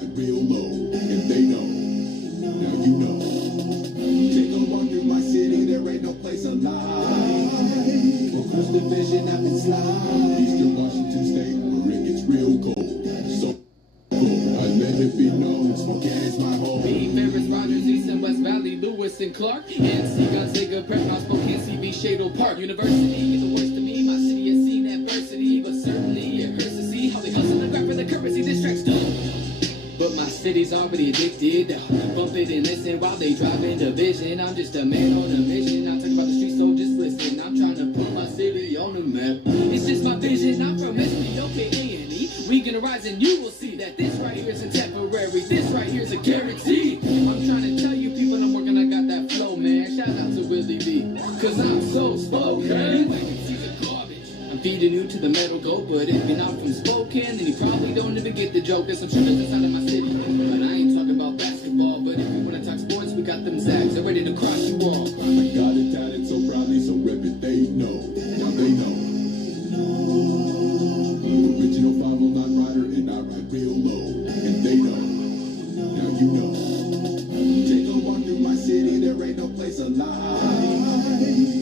ride real low, and they know. Now you know. Take a walk through my city, there ain't no place alive. Across division, I've been slide. Eastern Washington State, where it gets real cold. So I let it be known, Spokane is my home. Me, Ferris, Rogers, East and West Valley, Lewis and Clark, NC, Gonzaga, Prep, Spokane, CB, Shadle Park. University is the worst to me. My city has seen adversity, but certainly it hurts to see how they hustle and grab for the currency. This track's done. But my city's already addicted. Bump it and listen while they drive in division. I'm just a man on a mission. I talk about the streets, so just listen. I'm trying to put my city on the map. It's just my vision. I'm from SB, okay, A&E. We gonna rise and you will see that this right here isn't temporary. This right here is a guarantee. I'm trying to tell you people I'm working. I got that flow, man. Shout out to Willie B. Cause I'm so spoken. I'm feeding you to the metal goat, but if you're not from Spokane, then you probably don't even get the joke. There's some shooters inside of my city, but I ain't talking about basketball. But if you wanna talk sports, we got them Zags. They're ready to cross you all. I got it tatted so proudly, so rep it, they know. Now they know. Original 509 rider, and I ride real low, and they know. Now you know. Take a walk through my city, there ain't no place alive.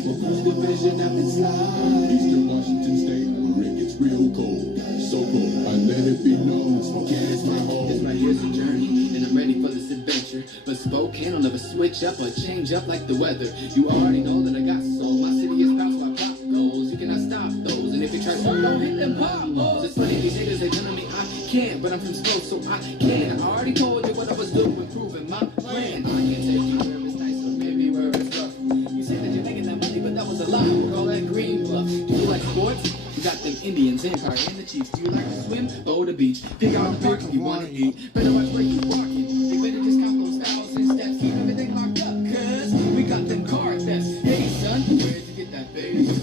Across division, I've been slide. Eastern Washington State, where it gets real cold. So cold, I let it be known. Spokane is my home. This right here's a journey, and I'm ready for this adventure. But Spokane will never switch up or change up like the weather. You already know that I got soul. My city is bounced by pop goals. You cannot stop those. And if you try to don't hit them potholes. It's funny, these haters, they telling me I can't. But I'm from Spoke, so I can. I already told you what I was doing, proving my plan. I can take you where it's nice, or maybe where it's rough. You say that you're making that money, but that was a lie. We're all that green bluff. Do you like sports? You got them Indians, Empire, and the Chiefs. Do you like to swim? Go to the beach. Pick out the park if you want to eat. Better watch where you walking. You better just count those 1,000 steps. Keep everything locked up, cause we got them car thefts. Hey son, where'd you get that face?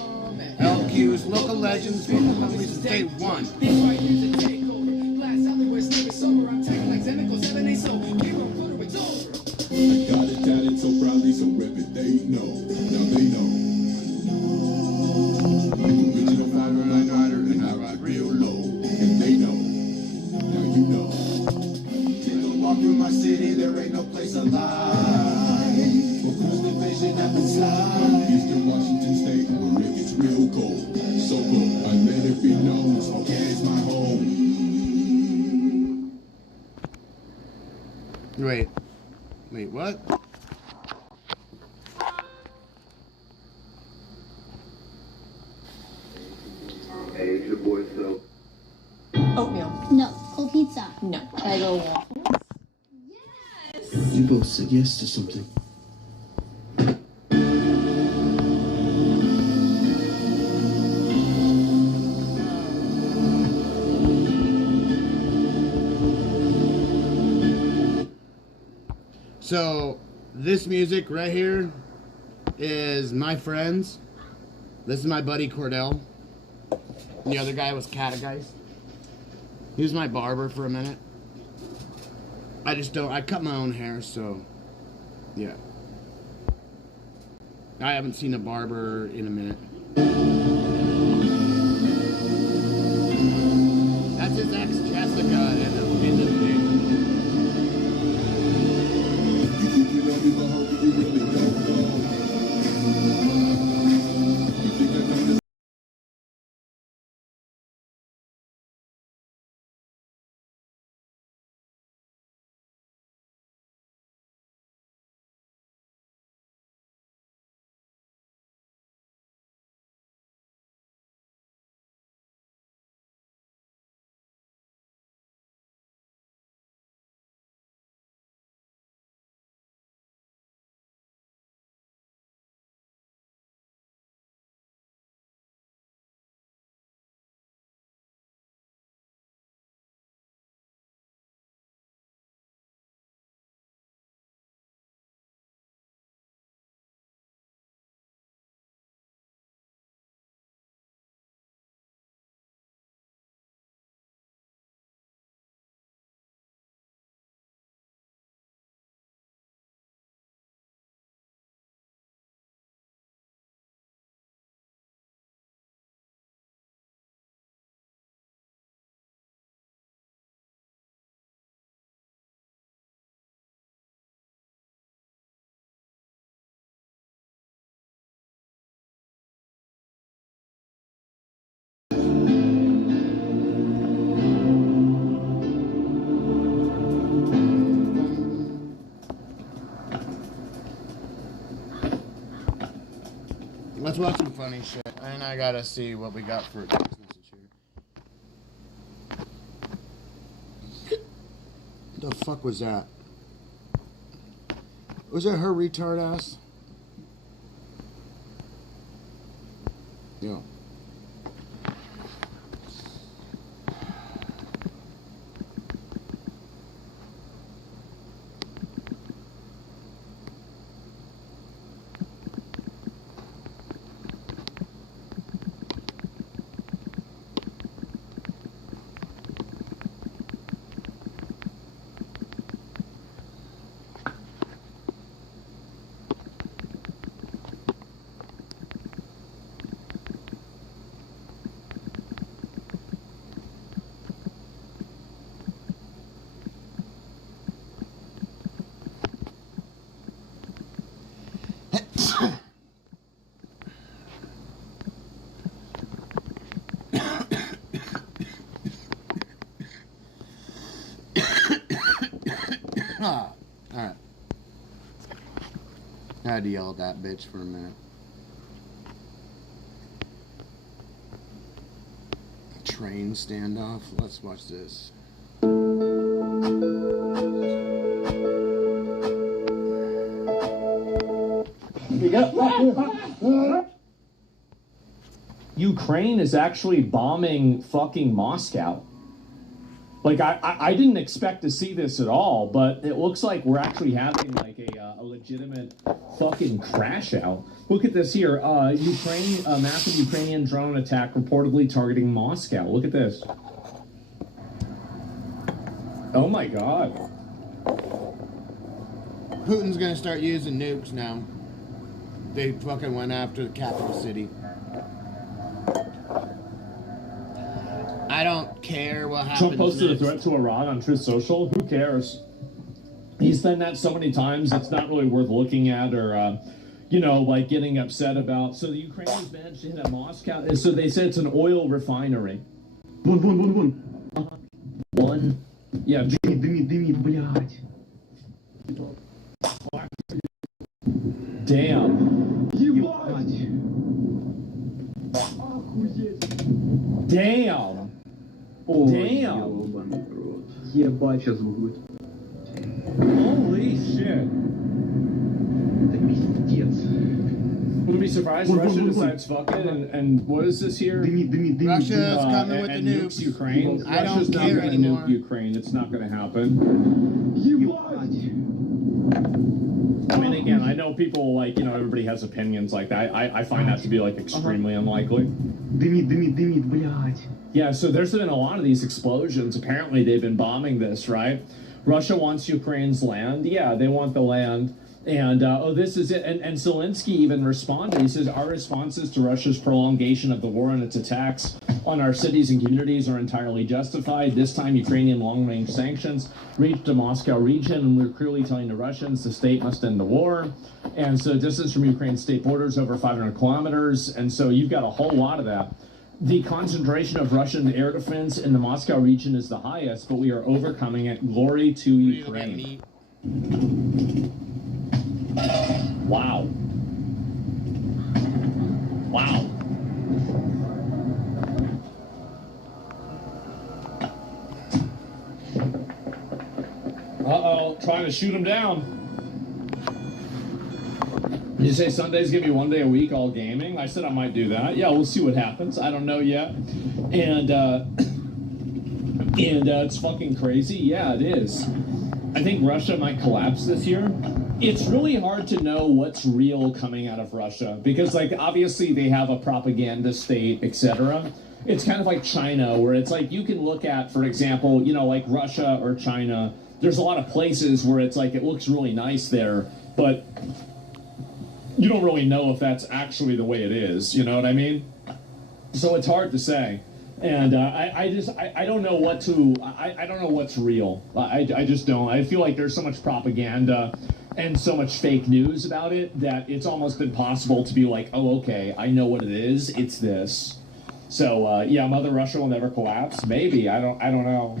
Oh man. LQ's local legends, local memories since day one. This right here's a takeover. Glass alley where it's never sober. I'm taking like Zemico 7 8 so keep on quarter, it's over. I got it tatted so proudly, so rep it, they know. Now they know. Original 509 rider, and I ride real low, and they know. Now you know. Take a walk through my city, there ain't no place alive. Across division, I've been slide. Eastern Washington State, where it gets real cold. So cold, I let it be known. Spokane is my home. Wait, what? Hey, it's your boy Phil. Oatmeal. No. Cold pizza. No. I go waffles. You both said yes to something. So, this music right here is my friends. This is my buddy Cordell. And the other guy was Categeist. He was my barber for a minute. I cut my own hair, so, yeah. I haven't seen a barber in a minute. That's his ex, Jessica, in the thing. You think you love me, but hope you really don't know. watch some funny shit. And I gotta see what we got for text message here. The fuck was that? Was that her retard ass? Yo. Alright. I had to yell at that bitch for a minute. Train standoff. Let's watch this. Ukraine is actually bombing fucking Moscow. Like, I didn't expect to see this at all, but it looks like we're actually having, like, a legitimate fucking crash out. Look at this here. Ukraine, a massive Ukrainian drone attack reportedly targeting Moscow. Look at this. Oh, my God. Putin's gonna start using nukes now. They fucking went after the capital city. I don't care what happens. Trump posted next. a threat to Iran on Truth Social. Who cares? He's done that so many times, it's not really worth looking at or, you know, like getting upset about. So the Ukrainians managed to hit at Moscow. So they said it's an oil refinery. One. Yeah. Дымит, блядь. Damn. Ебать. Damn. Damn. Ёбаный рот. Ебать, сейчас будет. Holy shit. Это пиздец. Wouldn't be surprised if Russia decides fuck it and what is this here? Дымит. Russia's coming with the and nukes. Ukraine. I don't Russia's not care gonna anymore. nuke Ukraine. It's not going to happen. Ебать. I mean, again, I know people like, you know, everybody has opinions like that. I find that to be like extremely unlikely. Дымит, блядь. Yeah, so there's been a lot of these explosions. Apparently, they've been bombing this, right? Russia wants Ukraine's land. Yeah, they want the land. And, oh, this is it. And Zelensky even responded. He says, our responses to Russia's prolongation of the war and its attacks on our cities and communities are entirely justified. This time, Ukrainian long-range sanctions reached the Moscow region, and we're clearly telling the Russians the state must end the war. And so distance from Ukraine's state borders over 500 kilometers. And so you've got a whole lot of that. The concentration of Russian air defense in the Moscow region is the highest, but we are overcoming it. Glory to Ukraine. Wow. Wow. Uh-oh, trying to shoot him down. You say Sunday's gonna be one day a week all gaming? I said I might do that. Yeah, we'll see what happens. I don't know yet. And it's fucking crazy. Yeah, it is. I think Russia might collapse this year. It's really hard to know what's real coming out of Russia because, like, obviously they have a propaganda state, etc. It's kind of like China, where it's like you can look at, for example, you know, like Russia or China. There's a lot of places where it's like it looks really nice there, but you don't really know if that's actually the way it is. You know what I mean? So it's hard to say. And I don't know what to, I don't know what's real. I just don't. I feel like there's so much propaganda and so much fake news about it that it's almost impossible to be like, oh, okay, I know what it is. It's this. So, yeah, Mother Russia will never collapse. Maybe. I don't know.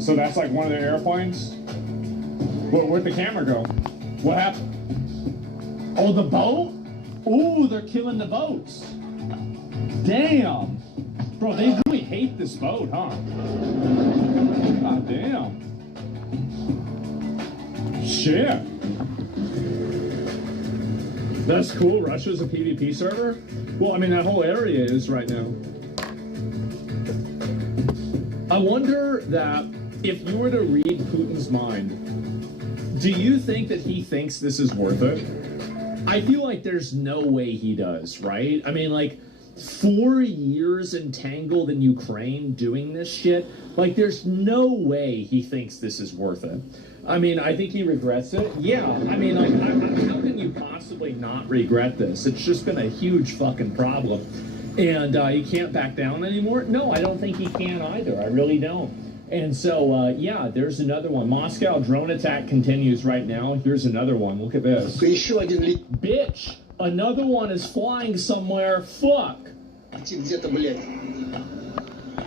So that's like one of their airplanes? Where'd the camera go? What happened? Oh, the boat? Ooh, they're killing the boats. Damn. Bro, they really hate this boat, huh? God damn. Shit. That's cool. Russia's a PvP server? Well, I mean, that whole area is right now. I wonder that if you were to read Putin's mind, do you think that he thinks this is worth it? I feel like there's no way he does, right? I mean, like, 4 years entangled in Ukraine doing this shit, like, there's no way he thinks this is worth it. I mean, I think he regrets it. Yeah, I mean, like, how can you possibly not regret this? It's just been a huge fucking problem. And he can't back down anymore? No, I don't think he can either. I really don't. And so, yeah, there's another one. Moscow drone attack continues right now. Here's another one. Look at this. Bitch, another one is flying somewhere. Fuck. Где-то, блядь.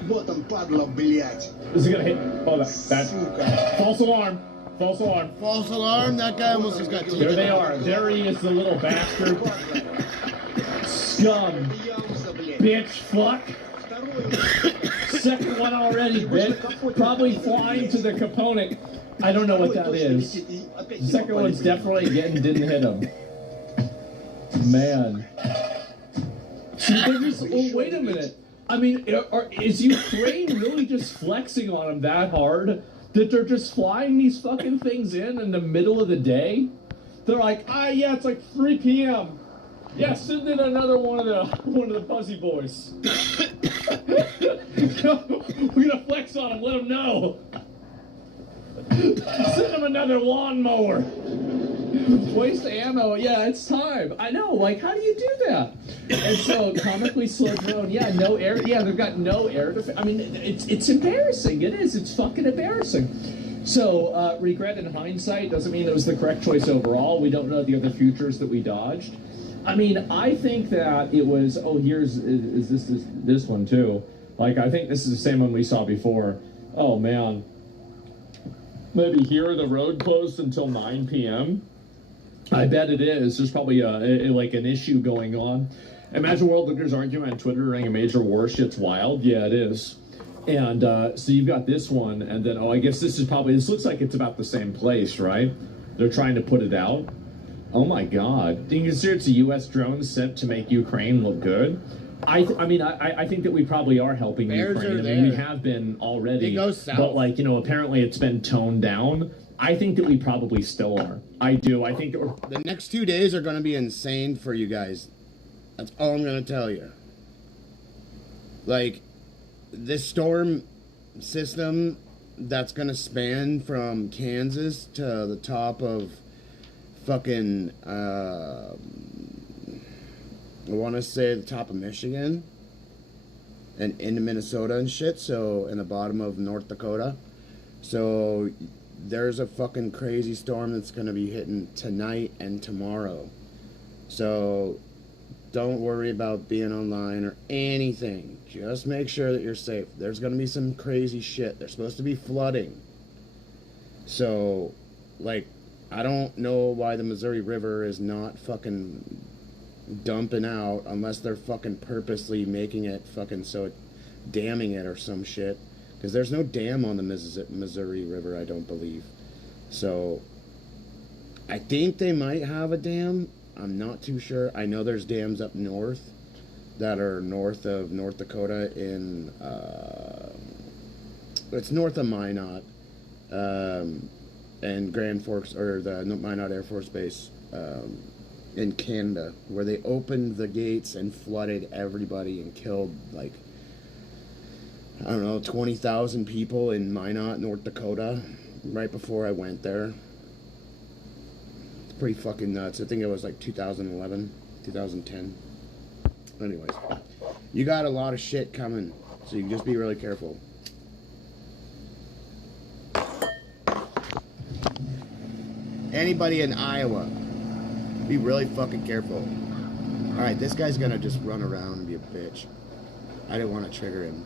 Вот он, падла, блядь. Is he gonna hit? Oh, that. False alarm. False alarm. False alarm. That guy almost just got taken There they out. are. There he is, the little bastard. Scum. Bitch, fuck. Second one already, bitch. Probably flying to the component. I don't know what that is. The second one's definitely didn't hit him. Man. See, they're just, oh, wait a minute. I mean, is Ukraine really just flexing on them that hard that they're just flying these fucking things in the middle of the day? They're like, yeah, it's like 3 p.m. Yeah, send in another one of the Fuzzy Boys. We're gonna flex on them, let them know. Send them another lawnmower. Waste ammo. Yeah, it's time. I know. Like, how do you do that? And so, comically slow drone. Yeah, no air. Yeah, they've got no air defense. I mean, it's embarrassing. It is. It's fucking embarrassing. So, regret in hindsight doesn't mean it was the correct choice overall. We don't know the other futures that we dodged. I mean, I think that it was. Oh, is this one too? Like, I think this is the same one we saw before. Oh man. Maybe here the road closed until 9 p.m. I bet it is. There's probably like an issue going on. Imagine world leaders arguing on Twitter during a major war. Shit's wild. Yeah, it is. And so you've got this one, and then I guess this looks like it's about the same place, right? They're trying to put it out. Oh my God! Do you consider it's a U.S. drone sent to make Ukraine look good? I think that we probably are helping Bears Ukraine. are I mean, we there. have been already. They go south. But like, apparently it's been toned down. I think that we probably still are. I do. I think that we're. The next 2 days are going to be insane for you guys. That's all I'm going to tell you. Like, this storm system that's going to span from Kansas to the top of fucking, I want to say the top of Michigan and into Minnesota and shit, so in the bottom of North Dakota. So there's a fucking crazy storm that's going to be hitting tonight and tomorrow. So don't worry about being online or anything. Just make sure that you're safe. There's going to be some crazy shit. There's supposed to be flooding. So, like, I don't know why the Missouri River is not fucking dumping out unless they're fucking purposely making it fucking so damming it or some shit. Because there's no dam on the Missouri River, I don't believe. So, I think they might have a dam. I'm not too sure. I know there's dams up north that are north of North Dakota in, it's north of Minot, and Grand Forks, or the Minot Air Force Base, in Canada, where they opened the gates and flooded everybody and killed, like, I don't know, 20,000 people in Minot, North Dakota, right before I went there. It's pretty fucking nuts. I think it was like 2011, 2010. Anyways, you got a lot of shit coming, so you just be really careful. Anybody in Iowa, be really fucking careful. Alright, this guy's gonna just run around and be a bitch. I didn't want to trigger him.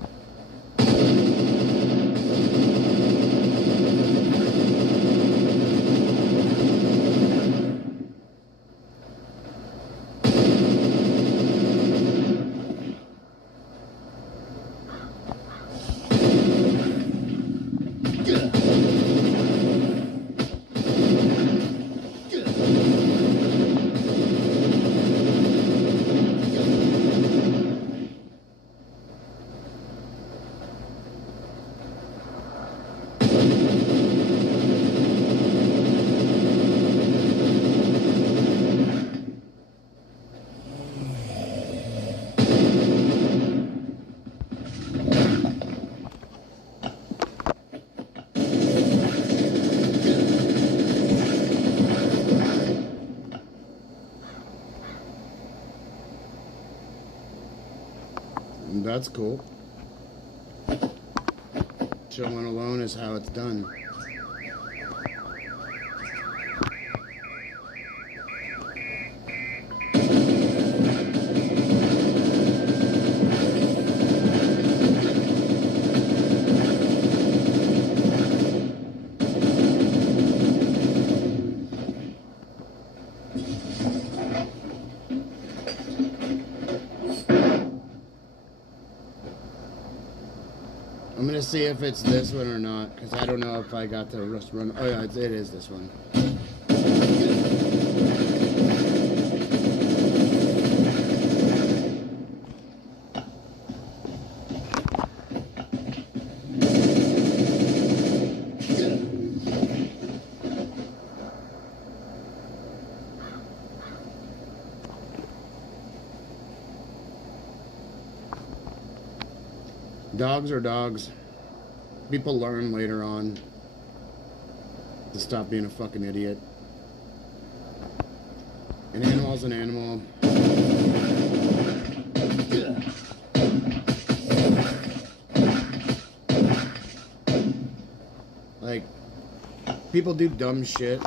That's cool. Chilling alone is how it's done. I'm gonna see if it's this one or not, because I don't know if I got the run. Oh yeah, it is this one. Dogs are dogs. People learn later on to stop being a fucking idiot. An animal's an animal. Like, people do dumb shit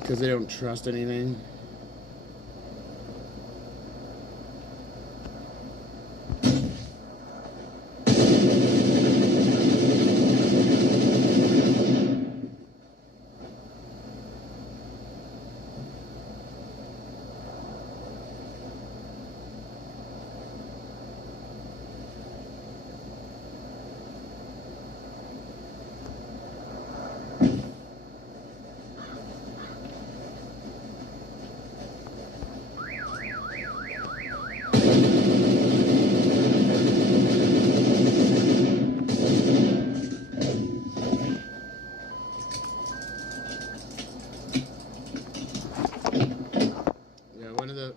because they don't trust anything.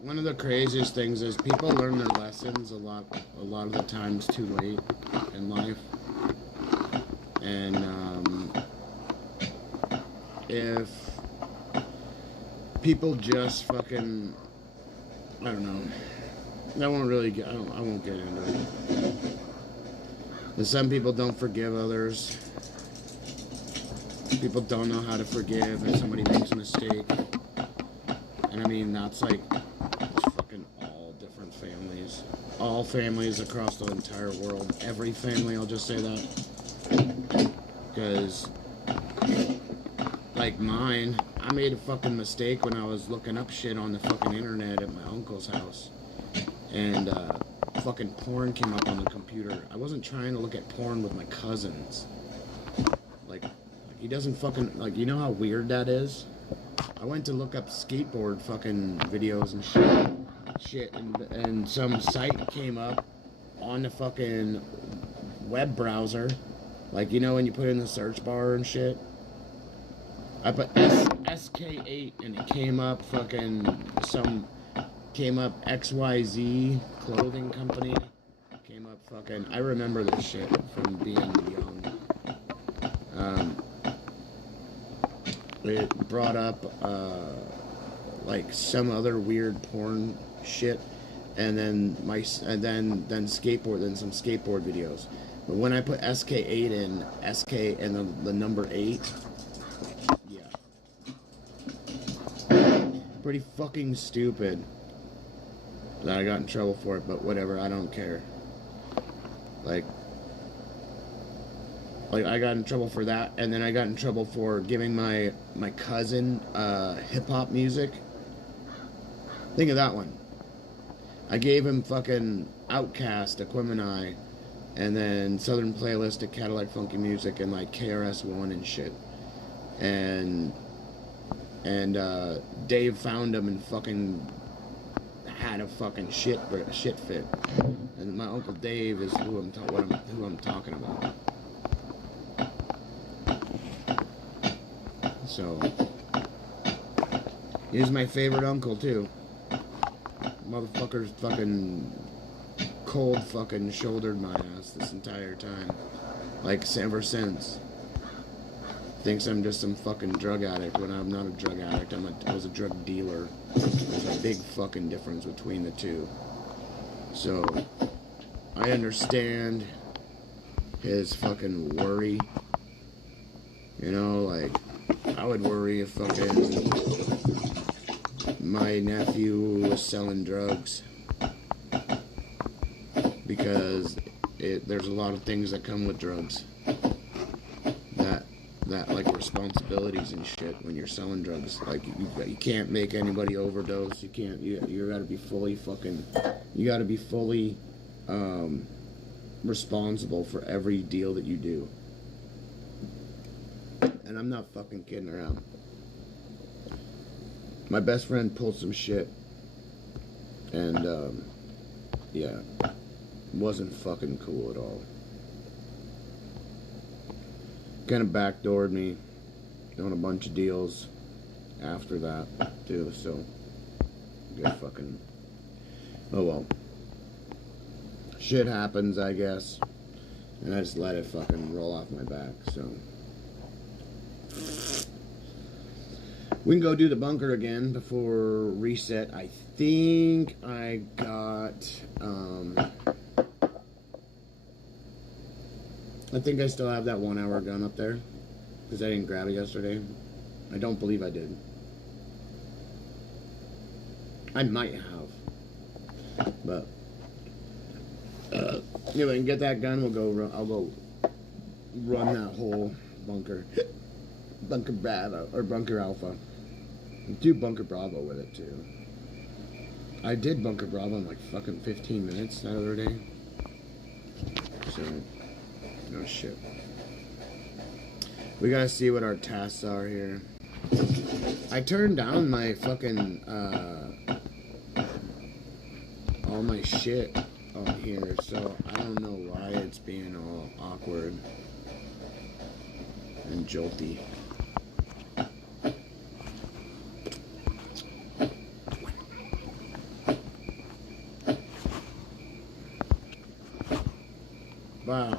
One of the craziest things is people learn their lessons a lot of the times too late in life, and if people just fucking, I don't know, I won't get into it. And some people don't forgive others. People don't know how to forgive if somebody makes a mistake. And I mean, that's like fucking all different families. All families across the entire world. Every family, I'll just say that. Because, like mine, I made a fucking mistake when I was looking up shit on the fucking internet at my uncle's house. And, fucking porn came up on the computer. I wasn't trying to look at porn with my cousins. Like he doesn't fucking, like, you know how weird that is? I went to look up skateboard fucking videos and shit, and some site came up on the fucking web browser, like, you know, when you put in the search bar and shit. I put SK8 and it came up XYZ clothing company. Came up fucking, I remember this shit from being young. It brought up like some other weird porn shit, and then some skateboard videos. But when I put SK8 in, SK and the number 8, yeah, pretty fucking stupid that I got in trouble for it. But whatever, I don't care. Like I got in trouble for that, and then I got in trouble for giving my cousin hip-hop music. Think of that one. I gave him fucking Outkast, Aquemini, and then Southern Playlist of Cadillac Funky Music, and like KRS-One and shit. And Dave found him and fucking had a fucking shit fit. And my Uncle Dave is who I'm talking about. So, he's my favorite uncle, too. Motherfucker's fucking cold fucking shouldered my ass this entire time. Like, ever since. Thinks I'm just some fucking drug addict when I'm not a drug addict. I was a drug dealer. There's a big fucking difference between the two. So I understand his fucking worry. You know, like, I would worry if fucking my nephew was selling drugs, because there's a lot of things that come with drugs that like responsibilities and shit when you're selling drugs. Like, you can't make anybody overdose. You can't. You gotta be fully fucking. You gotta be fully responsible for every deal that you do. And I'm not fucking kidding around. My best friend pulled some shit, and yeah, wasn't fucking cool at all. Kind of backdoored me on a bunch of deals after that too, so good fucking, oh well. Shit happens, I guess, and I just let it fucking roll off my back. So we can go do the bunker again before reset. I think I got I think I still have that 1 hour gun up there, because I didn't grab it yesterday. I don't believe I did. I might have, but anyway, and get that gun. We'll go run. I'll go run that whole bunker, bunker Bravo or bunker Alpha. Do bunker Bravo with it too. I did bunker Bravo in like fucking 15 minutes that other day. So. Oh shit. We gotta see what our tasks are here. I turned down my fucking all my shit on here, so I don't know why it's being all awkward and jolty. Wow.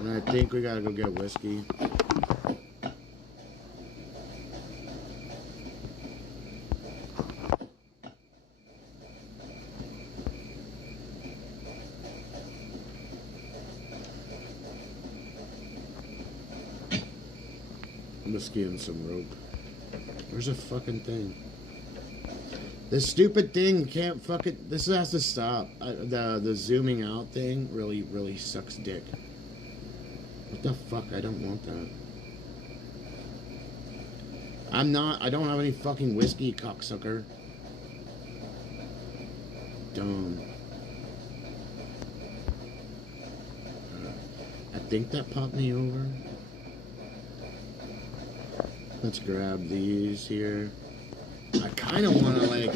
And I think we gotta go get whiskey. Whiskey and some rope. Where's a fucking thing? This stupid thing can't fucking. This has to stop. The zooming out thing really sucks dick. What the fuck? I don't want that. I don't have any fucking whiskey, cocksucker. Dumb. I think that popped me over. Let's grab these here. I kind of want to like,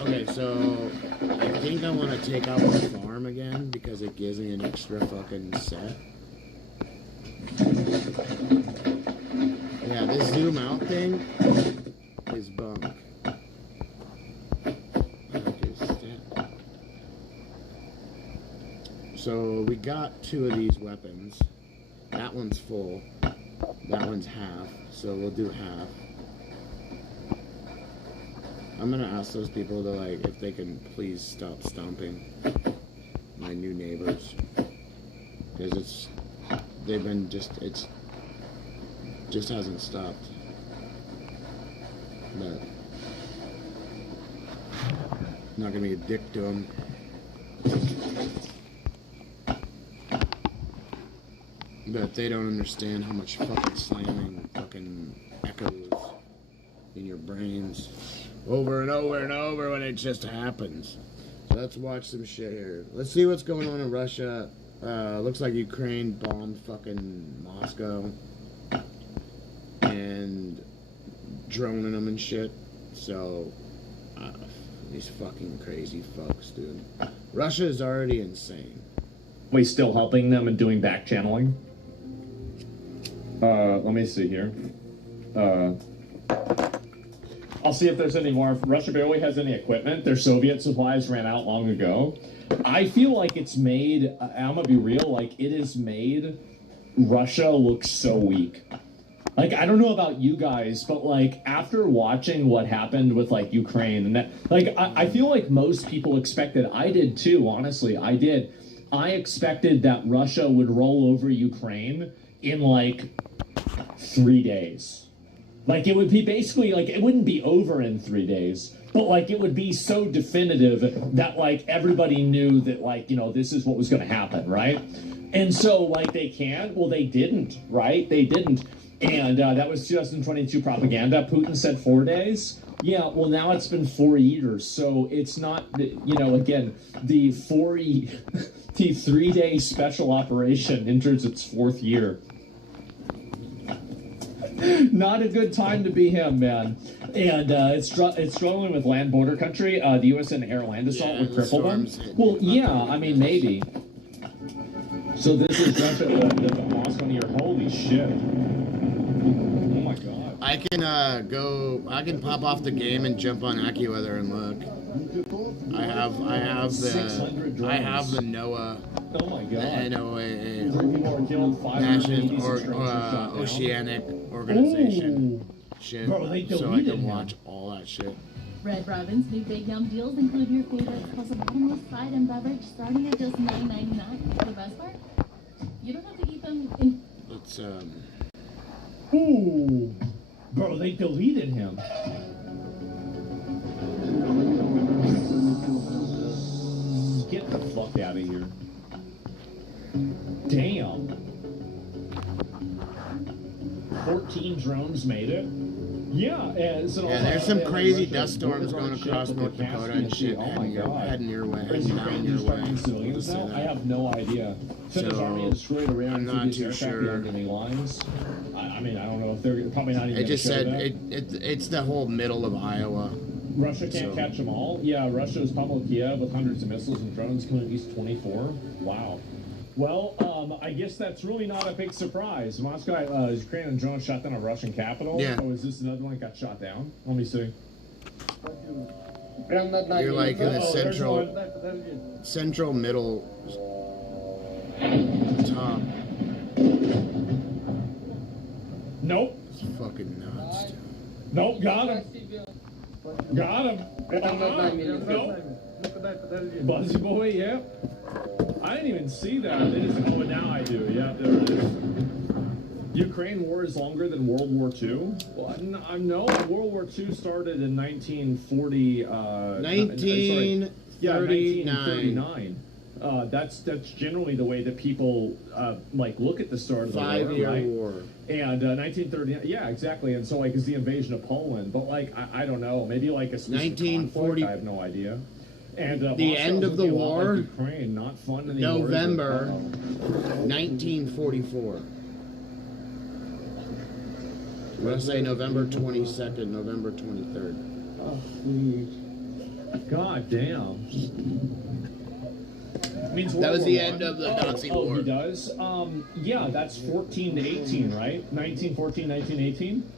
okay, so I think I want to take out the farm again because it gives me an extra fucking set. Yeah, this zoom out thing is bunk. So we got 2 of these weapons. That one's full. That one's half. So we'll do half. I'm gonna ask those people to like if they can please stop stomping my new neighbors, because they've been just hasn't stopped. But I'm not gonna be a dick to them. But they don't understand how much fucking slamming fucking echoes in your brains over and over and over when it just happens. So let's watch some shit here. Let's see what's going on in Russia. Looks like Ukraine bombed fucking Moscow and droning them and shit. So these fucking crazy fucks, dude. Russia is already insane. we still helping them and doing back channeling. Let me see here. I'll see if there's any more. If Russia barely has any equipment. Their Soviet supplies ran out long ago. I feel like it's made, I'm gonna be real, like it is made Russia look so weak. Like, I don't know about you guys, but like after watching what happened with like Ukraine and that, like I feel like most people expected, I did too, honestly, I did. I expected that Russia would roll over Ukraine in like 3 days. Like it would be basically like, it wouldn't be over in 3 days, but like it would be so definitive that like everybody knew that like, you know, this is what was going to happen, right? And so like they didn't, right? They didn't. And that was 2022 propaganda. Putin said 4 days. Yeah, well, now it's been 4 years. So it's not, you know, again, the 3-day special operation enters its 4th year. Not a good time to be him, man. And it's struggling with land border country. The U.S. and air land assault would cripple them. Well, yeah, I mean, maybe. So this is Russia, the Moscow near. Holy shit. Oh my god. I can pop off the game and jump on AccuWeather and look. I have the NOAA. Oh my god. The NOAA, People are killed, National Oceanic Organization. Shit. Bro, they so I deleted can him. watch all that shit. Red Robin's new Big Yum deals include your favorites plus a bottomless side and beverage starting at just $9.99. The best part? You don't have to eat them in... It's Ooh. Bro, they deleted him. Get the fuck out of here. Damn. 14 drones made it. Yeah, there's some crazy dust storms going across North Dakota and shit. Oh my god. Heading your way, Is heading down your way. civilians now? I have no idea. Finnish army destroyed Iran I'm not too sure. enemy lines. I mean, I don't know if they're probably not even. It just gonna said show that. it's the whole middle of Iowa. Russia can't catch them all. Yeah, Russia's pummeled Kiev with hundreds of missiles and drones killing at least 24. Wow. Well, I guess that's really not a big surprise. Moscow, Ukrainian drone shot down a Russian capital. Yeah. Oh, is this another one that got shot down? Let me see. You're like in the central middle top. Nope. It's fucking nuts, dude. Nope, got him. Got him. Nope. Buzzy boy, yeah. I didn't even see that. They just, oh, now I do. Yeah, there it is. Ukraine war is longer than World War II? Well, no, World War II started in 1940. 1939. That's generally the way that people like look at the start of the war. 5-year war. And 1939, yeah, exactly. And so like is the invasion of Poland, but like I don't know, maybe like a specific 1940. conflict, I have no idea. And the end of the war, like Ukraine, not fun anymore. November 1944. I'm gonna say November 22nd, November 23rd. Oh, god damn. Means that was World the War end I? of the Nazi war. Oh, he does? Yeah, that's 14 to 18, right? 1914, 1918?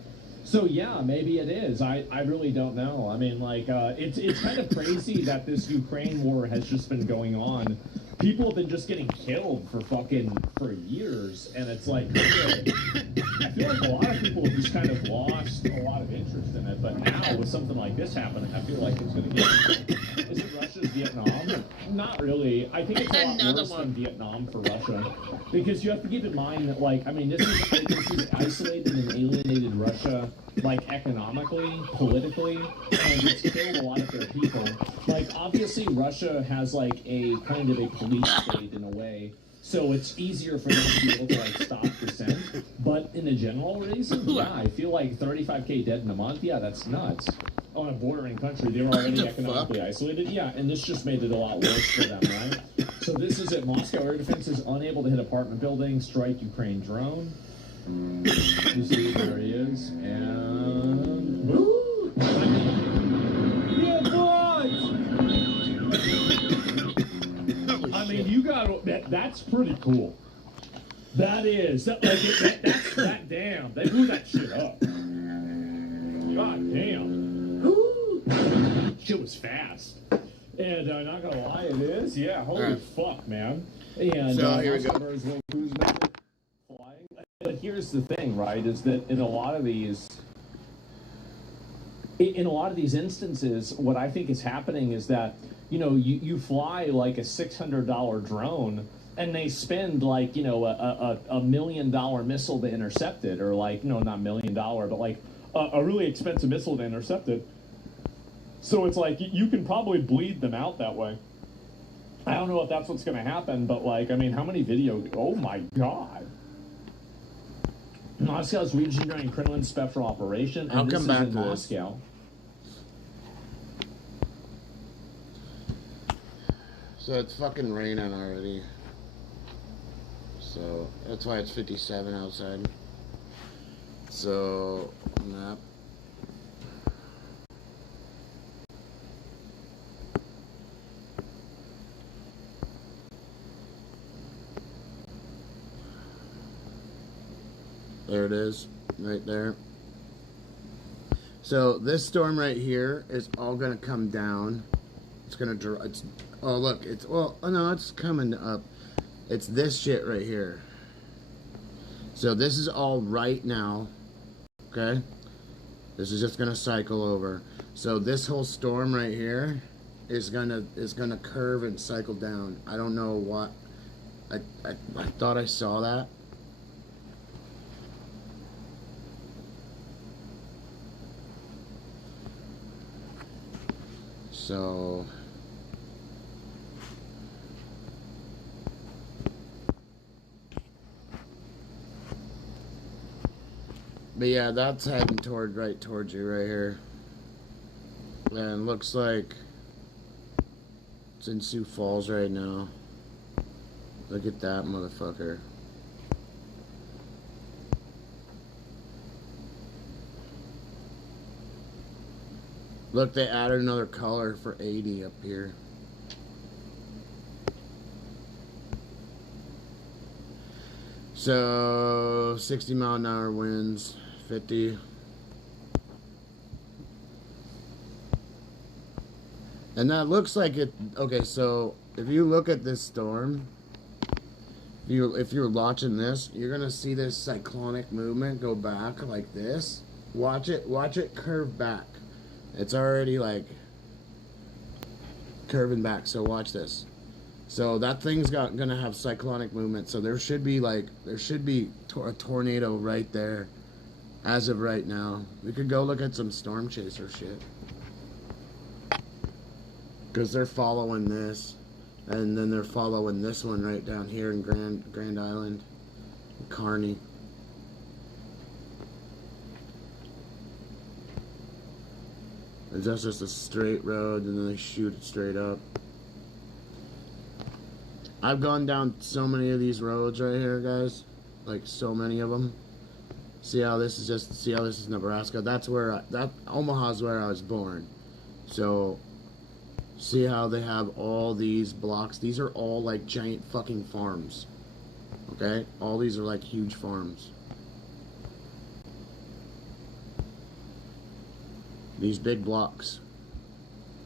So yeah, maybe it is. I really don't know. I mean, like, it's kind of crazy that this Ukraine war has just been going on. People have been just getting killed for years, and it's like, I feel like a lot of people have just kind of lost a lot of interest in it, but now with something like this happening, I feel like it's going to get... Is it Russia's Vietnam? Not really. I think it's a lot worse than Vietnam for Russia, because you have to keep in mind that, like, I mean, this is isolated and alienated Russia, like, economically, politically, and it's killed a lot of their people. Like, obviously, Russia has, like, a kind of a police state in a way, so it's easier for them to be able to, like, stop dissent. But in a general reason, yeah, I feel like 35K dead in a month, yeah, that's nuts. On a bordering country, they were already economically isolated. Yeah, and this just made it a lot worse for them, right? So this is it. Moscow air defense is unable to hit apartment building, strike Ukraine drone. You see, there he is, and... Yeah, boys! I mean, you got that's pretty cool. That is. That damn. They blew that shit up. God damn. Ooh. Shit was fast. And I'm not gonna lie, it is. Yeah, holy fuck, man. And So here we go. birds will cruise back flying. But here's the thing, right? Is that in a lot of these instances, what I think is happening is that, you know, you fly like a $600 drone, and they spend like, you know, a $1 million missile to intercept it, or like, no, not $1 million, but like a really expensive missile to intercept it. So it's like you can probably bleed them out that way. I don't know if that's what's going to happen, but like, I mean, how many video? Oh my god! Moscow's region during Kremlin special operation, and I'll this come is back in to this. Moscow. So it's fucking raining already. So that's why it's 57 outside. So, yep. There it is, right there. So this storm right here is all gonna come down. It's gonna draw. It's, oh look, it's, well, oh no, it's coming up. It's this shit right here. So this is all right now. Okay, this is just gonna cycle over. So this whole storm right here is gonna curve and cycle down. I don't know what. I thought I saw that. So but yeah, that's heading right towards you right here. And looks like it's in Sioux Falls right now. Look at that motherfucker. Look, they added another color for 80 up here. So 60 mile an hour winds, 50. And that looks like it. Okay, so if you look at this storm, if you're watching this, you're gonna see this cyclonic movement go back like this. Watch it curve back. It's already like curving back, so watch this. So that thing's gonna have cyclonic movement, so there should be a tornado right there as of right now. We could go look at some storm chaser shit, because they're following this, and then they're following this one right down here in Grand Island, Kearney. That's just a straight road, and then they shoot it straight up. I've gone down so many of these roads right here, guys. Like, so many of them. See how this is Nebraska? That's where, Omaha's where I was born. So, see how they have all these blocks? These are all like giant fucking farms. Okay? All these are like huge farms. These big blocks,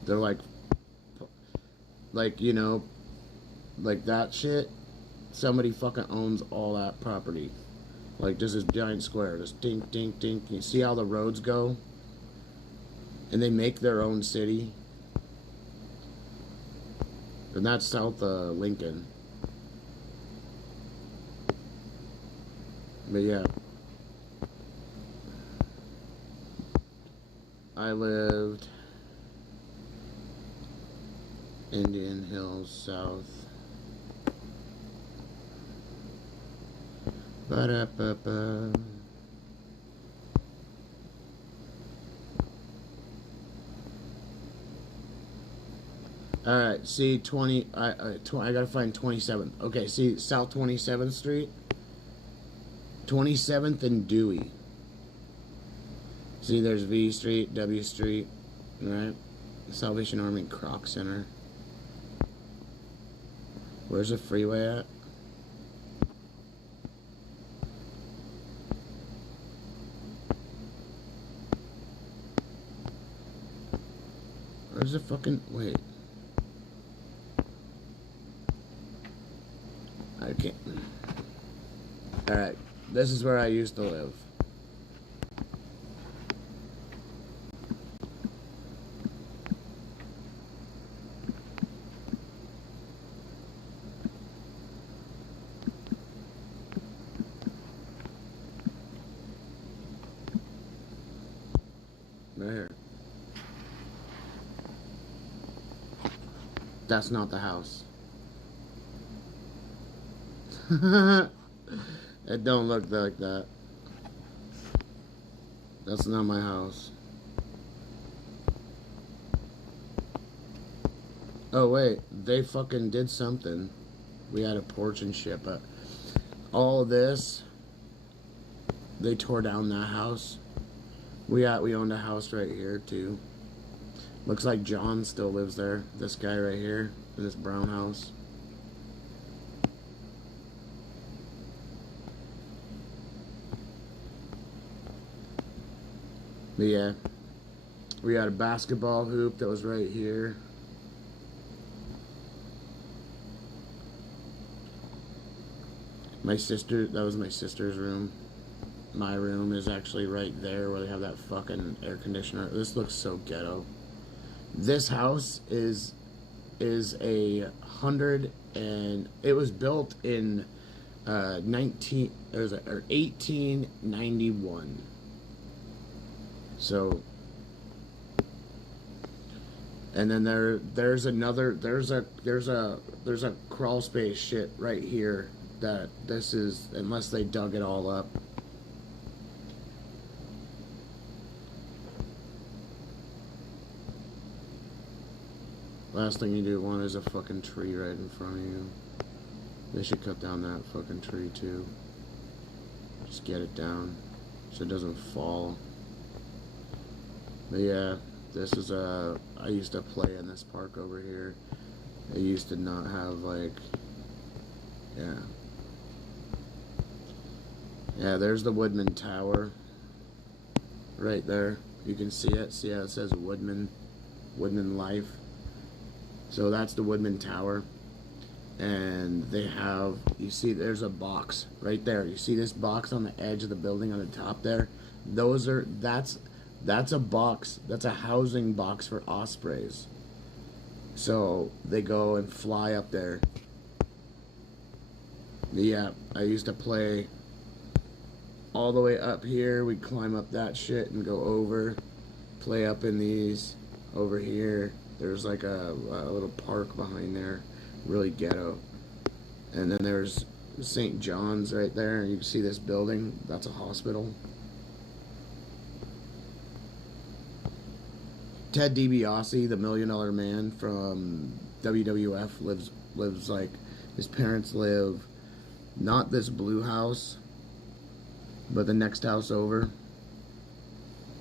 they're like, you know, like that shit, somebody fucking owns all that property. Like, just this giant square, just dink, dink, dink. You see how the roads go? And they make their own city. And that's south of Lincoln. But yeah. I lived Indian Hills South. Ba-da-ba-ba. All right, see 20. I gotta find 27th. Okay, see South 27th Street, 27th and Dewey. See, there's V Street, W Street, right? Salvation Army Croc Center. Where's the freeway at? Where's the fucking... Wait. I can't... Alright. This is where I used to live. Right here. That's not the house. It don't look like that. That's not my house. Oh wait, they fucking did something. We had a porch and shit, but all this, they tore down that house. We owned a house right here too. Looks like John still lives there. This guy right here, in this brown house. But yeah, we had a basketball hoop that was right here. That was my sister's room. My room is actually right there where they have that fucking air conditioner. This looks so ghetto. This house is a 100 and it was built in 1891. So, and then there's a crawl space shit right here that this is, unless they dug it all up. Last thing you do want is a fucking tree right in front of you. They should cut down that fucking tree too. Just get it down so it doesn't fall. But yeah, this is I used to play in this park over here. It used to not have like, yeah. Yeah, there's the Woodman Tower. Right there. You can see it. See how it says Woodman Life. So that's the Woodman Tower. And they have, you see there's a box right there. You see this box on the edge of the building on the top there? That's a box. That's a housing box for ospreys. So they go and fly up there. Yeah, I used to play all the way up here. We'd climb up that shit and go over, play up in these. Over here, there's like a little park behind there, really ghetto. And then there's St. John's right there. You can see this building. That's a hospital. Ted DiBiase, the $1 Million Man from WWF, lives like, his parents live not this blue house, but the next house over.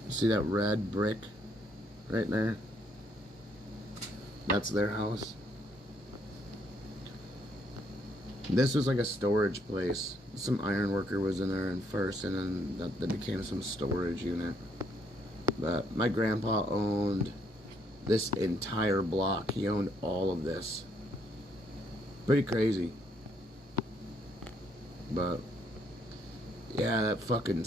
You see that red brick right there? That's their house. This was like a storage place. Some iron worker was in there first, and then that became some storage unit. But my grandpa owned this entire block. He owned all of this. Pretty crazy. But yeah, that fucking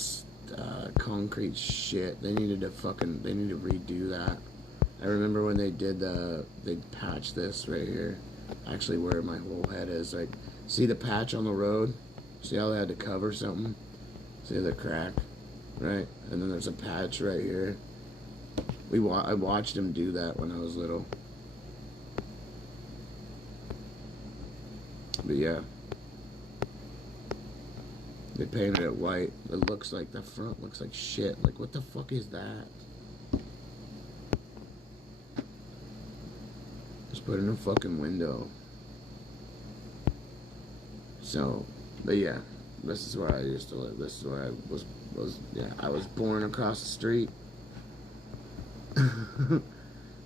concrete shit. They need to redo that. I remember when they patched this right here. Actually, where my whole head is. Like, see the patch on the road? See how they had to cover something? See the crack? Right? And then there's a patch right here. I watched him do that when I was little. But yeah. They painted it white. It looks like the front looks like shit. Like, what the fuck is that? Just put in a fucking window. So, but yeah, this is where I used to live. This is where I was yeah, I was born across the street.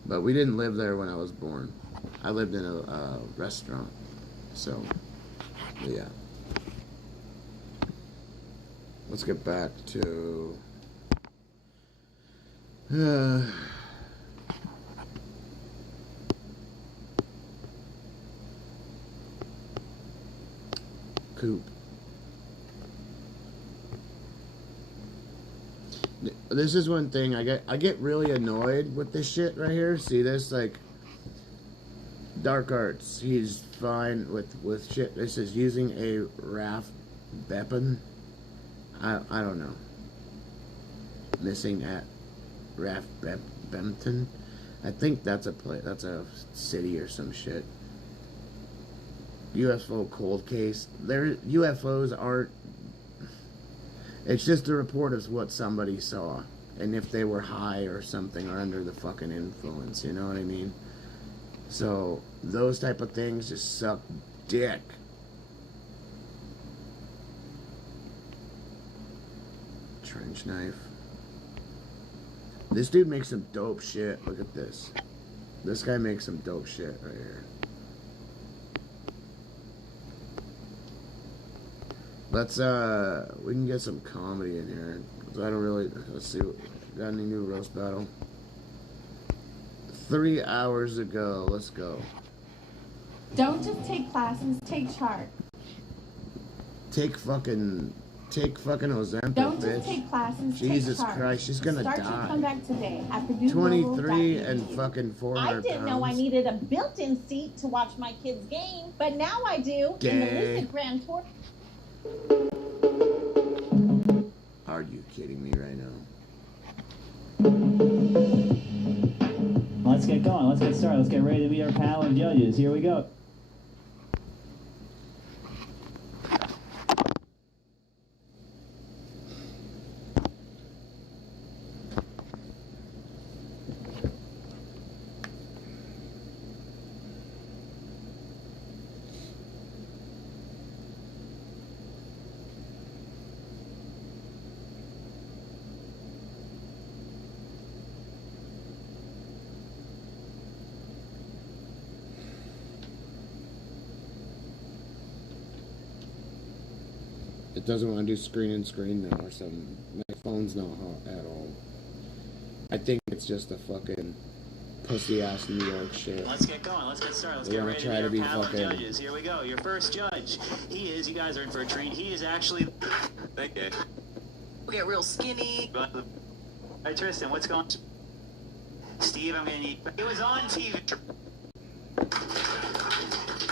But we didn't live there when I was born. I lived in a restaurant. So, but yeah. Let's get back to coop. This is one thing I get really annoyed with this shit right here. See this, like, dark arts. He's fine with shit. This is using a RAF weapon. I don't know. Missing at RAF Bempton. I think that's that's a city or some shit. UFO cold case. UFOs aren't. It's just a report of what somebody saw, and if they were high or something or under the fucking influence. You know what I mean? So those type of things just suck dick. Trench knife. This dude makes some dope shit. Look at this. This guy makes some dope shit right here. Let's we can get some comedy in here. I don't really. Let's see. Got any new roast battle? 3 hours ago. Let's go. Don't just take classes, take chart. Take fucking Ozempic, Don't bitch. just take classes, Jesus take chart. Christ, she's gonna Start die. your comeback today after doing 23 and fucking 400 I didn't know I pounds. needed a built-in seat to watch my kids' game, but now I do. In the Gay. Lucid Grand Tour. Are you kidding me right now? Let's get going. Let's get started. Let's get ready to meet our panel of judges. Here we go. It doesn't want to do screen and screen now or something. My phone's not hot at all. I think it's just a fucking pussy ass New York shit. Let's get going. Let's get started. Let's They get wanna ready try to to meet be our panel of fucking- judges. Here we go. Your first judge. He is. You guys are in for a treat. He is actually. Okay. We get real skinny. All right, Tristan. What's going on? Steve, I'm gonna need. It was on TV.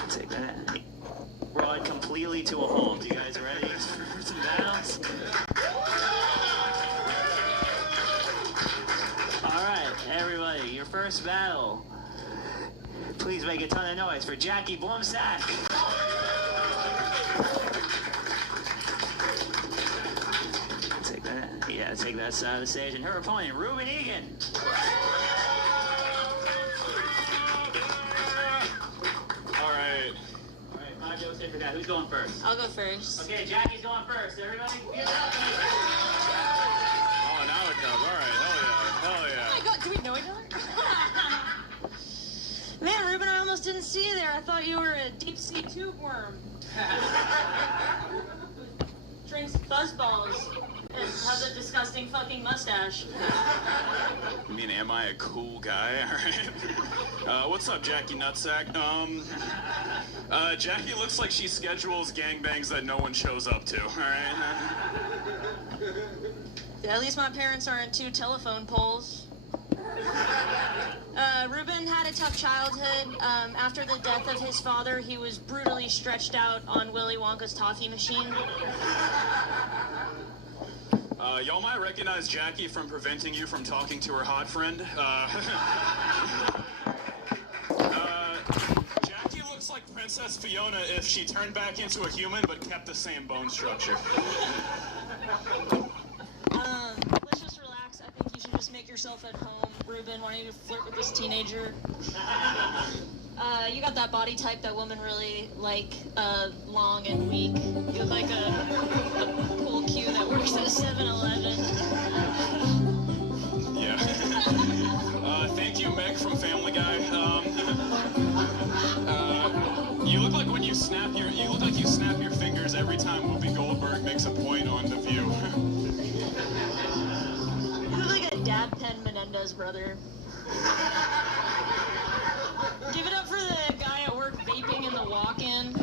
Take that. Brought completely to a halt. You guys ready for some battles? All right, everybody. Your first battle. Please make a ton of noise for Jackie Blumsack. Take that. Yeah, take that side of the stage. And her opponent, Ruben Egan. All right. All right, 5 jokes in for that. Who's going first? I'll go first. Okay, Jackie's going first. Everybody, get up. Oh, now it comes. All right. Hell yeah. Hell Oh yeah. my god, do we know each other? Man, Ruben, I almost didn't see you there. I thought you were a deep sea tube worm. Drinks fuzzballs and has a disgusting fucking mustache. I mean, am I a cool guy? All right. What's up, Jackie Nutsack? Jackie looks like she schedules gangbangs that no one shows up to. All right. Yeah, at least my parents aren't 2 telephone poles. Ruben had a tough childhood. After the death of his father, he was brutally stretched out on Willy Wonka's toffee machine. Y'all might recognize Jackie from preventing you from talking to her hot friend. Jackie looks like Princess Fiona if she turned back into a human but kept the same bone structure. Let's just relax. I think you should just make yourself at home. Ruben, why don't you flirt with this teenager? You got that body type that women really like, long and weak. You look like a cool Q that works at 7-Eleven. Yeah. Thank you, Meg from Family Guy. You look like when you snap your fingers every time Whoopi Goldberg makes a point on The View. You look like a Dad Penn Menendez brother. Give it up for the guy at work vaping in the walk-in.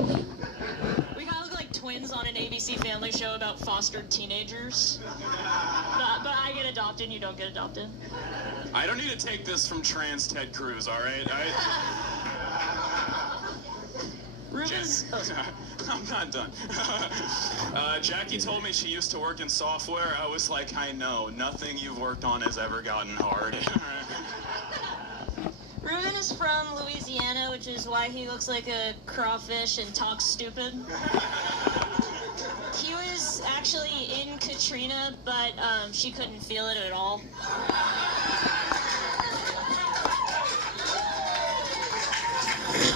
We kind of look like twins family show about fostered teenagers. But I get adopted and you don't get adopted. I don't need to take this from trans Ted Cruz, all right? Ruben's... I'm not done. Jackie told me she used to work in software. I was like, I know. Nothing you've worked on has ever gotten hard. Ruben is from Louisiana, which is why he looks like a crawfish and talks stupid. He was actually in Katrina, but she couldn't feel it at all.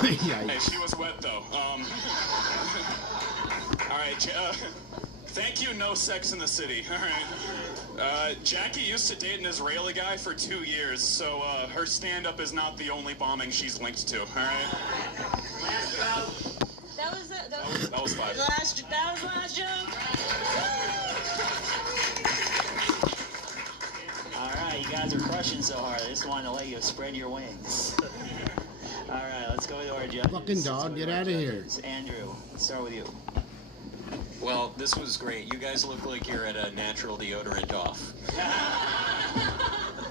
Hey, she was wet though. All right, thank you, No Sex in the City. All right. Jackie used to date an Israeli guy for 2 years, so her stand-up is not the only bombing she's linked to. All right. That was 5. That was the last joke. All right, you guys are crushing so hard. I just wanted to let you spread your wings. All right, let's go to our judges. Fucking dog, get out of here. Andrew, let's start with you. Well, this was great. You guys look like you're at a natural deodorant off.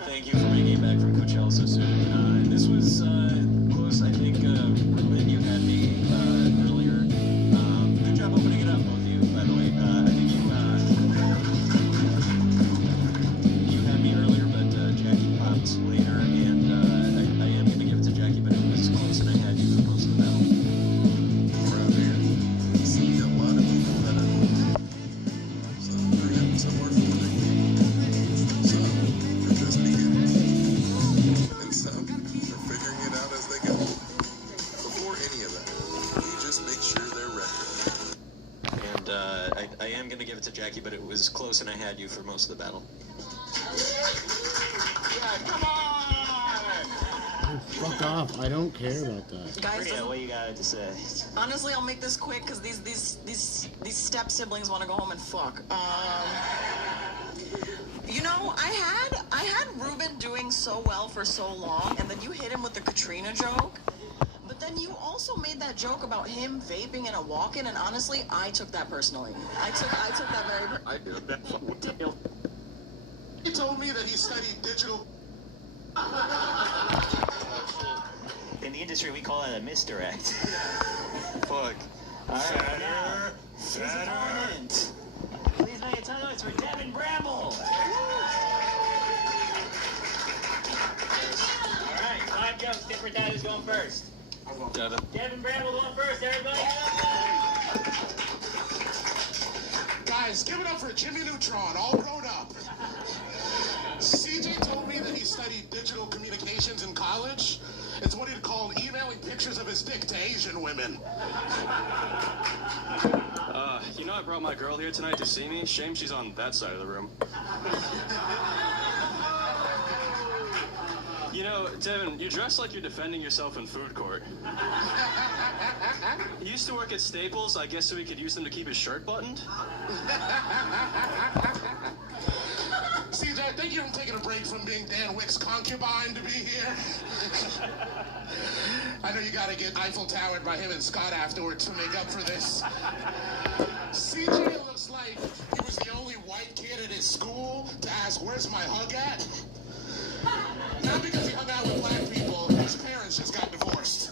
Thank you for making it back from Coachella so soon. This was close. I think, Ruben, you had me earlier. Good job opening it up, both of you, by the way. I think you had me earlier, but Jackie popped later, and I am going to give it to Jackie, but it was close, and I had you for most of the battle. Around here, see a lot of people that are somewhere for the some are just beginning, and some are figuring it out as they go. Before any of that, you just make sure they're ready. And I am going to give it to Jackie, but it was close, and I had you for most of the battle. Yeah, come on! Fuck off. I don't care about that. Guys, what you got to say? Honestly, I'll make this quick because these step siblings want to go home and fuck. You know, I had Ruben doing so well for so long, and then you hit him with the Katrina joke. But then you also made that joke about him vaping in a walk-in, and honestly, I took that personally. I took that very. I do. He told me that he studied digital. In the industry, we call that a misdirect. Fuck. All right, now, his opponent. Please make a ton of noise for Devin Bramble. All right, 5 jokes. Different guy who's going first. Devin Bramble going first. Everybody, Guys, give it up for Jimmy Neutron, all grown up. CJ told me that he studied digital communications in college. It's what he'd call emailing pictures of his dick to Asian women. You know I brought my girl here tonight to see me. Shame she's on that side of the room. You know, Devin, you dress like you're defending yourself in food court. He used to work at Staples, I guess so he could use them to keep his shirt buttoned. CJ, I think you're taking a break from being Dan Wick's concubine to be here. I know you gotta get Eiffel Towered by him and Scott afterwards to make up for this. CJ looks like he was the only white kid at his school to ask, "Where's my hug at?" Not because he hung out with black people, his parents just got divorced.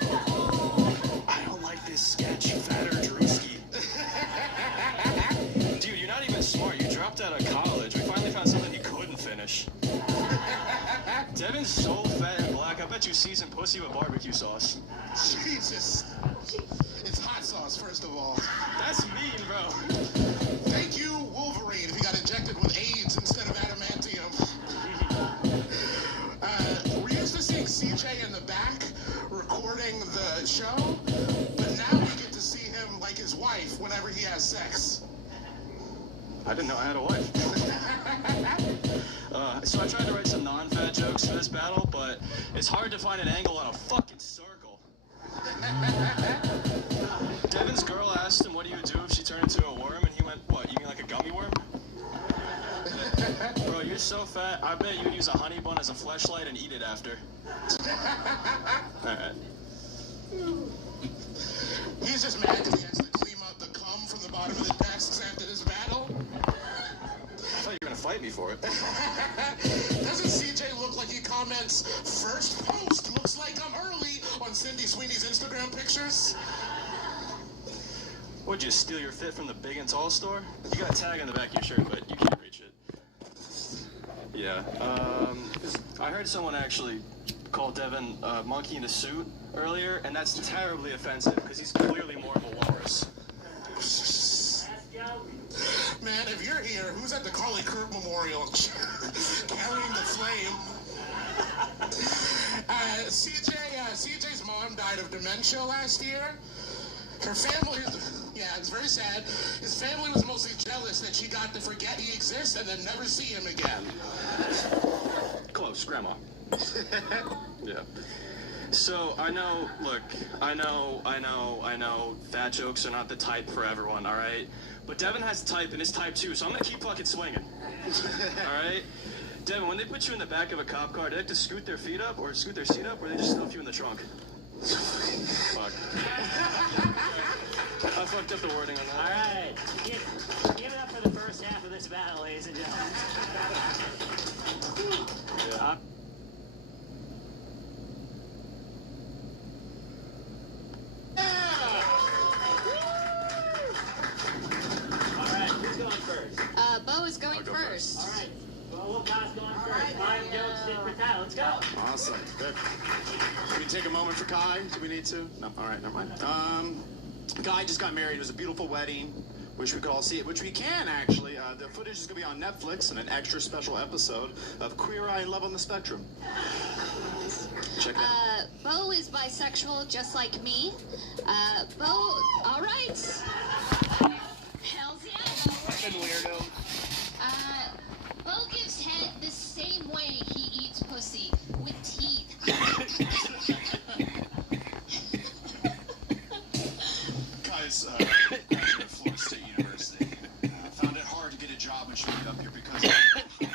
I don't like this sketch, fatter Drewski. Dude, you're not even smart. You dropped out of college. We finally found something he couldn't finish. Devin's so fat and black, I bet you season pussy with barbecue sauce. Jesus. It's hot sauce, first of all. That's mean, bro. Thank you, Wolverine, if he got injected with AIDS instead of adamantium. We're used to seeing CJ in the back recording the show, but now we get to see him like his wife whenever he has sex. I didn't know I had a wife. So I tried to write some non-fat jokes for this battle, but it's hard to find an angle on a fucking circle. Devin's girl asked him what he would do if she turned into a worm, and he went, "What, you mean like a gummy worm?" Bro, you're so fat, I bet you would use a honey bun as a fleshlight and eat it after. Alright. He's just mad because he has to clean out the cum from the bottom bottom of the desks after this battle? I thought you were gonna fight me for it. Doesn't CJ look like he comments, first post looks like I'm early on Cindy Sweeney's Instagram pictures? Would you steal your fit from the Big and Tall store? You got a tag on the back of your shirt, but you can't reach it. Yeah, I heard someone actually call Devin a monkey in a suit earlier, and that's terribly offensive because he's clearly more of a walrus. Man, if you're here, who's at the Carly Kirk Memorial carrying the flame? CJ's mom died of dementia last year. Her family, yeah, it's very sad. His family was mostly jealous that she got to forget he exists and then never see him again. Close, Grandma. Yeah. So, I know, look, I know, fat jokes are not the type for everyone, alright? But Devin has a type, and it's type 2, so I'm gonna keep fucking swinging. Alright? Devin, when they put you in the back of a cop car, do they have to scoot their feet up, or scoot their seat up, or they just stuff you in the trunk? Fuck. I fucked up the wording on that. Alright, give it up for the first half of this battle, ladies and gentlemen. Yeah. Alright, who's going first? Bo is going first. Alright, well, Wilcott's going first. Five jokes, tit for tat. Let's go. Awesome. Good. Can we take a moment for Kai? Do we need to? No. All right. Never mind. Kai just got married. It was a beautiful wedding. Wish we could all see it, which we can actually. The footage is going to be on Netflix in an extra special episode of Queer Eye and Love on the Spectrum. Check it out. Bo is bisexual, just like me. Bo, all right. Hells yeah. Fucking weirdo. Bo gives head the same way he eats pussy, with teeth. Guys, graduated from Florida State University. Found it hard to get a job when she moved up here because I'm not in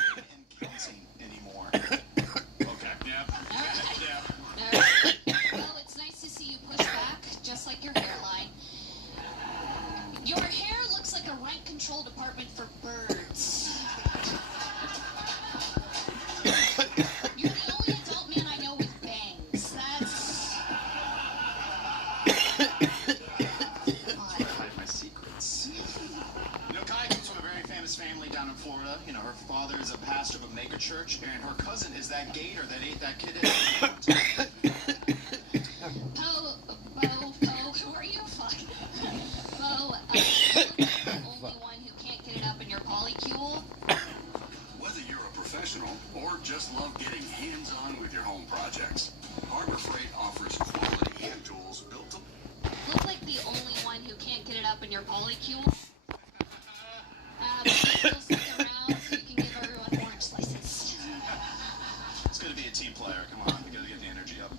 counting anymore. Okay, yeah. All right. Yeah. All right. Well, it's nice to see you push back, just like your hairline. Your hair looks like a rent control department for birds. You're the only adult man I know with bangs. That's... Hide my secrets. You know, Kai comes from a very famous family down in Florida. You know, her father is a pastor of a mega church, and her cousin is that gator that ate that kid. Bo, who are you? Fuck. Bo, you're the only one who can't get it up in your polycule. Whether you're a professional or just love getting hands-on with your home projects, Harbor Freight offers quality hand tools built to... Look like the only one who can't get it up in your polycule. But you still stick around so you can give everyone orange slices. It's going to be a team player. Come on, we got to get the energy up.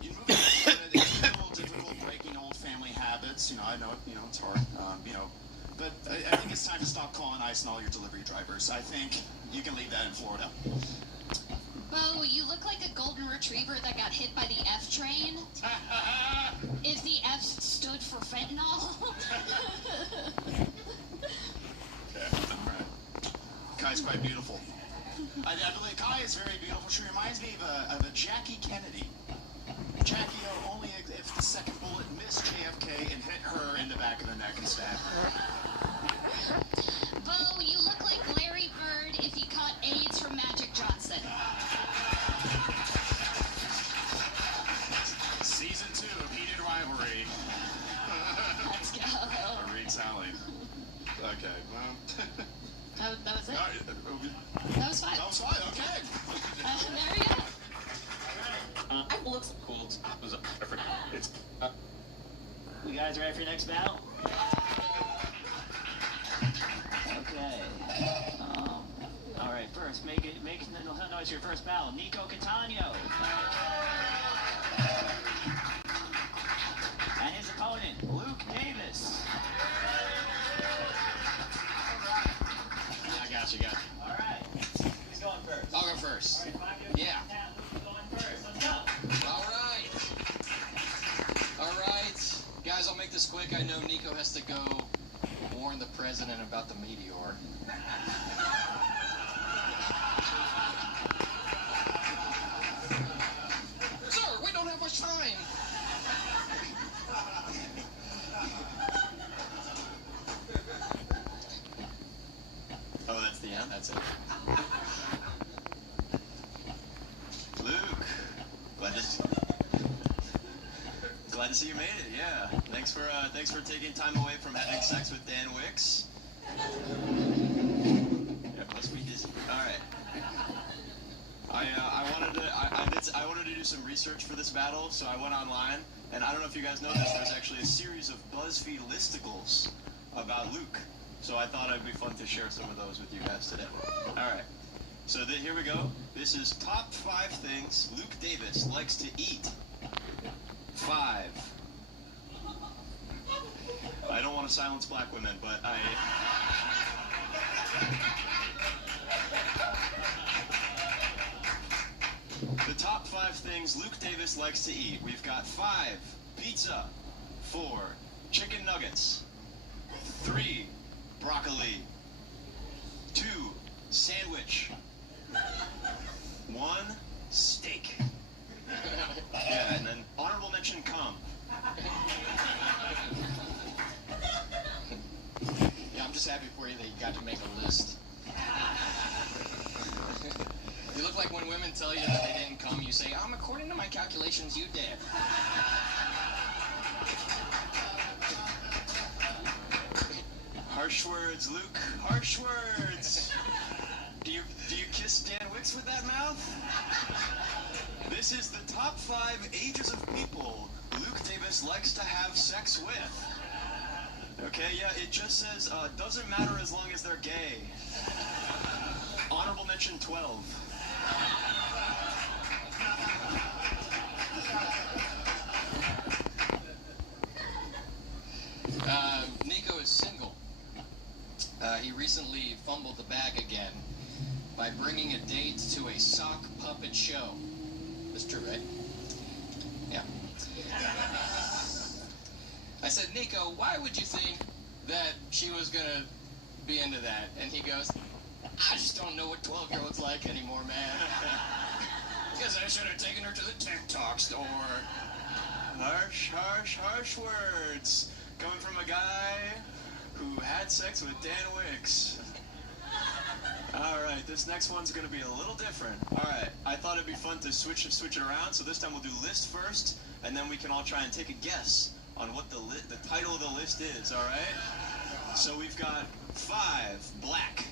You move to Florida, it's a little difficult breaking old family habits. You know, I know, you know, it's hard. You know, but I think it's time to stop calling ICE and all your delivery drivers. I think you can leave that in Florida. Bo, you look like a golden retriever that got hit by the F train. If the F stood for fentanyl. Okay, all right. Kai's quite beautiful. I believe Kai is very beautiful. She reminds me of a Jackie Kennedy. Jackie O, only if the second bullet missed JFK and hit her in the back of the neck and stabbed her. Bo, you look like Larry Bird if he caught AIDS from Magic Johnson. Season 2 of Heated Rivalry. Let's go. Reed Sally. Okay, well. That was it? That was fine. That was fine, okay. There we go. It looks cool. It's you guys ready for your next battle? Okay. All right. First, make no noise for your first battle. Nico Catano and his opponent Luke Davis. I got you. All right. Who's going first? I'll go first. Yeah. All right. Guys, I'll make this quick. I know Nico has to go warn the president about the meteor. Sir, we don't have much time. Oh, that's the end? That's it. Luke, glad to see you made it, yeah. Thanks for taking time away from having sex with Dan Wicks. Yeah, must be dizzy. Alright. I wanted to do some research for this battle, so I went online, and I don't know if you guys know this, there's actually a series of BuzzFeed listicles about Luke. So I thought it'd be fun to share some of those with you guys today. Alright. So here we go. This is top 5 things Luke Davis likes to eat. 5. I don't want to silence black women, but the top 5 things Luke Davis likes to eat. We've got 5, pizza. 4, chicken nuggets. 3, broccoli. 2, sandwich. 1, steak. Yeah, and then honorable mention cum. Yeah, I'm just happy for you that you got to make a list. You look like when women tell you that they didn't come, you say, according to my calculations, you did. Harsh words, Luke. Harsh words. Do you kiss Dan Wicks with that mouth? This is the top 5 ages of people Luke Davis likes to have sex with. Okay, yeah, it just says, doesn't matter as long as they're gay. Honorable mention 12. Nico is single. He recently fumbled the bag again by bringing a date to a sock puppet show. That's true, right? Yeah. I said, Nico, why would you think that she was gonna be into that? And he goes, I just don't know what 12-year-olds like anymore, man. Guess I should have taken her to the TikTok store. Harsh, harsh, harsh words. Coming from a guy who had sex with Dan Wicks. Alright, this next one's gonna be a little different. Alright, I thought it'd be fun to switch it around, so this time we'll do list first, and then we can all try and take a guess on what the title of the list is, alright? So we've got 5, black.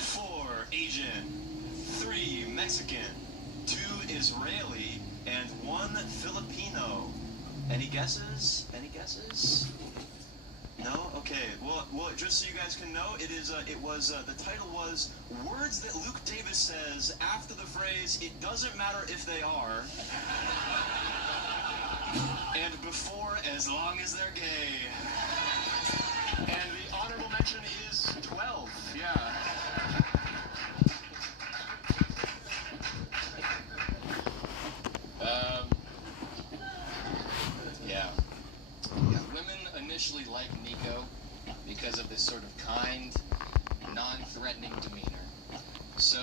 4, Asian. 3, Mexican. 2, Israeli. And 1, Filipino. Any guesses? Any guesses? No? Okay. Well, just so you guys can know, the title was words that Luke Davis says after the phrase, it doesn't matter if they are, and before, as long as they're gay. And the honorable mention is 12. Yeah. Yeah, women initially like Nico because of this sort of kind, non-threatening demeanor. So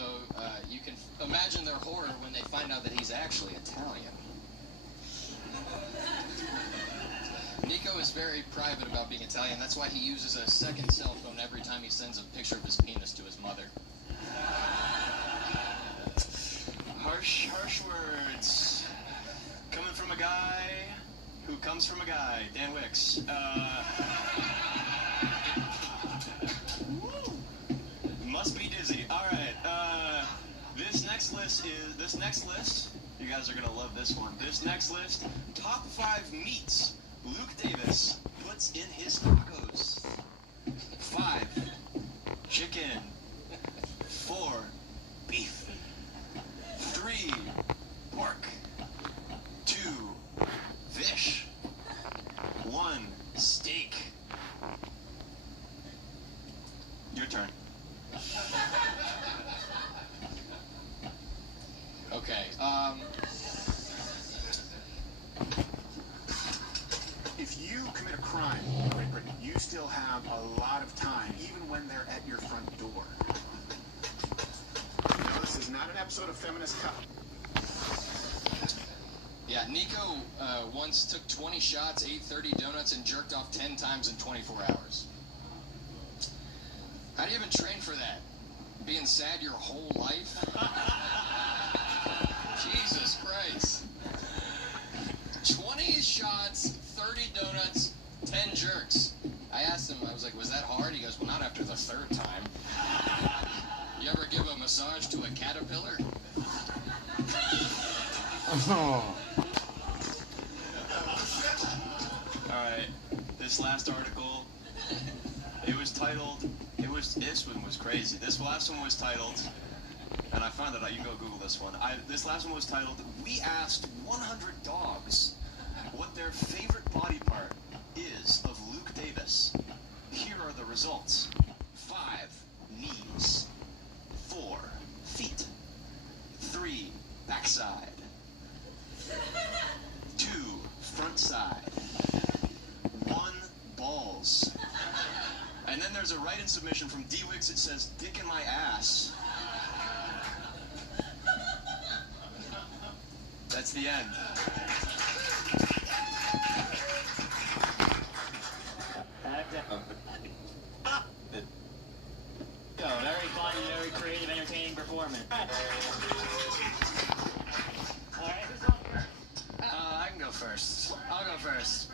you can imagine their horror when they find out that he's actually Italian. Nico is very private about being Italian. That's why he uses a second cell phone every time he sends a picture of his penis to his mother. Harsh, harsh words. Coming from a guy who comes from a guy, Dan Wicks. Must be dizzy. All right. This next list, you guys are gonna love this one. This next list, top 5 meats Luke Davis puts in his tacos. 5, chicken. 4, beef. 3, pork. 2, fish. 1, steak. Your turn. Okay, If you commit a crime, you still have around a lot of time, even when they're at your front door. No, this is not an episode of Feminist Cup. Yeah, Nico once took 20 shots, ate 30 donuts, and jerked off 10 times in 24 hours. How do you even train for that? Being sad your whole life? Jesus Christ. 20 shots, 30 donuts, 10 jerks. I asked him, I was like, was that hard? He goes, well, not after the third time. You ever give a massage to a caterpillar? Oh. Alright, this last article, it was titled, this one was crazy. This last one was titled, and I found it out, you can go Google this one. This last one was titled, we asked 100 dogs what their favorite body part is of Luke Davis. Here are the results. 5 knees, 4 feet, 3 backside, 2 front side, 1 balls. And then there's a write-in submission from D-Wix that says, dick in my ass. That's the end. Very fun, very creative, entertaining performance. Alright, who's on first? I can go first. I'll go first.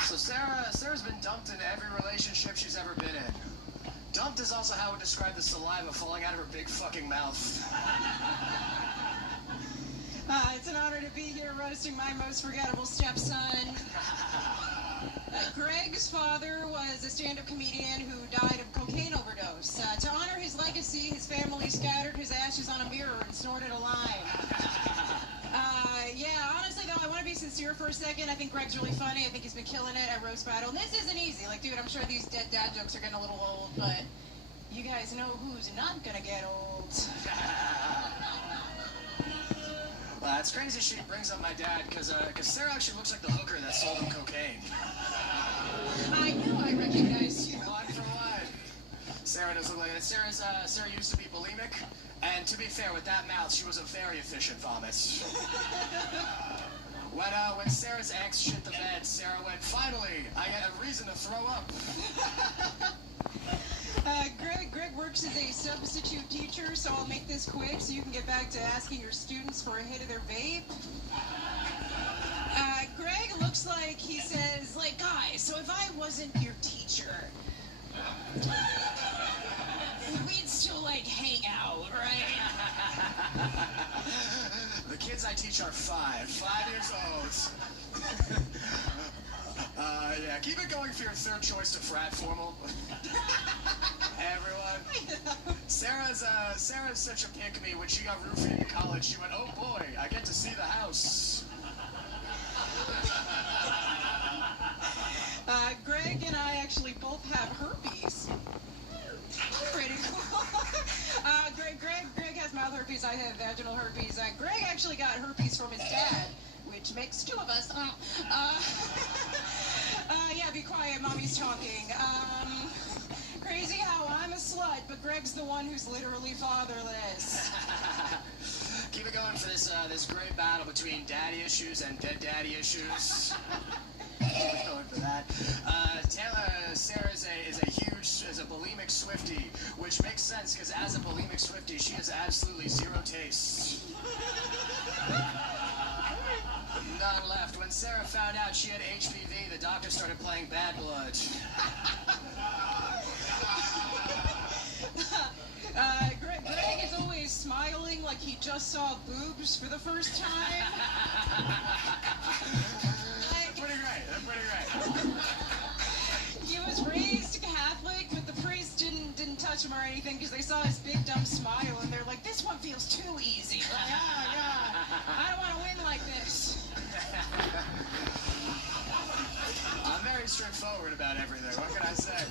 So Sarah's been dumped into every relationship she's ever been in. Dumped is also how I would describe the saliva falling out of her big fucking mouth. It's an honor to be here roasting my most forgettable stepson. Greg's father was a stand-up comedian who died of cocaine overdose. To honor his legacy, his family scattered his ashes on a mirror and snorted a line. Yeah, honestly though, I want to be sincere for a second. I think Greg's really funny. I think he's been killing it at Roast Battle. And this isn't easy. Like, dude, I'm sure these dead dad jokes are getting a little old, but you guys know who's not gonna get old. Well, it's crazy she brings up my dad, because Sarah actually looks like the hooker that sold him cocaine. I knew I recognized you. Line for line. Sarah does look like that. Sarah used to be bulimic, and to be fair, with that mouth, she was a very efficient vomit. When Sarah's ex shit the bed, Sarah went, finally, I had a reason to throw up. Greg works as a substitute teacher, so I'll make this quick so you can get back to asking your students for a hit of their vape. Greg looks like he says, like, guys, so if I wasn't your teacher, we'd still, like, hang out, right? The kids I teach are 5 years old. Yeah, keep it going for your third choice to frat formal. Everyone. Sarah's such a pick-me. When she got roofied in college, she went, oh boy, I get to see the house. Greg and I actually both have herpes. Pretty cool. Greg has mouth herpes, I have vaginal herpes. Greg actually got herpes from his dad, which makes 2 of us. Yeah, be quiet, mommy's talking. Crazy how I'm a slut, but Greg's the one who's literally fatherless. Keep it going for this great battle between daddy issues and dead daddy issues. Keep it going for that. Sarah is a bulimic Swiftie, which makes sense because as a bulimic Swiftie, she has absolutely 0 taste. None left. When Sarah found out she had HPV, the doctor started playing Bad Blood. Greg is always smiling like he just saw boobs for the first time. They're pretty great. He was raised Catholic, but the priest didn't touch him or anything because they saw his big dumb smile and they're like, this one feels too easy. Like, oh God, I don't want to win like this. I'm very straightforward about everything. What can I say?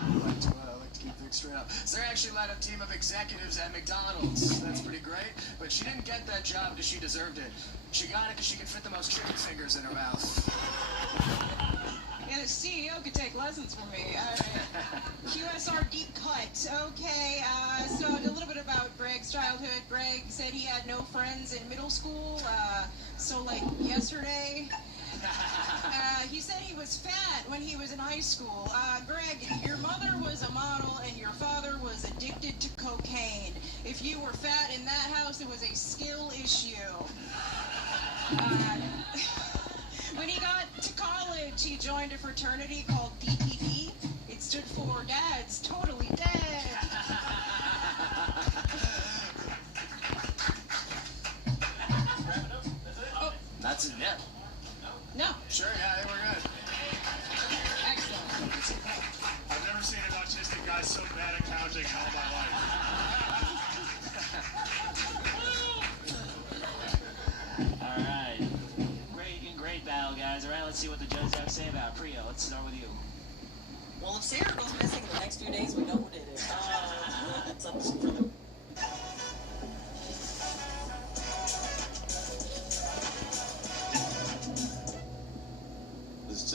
I like to keep things straight up. Sarah actually led a team of executives at McDonald's. That's pretty great. But she didn't get that job because she deserved it. She got it because she could fit the most chicken fingers in her mouth. lessons from me. QSR deep cut. Okay, so a little bit about Greg's childhood. Greg said he had no friends in middle school. So like yesterday, he said he was fat when he was in high school. Greg, your mother was a model and your father was addicted to cocaine. If you were fat in that house, it was a skill issue. When he got to college, he joined a fraternity called DTD. It stood for Dad's Totally Dead. Oh, That's it, yeah. no. Sure, yeah, I think we're good. Excellent. I've never seen an autistic guy so bad at counting in all my life. All right. Great battle, guys. All right, let's see what the judges have to say about Priya. Let's start with you. Well, if Sarah goes missing in the next few days, we know who did it. That's up for them. Was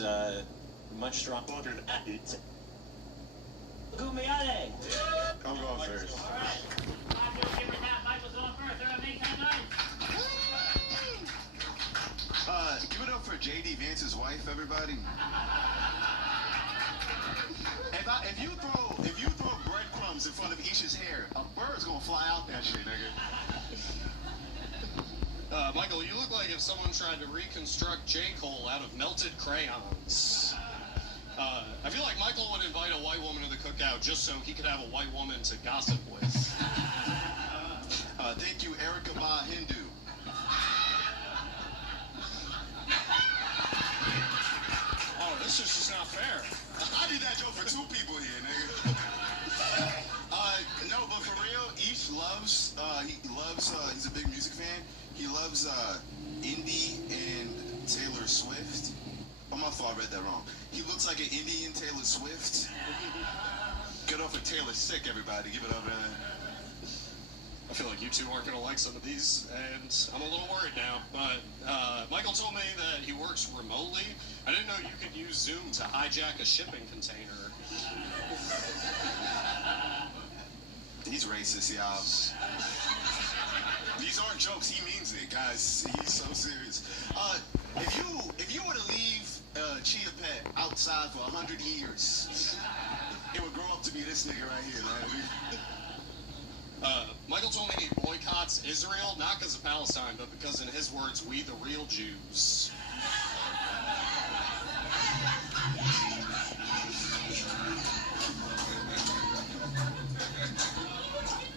much stronger than that. Gumiade. I'm going first. All right. Michael's going first. All right, make that nice. Give it up for JD Vance's wife, everybody. If you throw breadcrumbs in front of Isha's hair, a bird's gonna fly out that shit, nigga. Michael, you look like if someone tried to reconstruct J. Cole out of melted crayons. I feel like Michael would invite a white woman to the cookout just so he could have a white woman to gossip with. Thank you, Erica Ba Hindu. Oh, this is just not fair. I did that joke for two people here, nigga. No, but for real, Ish loves, he's a big music fan. He loves Indie and Taylor Swift. Oh, my fault, I read that wrong. He looks like an Indian Taylor Swift. Good up for Taylor Sick, everybody. Give it up, man. I feel like you two aren't going to like some of these, and I'm a little worried now. But Michael told me that he works remotely. I didn't know you could use Zoom to hijack a shipping container. He's racist, y'all. These aren't jokes. He means it, guys. He's so serious. If you were to leave Chia Pet outside for 100 years, it would grow up to be this nigga right here, man. Michael told me he boycotts Israel, not because of Palestine, but because, in his words, we the real Jews.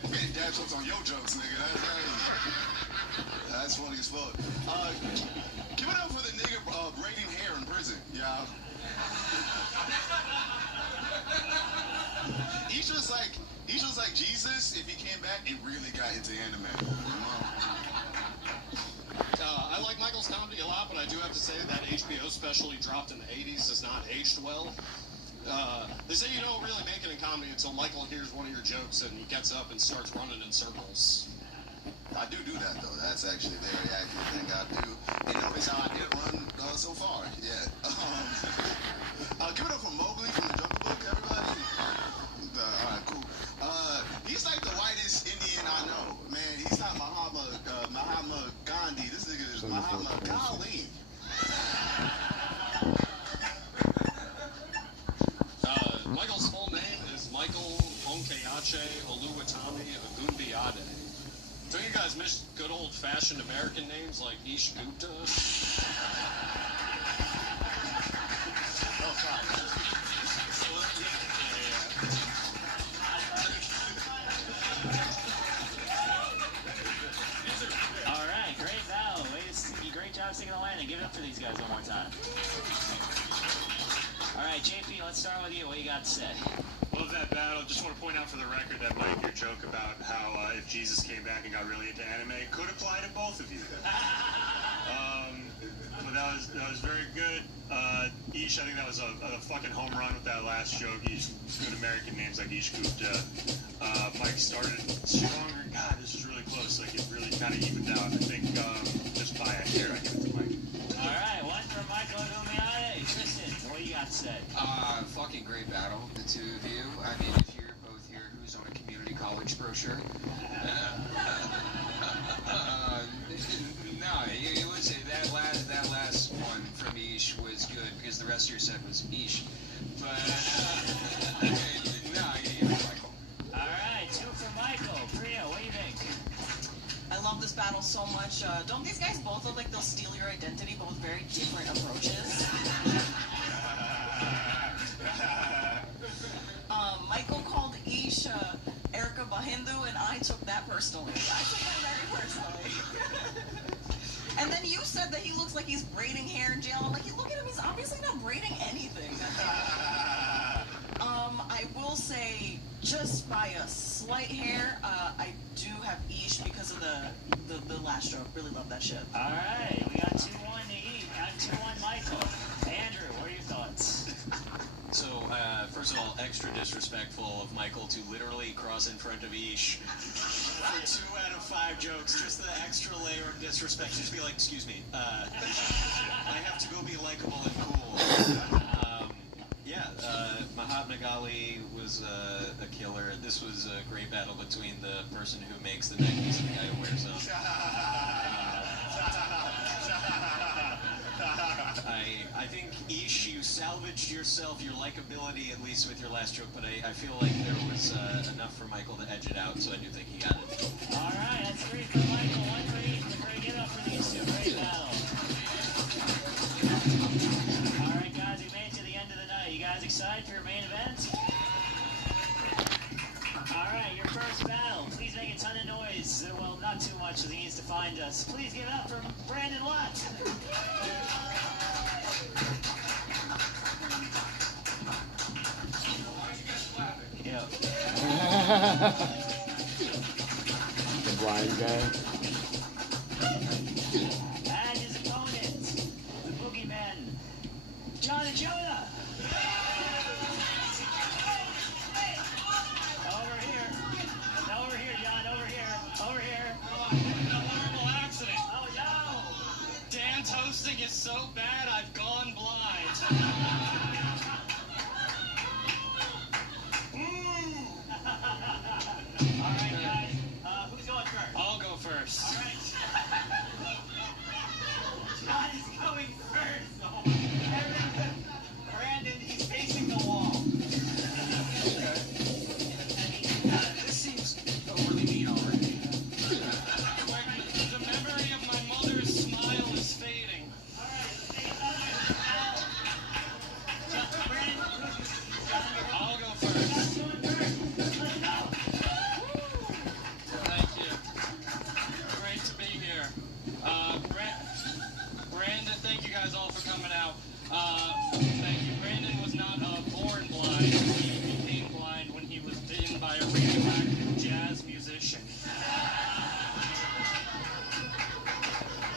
Getting dad jokes on your jokes, nigga. That's funny as fuck. Give it up for the nigga braiding hair in prison, y'all. He's just like Jesus. If he came back, it really got into anime. I like Michael's comedy a lot, but I do have to say that HBO special he dropped in the 80s has not aged well. They say you don't really make it in comedy until Michael hears one of your jokes and he gets up and starts running in circles. I do that, though. That's actually a very accurate thing I do. And notice how I did run so far. Yeah. Give it up for Mowgli from the Jungle Book, everybody. All right, cool. He's like the whitest Indian I know. Man, he's not Mahatma Gandhi. This nigga is Mahatma Ghali. Michael's full name is Michael Onkeache Oluwatami Agunbiade. Don't you guys miss good old-fashioned American names like Ish Gupta? Oh, fuck. All right, great battle. Great job sticking the landing. Give it up for these guys one more time. All right, JP, let's start with you. What you got to say? Love that battle. Just want to point out for the record that Mike, your joke about how if Jesus came back and got really into anime could apply to both of you. But that was very good. Ish, I think that was a fucking home run with that last joke. Ish, good American names like Ish Gupta. Mike started stronger. God, this is really close. Like it really kind of evened out. I think just by a hair, I give it to Mike. All right, one for Michael Gumiade. Tristan, what do you got to say? Fuck brochure. No, it was that last one from Ish was good because the rest of your set was Ish. But no, Michael. All right, 2 for Michael. Priya, what do you think? I love this battle so much. Don't these guys both look like they'll steal your identity, but with very different approaches? Michael called Ish Erica Bahindu, and I took that personally. I took that very personally. And then you said that he looks like he's braiding hair in jail. I'm like, you look at him, he's obviously not braiding anything. I will say, just by a slight hair, I do have Ish because of the last stroke. Really love that shit. All right, we got 2-1 to eat. Got 2-1 Michael. Andrew, what are your thoughts? So, first of all, extra disrespectful of Michael to literally cross in front of Ish for 2 out of 5 jokes. Just the extra layer of disrespect. Just be like, excuse me, I have to go be likable and cool. Mahatma Gali was a killer. This was a great battle between the person who makes the necklace and the guy who wears them. I think, Ish, you salvaged yourself, your likability, at least with your last joke, but I feel like there was enough for Michael to edge it out, so I do think he got it. All right, that's 3 for Michael, 1 for Ethan. Great, get up for these 2. Great battle. All right, guys, we made it to the end of the night. You guys excited for your main event? All right, your first battle. Please make a ton of noise. Well, not too much, because he needs to find us. Please give it up for Brandon Watt. Yeah. The blind guy. And his opponent, the boogeyman, John and Jonah. Over here. Over here, John. Over here. Over here. Oh, I had a horrible accident. Oh, no. Dan's hosting is so bad, I've gone blind. All right, guys. Who's going first? I'll go first. All right. John is going first. Oh, Brandon, he's facing the wall. This seems overly mean already. The memory of my mother's smile is fading. All right, take I'll go first. Thank you. Great to be here. Brandon, thank you guys all for coming out. Thank you. Brandon was not born blind. He became blind when he was bitten by a radioactive jazz musician.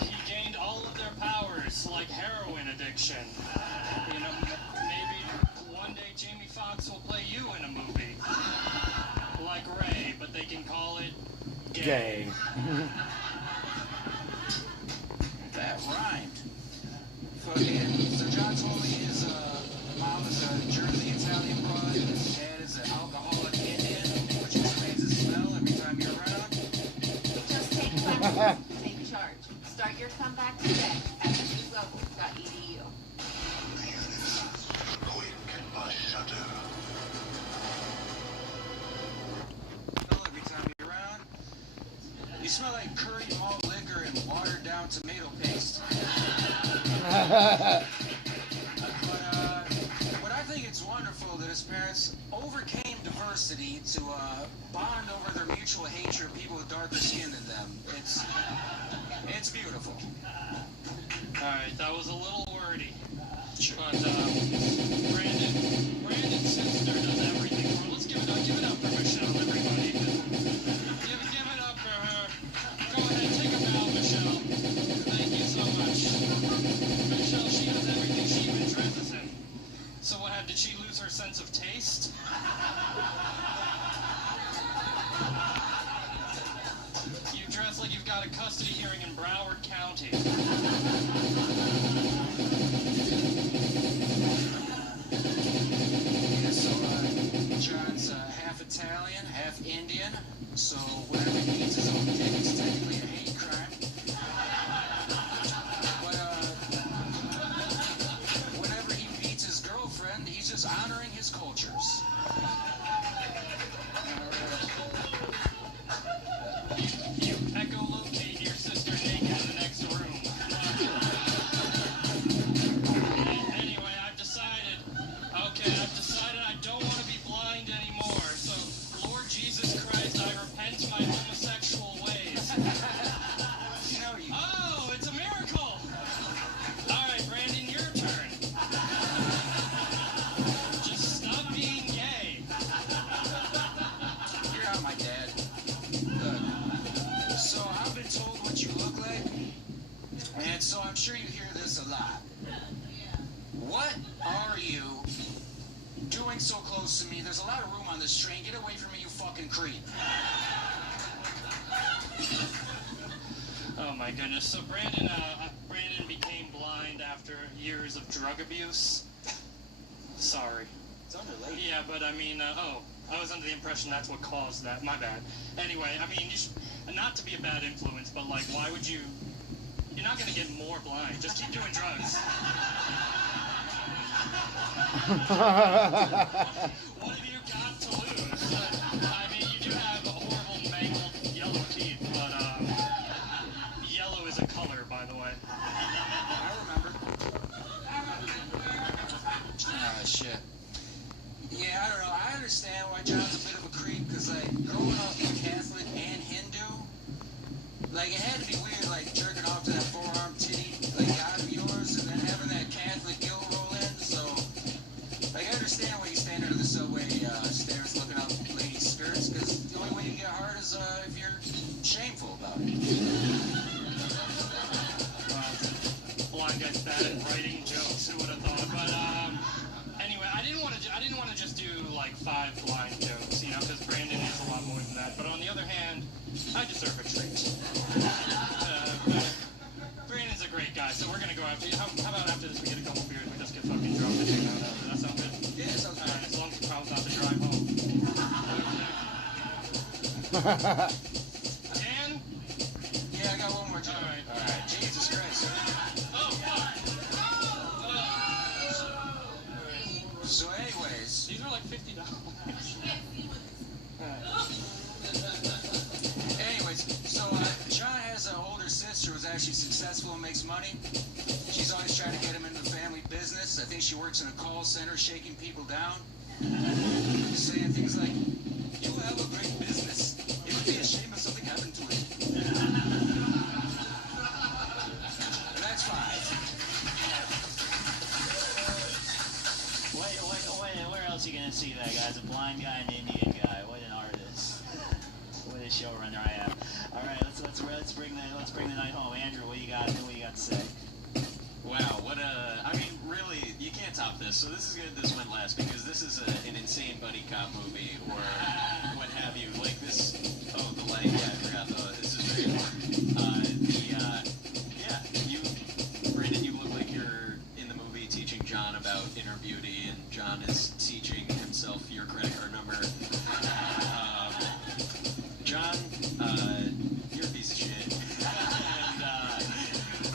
He gained all of their powers, like heroin addiction. You know, maybe one day Jamie Foxx will play you in a movie. Like Ray, but they can call it Gay. That rhymed. Fucking, so John told me his mom is a Jersey Italian broad, and his dad is an alcoholic Indian, which explains his smell every time you're around. Just take classes. Take charge. Start your comeback today at FSUGlobal.edu. Every time you're around, you smell like curry malt liquor and watered down tomato paste. But I think it's wonderful that his parents overcame diversity to bond over their mutual hatred of people with darker skin than them. It's beautiful. Alright, that was a little wordy. But Brandon's sister does everything for her. Let's give it up for Michelle, everybody. Give it up for her. Go ahead, take a bow, Michelle. Thank you so much. Michelle, she does everything, she even dresses in. So what, did she lose her sense of taste? You dress like you've got a custody hearing in Broward County. Yeah, so John's half Italian, half Indian, so whenever he beats his own dick, it's technically a hate crime. But whenever he beats his girlfriend, he's just honoring his cultures. You echolocate your sister naked in the next room. Anyway, I've decided I don't want to be blind anymore. So, Lord Jesus Christ, I repent my homosexual ways. Oh, it's a miracle! All right, Brandon, your turn. Just stop being gay. You're not my dad. Look, so I've been told what you look like, and so I'm sure you hear this a lot. What are you doing so close to me? There's a lot of room on this train. Get away from me, you fucking creep. Oh my goodness. So Brandon became blind after years of drug abuse. Sorry. It's unrelated. Yeah, but I mean, I was under the impression that's what caused that. My bad. Anyway, I mean, not to be a bad influence, but like, why would you? You're not gonna get more blind. Just keep doing drugs. What have you got to lose? I mean, you do have horrible mangled yellow teeth, but yellow is a color, by the way. I remember. Ah, shit. Yeah, I don't know. I understand why John's a bit of a creep, because, like, growing up Catholic and Hindu, like, it had to be weird, like, jerking off to that forearm titty, like, god of yours, and then having that Catholic guilt roll in, so, like, I understand why you stand under the subway stairs looking up ladies' skirts, because the only way you get hard is if you're shameful about it. Blind guy's bad at writing jokes. Who would have thought? But anyway, I didn't want to just do like 5 blind jokes, you know, because Brandon is a lot more than that. But on the other hand, I deserve a treat. Brandon's a great guy, so we're gonna go after you. How about after this we get a couple beers, we just get fucking drunk and hang out after? That sound good? Yeah, that sounds good. Alright, as long as the problem's not the drive home. Dan? Yeah, I got one more joke. Alright, Jesus Christ. So anyways... These are like $50. Anyways, so John has an older sister who's actually successful and makes money. She's always trying to get him into the family business. I think she works in a call center shaking people down. Saying things like, you have a great business. It would be a shame if something happened to it. And that's 5. Where else are you gonna see that, guys? A blind guy and an Indian guy. What an artist. What a showrunner I am. All right, let's bring the night home. Andrew, what you got to say? Wow, I mean, really, you can't top this. So this is good this went last, because this is an insane buddy cop movie, or what have you. Like this, the light, yeah, I forgot, this is very important. Brandon, you look like you're in the movie teaching John about inner beauty, and John is teaching himself your credit card number. John, you're a piece of shit.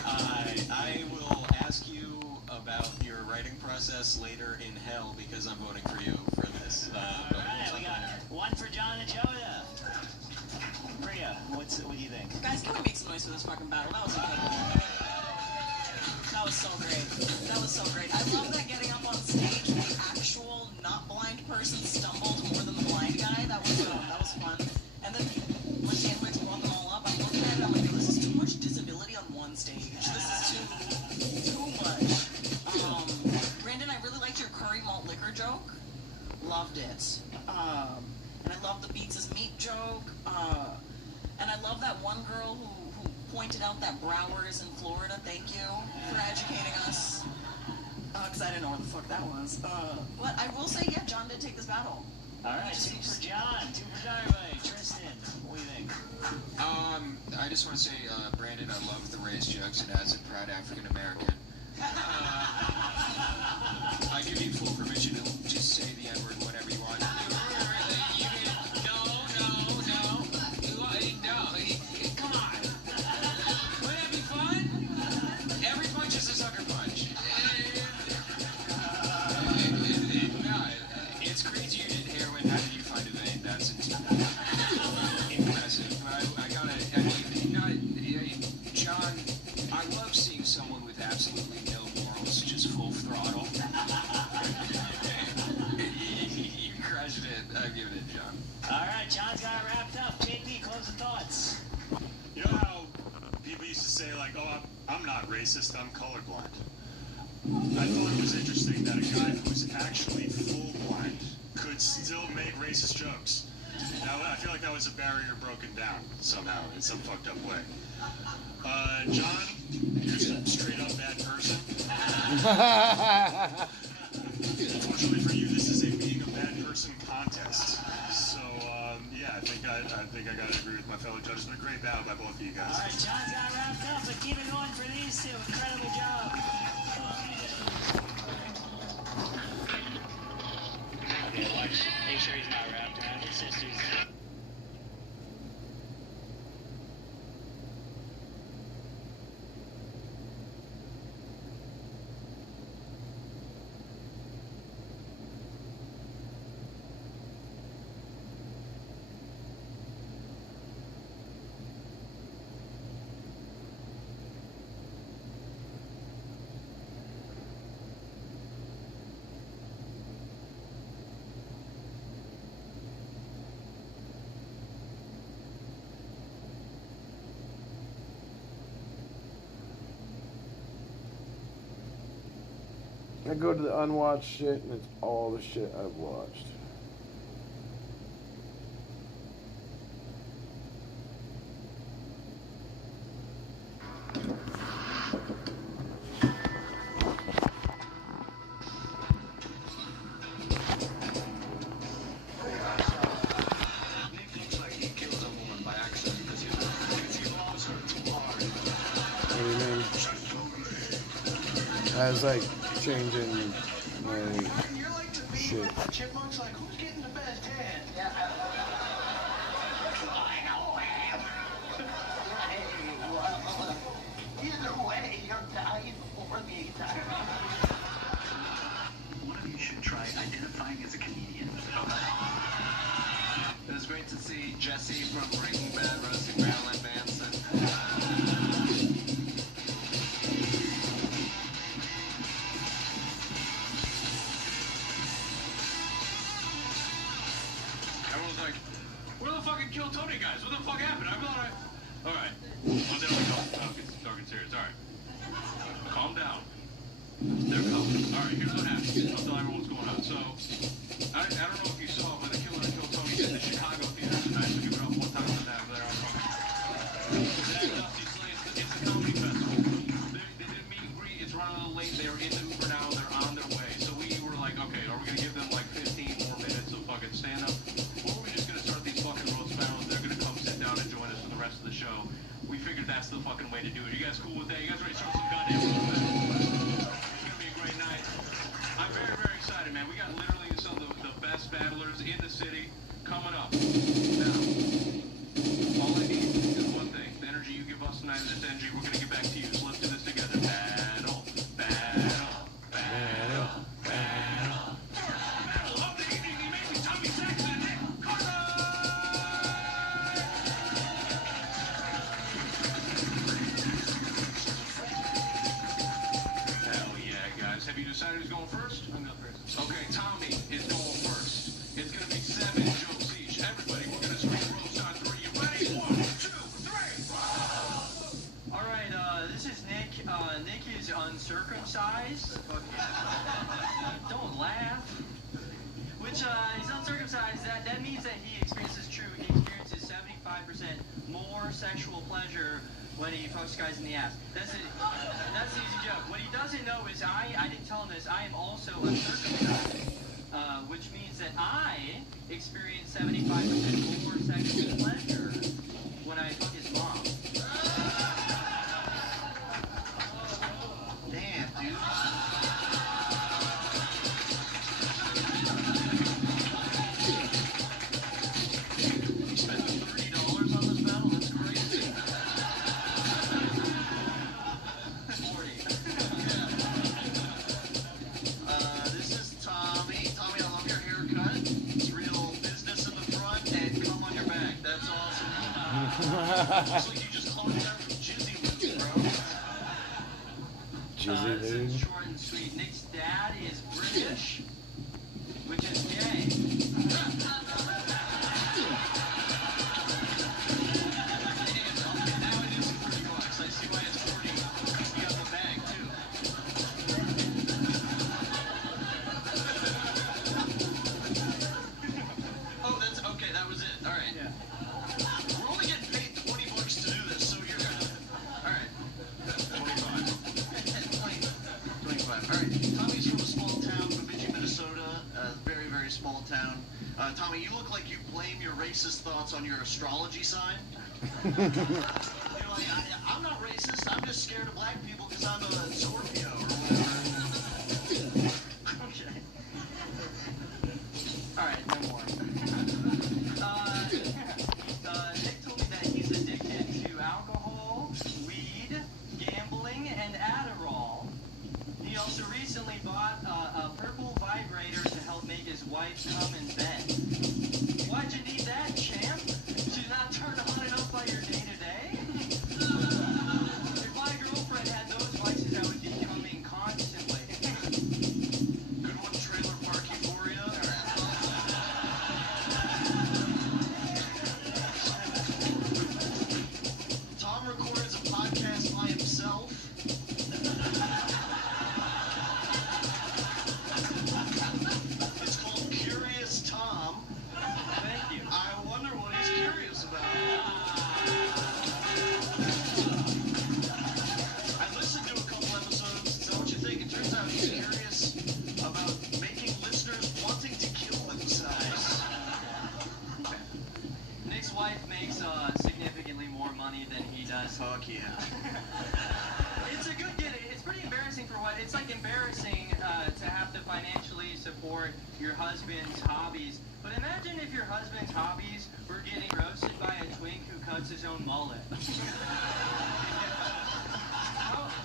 And I will ask you about your writing process later in hell, because I'm voting for you for this. Alright, we got one for John and Joda. Priya, what do you think? Guys, can we make some noise for this fucking battle? That was okay. That was so great. That was so great. I love that getting up on stage, the actual not blind person stumbled more than the blind guy. That was fun. And then when Danwick brought them all up, I'm looking at it, I'm like, this is too much disability on one stage. This is too much. Brandon, I really liked your curry malt liquor joke. Loved it. And I love the beats is meat joke. And I love that one girl who pointed out that Broward is in Florida. Thank you for educating us. Because I didn't know what the fuck that was. But I will say, yeah, John did take this battle. Alright, 2 for John, 2 for Darby. Tristan, what do you think? I just want to say, Brandon, I love the race jokes, and as a proud African American, I give you full permission to just say the N-word whatever you want. No. racist, I'm colorblind. I thought it was interesting that a guy who's actually full blind could still make racist jokes. Now, I feel like that was a barrier broken down somehow in some fucked up way. John, you're just a straight up bad person. Unfortunately for you, this is a being a bad person contest. So, yeah, I think I gotta agree with my fellow judges. It's been a great battle by both of you guys. All right, John's got wrapped up, but keep it going for these two. Incredible job. Okay, watch. Make sure he's not wrapped around his sisters. I go to the unwatched shit, and it's all the shit I've watched. What do you mean? I was like changing my shit. Chipmunk's like, who's getting the best head? Either way, you're dying for me. One of you should try identifying as a comedian. It was great to see Jesse from Breaking Bad roasting Marilyn Manson. Everyone's like, where the fucking Kill Tony guys? What the fuck happened? I thought I... Alright. Well, there we go. Oh, it's talking serious. Alright. Calm down. They're coming. Alright, here's what happened. I'll tell everyone what's going on. So, I don't know if you saw, but the Killer and Kill Tony in the Chicago theater tonight, so give it up one time for that there on front. Zach Dusty Slay, it's the comedy festival. They did meet and greet. It's running a little late. They're in the Uber now. They're on their way. So we were like, okay, are we going to give them like 15 more minutes of fucking stand-up? Or are we just going to start these fucking roast battles? They're going to come sit down and join us for the rest of the show. We figured that's the fucking way to do it. You guys cool with that? You guys ready to start some goddamn roast battles? It's going to be a great night. I'm very, very excited, man. We got literally some of the best battlers in the city coming up. Now, all I need is one thing. The energy you give us tonight, and this energy we're going to give back to you. So let's do this together. Battle, battle, battle, battle. Battle of the evening. He made me Tommy Saxon. Nick Carter! Hell yeah, guys. Have you decided who's going first? I'm going first. Okay, Tommy is going first. It's going to be 7 jokes each. Everybody, we're going to scream roast on 3. You ready? 1, 2, 3. All right, this is Nick. Nick is uncircumcised. Don't laugh. Which, he's uncircumcised. That means that he experiences 75% more sexual pleasure when he fucks guys in the ass. That's an easy joke. What he doesn't know is I didn't tell him this, I am also uncircumcised. Which means that I experience 75% more sexual pleasure when I fuck his mom. Damn, dude. You spent $30 on this battle? That's crazy. 40. This is Tommy. Tommy, I love your haircut. It's real business in the front and come on your back. That's awesome. Looks like you just cloned that from Jizzy Luke, bro. Jizzy This is Lou. short and sweet. Nick's dad is British, which is gay. Now it is $40. I see why it's 40. You got the town. Tommy, you look like you blame your racist thoughts on your astrology sign. You're like, I'm not racist. I'm just scared of black people because I'm a Scorpio or whatever. Okay. All right, no more. Nick told me that he's addicted to alcohol, weed, gambling, and Adderall. He also recently bought a purple vibrator to help make his wife come in bed. Why'd you need that, champ? She's not turned on and off by your day-to-day? If my girlfriend had those vices, I would be coming constantly. Good one, Trailer Park Euphoria. Tom records a podcast by himself. It's called Curious Tom. Thank you. I wonder what he's curious about. I listened to a couple episodes. Is that what you think? It turns out he's curious about making listeners wanting to kill themselves. Nick's wife makes significantly more money than he does. Fuck yeah. It's a good gig. It's pretty embarrassing for what it's like embarrassing to have to financially support your husband's hobbies. But imagine if your husband's hobbies were getting roasted by a twink who cuts his own mullet.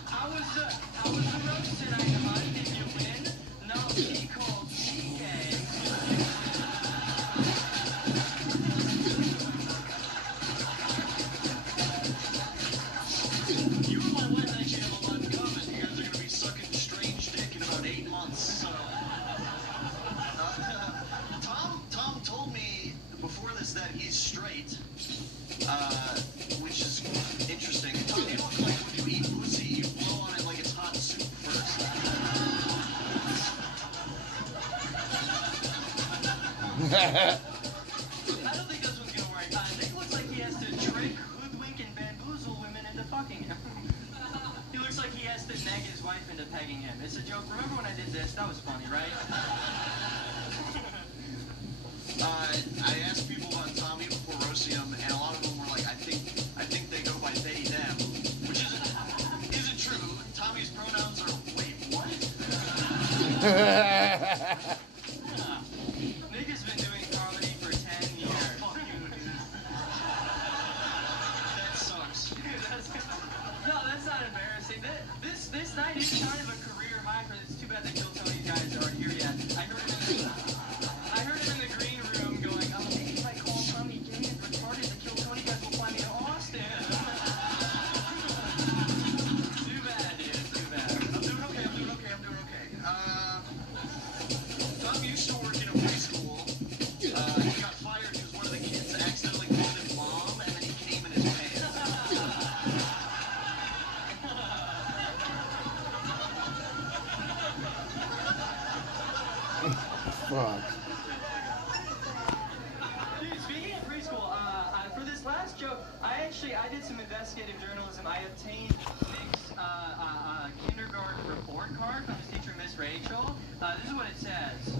How was the roast tonight, hon? Did you win? No, he called me gay. You and my wife actually have a lot in common. You guys are going to be sucking strange dick in about 8 months. So, Tom told me before this that he's straight, which is interesting. Tom, you look like when you eat pussy, you blow on it like it's hot soup first. I don't think this one's going to work. Nick looks like he has to trick, hoodwink, and bamboozle women into fucking him. He looks like he has to nag his wife into pegging him. It's a joke. Remember when I did this? That was funny, right? I asked people about Tommy before roasting him, and a lot of them were like, I think they go by they, them, which isn't true. Tommy's pronouns are, wait, what? Nick has been doing comedy for 10 years. Oh, fuck you, dude. That sucks. No, that's not embarrassing. This night is kind of a career high for this. It's too bad the Kill Tony guys aren't here yet. I heard him in the green room going, maybe if I call Tommy gay and retarded, the Kill Tony guys will fly me to Austin. Too bad, dude. Too bad. I'm doing okay. Tom used to work in a preschool. He got fired because one of the kids accidentally called him mom, and then he came in his pants. Fuck. Dude, speaking of preschool, for this last joke, I did some investigative journalism. I obtained Nick's kindergarten report card from his teacher, Miss Rachel. This is what it says.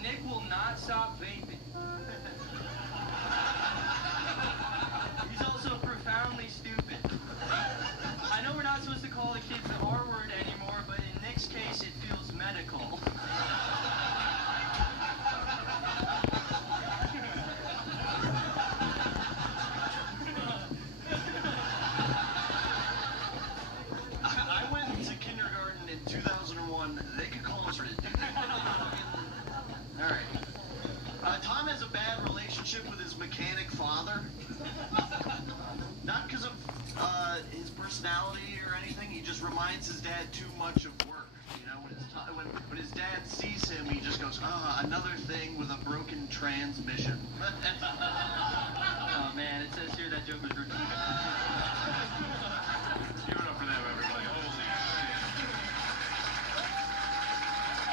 Nick will not stop vaping. He's also profoundly stupid. I know we're not supposed to call the kids the R word anymore, but in Nick's case, it feels medical. I went to kindergarten in 2001. They could call us ridiculous. All right. Tom has a bad relationship with his mechanic father. Not because of his personality or anything. He just reminds his dad too much of work. You know, when his dad sees him, he just goes, another thing with a broken transmission. Oh man, it says here that joke was ridiculous. Give it up for them, everybody. Holy shit.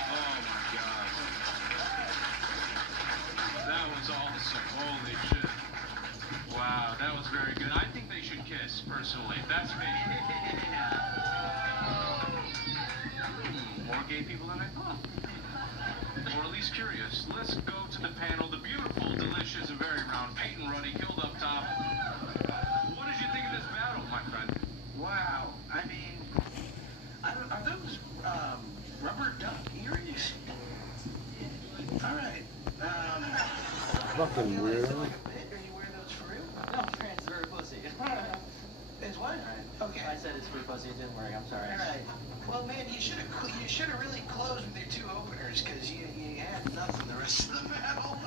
Oh my god. That was awesome. Holy shit. Wow, that was very good. I think they should kiss, personally. That's me. More gay people than I thought. or at least curious, let's go to the panel. The beautiful, delicious, and very round Peyton Ruddy killed up top. What did you think of this battle, my friend? Wow. I mean, are those rubber duck earrings? All right. Fucking weird. Are you wearing those for real? No, it's very pussy. It's what? Okay. I said it's for pussy. It didn't work. I'm sorry. All right. Well, man, you should have really closed with your 2 openers because you had nothing the rest of the battle.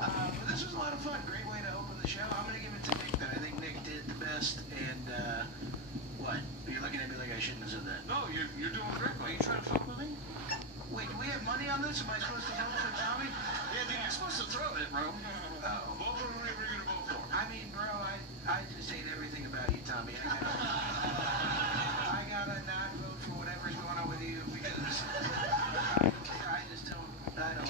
But this was a lot of fun. Great way to open the show. I'm gonna give it to Nick. Though I think Nick did it the best. And what? You're looking at me like I shouldn't have said that. No, you're doing great. Are you trying to fuck with me? Wait, do we have money on this? Am I supposed to vote for Tommy? Yeah, dude, you're supposed to throw it, bro. Oh. Vote for whoever you're gonna vote for. I mean, bro, I just hate everything about you, Tommy. I gotta not vote for whatever's going on with you because I just don't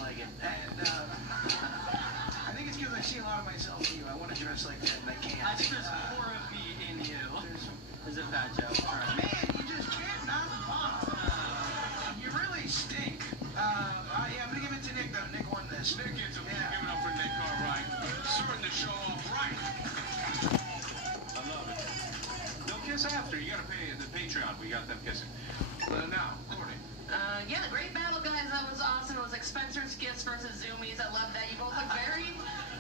like it. And I think it's because I see a lot of myself in you. I want to dress like that and I can't. I think there's more of me in you. Is it fat Joe? All right. Man, you just can't not bomb. You really stink. Yeah, I'm gonna give it to Nick though. Nick won this. Nick gets a give it up for Nick Cartwright. Starting the show off right. I love it. They'll kiss after. You gotta pay the Patreon. We got them kissing. Now, Courtney. Yeah, great battle, guys. That was awesome. It was like Spencer's Gifts versus Zoomies. I love that. You both look very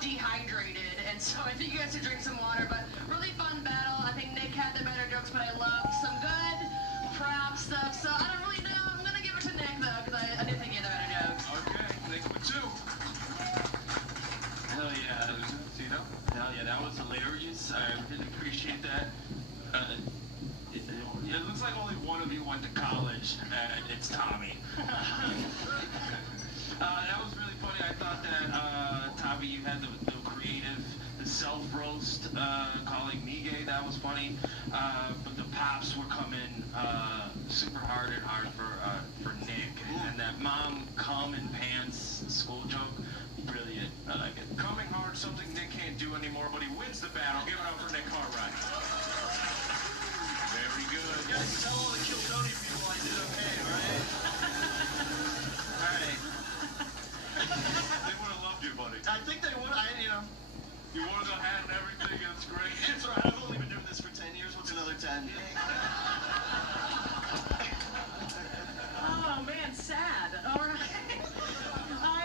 dehydrated, and so I think you guys should drink some water. But really fun battle. I think Nick had the better jokes, but I loved some good prop stuff. So I don't really know. I'm gonna give it to Nick though, because I didn't think he had the better jokes. Okay, Nick with 2. Hell yeah. Tito? Hell yeah, that was hilarious. I really appreciate that. It looks like only one of you went to college, and it's Tommy. That was really funny. I thought that, Tommy, you had the creative, the self-roast, calling me gay. That was funny. But the pops were coming super hard for Nick. And that mom cum in pants school joke, brilliant. I like it. Coming hard, something Nick can't do anymore, but he wins the battle. Give it up for Nick Cartwright. Very good. Guys, tell all the Kill Tony people I did okay, right? Alright. They would have loved you, buddy. I think they would. You wore the hat and everything. It's great. It's right. I've only been doing this for 10 years. What's another 10? Oh man, sad. All right.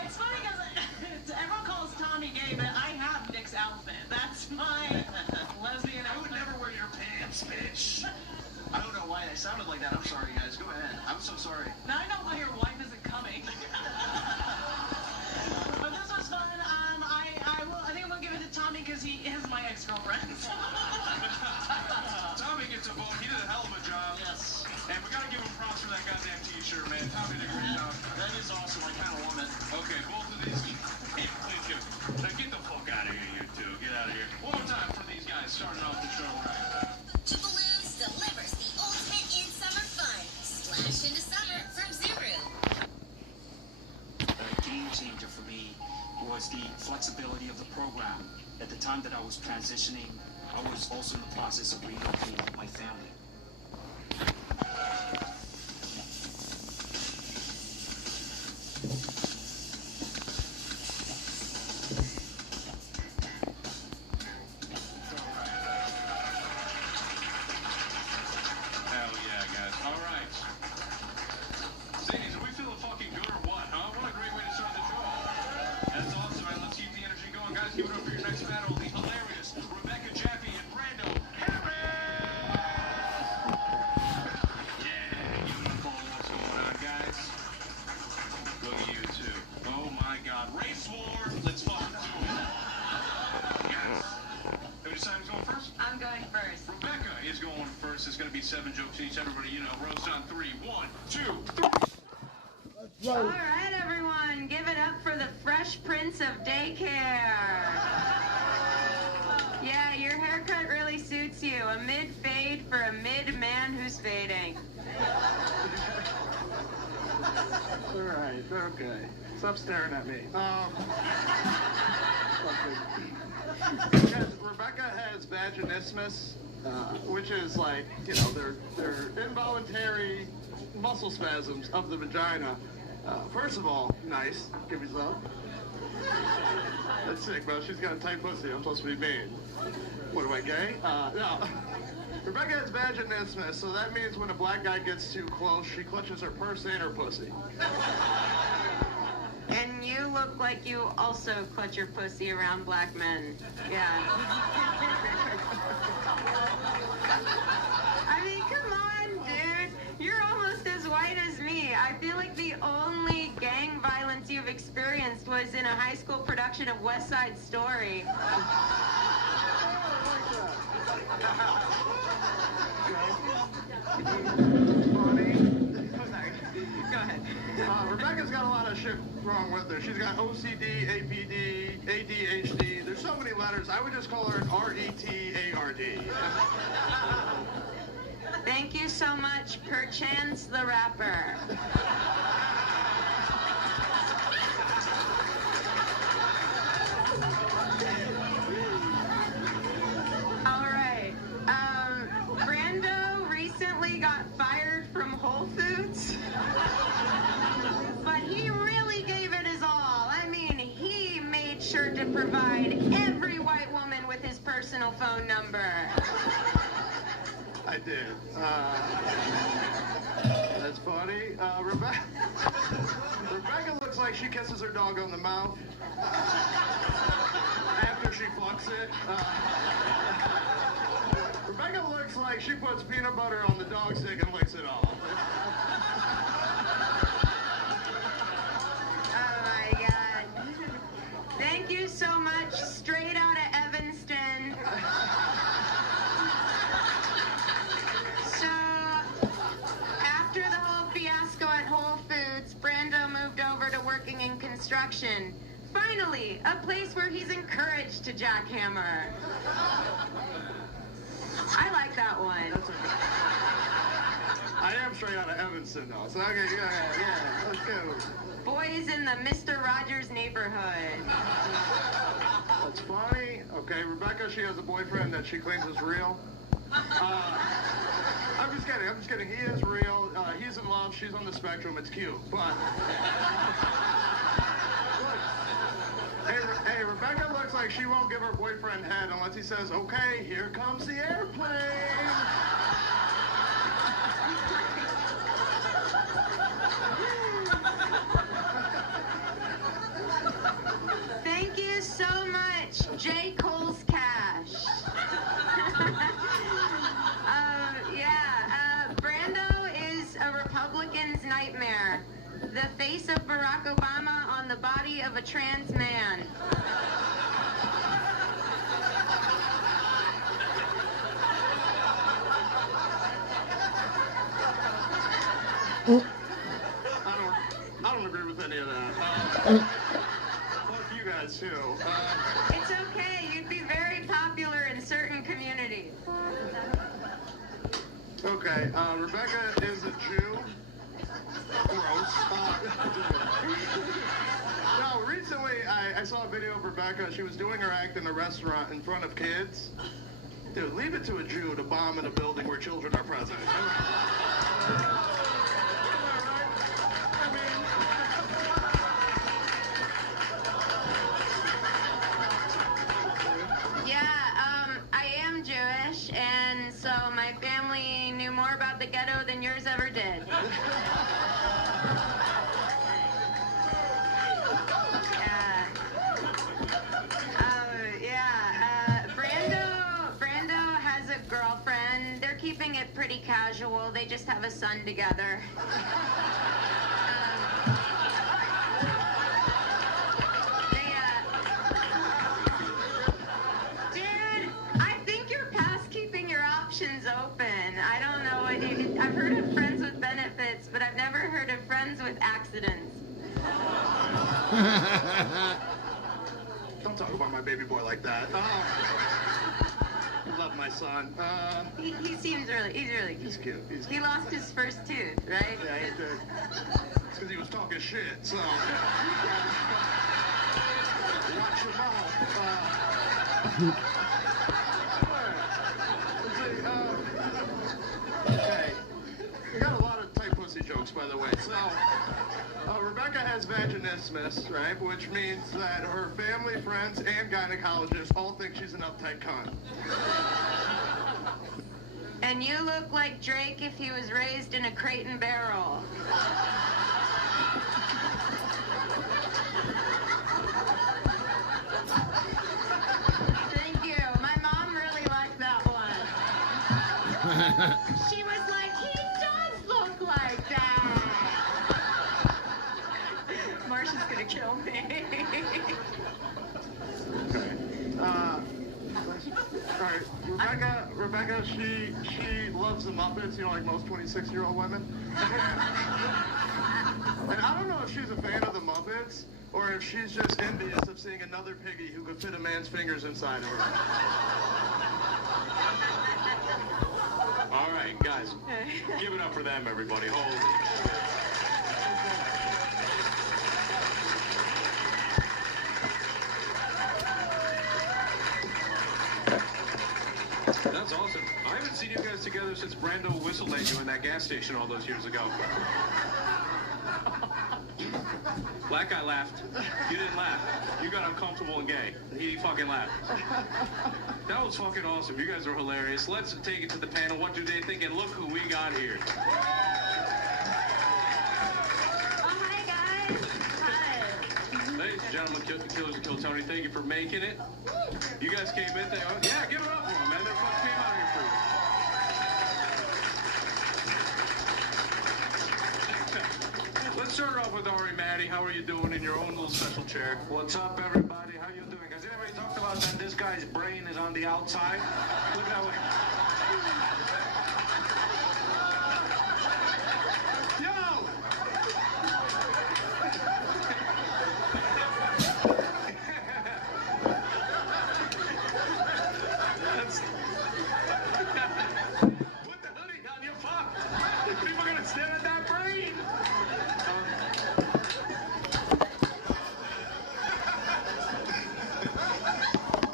It's funny because everyone calls Tommy gay, but I have Nick's outfit. That's my lesbian I would outfit. never wear your pants, bitch. I don't know why I sounded like that. I'm sorry, guys. Go ahead. I'm so sorry. Now I know why your wife isn't coming. But this was fun. I think I'm gonna give it to Tommy because he is my ex-girlfriend. Tommy gets a vote. He did a hell of a job. Yes. And we gotta give him props for that goddamn t-shirt, man. Tommy did a great job. That is awesome. I kind of want it. Okay, both of these. Hey, please give. Now get the fuck out of here, you two. Get out of here. One more time for these guys starting off the show right. The Balloons delivers the ultimate in summer fun. Splash into summer from Zuru. A game changer for me was the flexibility of the program. At the time that I was transitioning, I was also in the process of relocating with my family. Hell yeah, guys. All right. Zanies, are we feeling fucking good or what, huh? What a great way to start the show. That's awesome, man. Let's keep the energy going. Guys, give it up for your next battle. The hilarious Rebecca Jaffe and Brando Yeah, you know what's going on, guys. Look at you two. Oh my god. Race war. Let's fucking do it. Yes. Who decided who's going first? I'm going first. Rebecca is going first. It's going to be 7 jokes each. Everybody, you know, roast on 3. 1, 2, 3. All right, everyone, give it up for the Fresh Prince of Daycare. Yeah, your haircut really suits you. A mid-fade for a mid-man who's fading. Alright, okay. Stop staring at me. Guys, Rebecca has vaginismus, which is like, you know, they're involuntary muscle spasms of the vagina. First of all, nice. Give me some. That's sick, bro. She's got a tight pussy. I'm supposed to be mean. What, am I gay? No. Rebecca has vaginismus, so that means when a black guy gets too close, she clutches her purse and her pussy. And you look like you also clutch your pussy around black men. Yeah. I mean, come on, dude. You're almost as white as me. I feel like the only gang violence you've experienced was in a high school production of West Side Story. Go ahead. Rebecca's got a lot of shit wrong with her. She's got OCD, APD, ADHD. There's so many letters. I would just call her RETARD. Thank you so much, Perchance the Rapper. All right. Brando recently got fired from Whole Foods. But he really gave it his all. I mean, he made sure to provide every white woman with his personal phone number. I did. That's funny. Rebecca looks like she kisses her dog on the mouth after she fucks it. Rebecca looks like she puts peanut butter on the dog stick and licks it off. Oh my God. Thank you so much. Straight out of Evanston. So, after the whole fiasco at Whole Foods, Brando moved over to working in construction. Finally, a place where he's encouraged to jackhammer. I like that one. I am straight out of Evanston, though. So, okay, yeah, let's go. Boys in the Mr. Rogers neighborhood. That's funny. Okay, Rebecca, she has a boyfriend that she claims is real. I'm just kidding. He is real. He's in love. She's on the spectrum. It's cute. But, look, hey, Rebecca looks like she won't give her boyfriend head unless he says, okay, here comes the airplane. Thank you so much, J. Cole's Cash. Brando is a Republican's nightmare. The face of Barack Obama on the body of a trans man. I don't agree with any of that. Fuck you guys, too. It's okay. You'd be very popular in certain communities. Okay, Rebecca is a Jew. Gross. No, recently I saw a video of Rebecca. She was doing her act in a restaurant in front of kids. Dude, leave it to a Jew to bomb in a building where children are present. I am Jewish, and so my family knew more about the ghetto than yours ever did. Brando has a girlfriend. They're keeping it pretty casual. They just have a son together. Open. I don't know what I've heard of friends with benefits, but I've never heard of friends with accidents. Don't talk about my baby boy like that. I love my son. He seems he's cute. He lost his first tooth, right? Yeah, he did. It's because he was talking shit, so. Watch your mouth. Okay. We got a lot of tight pussy jokes, by the way. So, Rebecca has vaginismus, right? Which means that her family, friends, and gynecologists all think she's an uptight cunt. And you look like Drake if he was raised in a crate and barrel. Thank you. My mom really liked that one. She was like, he does look like that. Marsha's gonna kill me. Alright, Rebecca, she loves the Muppets, you know, like most 26-year-old women. And I don't know if she's a fan of the Muppets, or if she's just envious of seeing another piggy who could fit a man's fingers inside of her. All right, guys, give it up for them, everybody. Holy shit. That's awesome. I haven't seen you guys together since Brando whistled at you in that gas station all those years ago. Black guy laughed. You didn't laugh. You got uncomfortable and gay. He fucking laughed. That was fucking awesome. You guys are hilarious. Let's take it to the panel. What do they think? And look who we got here. Hi, guys. Hi. Ladies and gentlemen, Killers and Kill Tony, thank you for making it. You guys came in. Yeah, give it up for them, man. They fucking came out here for you. Let's start off with Ari Maddie. How are you doing in your own little special chair? What's up, everybody? How you doing? Has anybody talked about that this guy's brain is on the outside? Look that way. Yo! Put the hoodie on, you're fucked. People are gonna stare at that brain.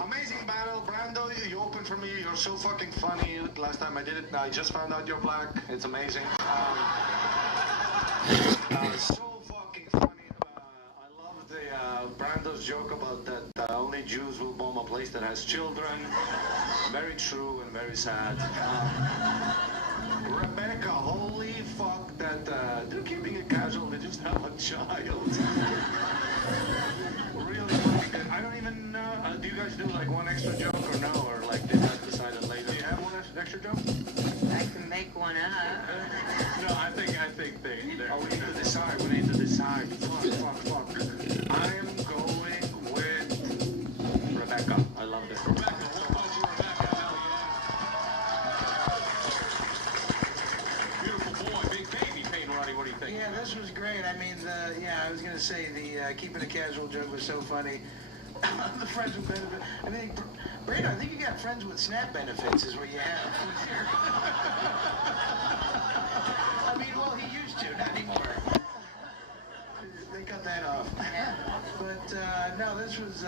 Amazing battle, Brando. You opened for me. You're so fucking funny. Last time I did it, I just found out you're black. It's amazing. So fucking funny. I love the Brando's joke about that only Jews will bomb a place that has children. Very true and very sad. Rebecca, holy fuck that they're keeping it casual. They just have a child. Really fucking good. I don't even know. Do you guys do like one extra joke or no? Or like did that decided later? Do you have one extra joke? I can make one up. No, I think they're... Oh, we need to decide. We need to decide. Fuck. I am going with Rebecca. I love this. Rebecca, what about you, Rebecca? Beautiful boy, big baby, Peyton Roddy. What do you think? Yeah, this was great. I mean, I was going to say the keeping it casual joke was so funny. The friends with benefits. I mean, Brado, I think you got friends with SNAP benefits is what you have. I mean, well, he used to, not anymore. They cut that off. But no, this was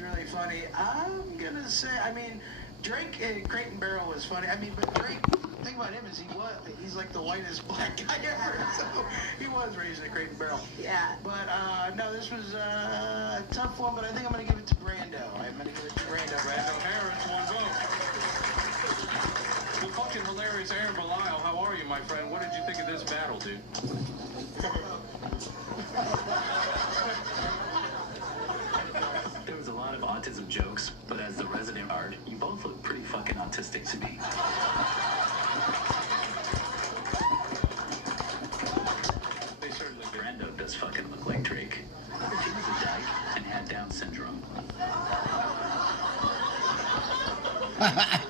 really funny. I'm gonna say, I mean, Drake Crate and Barrel was funny. I mean, but Drake, the thing about him is he's like the whitest black guy ever. So he was raised in a Crate and Barrel. Yeah. But no, this was a tough one. But I think I'm gonna give it to Brando. I'm gonna give it to Brando. Brando Harris, one vote. The fucking hilarious Aaron Belial, how are you, my friend? What did you think of this battle, dude? There was a lot of autism jokes, but as the resident art, you both look pretty fucking autistic to me. They certainly did. Brando does fucking look like Drake. He was a dyke and had Down syndrome.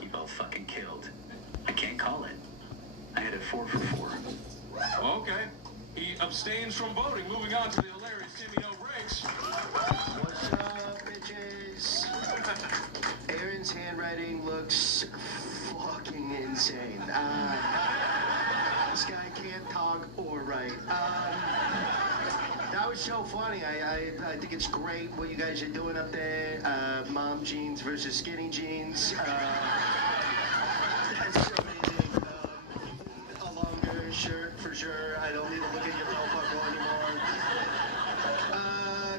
You both fucking killed. I can't call it. I had it 4 for 4. Okay. He abstains from voting. Moving on to the hilarious Timmy O'Briggs. What's up, bitches? Aaron's handwriting looks fucking insane. This guy can't talk or write. That was so funny. I think it's great what you guys are doing up there. Mom jeans versus skinny jeans. That's so amazing. A longer shirt for sure. I don't don't need to look at your motherfucker anymore.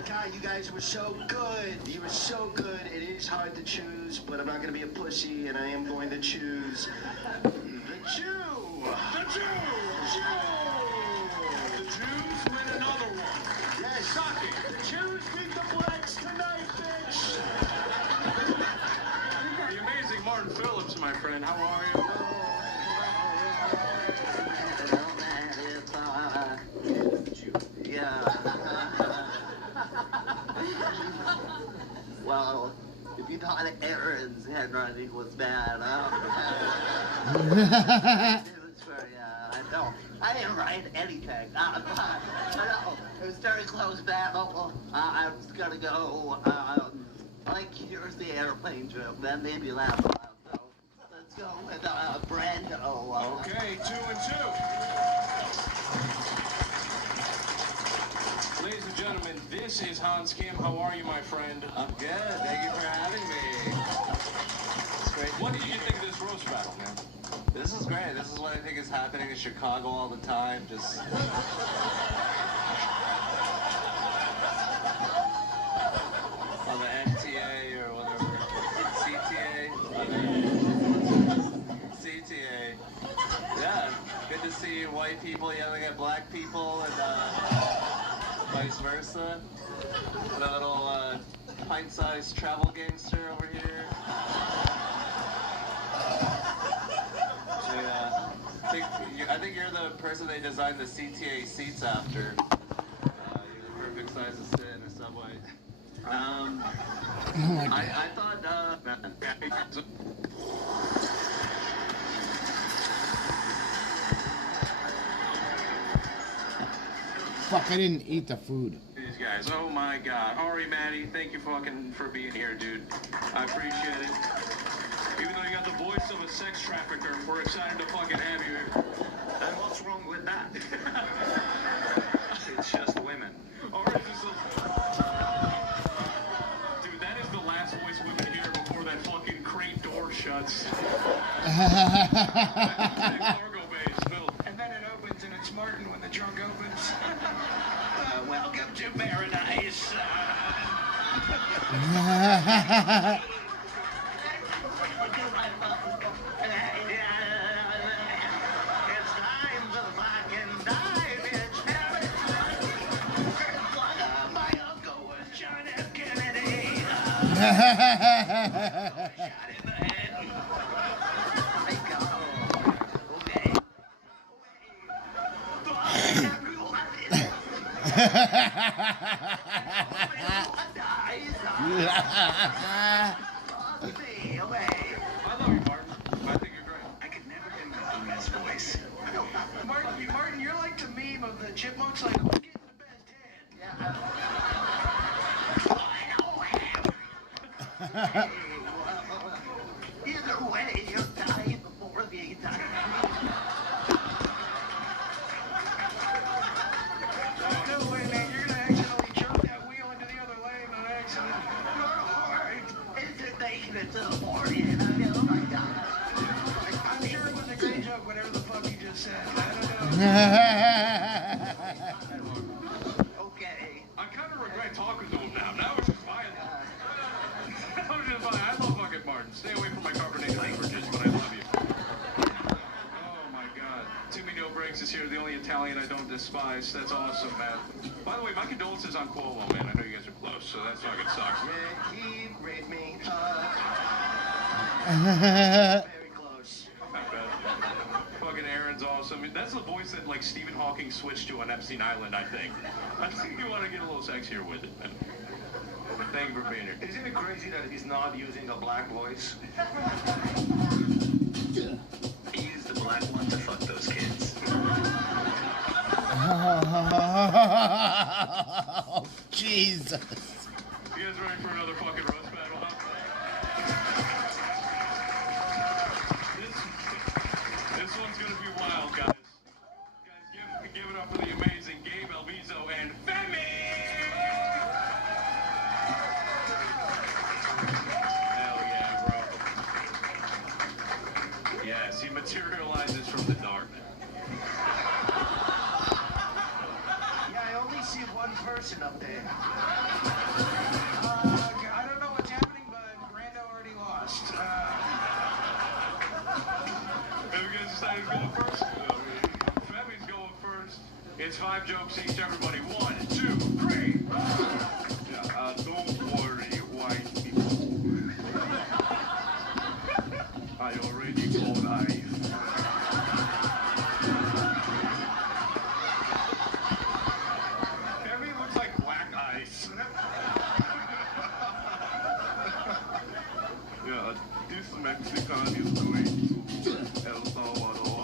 God, you guys were so good. You were so good. It is hard to choose, but I'm not going to be a pussy, and I am going to choose the Jew. The Jew. The Jews win another one. Yes. Suck it. The Jews beat the blacks tonight, bitch. The amazing Martin Phillips, my friend. How are you? Yeah. Well, if you thought Aaron's handwriting was bad, it was very, I didn't write anything. No, it was very close battle. I was gonna go, like, here's the airplane joke, then maybe laugh out. So, let's go with, Brando. Okay, 2 and 2. Ladies and gentlemen, this is Hans Kim. How are you, my friend? I'm good. Thank you for having me. It's great. What do you think of this roast battle, man? This is great. This is what I think is happening in Chicago all the time. Just on the MTA or whatever. CTA. Yeah. Good to see white people yelling at black people and vice versa. A little pint-sized travel gangster over here. I think you're the person they designed the CTA seats after. You're the perfect size to sit in a subway. I thought, Fuck, I didn't eat the food. These guys, oh my god. Ari, Maddie, thank you fucking for being here, dude. I appreciate it. Even though you got the voice of a sex trafficker, we're excited to fucking have you here. And what's wrong with that? It's just women. Alright, dude, that is the last voice women hear before that fucking crate door shuts. Cargo bay is filled. And then it opens and it's Martin when the trunk opens. Welcome to paradise. Martin, you're like the meme of the chipmunks, like, who's getting the best head? Either way, you're dying before the time. No way, man, you're gonna accidentally jerk that wheel into the other lane on accident. It's taking it to the 40, and I mean, oh my god. I'm sure it was a great joke, whatever the fuck you just said. I don't know. Okay. I kind of regret talking to him now. Now it's just fine. Now it's just fine. I love fucking Martin. Stay away from my carbonated beverages, but I love you. Oh my god. Too many no breaks is here. The only Italian I don't despise. That's awesome, man. By the way, my condolences on Cuomo, man. I know you guys are close, so that fucking sucks. Yeah, he raped me. Very close. Not bad. Fucking Aaron's awesome. That's the voice that, like, Stephen Hawking switched to on Epstein Island, I think. I think you want to get a little sexier with it, man. Thank you for being here. Isn't it crazy that he's not using a black voice? He used the black one to fuck those kids. Oh, Jesus. You guys ready for another fucking roast battle, huh? This one's gonna be wild, guys. Guys, give it up for the amazing Gabe Alviso and Femi! Hell yeah, bro. Yes, he materializes from the dark. 5 jokes each. Everybody, 1, 2, 3. Yeah, don't worry, white people. I already called ice. Femi looks like black ice. Yeah, this Mexican is going to El Salvador.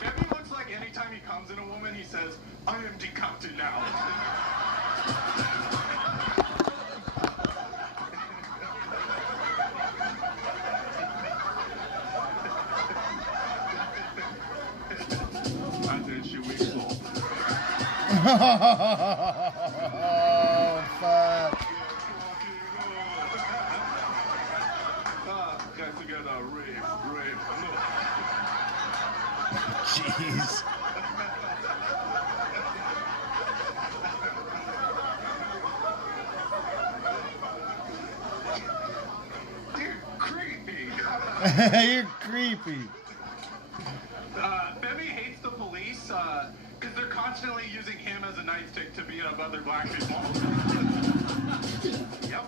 Femi looks like anytime he comes in a woman, he says, I am the captain now. And then she wakes up. Oh, fuck. Get together, rape, no. Jeez. Dude, creepy. You're creepy. Femi hates the police because they're constantly using him as a nightstick to beat up other black people. Yep.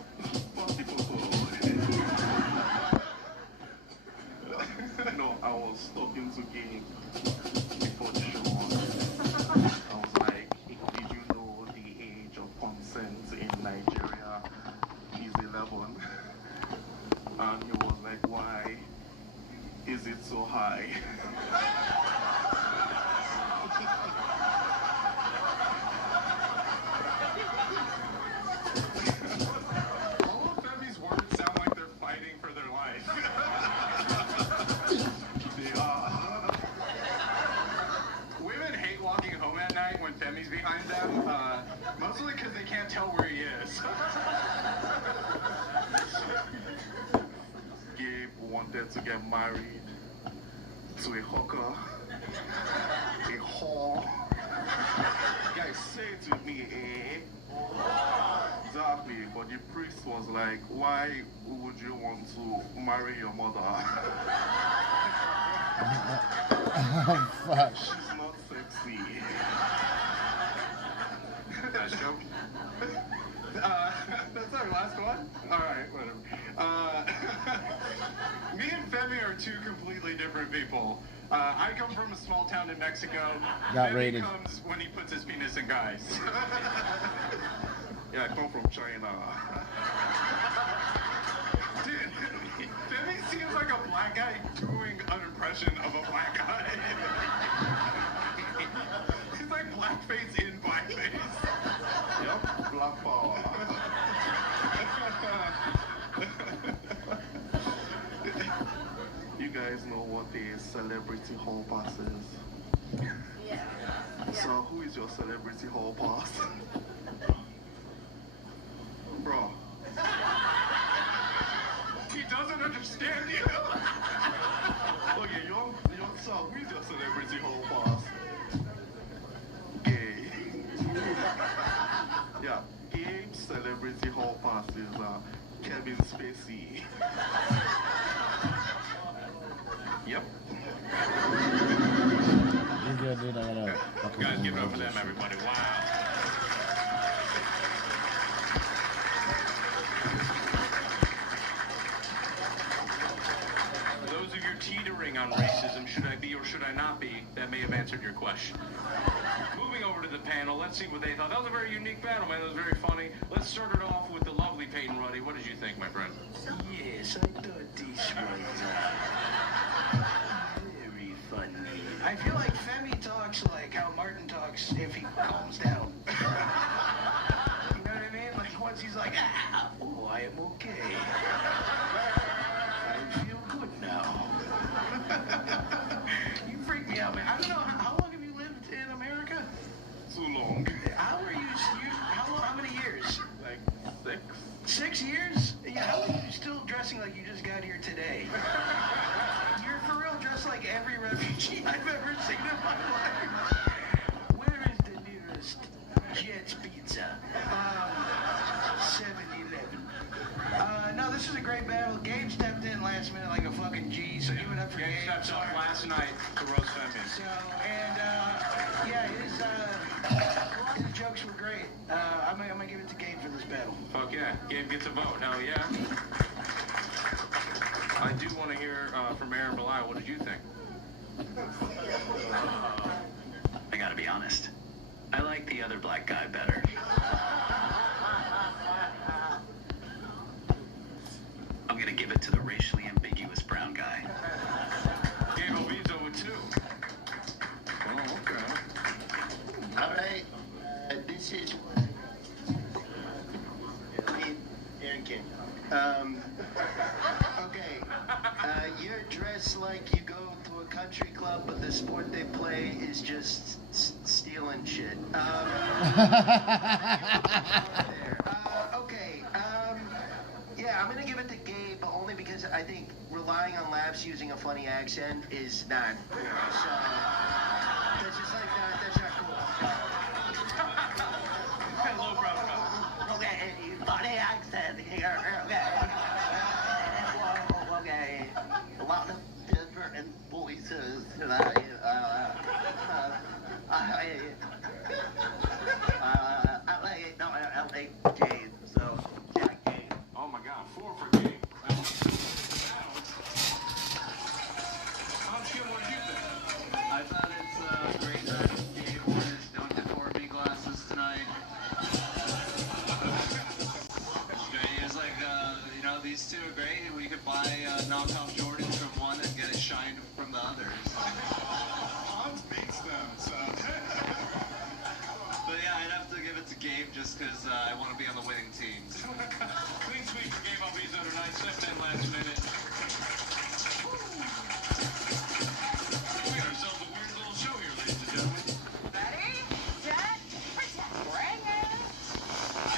No, I was talking to Gabe before the show. I was like, did you know the age of consent in Nigeria is 11? And he was like, why is it so high? All of Femi's words sound like they're fighting for their life. They are. Women hate walking home at night when Femi's behind them, mostly because they can't tell where he is. Gabe wanted to get married to a hooker, a whore. Guys, say it with me, eh? Exactly, but the priest was like, why would you want to marry your mother? Oh, fuck. She's not sexy. Nice joke. That's our last one? Alright, whatever. Me and Femi are two completely different people. I come from a small town in Mexico. Got Femi raided. comes when he puts his penis in guys. Yeah, I come from China. Dude, Femi seems like a black guy doing an impression of a black guy. He's like blackface in blackface. Yep, black power. You guys know what a celebrity hall pass is? Yeah. So who is your celebrity hall pass? Bro. He doesn't understand you. Okay, young sir, who is your celebrity hall pass? Gay. Yeah, gay celebrity hall pass is Kevin Spacey. Yep. You're good, dude. I gotta fucking Guys, give it up for unload them, this shit. everybody. Wow. Those of you teetering on racism, should I be or should I not be, that may have answered your question. Moving over to the panel, let's see what they thought. That was a very unique panel, man. That was very funny. Let's start it off with the lovely Peyton Ruddy. What did you think, my friend? Yes, I thought this was very funny. I feel like Femi talks like how Martin talks if he calms down. You know what I mean? Like once he's like, oh, I am okay. I feel good now. You freak me out, man. I don't know, how long have you lived in America? Too long. How are you how many years? Like 6. 6 years? Yeah, how are you still dressing like you just got here today? You're for real dressed like every refugee I've ever seen in my life. Where is the nearest Jet's Pizza? 7-Eleven. No, this is a Yeah, his jokes were great. I'm gonna give it to Gabe for this battle. Fuck yeah. Gabe gets a vote. Hell yeah. I do want to hear from Aaron Belial. What did you think? I gotta be honest. I like the other black guy better. I'm gonna give it to the racially ambiguous brown guy. Gabe will veto it too. Oh, okay. All right. This is Aaron King. Okay. You're dressed like you go to a country club, but the sport they play is just stealing shit. Okay. Yeah, I'm gonna give it to Gabe, but only because I think relying on laughs using a funny accent is not cool. So that's just like that. That's not cool. Hello, brother. Okay, funny accent here. Okay. Okay. A lot of different voices tonight. I like Gabe. So yeah, Gabe. Oh my God, 4 for Gabe. What did you think? I thought it's great that Gabe wore his Don't Deform Me glasses tonight. It was like, these two are great. We could buy knockoff Jordans from one and get it shined from the others. Hans makes them, so. But yeah, I'd have to give it to Gabe just because I want to be on the winning team. Clean sweep for Gabe. I'll be tonight. 7 last minute. We got ourselves a weird little show here, ladies and gentlemen. Ready, set, protect. Bring it. I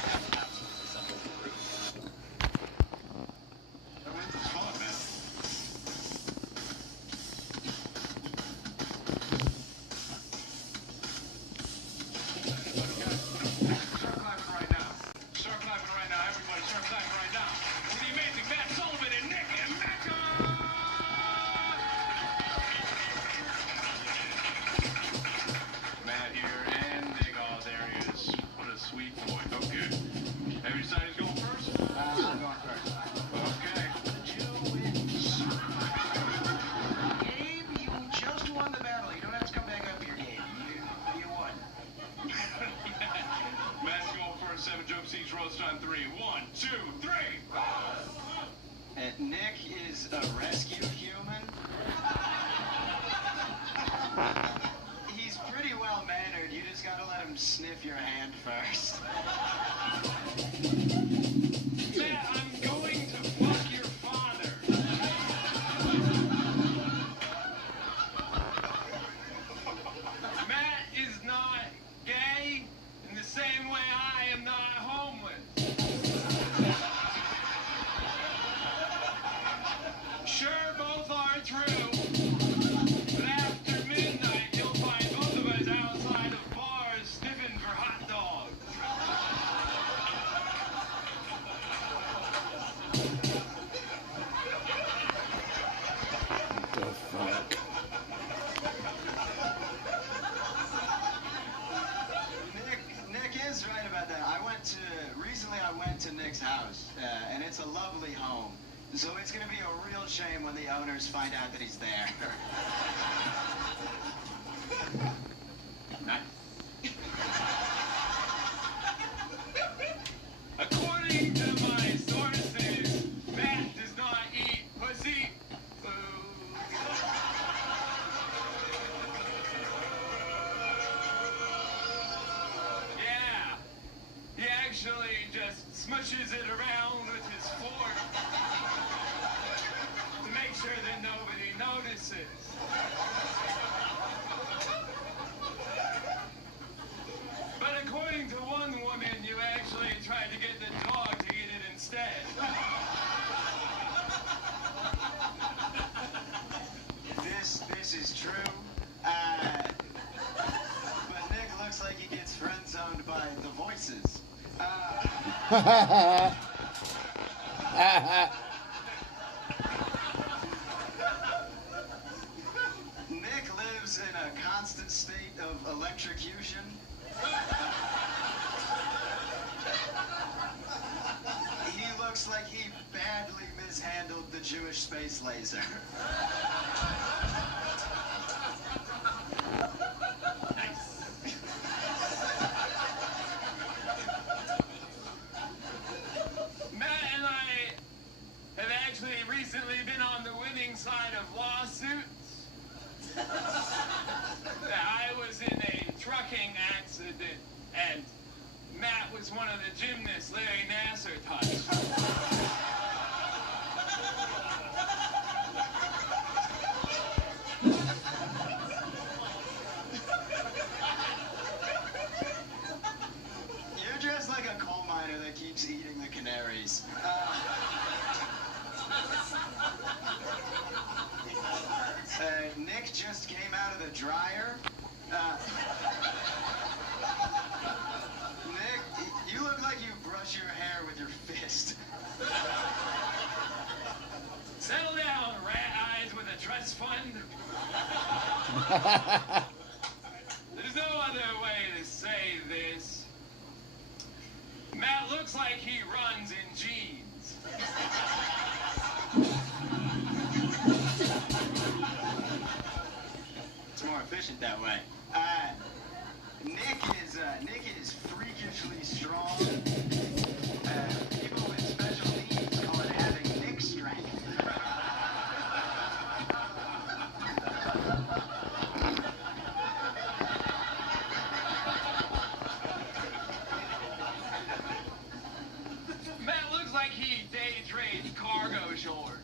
have absolutely something to prove. This is fun, man. Start clapping right now. Start clapping right now. Everybody start clapping right now. To the amazing Matt Sullivan and Nick and Mecca! Matt here and Nick. Oh, there he is. What a sweet boy. Okay. Every side is going first? I'm going first. Okay. Gabe, you just won the battle. You don't have to come back up here, Gabe. You won. Matt's going first. 7 jokes each. Roast on 3. 1, 2, 3. Nick is a rescue human. He's pretty well mannered. You just gotta let him sniff your hand first. Matt, I'm going to fuck your father. Matt is not gay in the same way I am not homeless. Sure, both are true. But after midnight, you'll find both of us outside of bars sniffing for hot dogs. What the fuck? Nick is right about that. Recently I went to Nick's house, and it's a lovely home. So it's gonna be a real shame when the owners find out that he's there. Nice. According to my sources, Matt does not eat pussy. Yeah. He actually just smushes it around with his fork to make sure that nobody notices. But according to one woman, you actually tried to get the dog to eat it instead. This is true. But Nick looks like he gets friend-zoned by the voices. Nick lives in a constant state of electrocution. He looks like he badly mishandled the Jewish space laser. Matt and I have actually recently been on the winning side of lawsuits. I was in a trucking accident, and Matt was one of the gymnasts Larry Nasser touched. You're dressed like a coal miner that keeps eating the canaries. Nick just came out of the dryer. Nick, you look like you brush your hair with your fist. Settle down, rat eyes with a trust fund. There's no other way to say this. Matt looks like he runs in jeans. It's more efficient that way. Nick is freakishly strong. People with special needs call it having Nick strength. Matt looks like he day trades cargo shorts.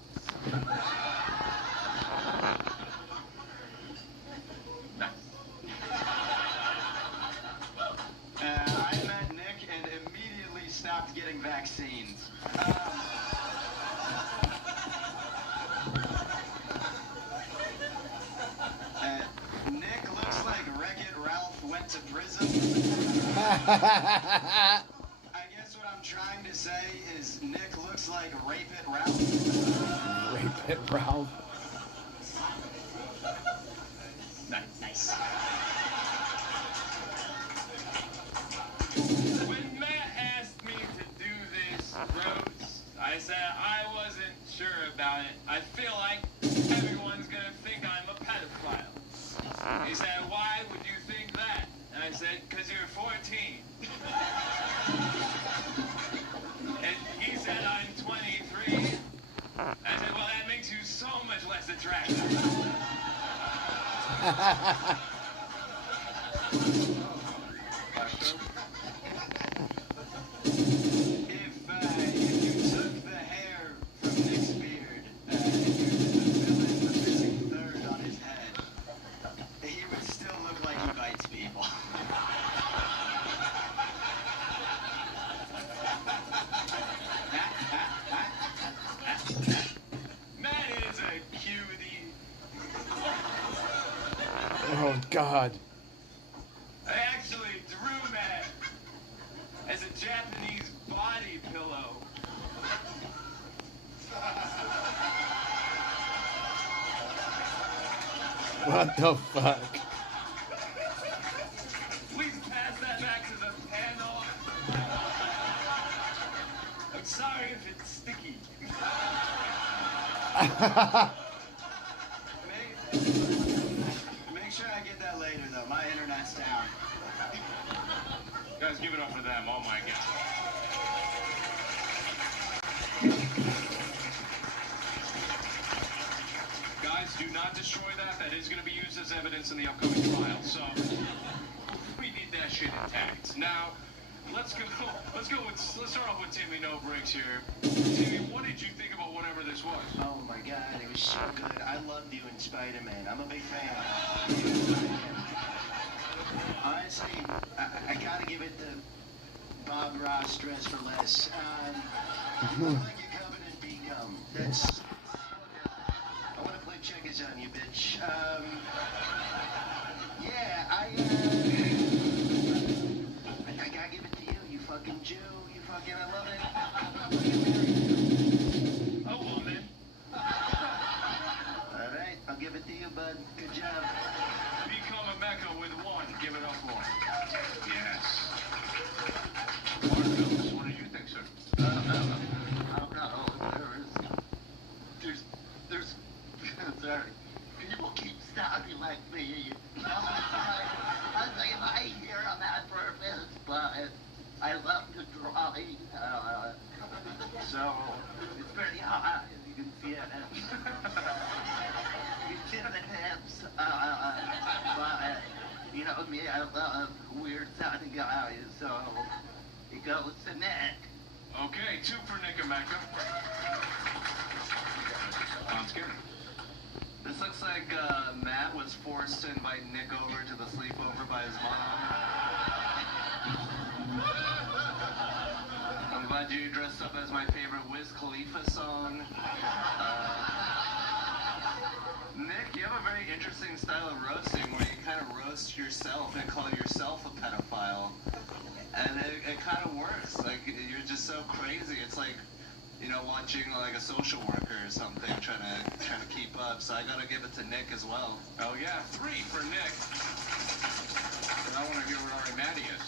I met Nick and immediately stopped getting vaccines. Nick looks like Wreck-It Ralph went to prison. I guess what I'm trying to say is Nick looks like Rape It Ralph. Rape It Ralph. Nice. When Matt asked me to do this roast, I said I wasn't sure about it. I feel like everyone's gonna think I'm a pedophile. He said, why would you think that? And I said, because you're 14. And he said, I'm 23. I said, well, that makes you so much less attractive. If you took the hair from Nick's beard and used it to fill in the missing third on his head, he would still look like he bites people. Matt is a cutie. Oh, God. I actually drew Matt as a Japanese body pillow. What the fuck? Please pass that back to the panel. I'm sorry if it's sticky. Make sure I get that later, though. My internet's down. Guys, give it up for them. Oh my God. Guys, do not destroy that. That is going to be used as evidence in the upcoming trial. So we need that shit intact. Now, let's start off with Timmy No Breaks here. Timmy, what did you think about whatever this was? Oh my God, it was so good. I loved you in Spider-Man. I'm a big fan. Honestly, I gotta give it to Bob Ross, Dress for Less. You look like you're covered in bee gum. That's. I want to play checkers on you, bitch. Yeah, I gotta give it to you, you fucking Jew. You fucking, I love it. A woman. All right, I'll give it to you, bud. Good job. Become a Mecca white. So it's very hot, as you can see it. You feel the hips. But you know me, I love weird sounding guys, so it goes to Nick. Okay, 2 for Nick and Mecca. On Skinner. This looks like Matt was forced to invite Nick over to the sleepover by his mom. I'm glad you dressed up as my favorite Wiz Khalifa song. Nick, you have a very interesting style of roasting where you kind of roast yourself and call yourself a pedophile. And it kind of works. Like, you're just so crazy. It's like, you know, watching like a social worker or something, trying to keep up. So I gotta give it to Nick as well. Oh yeah, 3 for Nick. And I want to hear what Ari Matty is.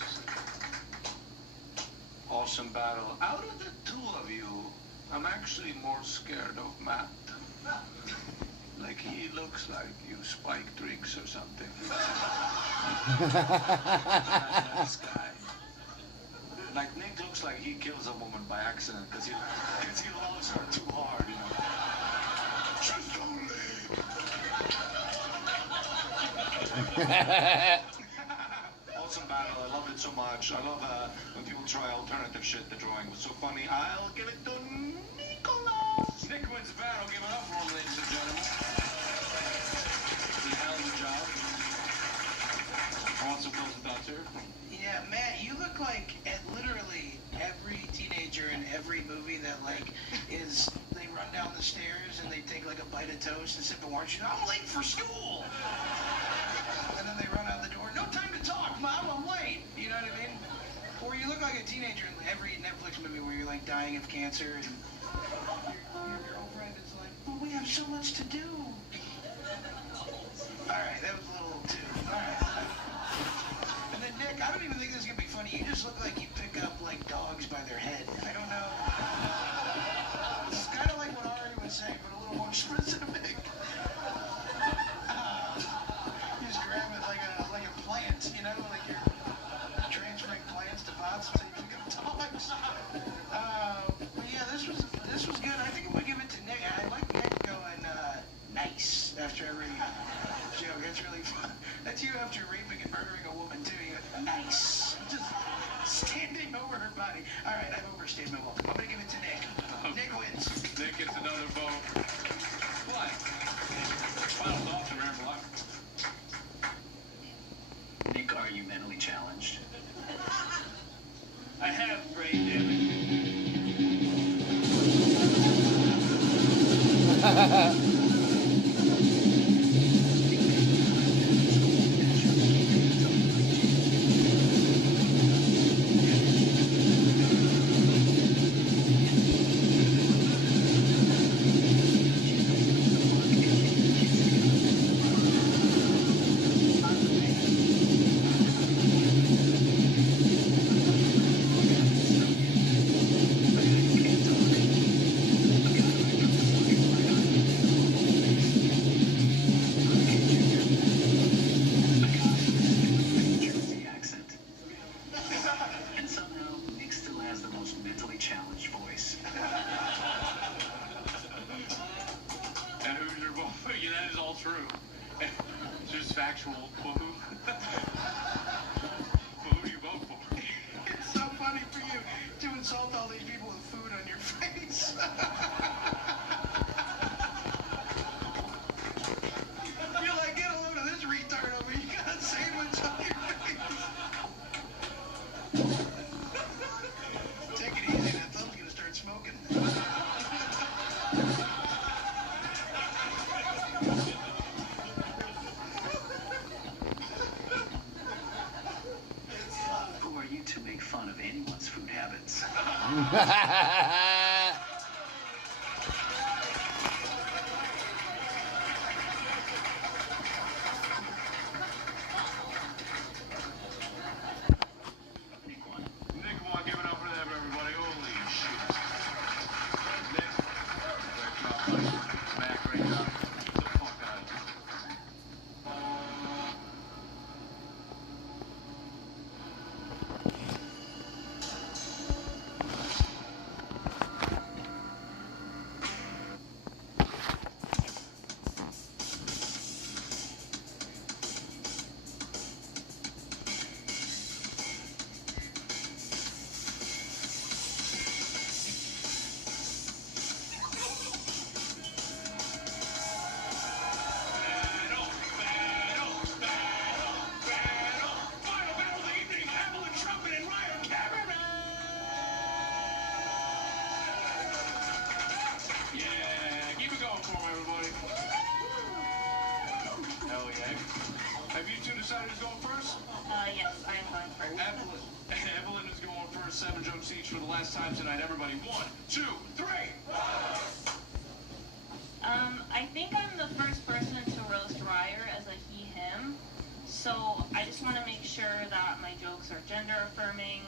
Awesome battle. Out of the 2 of you, I'm actually more scared of Matt. Like, he looks like you spike drinks or something. Nice guy. Like, Nick looks like he kills a woman by accident because he loves her too hard, you know. She's Awesome battle. I love it so much. I love when people try alternative shit. The drawing was so funny. I'll give it to Nicholas. Nick wins the battle. Give it up for him, ladies and gentlemen. Did a hell of a job. I want some closing thoughts here. Yeah, Matt, you look like at literally every teenager in every movie that like is they run down the stairs and they take like a bite of toast and sip an orange juice. I'm late for school. And then they run out the door. No time to talk, Mom. I'm late. You know what I mean? Or you look like a teenager in every Netflix movie where you're like dying of cancer and your girlfriend is like, well, we have so much to do. All right, that was a little too. All right. And then Nick, I don't even think this is gonna be funny. You just look like you pick up like dogs by their head. I don't know. It's kind of like what Ari was saying, but a little more specific. You just grab it like a plant, you know, like you're transferring plants to pots so you pick up dogs. But yeah, this was good. I think I'm gonna give it to Nick. I like Nick going nice after every joke. That's really fun. That's you after raping and murdering a woman too. You go, nice. Just standing over her body. All right, I've overstayed my welcome. I'm gonna give it to Nick. Nick wins. Nick gets another vote. What? Final thoughts, remember what? Nick, are you mentally challenged? I have brain damage. And somehow, Nick still has the most mentally challenged voice. And who's your vote? Yeah, that is all true. It's just factual. Well, who do you vote for? It's so funny for you to insult all these people with food on your face. You're like, get a load of this retard over. You got a sandwich on your face. Take it easy. That thumb's gonna start smoking. Who are you to make fun of anyone's food habits? Nick won. Give it up for them, everybody. Holy shit. Nick, great job, buddy. Matt, great job. Get the fuck out of here. decided who's going first? Yes, I am going first. Evelyn is going first. 7 jokes each for the last time tonight. Everybody, 1, 2, 3. I think I'm the first person to roast Ryer as a he/him. So I just want to make sure that my jokes are gender affirming.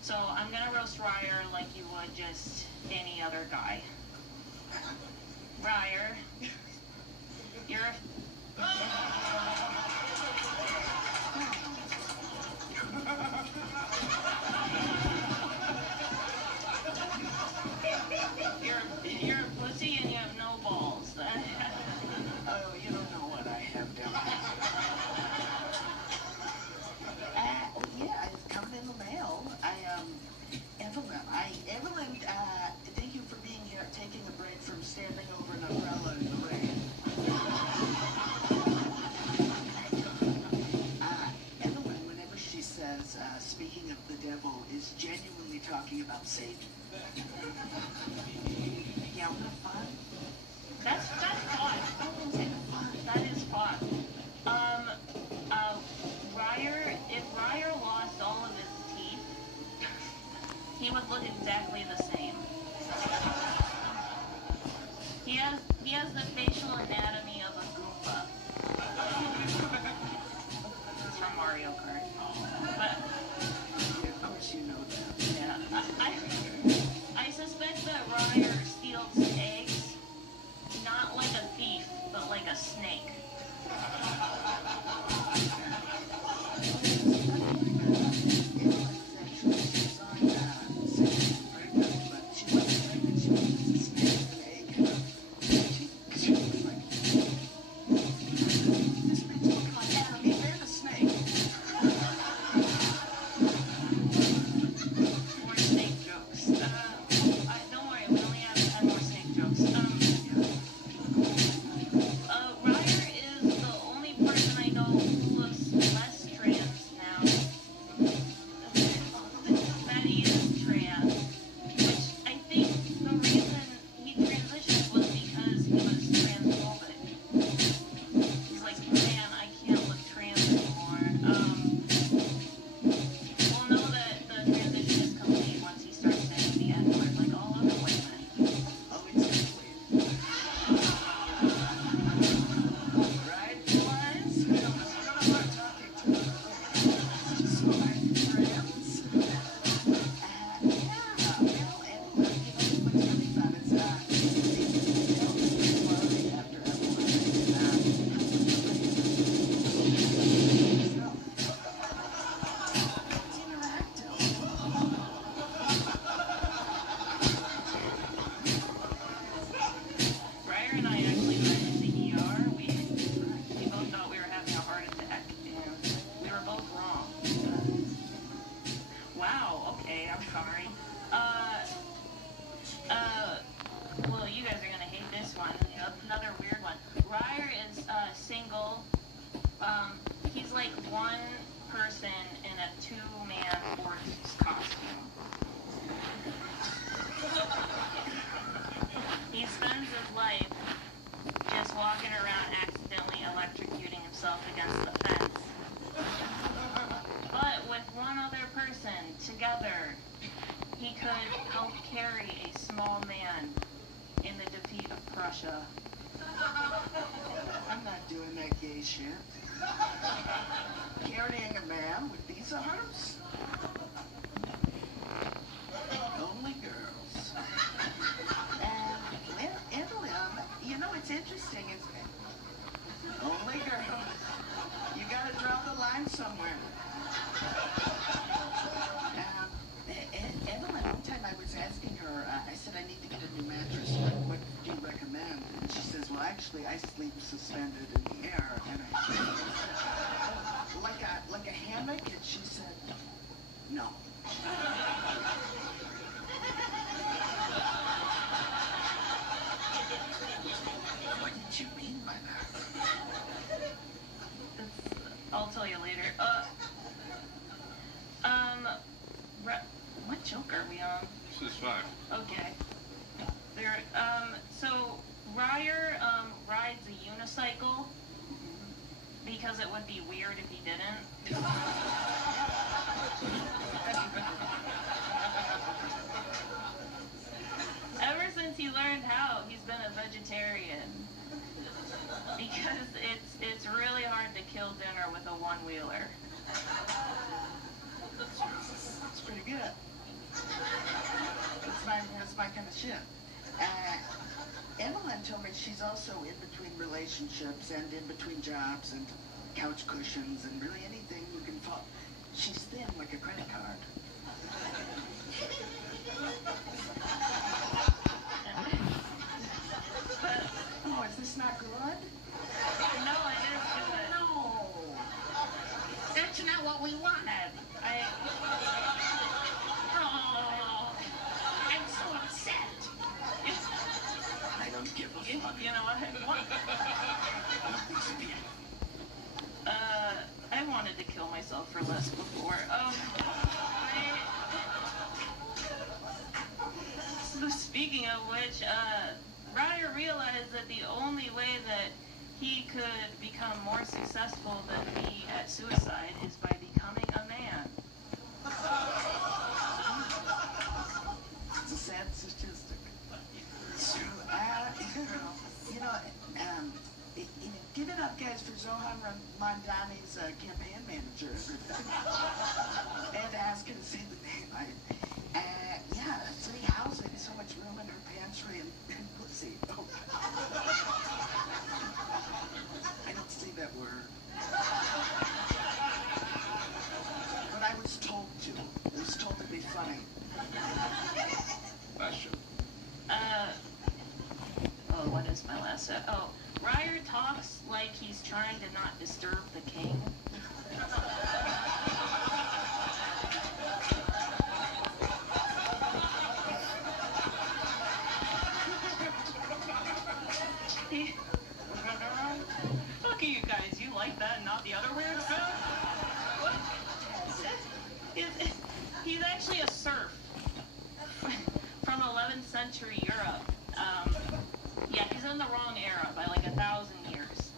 So I'm gonna roast Ryer like you would just any other guy. Ryer, you're you're a pussy and you have no balls. Oh, you don't know what I have down yeah, it's coming in the mail. Evelyn, thank you for being here, taking a break from standing over an umbrella in the rain. Evelyn, whenever she says, speaking of the devil, is genuinely talking about Satan. Yeah, isn't that fun? That's fun. That is fun. If Ryer lost all of his teeth, he would look exactly the same. He has the facial anatomy of a Goomba. It's from Mario Kart. But of course you know that. yeah, I suspect that Ryer steals eggs, not like a thief, but like a snake. More snake jokes. Don't worry, we only have 10 more snake jokes. Ryer is the only person I know who looks less trans now. That he is trans, which I think the reason he transitioned was because he was transphobic. He's like, man, I can't look trans anymore. We'll know that the transition is complete once he starts saying the N-word like all other white men. Oh, it's complete. Right, boys? We're gonna start talking to my friends. Yeah, and what's really fun is after Evelyn. It's interactive. Ryer and I actually went into the ER. We both thought we were having a heart attack, and we were both wrong. Wow, okay, I'm sorry. Well, you guys are gonna hate this one. Another weird one. Ryer is single. He's like one person in a 2-man horse costume. He spends his life just walking around accidentally electrocuting himself against the fence. But with one other person together, he could help carry a small man in the defeat of Prussia. I'm not doing that gay shit. Carrying a man with these arms? Only girls. And Evelyn, you know what's interesting is only girls. You gotta draw the line somewhere. Evelyn, one time I was asking her, I said I need to get a new mattress. What do you recommend? And she says, well, actually, I sleep suspended in the air. And I said, like a hammock? And she said, no. What did you mean by that? I'll tell you later. What joke are we on? This is 5. Okay. So Ryer rides a unicycle, because it would be weird if he didn't. Ever since he learned how, he's been a vegetarian. Because it's really hard to kill dinner with a one-wheeler. That's pretty good. That's my kind of shit. Evelyn told me she's also in between relationships and in between jobs and couch cushions and really anything you can fall. She's thin like a credit card. Oh, is this not good? No, it is good. No. That's not what we wanted. I'm so upset. I don't give a fuck. You know what? I wanted to kill myself for less before. So speaking of which, Ryder realized that the only way that he could become more successful than me at suicide is by becoming a man. It's a sad statistic. Give it up, guys, for Zohan Mondani's campaign manager. And ask her to say the name. Yeah, free housing, so much room in her pantry and pussy. Oh. I don't say that word. But I was told to. I was told to be funny. That's true. What is my last set? Oh, Ryder talks like he's trying to not disturb the king. Look at you guys, you like that and not the other weird stuff? He's actually a serf from 11th century Europe. Yeah, he's in the wrong era by like 1,000 years.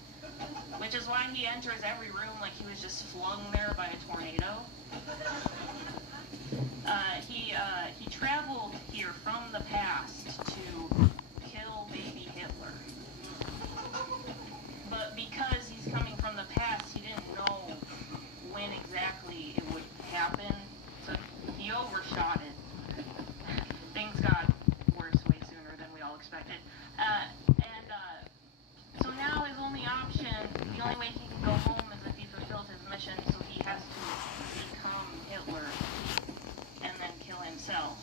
Which is why he enters every room like he was just flung there by a tornado. He traveled here from the past to kill baby Hitler. But because he's coming from the past, he didn't know when exactly it would happen. So he overshot it. Things got worse way sooner than we all expected. So now his only option, the only way he can go home is if he fulfills his mission, so he has to become Hitler and then kill himself.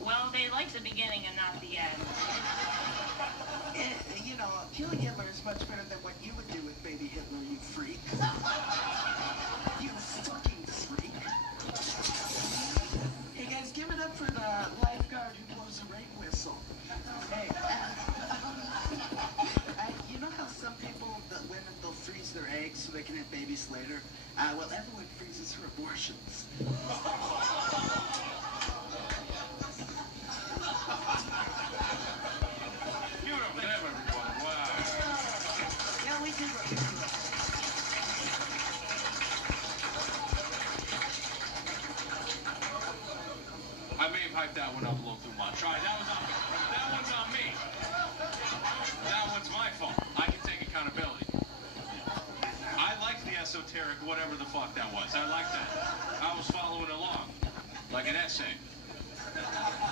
Well, they like the beginning and not the end. Killing Hitler is much better than what you would do with baby Hitler, you freak. You fucking freak. Hey guys, give it up for the lifeguard who blows a rain whistle. Hey, you know how some people, the women, they'll freeze their eggs so they can have babies later? Well, everyone freezes her abortions. Give it up for them, everyone. Wow. Yeah, we did. I may have hyped that one up a little too much. All right, that one's on me. That one's my fault. I can take accountability. I liked the esoteric, whatever the fuck that was. I liked that. I was following along, like an essay.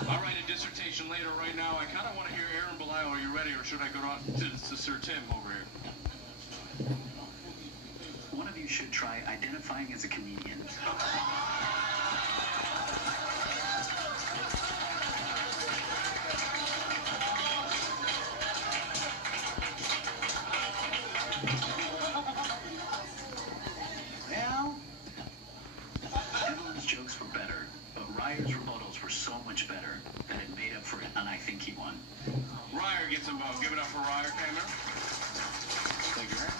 I'll write a dissertation later. Right now, I kind of want to hear Aaron Belial. Are you ready, or should I go to Sir Tim over here? One of you should try identifying as a comedian. Well, Evelyn's jokes were better, but Ryder's rebuttals were so much better that it made up for it, and I think he won. Ryer gets him. Give it up for Ryer, Cameron. Thank you, Aaron.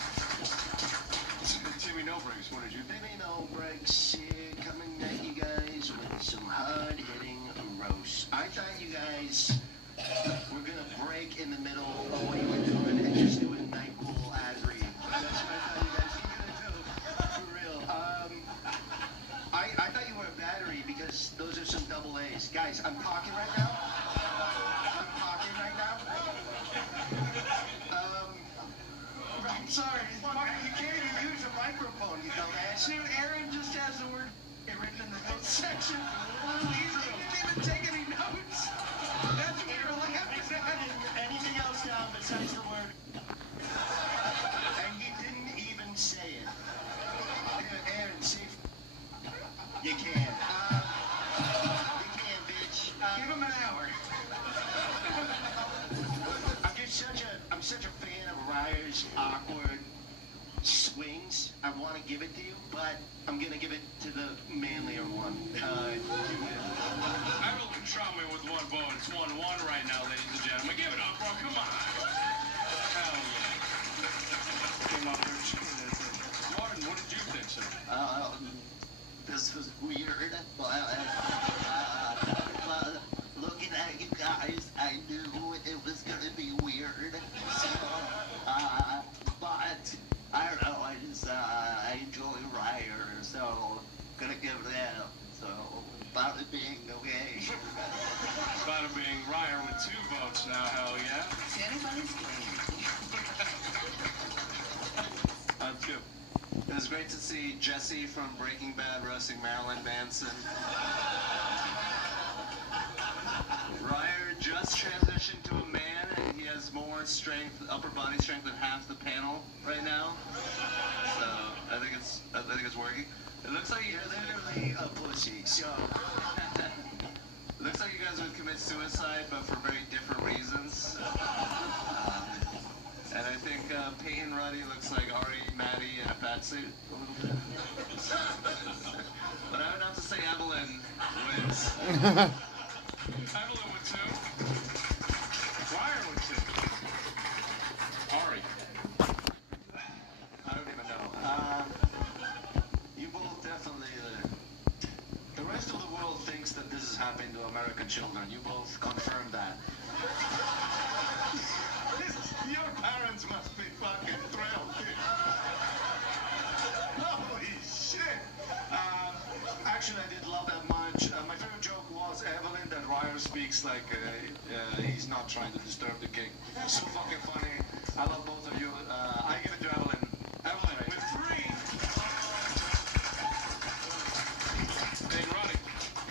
Timmy No Breaks, what did you think? Timmy No Breaks here, coming at you guys with some hard-hitting roast. I thought you guys were gonna break in the middle of what you were doing and just do a NyQuil ad read. I'm talking right now. I'm talking right now. I'm sorry. You can't even use a microphone, you know that. See, Aaron just has the word written in the notes section. He didn't even take any notes. That's what we're laughing at. Anything else down besides the word? And he didn't even say it. Aaron, see? You can. You can, bitch. Give him an hour. I'm such a fan of Ryer's awkward swings. I want to give it to you, but I'm gonna give it to the manlier one. I will control me with one vote. It's 1-1 right now, ladies and gentlemen. Give it up, bro. Come on. Hell yeah. Came out there. Martin, what did you think, sir? This was weird. Looking at you guys, I knew it was gonna be weird. So, but I don't know. I enjoy Ryer, so gonna give them. So, bada bing, okay. Bada bing, Ryer with 2 votes now. Hell yeah. Is anybody's game? That's good. It was great to see Jesse from Breaking Bad roasting Marilyn Manson. Ryer just transitioned to a man, and he has more strength, upper body strength than half the panel right now. So I think it's working. It looks like You're literally a pussy. So it looks like you guys would commit suicide, but for very different reasons. And I think Peyton Ruddy looks like Ari Maddie in a fat suit a little bit. But I would have to say Evelyn wins. Evelyn with 2. Ryer with 2. Ari. I don't even know. you both definitely. The rest of the world thinks that this is happening to American children. You both confirm that. Your parents must be fucking thrilled. Holy shit! Actually, I didn't love that much. My favorite joke was Evelyn that Ryer speaks like he's not trying to disturb the king. So fucking funny. I love both of you. I give it to Evelyn. Evelyn with 3. Hey, Roddy.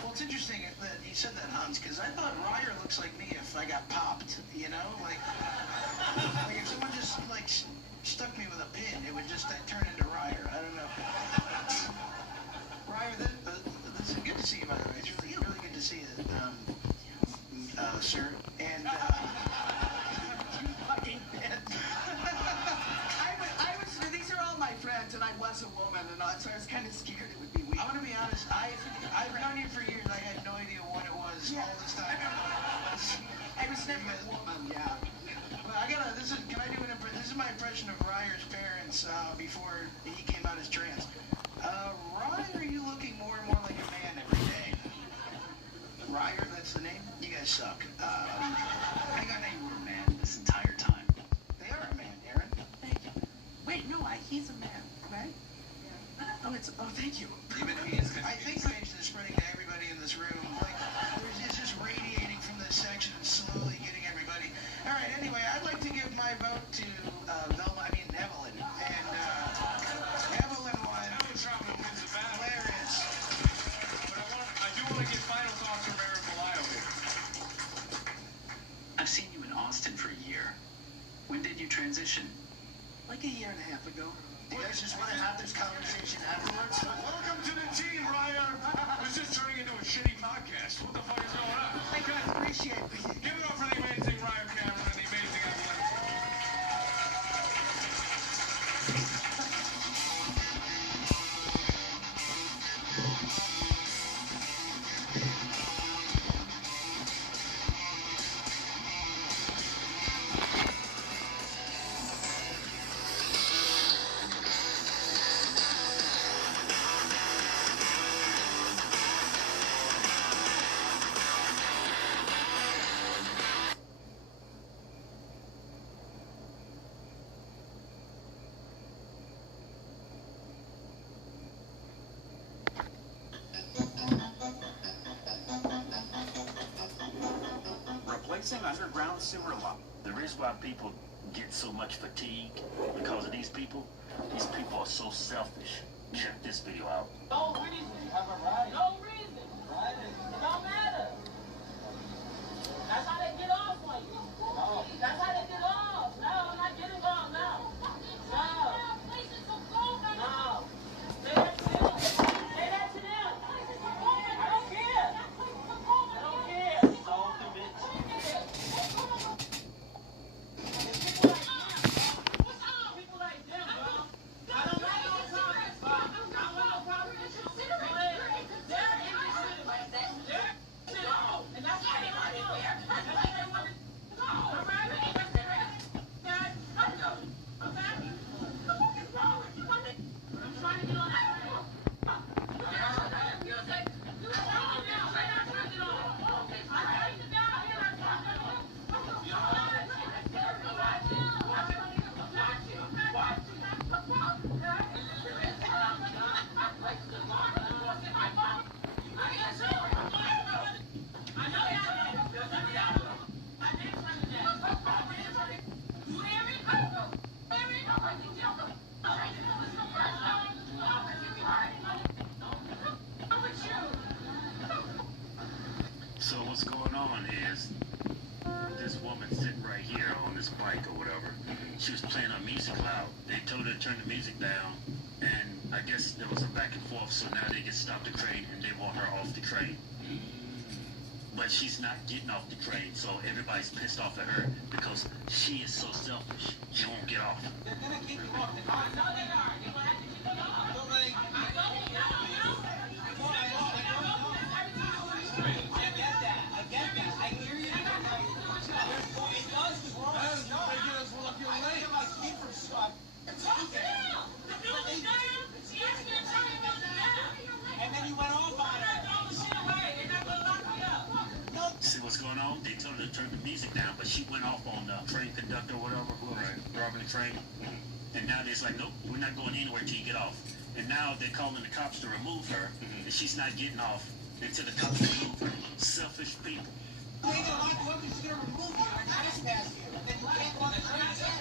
Well, it's interesting that you said that, Hans, because I thought Ryer looks like me if I got popped, you know? Like if someone just, stuck me with a pin, it would just turn into Ryer. I don't know. Ryer, this is good to see you, by the way. It's really good to see you, sir. And, you fucking bitch. These are all my friends, and I was a woman, and so I was kind of scared it would be weird. I'm going to be honest, I've known you for years, I had no idea what it was all this time. I was never a woman, yeah. Well, this is my impression of Ryer's parents before he came out as trans. Ryer, are you looking more and more like a man every day? Ryer, that's the name? You guys suck. I got you were a man this entire time. They are a man, Aaron. Thank you. Wait, no, he's a man, right? Oh, thank you. Even he is I think the message is spreading to everybody in this room. It's just radiating from this section and slowly getting everybody. All right, anyway, I'd like to give my vote to Evelyn. And Evelyn won. Evelyn wins the battle. Hilarious. But I do want to get final thoughts from Aaron Malayo here. I've seen you in Austin for a year. When did you transition? Like a year and a half ago. Do you guys just want to have this conversation afterwards? Welcome to the team, Ryer. This is turning into a shitty podcast. What the fuck is going on? Thank you, I appreciate it. Give it up for the amazing Ryer Cameron and the amazing Evelyn. same underground sewer line. The reason why people get so much fatigue because of these people are so selfish. Check this video out. No reason. No reason. It don't matter. That's how they get off on you. That's how they get off. No, I'm not getting off now. No. No. Say that to them. Say that to them. I don't care. I don't care. Solve the bitch. People like them, bro. I don't like no problems, bro. I don't want no problems with you. Go ahead. They're interested. And that's why they want to do it. That's why they want to do it. All right? I'm trying to get on that train. So what's going on is this woman sitting right here on this bike or whatever. She was playing her music loud. They told her to turn the music down, and I guess there was a back and forth. So now they just stopped the train and they want her off the train. But she's not getting off the train, so everybody's pissed off at her because she is so selfish. She won't get off. They're gonna keep you off. I know they are. They're gonna have to keep you off. So like, I get that. I hear you. It does the wrong. And then you went off on her. See what's going on? They told her to turn the music down, but she went off on the train conductor or whatever, whoever driving the train. And now they're like, nope, we're not going anywhere till you get off. And now they're calling the cops to remove her, and she's not getting off until the cops remove her. Selfish people. They don't like what they're going to remove you and trespass you. Then you can't go on the train again.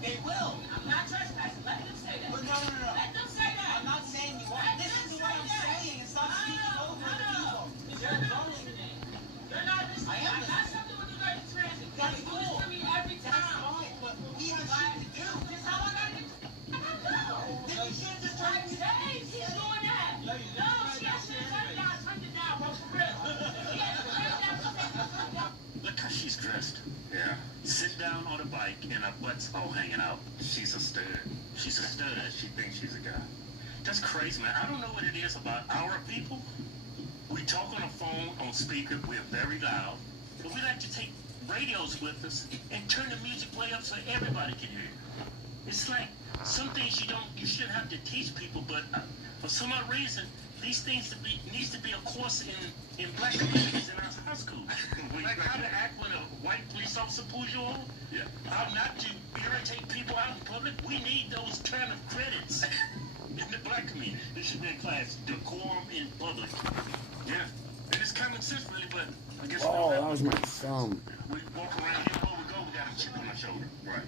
They will. I'm not trespassing. Let them say that. But no. Let them say that. I'm not saying you are. Listen to what I'm saying and stop speaking over the people. You're listening. You're not listening. I am not something with the dirty transit. That's cool. You listen to me every time. That's fine, but we have shit to do. This how I got to do. Then you shouldn't just turn it down. He's doing that. No, she has to turn it down. Turn it down, bro, for real. She has to turn it down. Look how she's dressed. Yeah. Sit down on a bike and her butt's all hanging out. She's a stud. She's a stud. She thinks she's a guy. That's crazy, man. I don't know what it is about our people. We talk on the phone, on speaker. We're very loud. But we like to take radios with us and turn the music way up so everybody can hear. It's like some things you shouldn't have to teach people, but for some odd reason, these things needs to be a course in black communities in our high school. Like how to act when a white police officer pulls you over. Yeah. How not to irritate people out in public. We need those kind of credits in the black community. This should be a class, decorum in public. Yeah. And it's common sense really, but I guess Oh, that was my thumb. we walk around here, where we go, we got a chip on my shoulder. Right.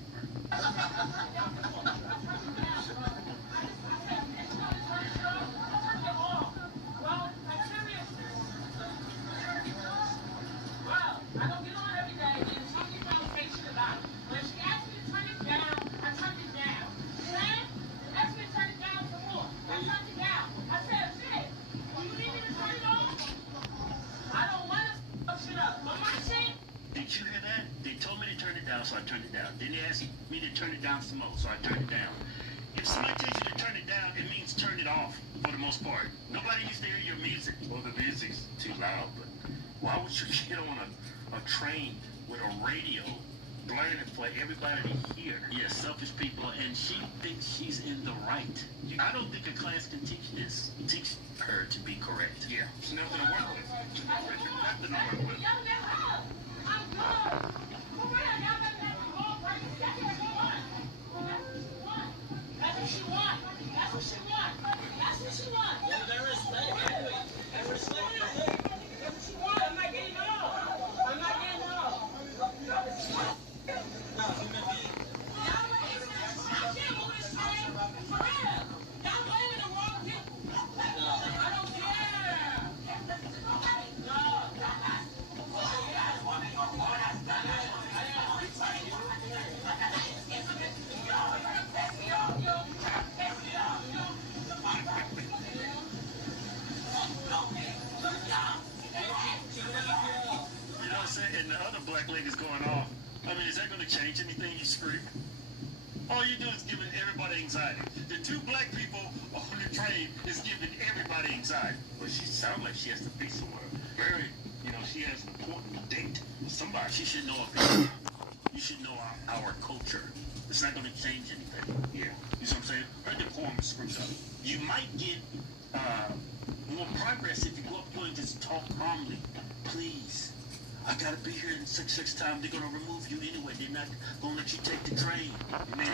I don't get on every day and talk about patient about it. When she asked me to turn it down, I turned it down. Then, asked me to turn it down some more. I turned it down. I said, shit, you need me to turn it off? I don't want to fuck shit up. But my shit. Did you hear that? They told me to turn it down, so I turned it down. Then they asked me to turn it down some more, so I turned it down. If somebody tells you to turn it down, it means turn it off for the most part. Nobody needs to hear your music. Well, the music's too loud, but why would you get on a train with a radio blaring it for everybody to hear? Yeah, selfish people, and she thinks she's in the right. I don't think a class can teach this. Teach her to be correct. Yeah, there's nothing to work with. Nothing to work with. That's what she wants. That's what she wants. That's what she wants. That's respect. That's respect. That's what she wants. I'm not getting off. I'm not getting off. I mean, is that going to change anything, you scream? All you do is giving everybody anxiety. The two black people on the train is giving everybody anxiety. Well, she sounds like she has to be somewhere. Very, she has an important date with somebody. She should know about You should know our culture. It's not going to change anything here. You see what I'm saying? Her decorum is screwed up. You might get more progress if you go up to her and just talk calmly. Please, I gotta be here in 6 time. They're gonna remove you anyway. They're not gonna let you take the train. They're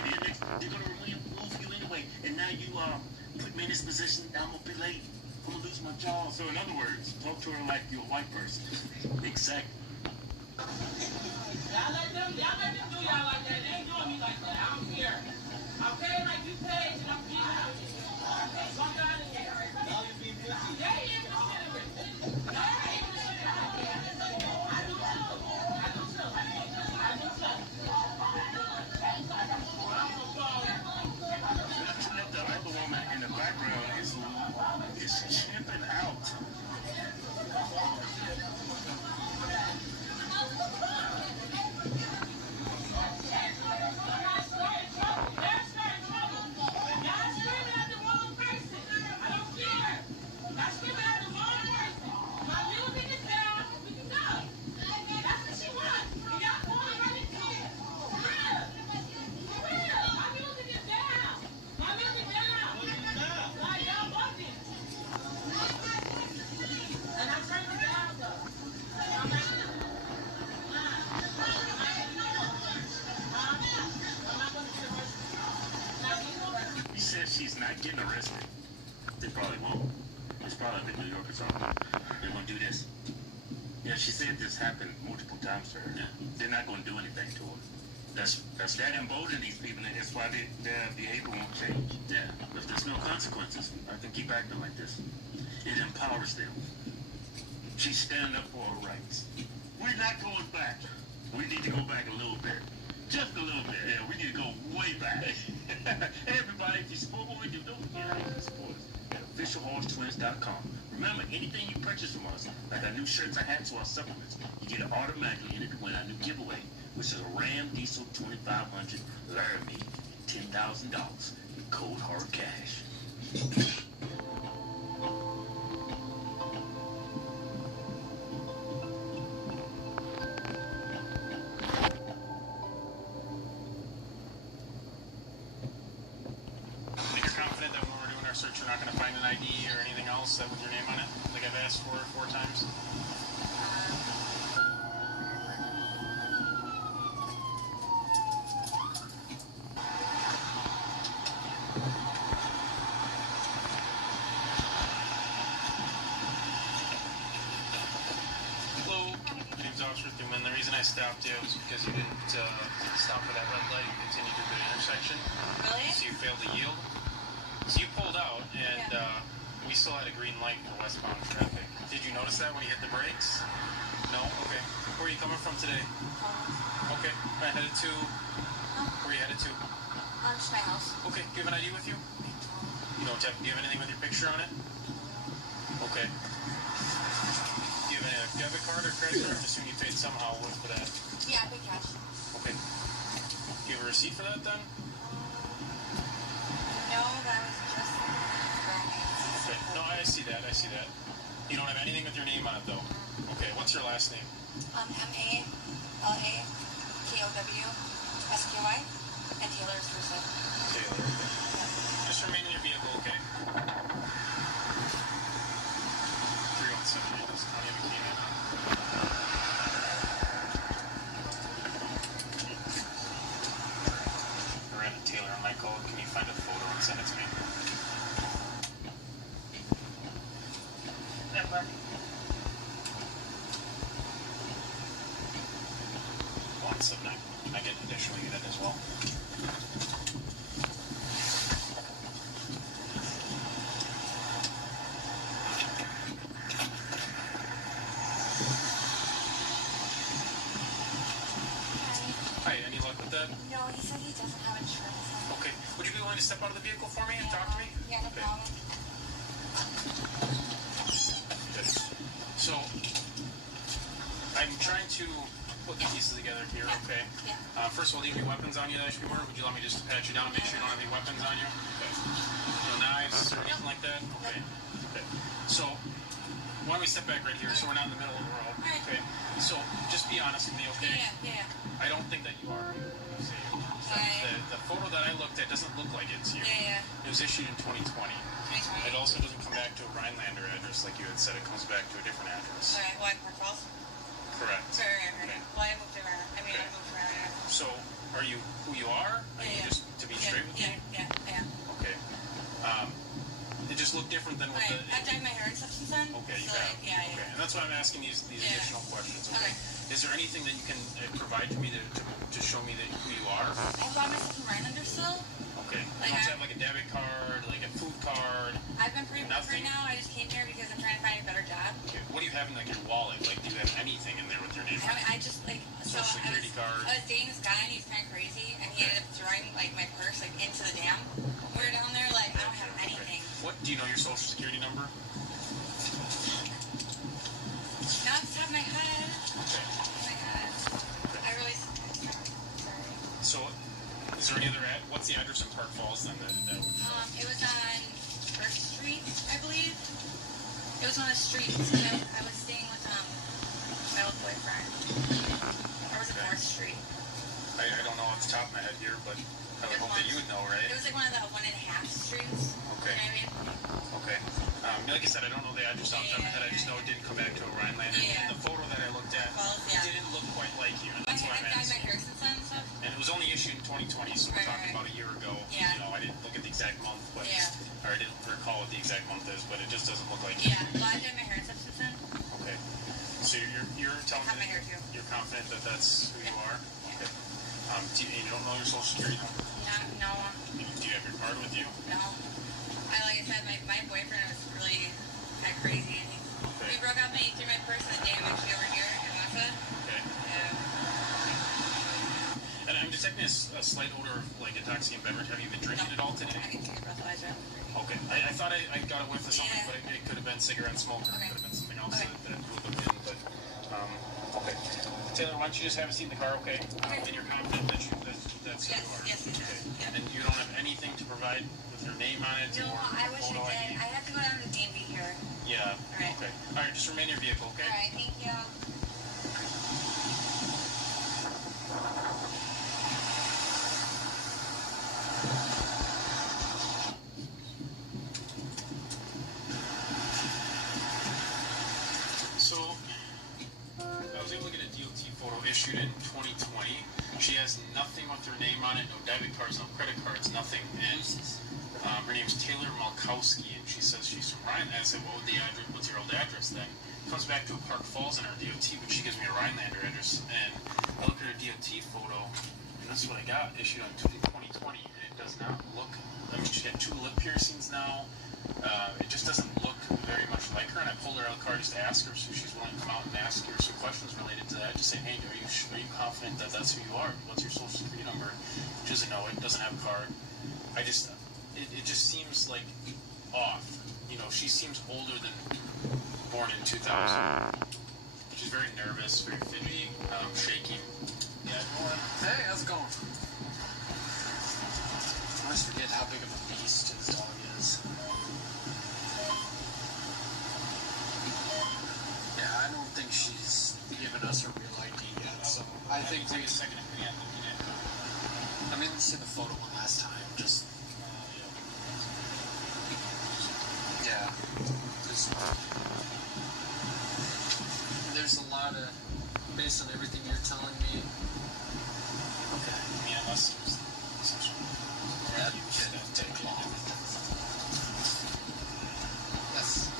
gonna remove you anyway. And now you put me in this position. I'm gonna be late. I'm gonna lose my job. So in other words, talk to her like you're a white person. Exactly. Y'all let them do y'all like that. They ain't doing me like that. I don't care. I'm paying like you paid, and I'm getting out of here. Fuck out of here. Y'all is being pussy. They ain't even The other woman in the background is chipping out. He says she's not getting arrested. They probably won't. It's probably the New Yorkers are. They're going to do this. Yeah, she said this happened multiple times to her. Yeah. They're not going to do anything to her. That emboldened these people, and that's why their behavior won't change. Yeah. If there's no consequences, I can keep acting like this. It empowers them. She's standing up for her rights. We're not going back. We need to go back a little bit. Just a little bit. Yeah, we need to go way back. Everybody, if you support what we do, don't forget how you can support us at officialhorsetwins.com. Remember, anything you purchase from us, like our new shirts, our hats, or our supplements, you get it automatically in it to win our new giveaway, which is a Ram Diesel 2500 Laramie, $10,000 in cold hard cash. Search, you're not going to find an ID or anything else with your name on it, like I've asked for 4 times? Hello, my name's Officer Thuman. The reason I stopped you was because you didn't stop for that red light and continued to the intersection. Really? So you failed to yield. So you pulled out, and we still had a green light for westbound traffic. Did you notice that when you hit the brakes? No? Okay. Where are you coming from today? Okay. Headed to... Where are you headed to? To my house. Okay. Do you have an ID with you? You don't have... Do you have anything with your picture on it? Okay. Do you have a debit card or credit card? I'm assuming you paid somehow for that. Yeah, I paid cash. Okay. Do you have a receipt for that, then? No, that was just okay. No, I see that. I see that. You don't have anything with your name on it, though. Okay. What's your last name? M-A-L-A-K-O-W-S-K-Y, and Taylor's first name. Taylor. Just remain in your vehicle, okay? 317 County of McKinney. Miranda Taylor on my code. Can you find a photo and send it to me? Never. 179. I get an additional unit as well. Hi, any luck with that? No, he said he doesn't have insurance. Okay. Would you be willing to step out of the vehicle for me and talk to me? Yeah, no problem. Good. So, I'm trying to put the pieces together here, okay? First of all, do you have any weapons on you that I should be aware of? Would you let me just pat you down and make sure you don't have any weapons on you? Okay. No knives or anything like that? Okay. Okay. So, why don't we step back right here so we're not in the middle of the road? Okay. So, just be honest with me, okay? Yeah. I don't think that you are. The photo that I looked at doesn't look like it's you. Yeah. It was issued in 2020. It also doesn't come back to a Rhinelander address like you had said. It comes back to a different address. Alright, why Park Falls? Correct. Right. Well, I moved around. I moved around. So, are you who you are? Just to be straight with you? Yeah. Okay. It just looked different than what the... I've dyed my hair and stuff since then. Okay, you so have. Yeah. Okay, and that's why I'm asking these additional questions. Okay. Is there anything that you can provide to me to show me that who you are? I bought myself a Rhinelander still. Okay. You don't have like a debit card, like a food card? I've been pretty broke right now. I just came here because I'm trying to find a better job. Okay. What do you have in like your wallet? Like, do you have anything in there with your name on it? I just like... Social security card? I was dating this guy and he's kind of crazy and he ended up throwing like my purse like into the dam. We were down there like, I don't have anything. What? Do you know your social security number? Not off the top of my head. Okay. Oh my god. I really... Sorry. So, is there any other what's the address in Park Falls then? It was on 1st Street, I believe. It was on a street. So I was staying with my old boyfriend. Or was it 4th Street? I don't know off the top of my head here, but I would hope that you would know, right? It was like one of the 1.5 streets. Okay. You know what I mean? Okay. Like I said, I don't know the address off the top of my head. I just know it didn't come back to a Rhinelander. And the photo that I looked at didn't look quite like you, and that's why I'm asking. I've dyed my hair since then and stuff. And it was only issued in 2020, so we're talking about a year ago. Yeah. You know, I didn't look at the exact month, but or I didn't recall what the exact month is, but it just doesn't look like. Yeah. Well, I've dyed my hair and stuff since then. Okay. So you're telling me you're confident that that's who you are? Okay. You don't know your social security number? No. Do you have your card with you? No. Like I said, my boyfriend was really kind of crazy, and we broke up and he threw my purse in the dam actually over here in Wessa. Okay. And I'm detecting a slight odor of like intoxicating beverage. Have you been drinking at all today? I can take a breathalyzer. Okay. I thought I got a whiff of something, but it could have been cigarette smoke, or it could have been something else that would have been. But okay. Taylor, why don't you just have a seat in the car, okay? And you're confident that that's who you are. Yes. And you don't have anything to provide with your name on it? No, I wish I did. I have to go down to the DMV here. Yeah. All right. Okay. All right, just remain in your vehicle, okay? All right, thank you. So, I was able to get a DOT photo issued in 2020. She has nothing with her name on it, no debit cards, no credit cards, nothing. And her name's Taylor Malkowski, and she says she's from Rhinelander. I said, well, what's your old address then? Comes back to a Park Falls in her DOT, but she gives me a Rhinelander address. And I look at her DOT photo, and that's what I got issued on 2020, and it does not look. I mean, she's got 2 lip piercings now. It just doesn't look very much like her, and I pulled her out of the car just to ask her, so she's willing to come out and ask her some questions related to that. Just saying, hey, are you confident that that's who you are? What's your social security number? She doesn't know it, doesn't have a card. It just seems like off. You know, she seems older than born in 2000. She's very nervous, very fidgety, shaking. Yeah, hey, how's it going? I always forget how big of a beast his dog is. Yeah, I don't think she's given us her real ID yet, so I think take a second if we have looking at her. I mean, see the photo one last time, just... yeah. There's a lot of... based on everything you're telling me... Okay. Yeah, unless there's... That didn't take long. Yes.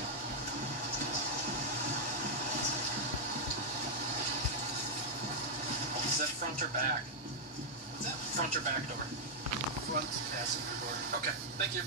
Is that front or back? What's that? Front or back door? Front passenger door. Okay, thank you.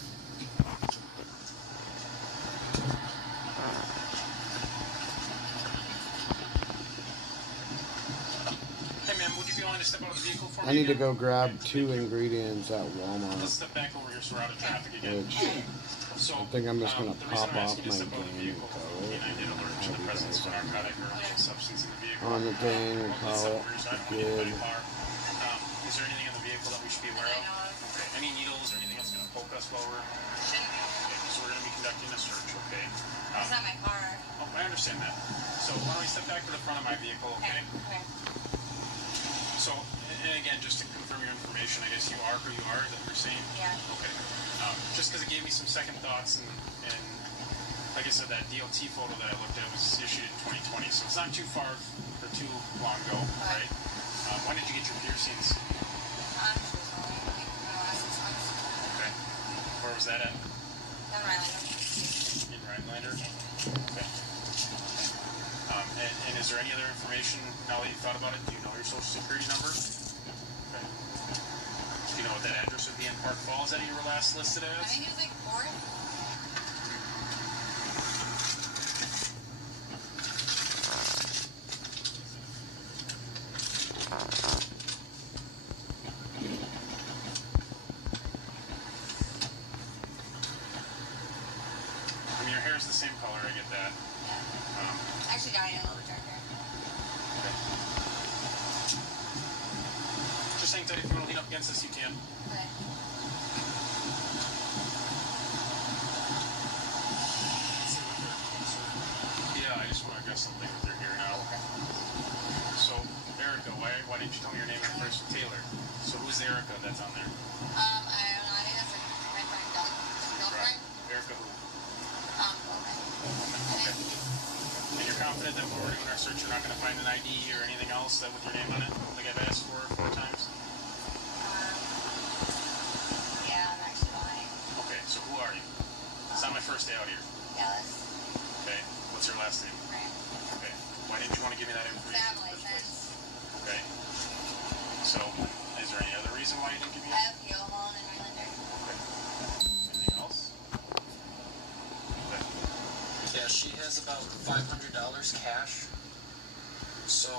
Hey man, would you be willing to step out of the vehicle for me? I need to go grab 2 ingredients at Walmart. Let's step back over here so we're out of traffic again. Which So, I think I'm just gonna the reason pop I'm off asking you my to step out of the game and vehicle, call and it. I did alert you to the presence of a narcotic or illegal substance in the vehicle. On the thing and Well, call it. so I don't want Good. anybody car. Is there anything in the vehicle that we should be aware of? Okay. Any needles or anything that's going to poke us while we're... Okay, so we're going to be conducting a search, okay? It's not my car. Oh, I understand that. So why don't we step back to the front of my vehicle, okay? Okay. So, and again, just to confirm your information, I guess you are who you are, is that what you're saying? Yeah. Okay. Just because it gave me some second thoughts, and like I said, that DLT photo that I looked at was issued in 2020, so it's not too far or too long ago, right? When did you get your piercings? Okay. Where was that at? In Rhinelander. Okay. And is there any other information, now that you've thought about it, do you know your social security number? Okay. Do you know what that address would be in Park Falls that you were last listed as? I think it was like 4. I mean, your hair is the same color, I get that. Actually, dyed it a little darker. Okay. Just hang tight, if you want to lean up against this, you can. Okay. Yeah, I just want to address something with your hair now. So, Erica, why didn't you tell me your name at first? Taylor. So who's Erica that's on there? I don't know. I think that's like my friend girlfriend. Erica who? Okay. Okay. And you're confident that when we're doing our search, you're not going to find an ID or anything else that with your name on it, like I've asked for 4 times? Yeah, I'm actually lying. Okay, so who are you? It's not my first day out here. Dallas. Okay, what's your last name? Grant. Okay, why didn't you want to give me that information? Family sense. Okay. So, is there any other reason why you didn't give me I it? have Yo Hall and Rhinelander. Okay. Anything else? Okay. Yeah, she has about $500 cash. So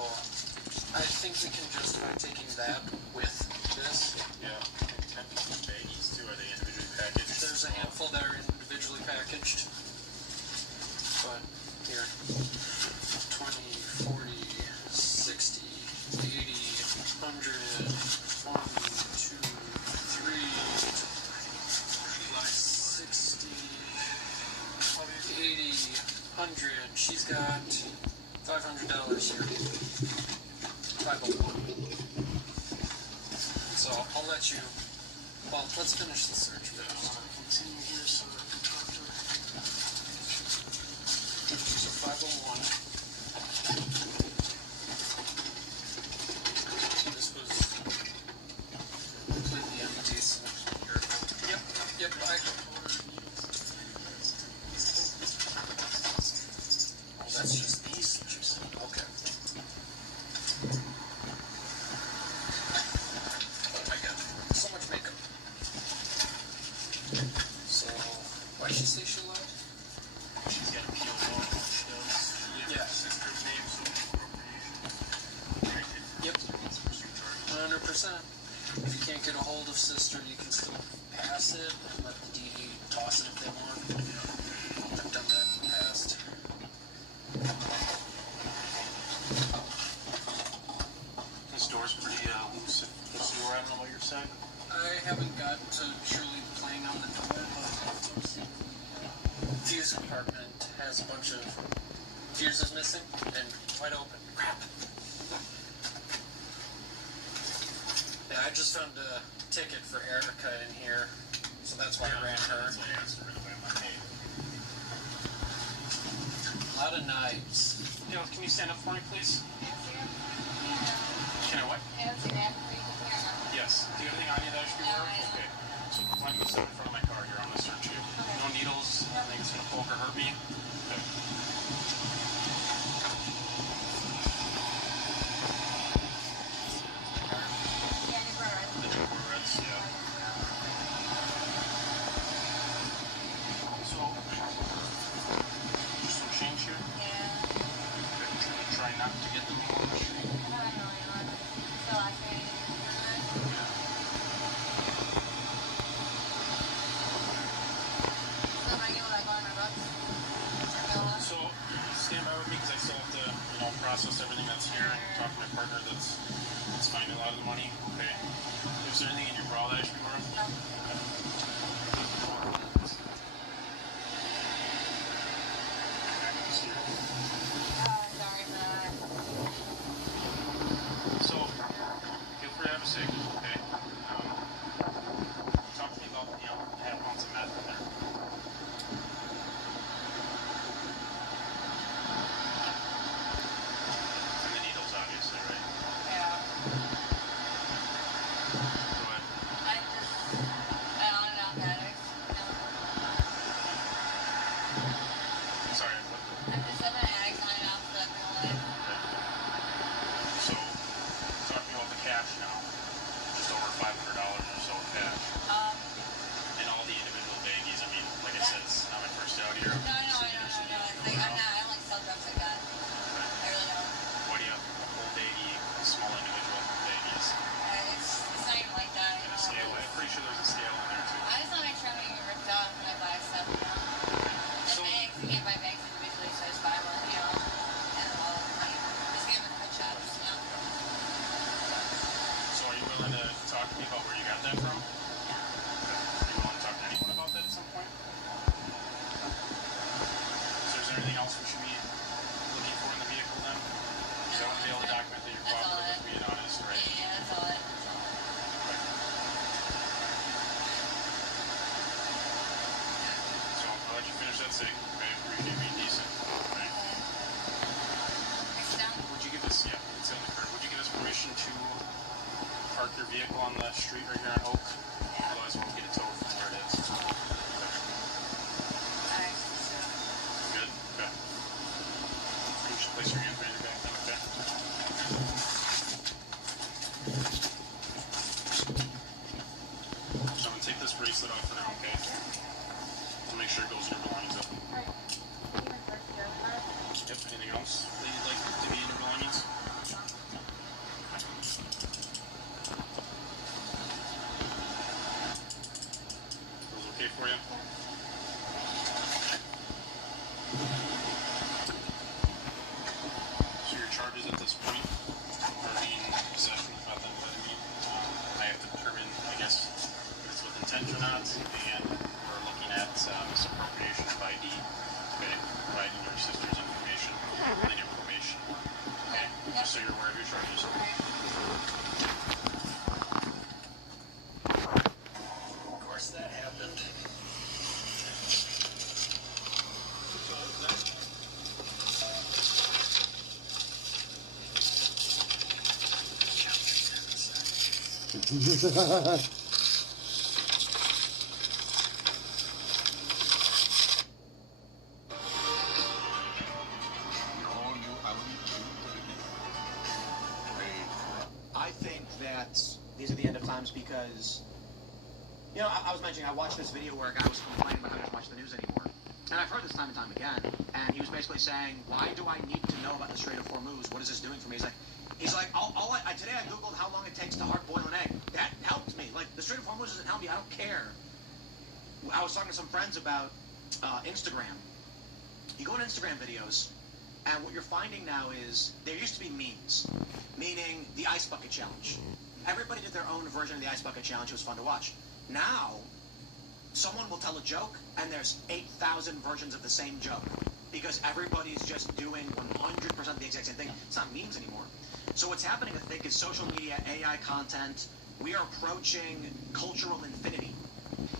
I think we can justify taking that with this. Yeah. 10 baggies too. Are they individually packaged? There's a handful that are individually packaged. But here, 20, 40, 60, 80, 100, 1, 2, 3, 60, 80, 100. She's got $500 here. 501. So I'll let you. Well, let's finish the search first. Continue here so I can talk to her. So 501. This was completely empty. So yep. Oh, that's just these pictures. Okay. I got so much makeup. So, why did she say she lied? She's got a peel on. She does. Yeah. Sister's name, so appropriation. Yep. 100%. If you can't get a hold of sister, you can still pass it and let the DD toss it if they want. I've done that in the past. This door's pretty loose. Let's see where I don't know what you're saying. I haven't gotten to truly playing on the door, but fuse compartment has a bunch of fuses missing and wide open. Crap. Yeah, I just found a ticket for Erica in here, so that's why I ran her. That's why I asked her to buy my name. A lot of knives. Yeah, can you stand up for me, please? Can I what? Yes. Do you have anything on you that I should be aware of? Okay. So why don't you stand in front of my car here? I'm going to search you. No needles, nothing that's going to poke or hurt me. Okay. The Newport Reds, yeah. So, just some change here? Yeah. Okay, try not to get them too much. stand by with me because I still have to, process everything that's here and talk to my partner that's finding a lot of the money. Okay. Is there anything in your bra that I should be wearing? No. Sorry for that. So, feel free to have a seat, okay? Talk to me about, half ounce of meth in there. And the needles, obviously, right? Yeah. Go ahead. I'm on an athletics. Sorry, I'm just an addict on an athletics. So, talk to me about the cash now. Just over $500 or so cash. And all the individual baggies. I mean, like I said, it's not my first day out here. No. It's like, I don't like sell drugs like that. I really don't. Why do you have a whole baggie, small individual baggies? It's not even like that. And a scale. I'm pretty sure there's a scale in there, too. I just want to make sure I'm not getting ripped off when I buy stuff, And bags, you can't buy bags individually, so I just buy one, and just get them in quick shops, So are you willing to talk to me about where you got that from? Yeah. Are you willing to talk to anyone about that at some point? So is there anything else we should be looking for in the vehicle then? Because I want to be able to document that you're cooperative with me and honest, right? Yeah, that's all it. So I'll let you finish that thing. Okay, appreciate being decent. Right. Would you give us, it's on the curb. Would you give us permission to park your vehicle on the street right here on Oak? Yeah. Otherwise we'll get it towed from where it is. Okay. Good? Okay. You should place your hands behind your back then, okay? So I'm going to take this bracelet off for now, okay? We'll make sure it goes in your belongings up. Yep, anything else that you'd like to be in your belongings? Those okay for you? So your charges at this point are being possession of methamphetamine. I have to determine, I guess, if it's with intent or not, and we're looking at misappropriation of ID, okay, providing your sister's information and information, okay, just so you're aware of your charges. Of course, that happened. I think that these are the end of times because, I was mentioning I watched this video where a guy was complaining about how he doesn't watch the news anymore. And I've heard this time and time again. And he was basically saying, why do I need to know about the Strait of Hormuz? What is this doing for me? He's like, today I Googled how long it takes to hard boil an egg. That helped me. Like, the Strait of Hormuz doesn't help me. I don't care. I was talking to some friends about Instagram. You go on Instagram videos, and what you're finding now is there used to be memes, meaning the ice bucket challenge. Everybody did their own version of the ice bucket challenge. It was fun to watch. Now, someone will tell a joke, and there's 8,000 versions of the same joke because everybody's just doing 100% the exact same thing. It's not memes anymore. So what's happening, I think, is social media, AI content. We are approaching cultural infinity.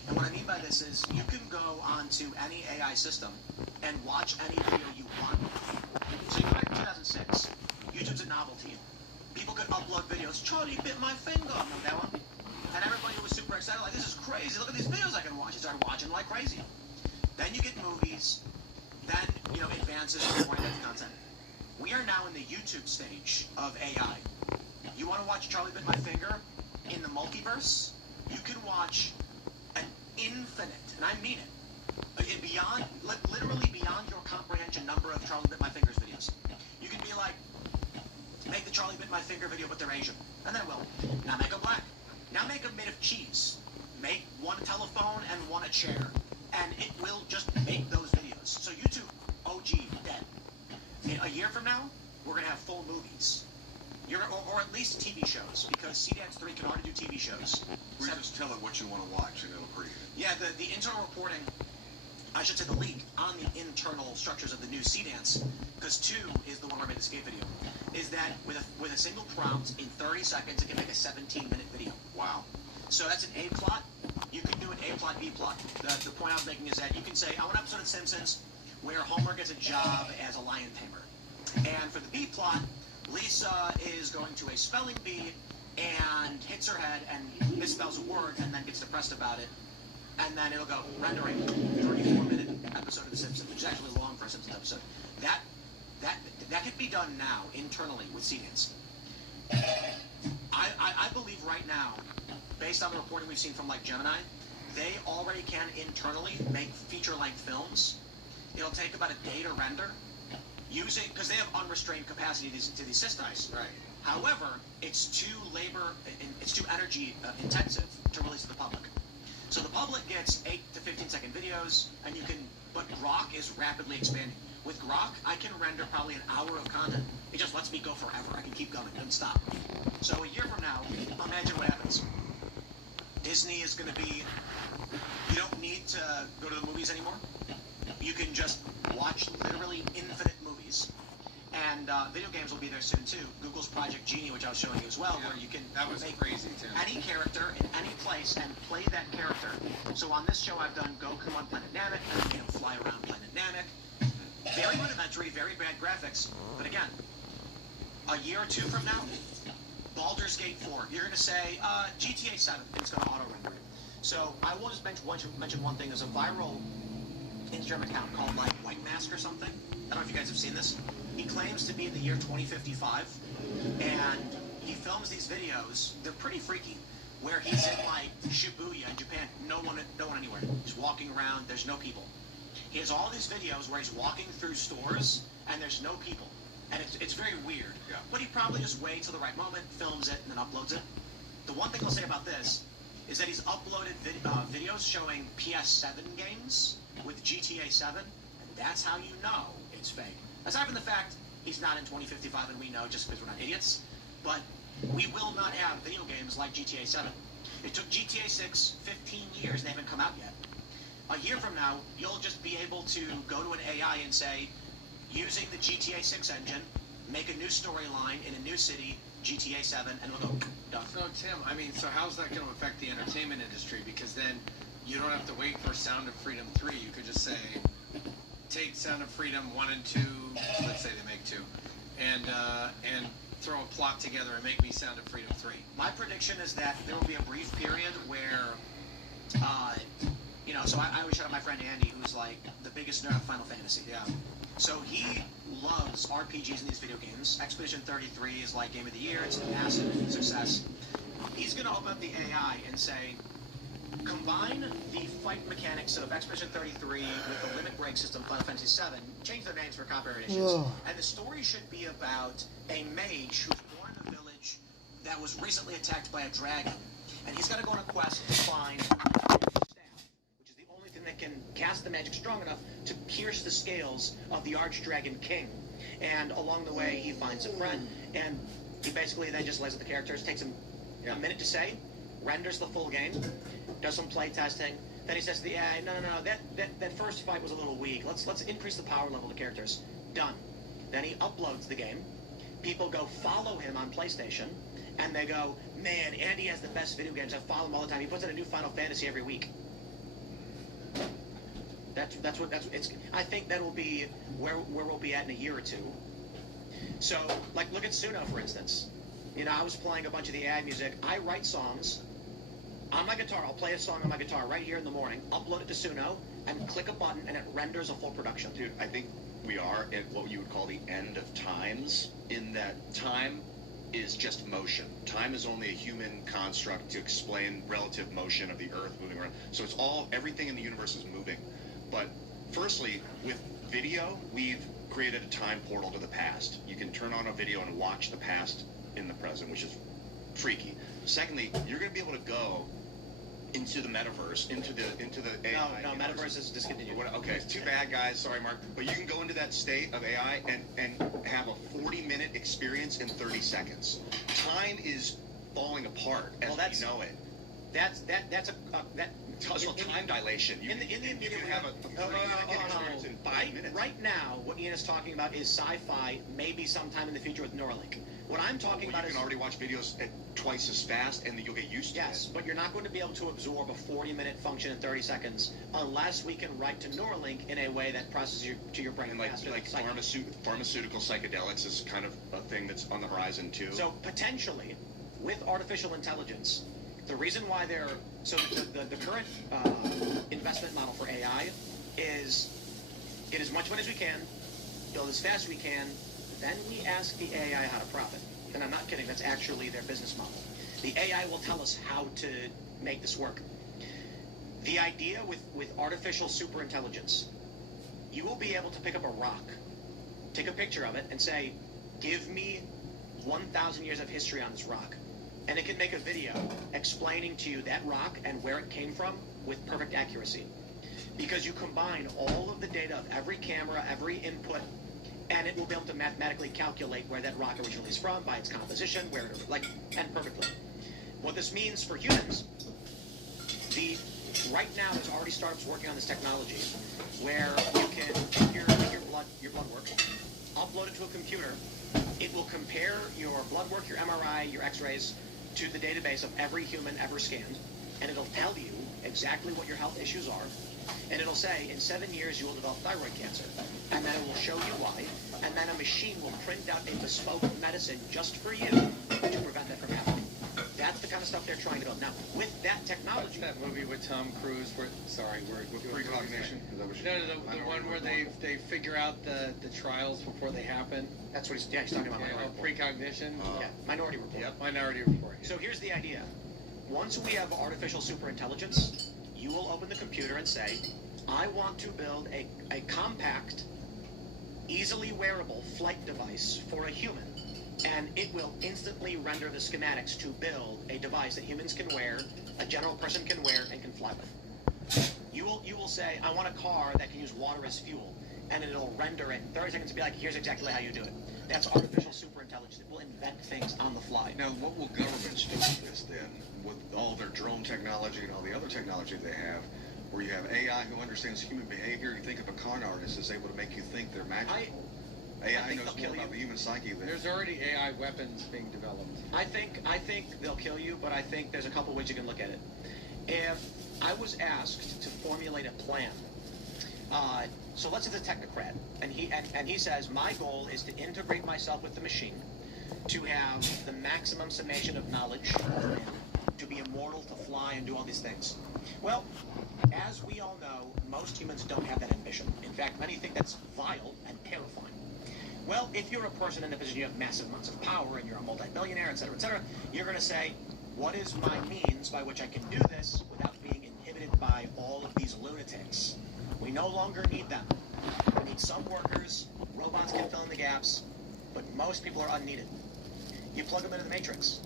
And what I mean by this is you can go onto any AI system and watch any video you want. So you go back to 2006. YouTube's a novelty. People could upload videos. Charlie bit my finger. Remember that one? And everybody was super excited, like, this is crazy. Look at these videos I can watch. You start watching like crazy. Then you get movies. Then, advances in more in-depth content. We are now in the YouTube stage of AI. You want to watch Charlie bit my finger in the multiverse? You can watch an infinite, and I mean it, beyond, literally beyond your comprehension number of Charlie bit my fingers videos. You can be like, make the Charlie bit my finger video, but they're Asian. And then it will. Now make them black. Now make them made of cheese. Make one a telephone and one a chair. And it will just make those videos. So YouTube, OG, dead. a year from now, we're going to have full movies. Or at least TV shows, because CDANS 3 can already do TV shows. We just tell it what you want to watch, and it'll create it. Yeah, the internal reporting, I should say the leak, on the internal structures of the new CDANS, because 2 is the one where I made the skate video, is that with a single prompt, in 30 seconds, it can make a 17-minute video. Wow. So that's an A plot. You can do an A plot, B plot. The point I was making is that you can say, I want an episode of The Simpsons where Homer gets a job as a lion tamer. And for the B plot, Lisa is going to a spelling bee and hits her head and misspells a word and then gets depressed about it. And then it'll go rendering 34-minute episode of The Simpsons, which is actually long for a Simpsons episode. That can be done now internally with CDANS. I believe right now, based on the reporting we've seen from like Gemini, they already can internally make feature-length films. It'll take about a day to render. Using, because they have unrestrained capacity to these systems. Right. However, it's too energy intensive to release to the public. So the public gets 8 to 15-second videos, and but Grok is rapidly expanding. With Grok, I can render probably an hour of content. It just lets me go forever. I can keep going, it doesn't stop. So a year from now, imagine what happens. Disney is going to be, you don't need to go to the movies anymore. You can just watch literally infinite movies. And video games will be there soon too. Google's Project Genie, which I was showing you as well, where you can make crazy too. Any character in any place and play that character. So on this show I've done Goku on Planet Namek, and you can fly around Planet Namek. Very rudimentary, very bad graphics. But again, a year or two from now, Baldur's Gate 4, you're going to say GTA 7, and it's going to auto-render it. So I will just mention one thing. There's a viral Instagram account called like White Mask or something. I don't know if you guys have seen this. He claims to be in the year 2055, and he films these videos. They're pretty freaky, where he's in like Shibuya in Japan, no one anywhere. He's walking around. There's no people. He has all these videos where he's walking through stores and there's no people, and it's very weird. Yeah. But he probably just waits till the right moment, films it, and then uploads it. The one thing I'll say about this is that he's uploaded videos showing PS7 games with GTA 7, and that's how you know it's fake. Aside from the fact he's not in 2055 and we know just because we're not idiots, but we will not have video games like GTA 7. It took GTA 6 15 years and they haven't come out yet. A year from now, you'll just be able to go to an AI and say, using the GTA 6 engine, make a new storyline in a new city, GTA 7, and it'll go done. So Tim, I mean, so how's that going to affect the entertainment industry? Because then you don't have to wait for Sound of Freedom 3. You could just say, take Sound of Freedom 1 and 2, let's say they make 2, and throw a plot together and make me Sound of Freedom 3. My prediction is that there will be a brief period where, so I always shout out my friend Andy, who's like the biggest nerd of Final Fantasy. Yeah. So he loves RPGs in these video games. Expedition 33 is like Game of the Year. It's a massive success. He's going to open up the AI and say, combine the fight mechanics of Expedition 33 with the limit break system of Final Fantasy VII, change their names for copyright issues, and the story should be about a mage who's born in a village that was recently attacked by a dragon, and he's got to go on a quest to find a staff, which is the only thing that can cast the magic strong enough to pierce the scales of the Archdragon King. And along the way, he finds a friend, and he basically then just lays out the characters, takes him a minute to say, renders the full game, does some play testing. Then he says to the AI, no, that first fight was a little weak. Let's increase the power level of the characters. Done. Then he uploads the game. People go follow him on PlayStation, and they go, man, Andy has the best video games. I follow him all the time. He puts out a new Final Fantasy every week. I think that'll be where we'll be at in a year or two. So, like, look at Suno, for instance. You know, I was playing a bunch of the ad music. I write songs on my guitar. I'll play a song on my guitar right here in the morning, upload it to Suno, and click a button, and it renders a full production. Dude, I think we are at what you would call the end of times, in that time is just motion. Time is only a human construct to explain relative motion of the Earth moving around. So it's everything in the universe is moving. But firstly, with video, we've created a time portal to the past. You can turn on a video and watch the past in the present, which is freaky. Secondly, you're going to be able to go into the metaverse, into the AI. No, metaverse is discontinued. Okay, too bad, guys. Sorry, Mark. But you can go into that state of AI and have a 40-minute experience in 30 seconds. Time is falling apart as we know it. That's Also, time dilation. You can have a 30-minute experience in 5 minutes. Right now, what Ian is talking about is sci-fi, maybe sometime in the future with Neuralink. What I'm talking about is... You can already watch videos at twice as fast, and you'll get used to it. Yes, but you're not going to be able to absorb a 40-minute function in 30 seconds unless we can write to Neuralink in a way that processes to your brain and faster. Like pharmaceutical psychedelics is kind of a thing that's on the horizon, too. So, potentially, with artificial intelligence, the reason why the current investment model for AI is get as much money as we can, build as fast as we can, then we ask the AI how to profit. And I'm not kidding, that's actually their business model. The AI will tell us how to make this work. The idea with artificial superintelligence, you will be able to pick up a rock, take a picture of it, and say, give me 1,000 years of history on this rock. And it can make a video explaining to you that rock and where it came from with perfect accuracy. Because you combine all of the data of every camera, every input, and it will be able to mathematically calculate where that rock originally is from, by its composition, and perfectly. What this means for humans, right now there's already startups working on this technology where you can take your blood work, upload it to a computer. It will compare your blood work, your MRI, your X-rays to the database of every human ever scanned, and it'll tell you exactly what your health issues are. And it'll say, in 7 years, you will develop thyroid cancer. And then it will show you why. And then a machine will print out a bespoke medicine just for you to prevent that from happening. That's the kind of stuff they're trying to build. Now, with that technology... That movie with Tom Cruise, with precognition. The one where they figure out the trials before they happen. That's what he's talking about. Precognition. Yeah, Minority Report. Yep. Minority Report. So here's the idea. Once we have artificial superintelligence, you will open the computer and say, I want to build a compact, easily wearable flight device for a human. And it will instantly render the schematics to build a device that humans can wear, a general person can wear, and can fly with. You will say, I want a car that can use water as fuel. And it'll render it in 30 seconds to be like, here's exactly how you do it. That's artificial superintelligence. It will invent things on the fly. Now, what will governments do with this then? With all their drone technology and all the other technology they have, where you have AI who understands human behavior, you think of a con artist is able to make you think they're magical. AI knows more about the human psyche than... There's already AI weapons being developed. I think they'll kill you, but I think there's a couple ways you can look at it. If I was asked to formulate a plan, so let's say the technocrat, and he says, my goal is to integrate myself with the machine, to have the maximum summation of knowledge, to be immortal, to fly, and do all these things. Well, as we all know, most humans don't have that ambition. In fact, many think that's vile and terrifying. Well, if you're a person in a position you have massive amounts of power and you're a multi-billionaire, etc., you're going to say, what is my means by which I can do this without being inhibited by all of these lunatics? We no longer need them. We need some workers, robots can fill in the gaps, but most people are unneeded. You plug them into the matrix.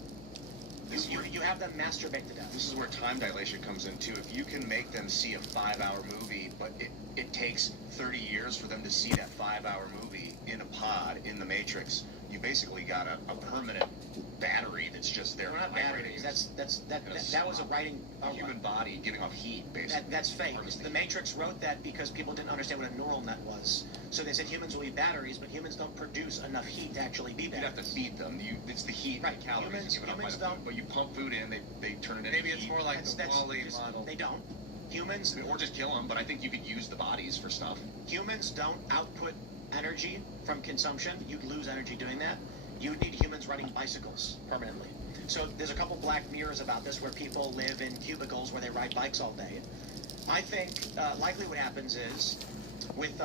You have them masturbate to death. This is where time dilation comes in, too. If you can make them see a 5-hour movie, but it takes 30 years for them to see that 5-hour movie in a pod, in the Matrix, you basically got a permanent battery that's just there. Well, not batteries. That was a writing... A human body giving off heat, basically. That's fake. The Matrix wrote that because people didn't understand what a neural net was. So they said humans will be batteries, but humans don't produce enough heat to actually be batteries. You have to feed them. It's the heat, right? Calories given up by the food. But you pump food in, they turn it into Maybe it's more like the Wall-E model. They don't. Humans... Or just kill them, but I think you could use the bodies for stuff. Humans don't output energy from consumption. You'd lose energy doing that. You'd need humans riding bicycles permanently. So there's a couple Black Mirrors about this where people live in cubicles where they ride bikes all day. I think likely what happens is with,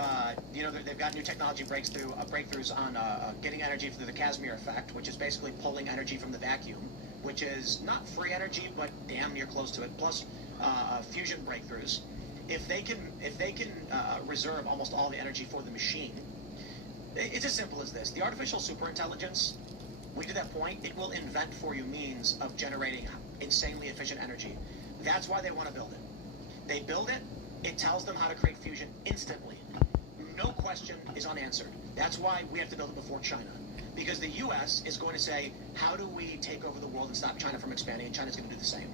they've got new technology breakthroughs on getting energy through the Casimir effect, which is basically pulling energy from the vacuum, which is not free energy, but damn near close to it, plus fusion breakthroughs. If they can reserve almost all the energy for the machine, it's as simple as this. The artificial superintelligence, we get to that point, it will invent for you means of generating insanely efficient energy. That's why they want to build it. They build it, it tells them how to create fusion instantly. No question is unanswered. That's why we have to build it before China. Because the U.S. is going to say, how do we take over the world and stop China from expanding? And China's going to do the same.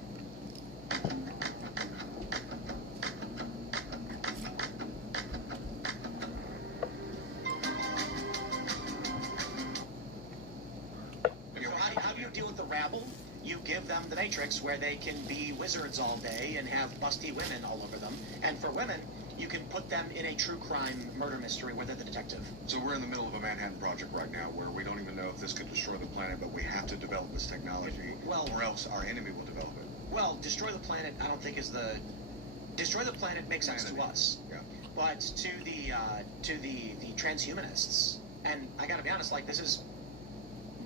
How do you deal with the rabble? You give them the Matrix where they can be wizards all day and have busty women all over them. And for women, you can put them in a true crime murder mystery where they're the detective. So we're in the middle of a Manhattan Project right now where we don't even know if this could destroy the planet, but we have to develop this technology, or else our enemy will develop it. Well, destroy the planet, I don't think is the... Destroy the planet makes sense to us. Yeah. But to the transhumanists, and I gotta be honest, like, this is...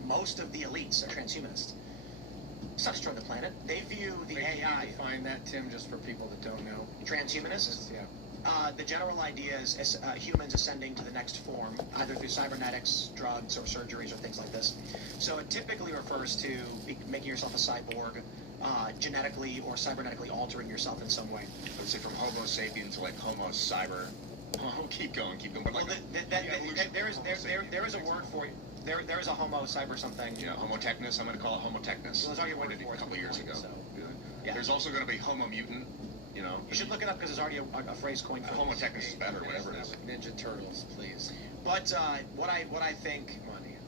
Most of the elites are transhumanists. It's not destroying the planet. They view the AI... Define that, Tim, just for people that don't know. Transhumanists? Yeah. The general idea is humans ascending to the next form, either through cybernetics, drugs, or surgeries, or things like this. So it typically refers to making yourself a cyborg, genetically or cybernetically altering yourself in some way. I would say from Homo sapien to like Homo cyber. Oh, keep going. But like there is a word for it. There is a Homo cyber something. Yeah, Homo technus. I'm going to call it Homo technus. Well, there's already a word for it a couple years ago. So. Yeah. There's also going to be Homo mutant. You know, you should look it up because there's already a phrase coined for Homo technus is better, whatever it is. Ninja Turtles, please. But what I think,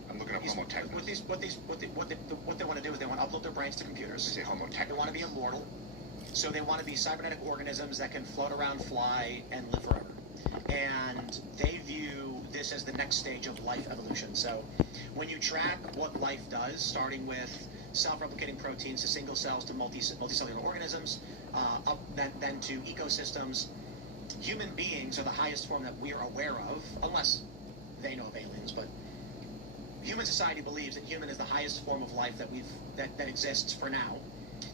I'm looking up Homo technus. What they want to do is they want to upload their brains to computers. They say Homo technus. They want to be immortal, so they want to be cybernetic organisms that can float around, fly, and live forever. And they view this as the next stage of life evolution. So when you track what life does, starting with self-replicating proteins to single cells to multicellular organisms, then to ecosystems, human beings are the highest form that we are aware of, unless they know of aliens. But human society believes that human is the highest form of life that exists for now.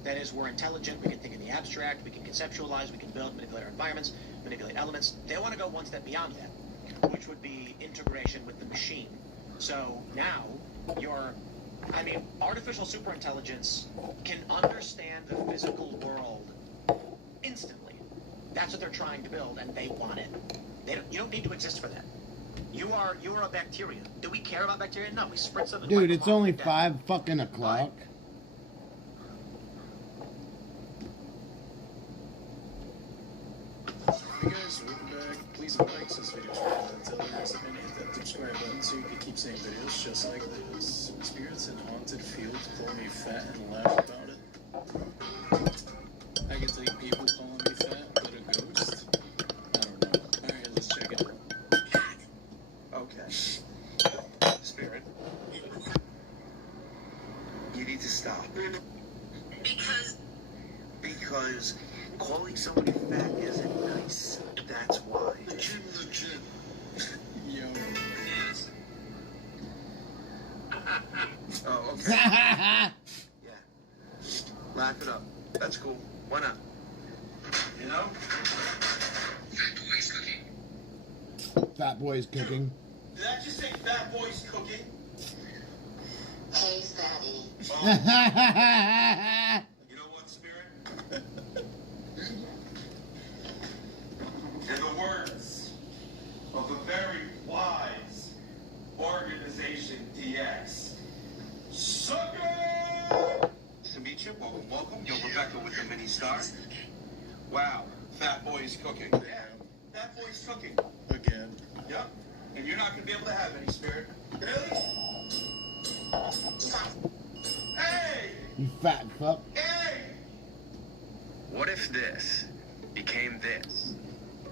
That is, we're intelligent, we can think in the abstract, we can conceptualize, we can build, manipulate our environments, manipulate elements. They want to go one step beyond that, which would be integration with the machine. So now, artificial superintelligence can understand the physical world instantly. That's what they're trying to build, and they want it. You don't need to exist for that. You are a bacteria. Do we care about bacteria? No, we spritz them. Dude, it's only 5 fucking o'clock. Hey guys, welcome back. Please like this video, tell the next and hit that subscribe button so you can keep seeing videos just like this. Spirits in haunted fields call me fat and laugh about it. I can take people calling me fat, but a ghost? I don't know. Alright, let's check it out. Okay. Spirit. You need to stop. Because calling somebody fat isn't nice. That's why. The gym. Yo. Oh, okay. Yeah. Laugh it up. That's cool. Why not? You know? Fat boy's cooking. Did I just say fat boy's cooking? Hey, fatty. You know what, Spirit? They're the words of a very wise organization, DX. Sucker! To meet you. Welcome. Yo, Rebecca with the mini star. Wow. Fat boy is cooking. Yeah. Fat boy is cooking. Again. Yep. And you're not going to be able to have any, Spirit. Really? Hey! You fat fuck. Hey! What if this became this?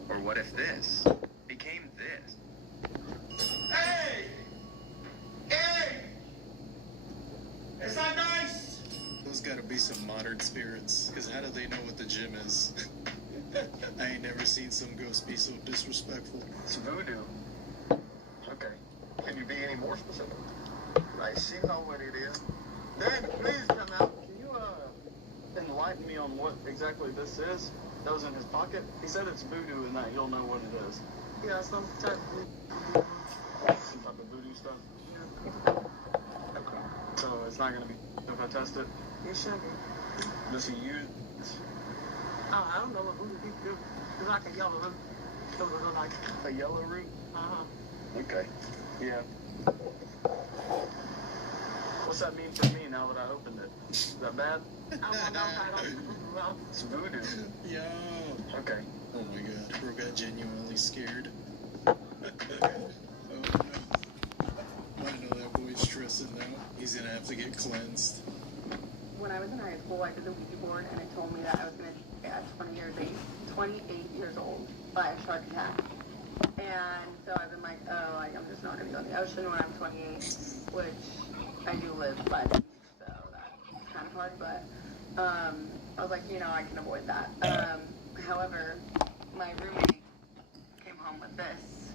Or what if this became this? Hey! Hey! It's not nice! Those gotta be some modern spirits, because how do they know what the gym is? I ain't never seen some ghost be so disrespectful. It's voodoo. Okay. Can you be any more specific? I see how what it is. Dan, please come out. Can you, enlighten me on what exactly this is? That was in his pocket? He said it's voodoo and that you'll know what it is. Yeah, some type of voodoo stuff. Yeah. Okay. So it's not gonna be if I test it? You should be. Does he use I don't know what route he do. It's like a yellow route. So it was like A yellow route? Okay. Yeah. What's that mean for me now that I opened it? Is that bad? I don't know. I don't know. It's voodoo. Yo. Okay. Oh my god, bro got genuinely scared. Oh no. I know that boy's stressing now. He's gonna have to get cleansed. When I was in high school, I did the Ouija board, and it told me that I was going to die at 28 years old by a shark attack. And so I've been like, oh, I'm just not going to go in the ocean when I'm 28, which I do live by the beach, so that's kind of hard. But I was like, I can avoid that. However, my roommate came home with this.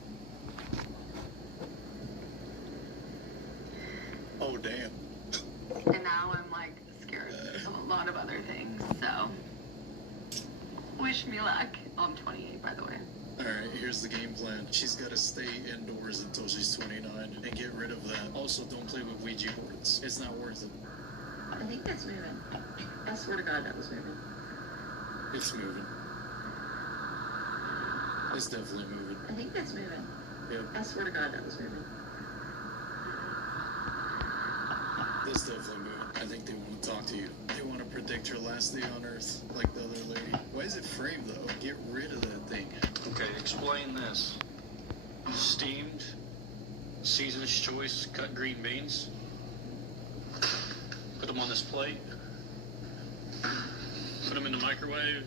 Oh damn. And now I'm like scared of a lot of other things, so wish me luck. Oh, I'm 28, by the way. Alright, here's the game plan. She's gotta stay indoors until she's 29 and get rid of that. Also, don't play with Ouija boards. It's not worth it. I think that's moving. I swear to God, that was moving. It's moving. It's definitely moving. I think that's moving. Yep. I swear to God, that was moving. It's definitely moving. I think they want to talk to you. They want to predict your last day on Earth, like the other lady. Why is it framed, though? Get rid of that thing. Okay, explain this. Steamed, season's choice, cut green beans. Put them on this plate. Put them in the microwave.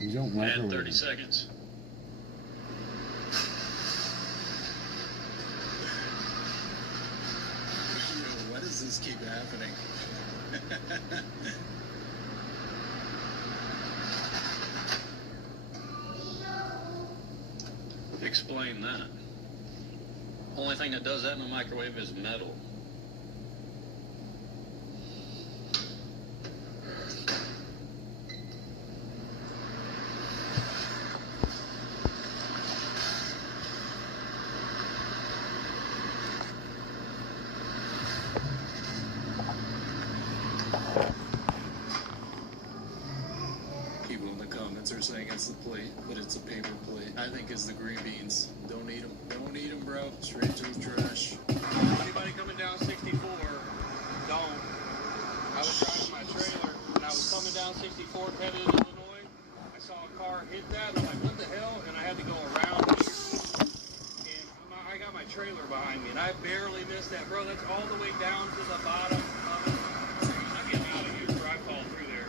You don't Add microwave 30 seconds. Why does this keep happening? Explain that. Only thing that does that in the microwave is metal. People in the comments are saying it's the plate, but it's a paper plate. I think it's the green beans. Don't eat them. Don't eat them, bro. Straight to the trash. Anybody coming down 64, don't. I was driving my trailer, and I was coming down 64 headed to Illinois. I saw a car hit that, and I'm like, what the hell? And I had to go around here. And I got my trailer behind me, and I barely missed that. Bro, that's all the way down to the bottom of it. I'm getting out of here before I fall through there.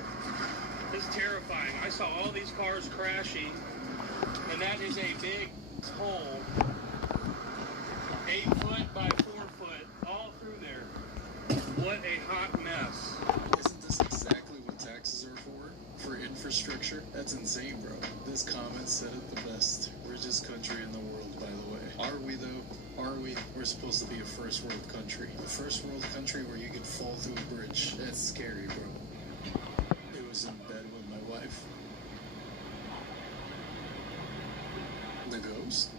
It's terrifying. I saw all these cars crashing, and that is a big hole. 8 foot by 4 foot, all through there. What a hot mess. Isn't this exactly what taxes are for? For infrastructure? That's insane, bro. This comment said it the best. Richest country in the world, by the way. Are we, though? Are we? We're supposed to be a first world country. A first world country where you could fall through a bridge. That's scary, bro. It was in bed with my wife. The ghost?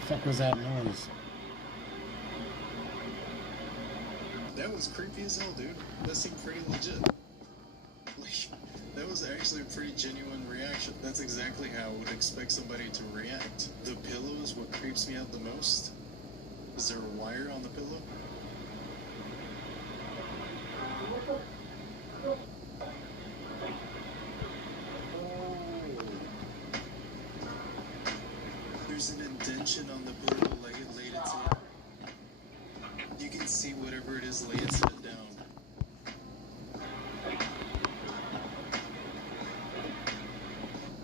The fuck was that noise? That was creepy as hell, dude. That seemed pretty legit. Like, that was actually a pretty genuine reaction. That's exactly how I would expect somebody to react. The pillow is what creeps me out the most. Is there a wire on the pillow? There's an indention on the blue, like it laid it to. You can see whatever it is, lay it set down.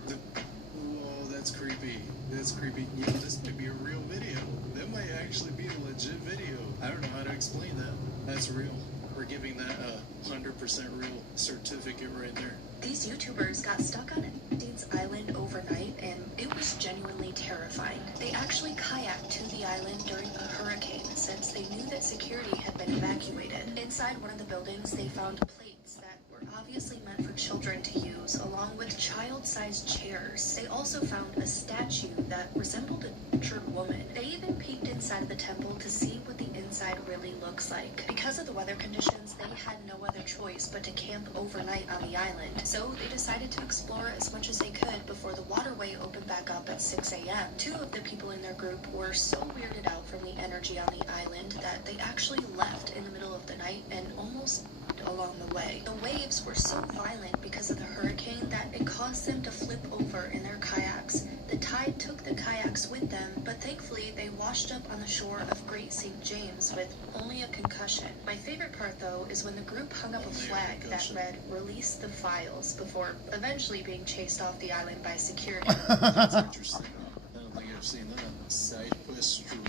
Whoa, that's creepy. That's creepy. Yeah, this might be a real video. That might actually be a legit video. I don't know how to explain that. That's real. We're giving that a 100% real certificate right there. These YouTubers got stuck on Epstein's island overnight, and it was genuinely terrifying. They actually kayaked to the island during a hurricane, since they knew that security had been evacuated. Inside one of the buildings, they found plates that were obviously meant for children to use, along with child-sized chairs. They also found a statue that resembled a pictured woman. They even peeked inside of the temple to see what the inside really looks like. Because of the weather conditions, they had no other choice but to camp overnight on the island. So they decided to explore as much as they could before the waterway opened back up at 6 a.m. Two of the people in their group were so weirded out from the energy on the island that they actually left in the middle of the night and almost along the way. The waves were so violent because of the hurricane that it caused them to flip over in their kayaks. The tide took the kayaks with them, but thankfully they washed up on the shore of Great St. James with only a concussion. My favorite part though is when the group hung up a flag that read "Release the files" before eventually being chased off the island by security. That's interesting. I don't think I've seen that. Side Quest Drew.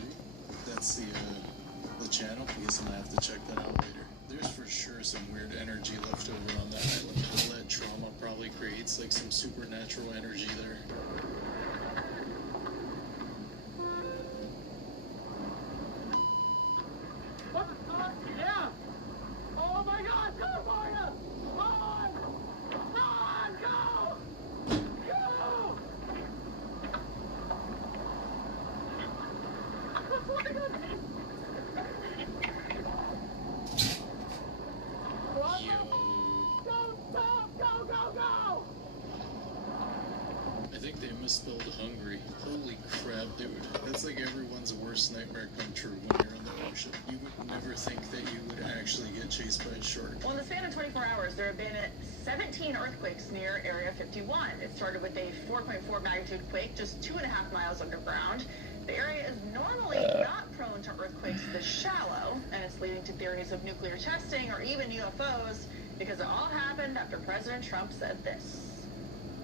That's the channel. I guess I'm gonna have to check that out later. There's for sure some weird energy left over on that island. All that trauma probably creates like some supernatural energy there. What the fuck? Yeah! Oh my god, go for you! Run! Run! Go! Go! I think they misspelled hungry. Holy crap, dude. That's like everyone's worst nightmare come true when you're in the ocean. You would never think that you would actually get chased by a shark. Well, in the span of 24 hours, there have been 17 earthquakes near Area 51. It started with a 4.4 magnitude quake just 2.5 miles underground. The area is normally not prone to earthquakes this shallow, and it's leading to theories of nuclear testing or even UFOs, because it all happened after President Trump said this.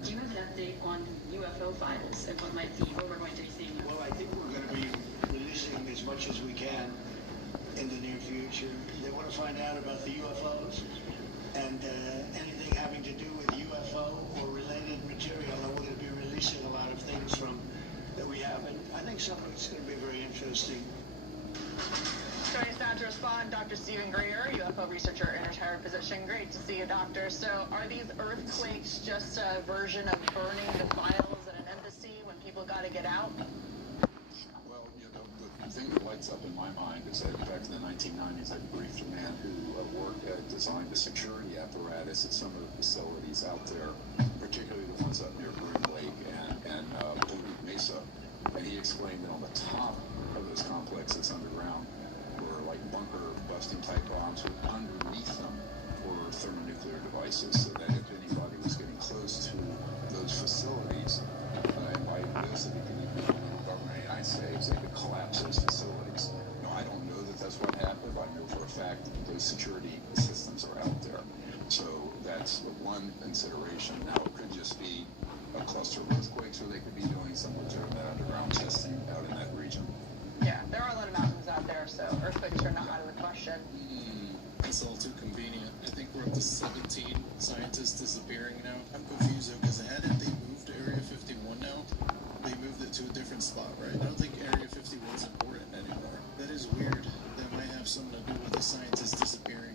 Do you have an update on UFO files and what we're going to be seeing? Well, I think we're going to be releasing as much as we can in the near future. They want to find out about the UFOs and anything having to do with UFO or related material. And we're going to be releasing a lot of things that we have. And I think some of it's going to be very interesting. Joining us now to respond, Dr. Stephen Greer, UFO researcher in retired position. Great to see you, Doctor. So are these earthquakes just a version of burning the files at an embassy when people got to get out? Well, the thing that lights up in my mind is that back in the 1990s, I briefed a man who designed the security apparatus at some of the facilities out there, particularly the ones up near Green Lake and Blue Mesa. And he explained that on the top of those complexes underground were like bunker busting type bombs, but underneath them were thermonuclear devices, so that if anybody was getting close to those facilities, by those that could even the government of the United States, they could collapse those facilities. Now, I don't know that that's what happened, but I know for a fact that those security systems are out there. So that's one consideration. Now, it could just be a cluster of earthquakes, or they could be doing some legitimate underground testing out in that region. Yeah, there are a lot of mountains out there, so earthquakes are not out of the question. That's all too convenient. I think we're up to 17 scientists disappearing now. I'm confused though, because hadn't they moved to Area 51 now? They moved it to a different spot, right? I don't think Area 51 is important anymore. That is weird. That might have something to do with the scientists disappearing.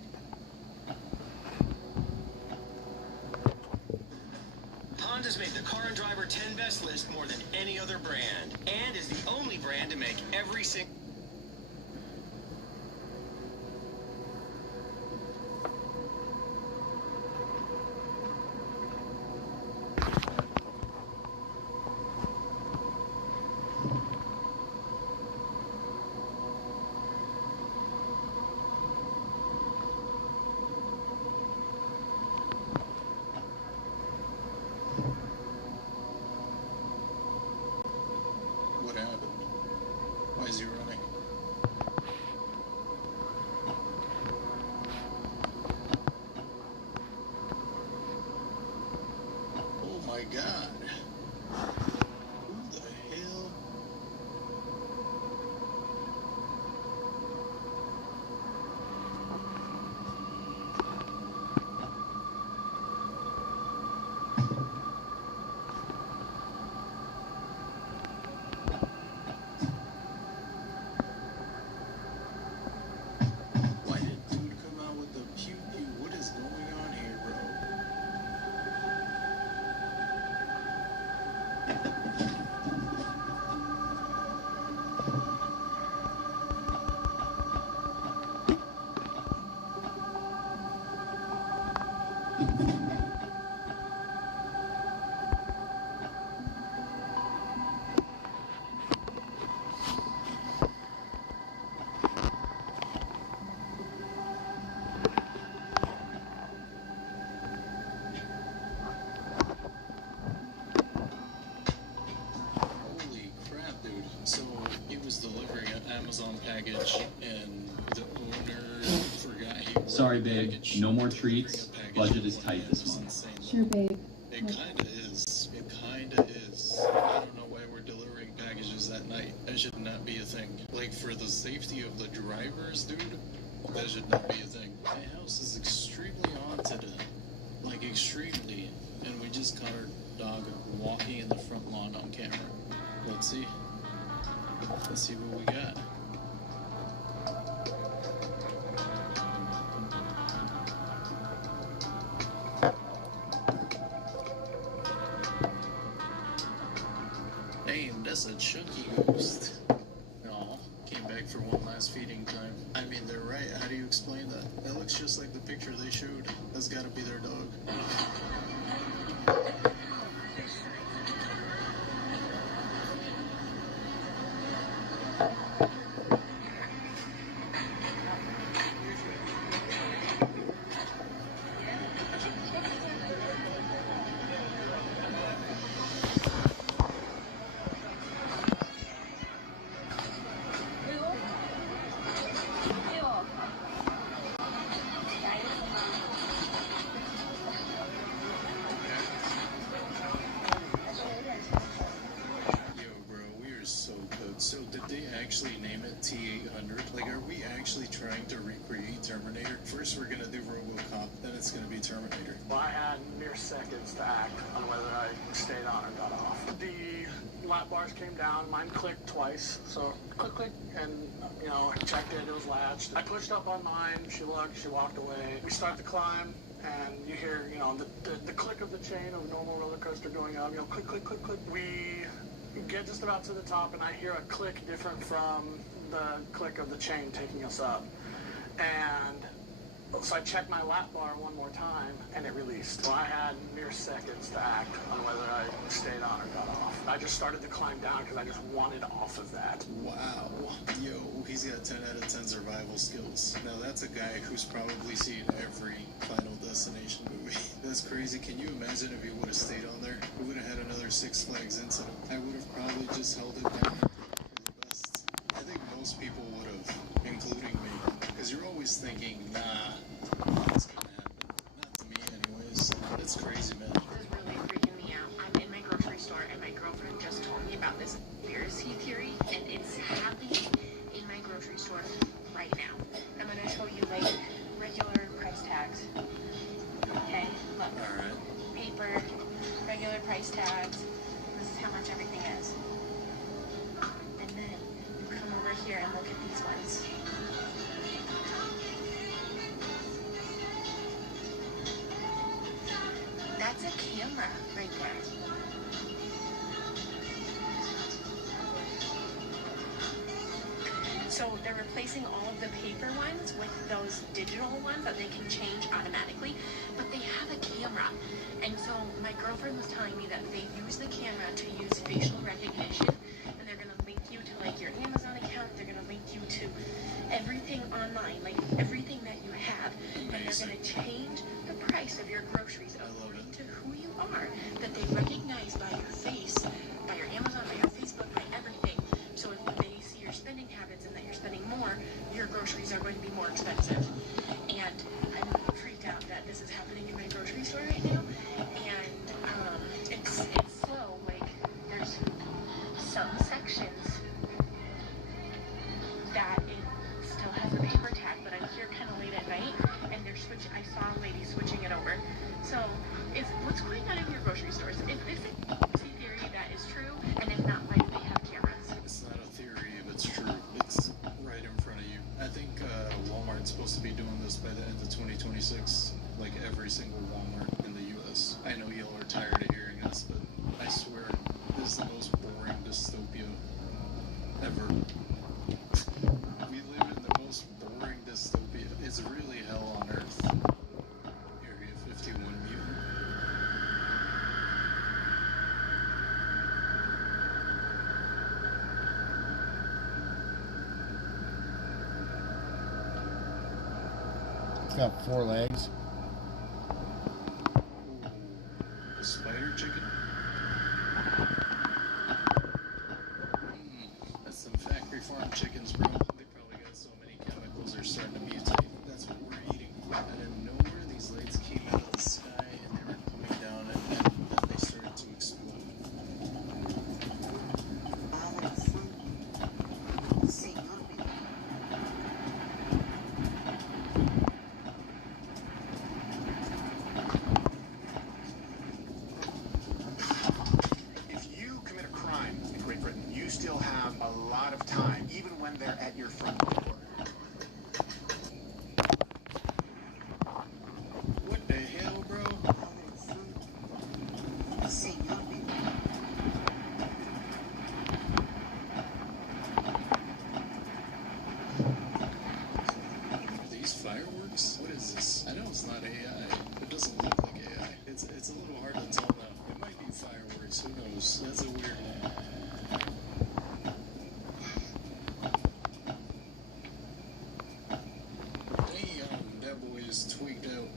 Honda's made the Car and Driver 10 Best list more than any other brand, and is the only brand to make every single... What happened? God. Who the hell? Why did dude come out with the pew pew? What is going on here, bro? Holy crap, dude. So he was delivering an Amazon package and the owner forgot he ordered Sorry, the babe. package. No more treats. Budget is tight this month. Sure, babe. It kinda is. It kinda is. I don't know why we're delivering packages at night. That should not be a thing. Like, for the safety of the drivers, dude, that should not be a thing. My house is extremely haunted. Like, extremely. And we just caught our dog walking in the front lawn on camera. Let's see. Let's see what we got. Damn, that's a chunky ghost. Aw, came back for one last feeding time. I mean, they're right. How do you explain that? That looks just like the picture they showed. That's gotta be their dog. Yo, bro, we are so cooked. So, did they actually name it T-800? Like, are we actually trying to recreate Terminator? First, we're gonna do RoboCop, then it's gonna be Terminator. Well, I had mere seconds to act on whether I stayed on or got off. The lap bars came down, mine clicked twice, so click, click, and, you know, I checked it, it was latched. I pushed up on mine, she looked, she walked away. We start the climb, and you hear, you know, the click of the chain of a normal roller coaster going up, you know, click, click, click, click. We get just about to the top, and I hear a click different from the click of the chain taking us up. And so I checked my lap bar one more time, and it released. So I had mere seconds to act on whether I stayed on or got off. I just started to climb down because I just wanted off of that. Wow. Yo, he's got 10 out of 10 survival skills. Now, that's a guy who's probably seen every Final Destination movie. That's crazy. Can you imagine if he would have stayed on there? We would have had another Six Flags incident. I would have probably just held it down for the best. I think most people would have, including me. Because you're always thinking, nah, it's gonna happen. Not to me, anyways. That's crazy, man. This is really freaking me out. I'm in my grocery store, and my girlfriend just told me about this conspiracy theory, and it's happening in my grocery store right now. I'm gonna show you like regular price tags. Okay, look. All right. Paper, regular price tags. This is how much everything is. And then you come over here and look at these ones. That's a camera right there. So they're replacing all of the paper ones with those digital ones that they can change automatically, but they have a camera. And so my girlfriend was telling me that they use the camera to use facial recognition, and they're gonna link you to like your Amazon account, they're gonna link you to everything online, like everything that you have, and they're gonna change the price of your groceries according to who you are, that they recognize by your face, by your Amazon, by your Facebook, by everything. So if they see your spending habits and that you're spending more, your groceries are going to be more expensive. And I'm freaked out that this is happening in my grocery store right now. And it's over. So, if what's going on in your grocery stores, if this is a theory that is true, and if not, why do they have cameras? It's not a theory if it's true. It's right in front of you. I think Walmart's supposed to be doing this by the end of 2026, like every single Walmart in the U.S. I know y'all are tired of hearing this, but I swear this is the most boring dystopia ever. We live in the most boring dystopia. It's really hell on earth. Area 51 mutant. It's got 4 legs. The spider chicken. That's some factory farm chickens, bro. They probably got so many chemicals they're starting to mutate. That's what we're eating. Out of nowhere, these lights came out of the sky and they were coming down and then they started to explode. If you commit a crime in Great Britain, you still have a lot of time, even when they're at your front door. What the hell, bro? Are these fireworks? What is this? I know it's not AI. It doesn't look like AI. It's a little hard to tell now. It might be fireworks. Who knows? That's a weird one. Damn, that boy is tweaked out.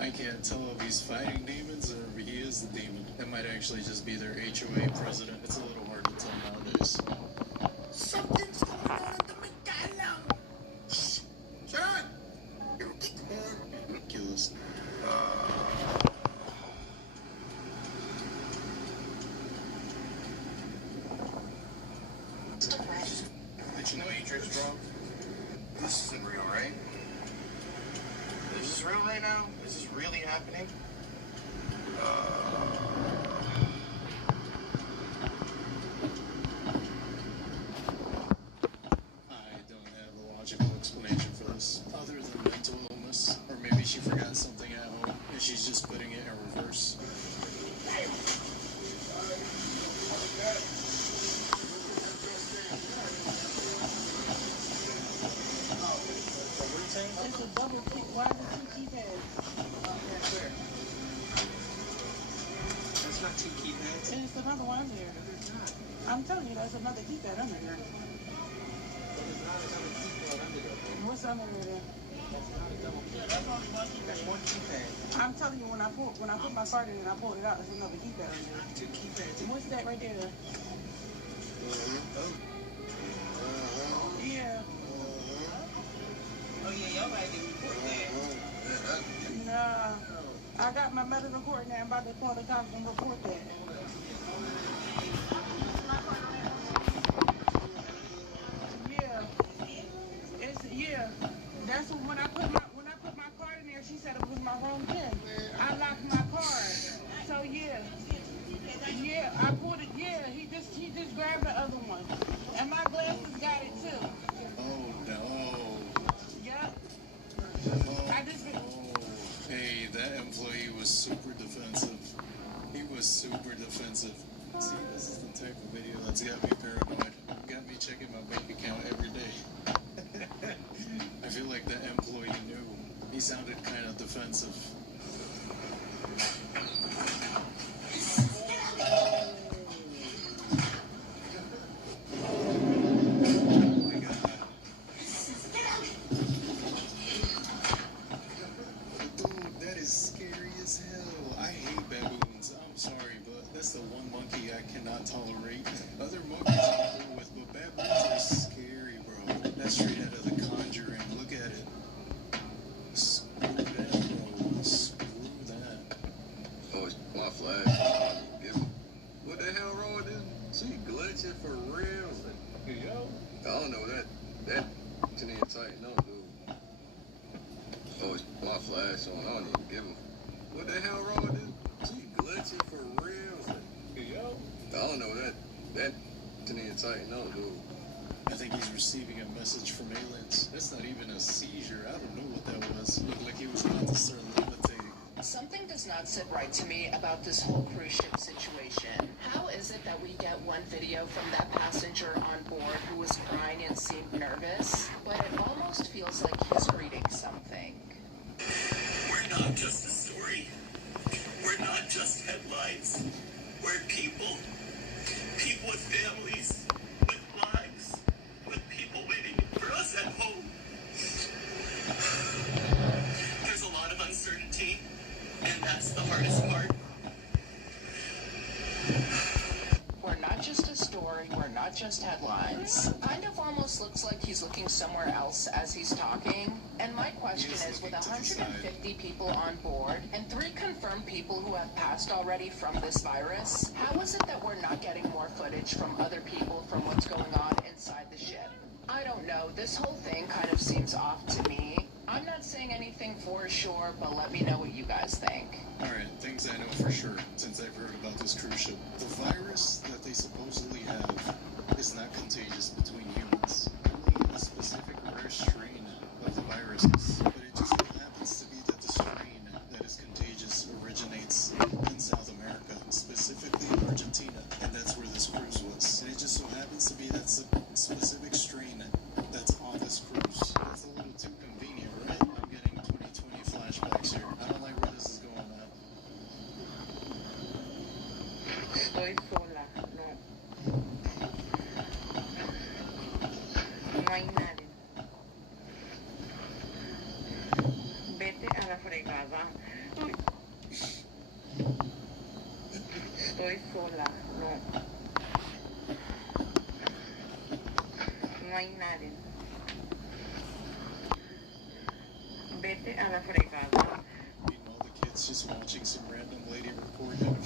I can't tell if he's fighting demons or if he is the demon. That might actually just be their HOA president. It's a little hard to tell nowadays. Something's going on at the McDonald's. John! Ridiculous. Did you know Atrix, bro? This isn't real, right? Is this real right now? Is this really happening? I don't have a logical explanation for this, other than mental illness. Or maybe she forgot something at home, and she's just putting it in reverse. It's a double kick. Why is it 2 keypads? That's not 2 keypads. It's another one under here. I'm telling you, there's another keypad under here. There's not another keypad under there. What's under here then? That's not a double keypad. That's 1 keypad. I'm telling you, when I put my card in and I pulled it out, there's another keypad under there. 2 keypads. What's that right there? Yeah. Oh yeah, y'all might get report that. Nah. I got my medical report now. I'm about to call the cops and report that. Yeah. That's when I put my card in there, she said it was my wrong pin. I locked my card. So yeah. Yeah, I pulled it. Yeah, he just grabbed the other one. And my glasses got it too. Oh no. Yep. Hey, that employee was super defensive. He was super defensive. See, this is the type of video that's got me paranoid. Got me checking my bank account every day. I feel like that employee knew. He sounded kind of defensive. That's the one monkey I cannot tolerate. Other monkeys I'm cool with, but baboons are scary, bro. That's straight out of The Conjuring. Look at it. Screw that, bro. Screw Oh, it's my flash on. I don't even give him. What the hell wrong with this? She glitching for real. Yo. I don't know that need to tighten up, dude. I think he's receiving a message from aliens. That's not even a seizure. I don't know what that was. Looked like he was about to start levitating. Something does not sit right to me about this whole cruise ship situation. How is it that we get one video from that passenger on board who was crying and seemed nervous, but it almost feels like he's reading something? We're not just a story. We're not just headlines. We're people. People with families, with lives, with people waiting for us at home. There's a lot of uncertainty, and that's the hardest part. We're not just a story, we're not just headlines. Kind of almost looks like he's looking somewhere else as he's talking. And my question is, with 150 people on board and 3 confirmed people who have passed already from this virus, how is it that we're not getting more footage from other people from what's going on inside the ship? I don't know, this whole thing kind of seems off to me. I'm not saying anything for sure, but let me know what you guys think. Alright, things I know for sure, since I've heard about this cruise ship. The virus that they supposedly have is not contagious between humans. Only a specific rare strain of the viruses. But it just so happens to be that the strain that is contagious originates in South America, specifically Argentina. And that's where this cruise was. And it just so happens to be that specific strain that's on this cruise. That's a little too convenient, right? I'm getting 2020 flashbacks here. I don't like where this is going at. Estoy sola, no. No hay nadie. Vete a la fregada. Uy. Estoy sola, no. No hay nadie. Vete a la fregada. Meanwhile, the kid's just watching some random lady record him.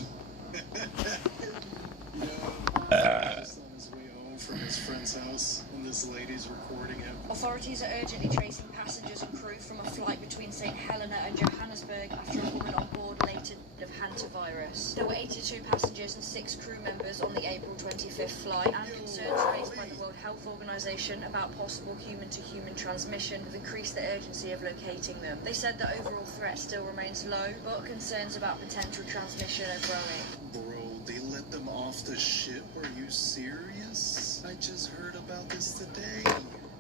Just on his way home from his friend's house, and this lady's recording him. Authorities are urgently tracing passengers and crew from a flight between St. Helena and Johannesburg after a woman on board later of hantavirus. There were 82 passengers and 6 crew members on the April 25th flight, and concerns raised by the World Health Organization about possible human-to-human transmission have increased the urgency of locating them. They said the overall threat still remains low, but concerns about potential transmission are growing. Bro, they let them off the ship? Are you serious? I just heard about this today.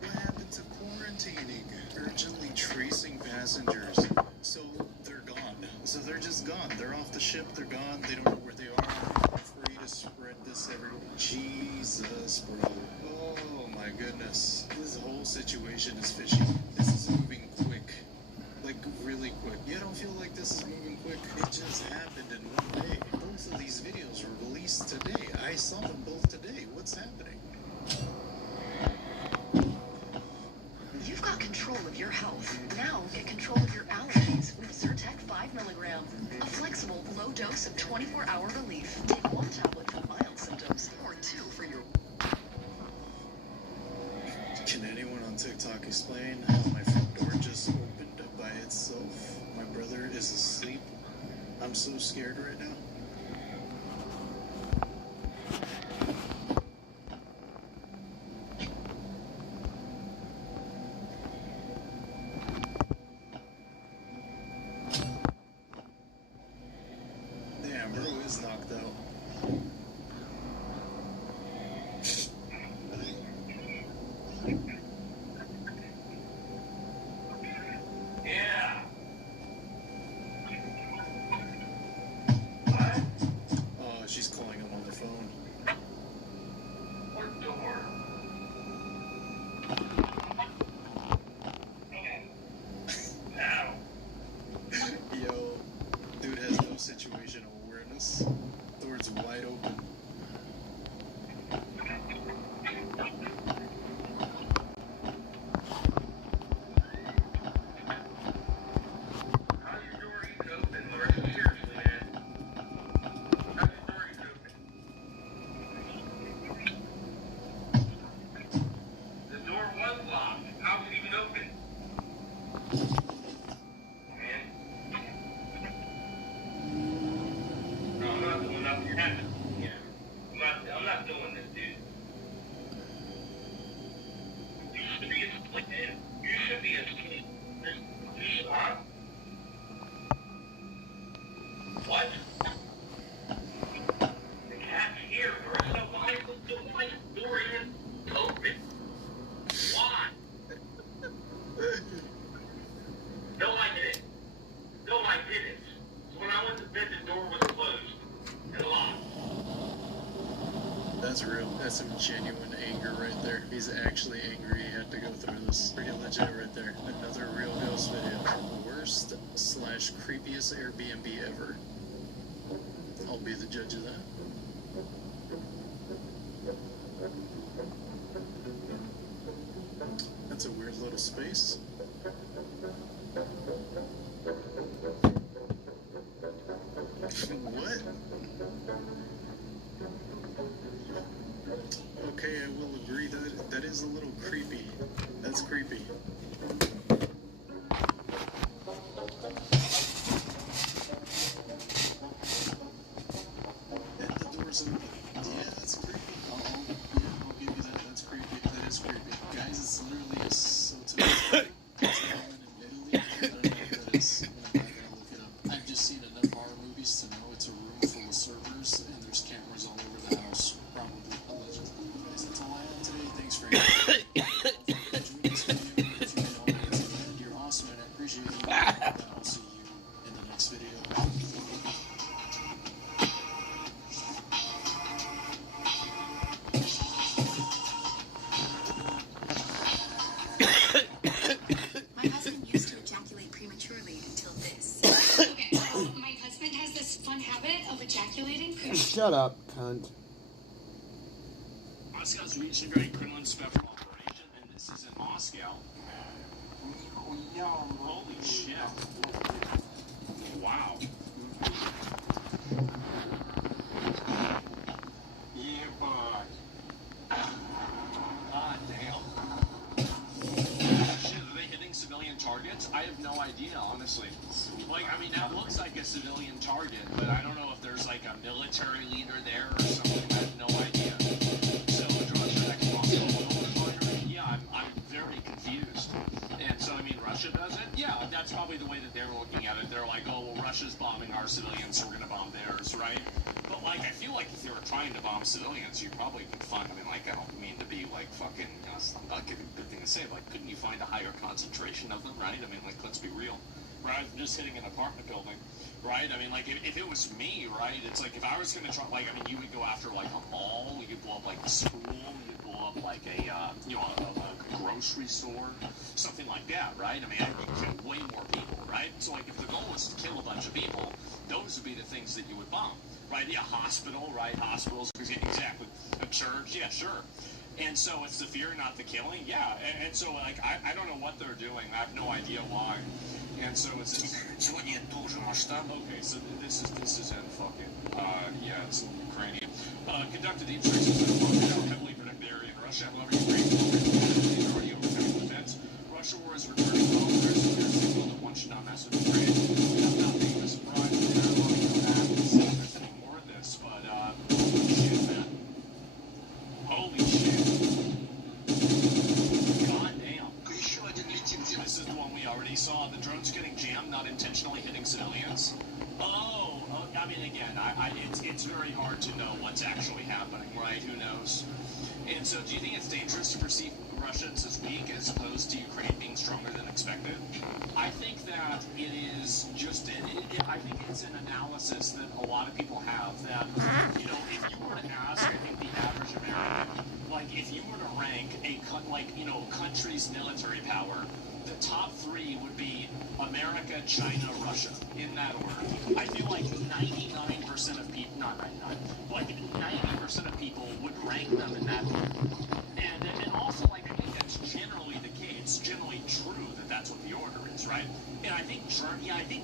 What happened to quarantining? Urgently tracing passengers. So they're gone. So they're just gone. They're off the ship. They're gone. They don't know where they are. They're free to spread this everywhere. Jesus, bro. Oh my goodness. This whole situation is fishy. This is moving quick. Like, really quick. You don't feel like this is moving quick? It just happened in one day. Both of these videos were released today. I saw them both today. What's happening? You've got control of your health. Now get control of your allergies with Zyrtec 5 milligrams. A flexible, low dose of 24-hour relief. Take 1 tablet for mild symptoms or 2 for your... Can anyone on TikTok explain how my front door just opened up by itself? My brother is asleep. I'm so scared right now. Damn, bro is knocked out. Yeah. Oh, she's calling him on the phone. What door? Now. Yo, dude has no situational awareness. Thor's that the door was closed and locked. That's real. That's some genuine anger right there. He's actually angry he had to go through this. Pretty legit right there. Another real ghost video. Worst / creepiest Airbnb ever. I'll be the judge of that. That's a weird little space. What? Okay, I will agree that is a little creepy. That's creepy. And the door's open. Yeah, that's creepy. Uh-oh. Yeah, I'll give you that. That's creepy. That is creepy. Guys, it's literally a Soto. It's common in Italy. I don't know what that is. I'm not gonna look it up. I've just seen enough horror movies to know it's a room full of servers and there's cameras all over the house. Probably, allegedly. Guys, that's all I have today. Thanks for joining this video. If you made all the way to the end, you're awesome and I appreciate you. And I'll see you in the next video. My husband used to ejaculate prematurely until this. Okay, so my husband has this fun habit of ejaculating prematurely. Shut up, cunt. Moscow's reaching during Kremlin special operation, and this is in Moscow. Holy shit. Wow. Yeah, boy. God damn. Shit, are they hitting civilian targets? I have no idea, honestly. Like, I mean, that looks like a civilian target, but I don't know if there's like a military leader there or something. I have no idea. So, the drugs are next Moscow oil refinery? Yeah, I'm very confused. And so, I mean, Russia does it? Yeah, that's probably the way that they're looking at it. They're like, oh, well, Russia's bombing our civilians, so we're gonna bomb theirs, right? But, like, I feel like if they were trying to bomb civilians, you probably could find, I mean, like, I don't mean to be, like, fucking, you know, it's not a good thing to say, but, like, couldn't you find a higher concentration of them, right? I mean, like, let's be real. Rather than just hitting an apartment building, right? I mean, like, if it was me, right, it's like, if I was gonna try, like, I mean, you would go after, like, a mall, you could blow up, like, a school, you'd blow up, like, a, you know, a grocery store, something like that, right? I mean, I would kill way more people, right? So, like, if the goal is to kill a bunch of people, those would be the things that you would bomb, right? Yeah, hospital, right? Hospitals, exactly. A church, yeah, sure. And so it's the fear, not the killing, yeah. And so, like, I don't know what they're doing. I have no idea why. And so it's okay, so this is in fucking, yeah, it's in Ukrainian. Conducted deep strikes in Moscow, heavily protected area in Russia. However, Ukraine is already overcoming defense. Russia war is returning home. There's a signal that one should not mess with Ukraine. I'm not being a surprise there. Let me go back and see if there's any more of this. But, holy shit, man. Holy shit. God damn. This is the one we already saw. The drone's getting jammed, not intentionally hitting civilians. Oh, I mean, again, it's very hard to know what's actually happening, right? Who knows? And so, do you think it's dangerous to perceive Russians as weak as opposed to Ukraine being stronger than expected? I think that it is just, I think it's an analysis that a lot of people have that, you know, if you were to ask, I think the average American, like, if you were to rank a, like, you know, country's military power, the top three would be America, China, Russia, in that order. I feel like 99% of people, not 99, like 90% of people would rank them in that order. And also, like, I think that's generally the case. It's generally true that that's what the order is, right? And I think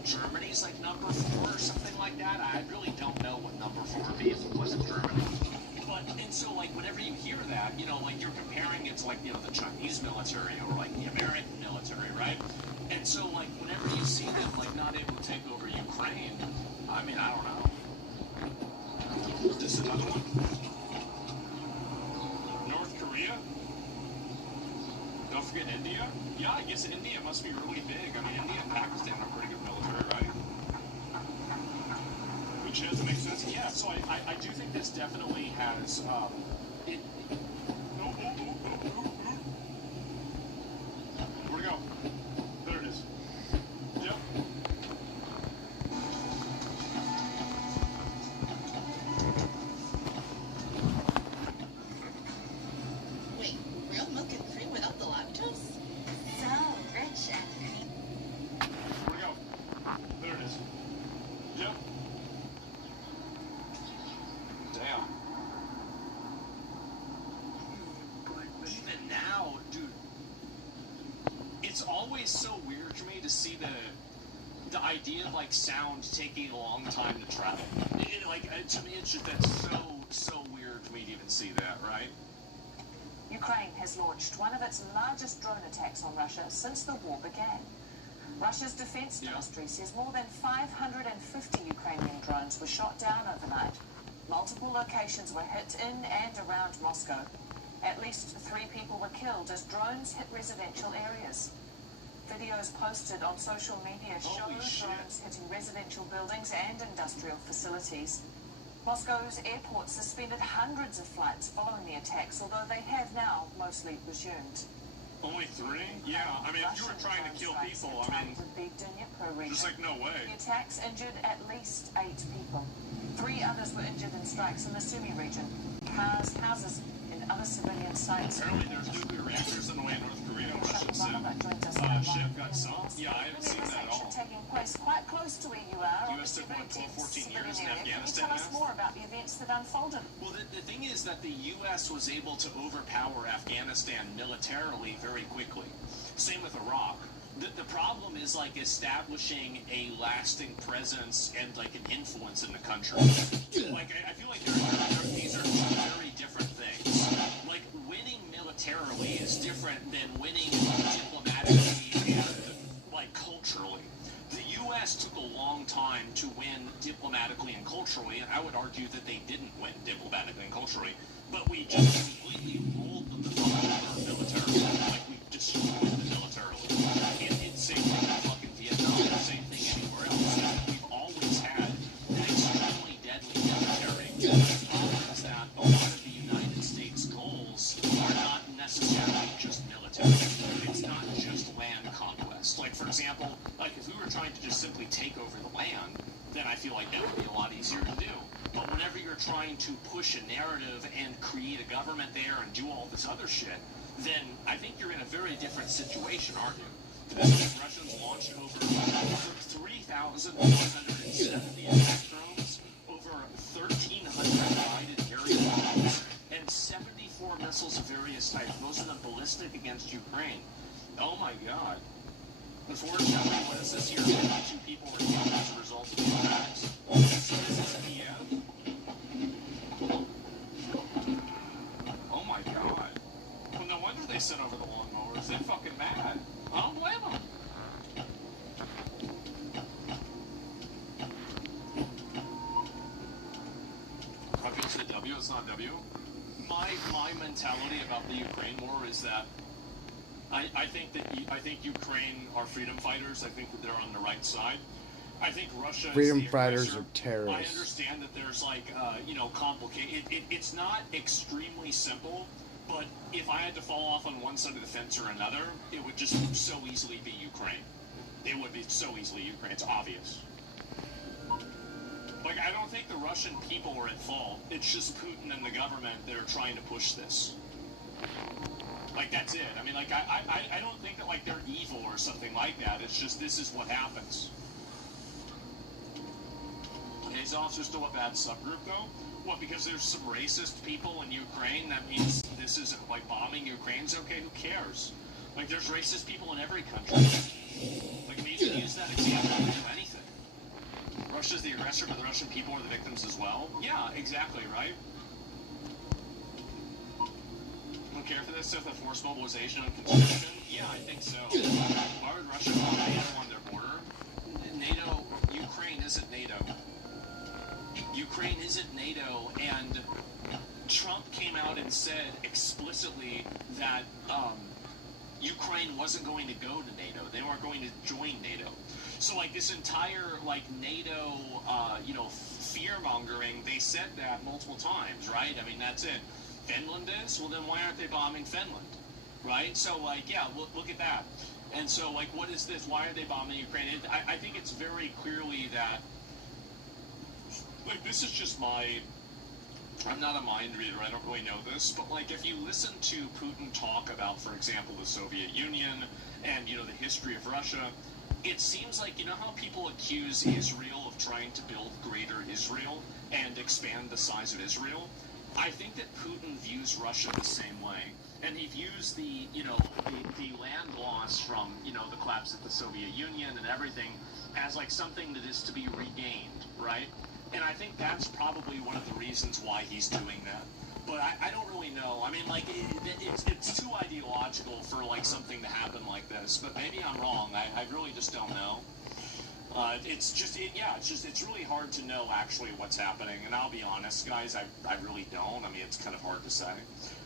Germany's like number 4 or something like that. I really don't know what number 4 would be if it wasn't Germany. But, and so, like, whenever you hear that, you know, like, you're comparing it to, like, you know, the Chinese military or, like, the American military, right? And so, like, whenever you see them, like, not able to take over Ukraine, I mean, I don't know. Is this another one? North Korea? Don't forget India? Yeah, I guess India must be really big. I mean, India and Pakistan are pretty good military, right? Which doesn't make sense. Yeah, so I do think this definitely has, where'd it go? There it is. Yep. see the idea of like sound taking a long time to travel. To me, it's just that's so weird for me to even see that, right? Ukraine has launched one of its largest drone attacks on Russia since the war began. Russia's defense ministry says more than 550 Ukrainian drones were shot down overnight. Multiple locations were hit in and around Moscow. At least 3 people were killed as drones hit residential areas. Videos posted on social media show drones hitting residential buildings and industrial facilities. Moscow's airport suspended hundreds of flights following the attacks, although they have now mostly resumed. Only 3? Yeah, I mean, if you were trying to kill people, I mean, just like, no way. The attacks injured at least 8 people. 3 others were injured in strikes in the Sumy region. Cars, houses, and other civilian sites. Apparently there's nuclear reactors in the way in North Korea. Russian ship got sunk. Yeah, I haven't seen that at all. Taking place quite close to where you are. U.S. took, what, 12, 14 years in Afghanistan? Can you tell us more about the events that unfolded? Well, the thing is that the U.S. was able to overpower Afghanistan militarily very quickly. Same with Iraq. The problem is like establishing a lasting presence and like an influence in the country. Like I feel like these are two very different things. Like winning militarily is different than winning diplomatically and like culturally. The U.S. took a long time to win diplomatically and culturally, and I would argue that they didn't win diplomatically and culturally, but we just completely rolled them the fuck over militarily. Like we destroyed them militarily. Same thing in fucking Vietnam, same thing anywhere else. We've always had an extremely deadly military. The problem is that a lot of the United States goals are not necessarily just military. It's not just land conquest. Like, for example, like if we were trying to just simply take over the land, then I feel like that would be a lot easier to do. But whenever you're trying to push a narrative and create a government there and do all this other shit, then I think you're in a very different situation, aren't you? This week, Russians launched over 3,170 attack drones, over 1,300 guided aerial bombs, and 74 missiles of various types, most of them ballistic against Ukraine. Oh my god. Unfortunately, what is this here? 52 people were killed as a result of the attacks. So this is Kiev. Oh my god. Well, no wonder they sent over the lawnmowers. They're fucking mad. I don't blame them. It's the W, it's not W. My mentality about the Ukraine war is that I think Ukraine are freedom fighters. I think that they're on the right side. I think Russia freedom is the fighters aggressor. are terrorists. I understand that there's like complicated. It's not extremely simple. But if I had to fall off on one side of the fence or another, it would just so easily be Ukraine. It would be so easily Ukraine. It's obvious. Like, I don't think the Russian people are at fault. It's just Putin and the government that are trying to push this. Like, that's it. I mean, like, I don't think that, like, they're evil or something like that. It's just this is what happens. Azov's are still a bad subgroup, though? What, because there's some racist people in Ukraine, that means this isn't, like, bombing Ukraine's okay? Who cares? Like, there's racist people in every country. Like, maybe use that example to do anything. Russia's the aggressor, but the Russian people are the victims as well? Yeah, exactly, right? Don't care for this stuff, the forced mobilization and conscription? Yeah, I think so. Why would Russia want NATO on their border? NATO, Ukraine isn't NATO. Ukraine isn't NATO, and Trump came out and said explicitly that Ukraine wasn't going to go to NATO. They weren't going to join NATO. So, like, this entire, like, NATO, fear-mongering, they said that multiple times, right? I mean, that's it. Finland is? Well, then why aren't they bombing Finland? Right? So, like, yeah, look at that. And so, like, what is this? Why are they bombing Ukraine? I think it's very clearly that, like, this is just I'm not a mind reader, I don't really know this, but, like, if you listen to Putin talk about, for example, the Soviet Union and, the history of Russia, it seems like, how people accuse Israel of trying to build greater Israel and expand the size of Israel? I think that Putin views Russia the same way, and he views the land loss from, the collapse of the Soviet Union and everything as like something that is to be regained, right? And I think that's probably one of the reasons why he's doing that. But I don't really know. I mean, like, it's too ideological for, like, something to happen like this. But maybe I'm wrong. I really just don't know. It's really hard to know actually what's happening. And I'll be honest, guys, I really don't. I mean, it's kind of hard to say.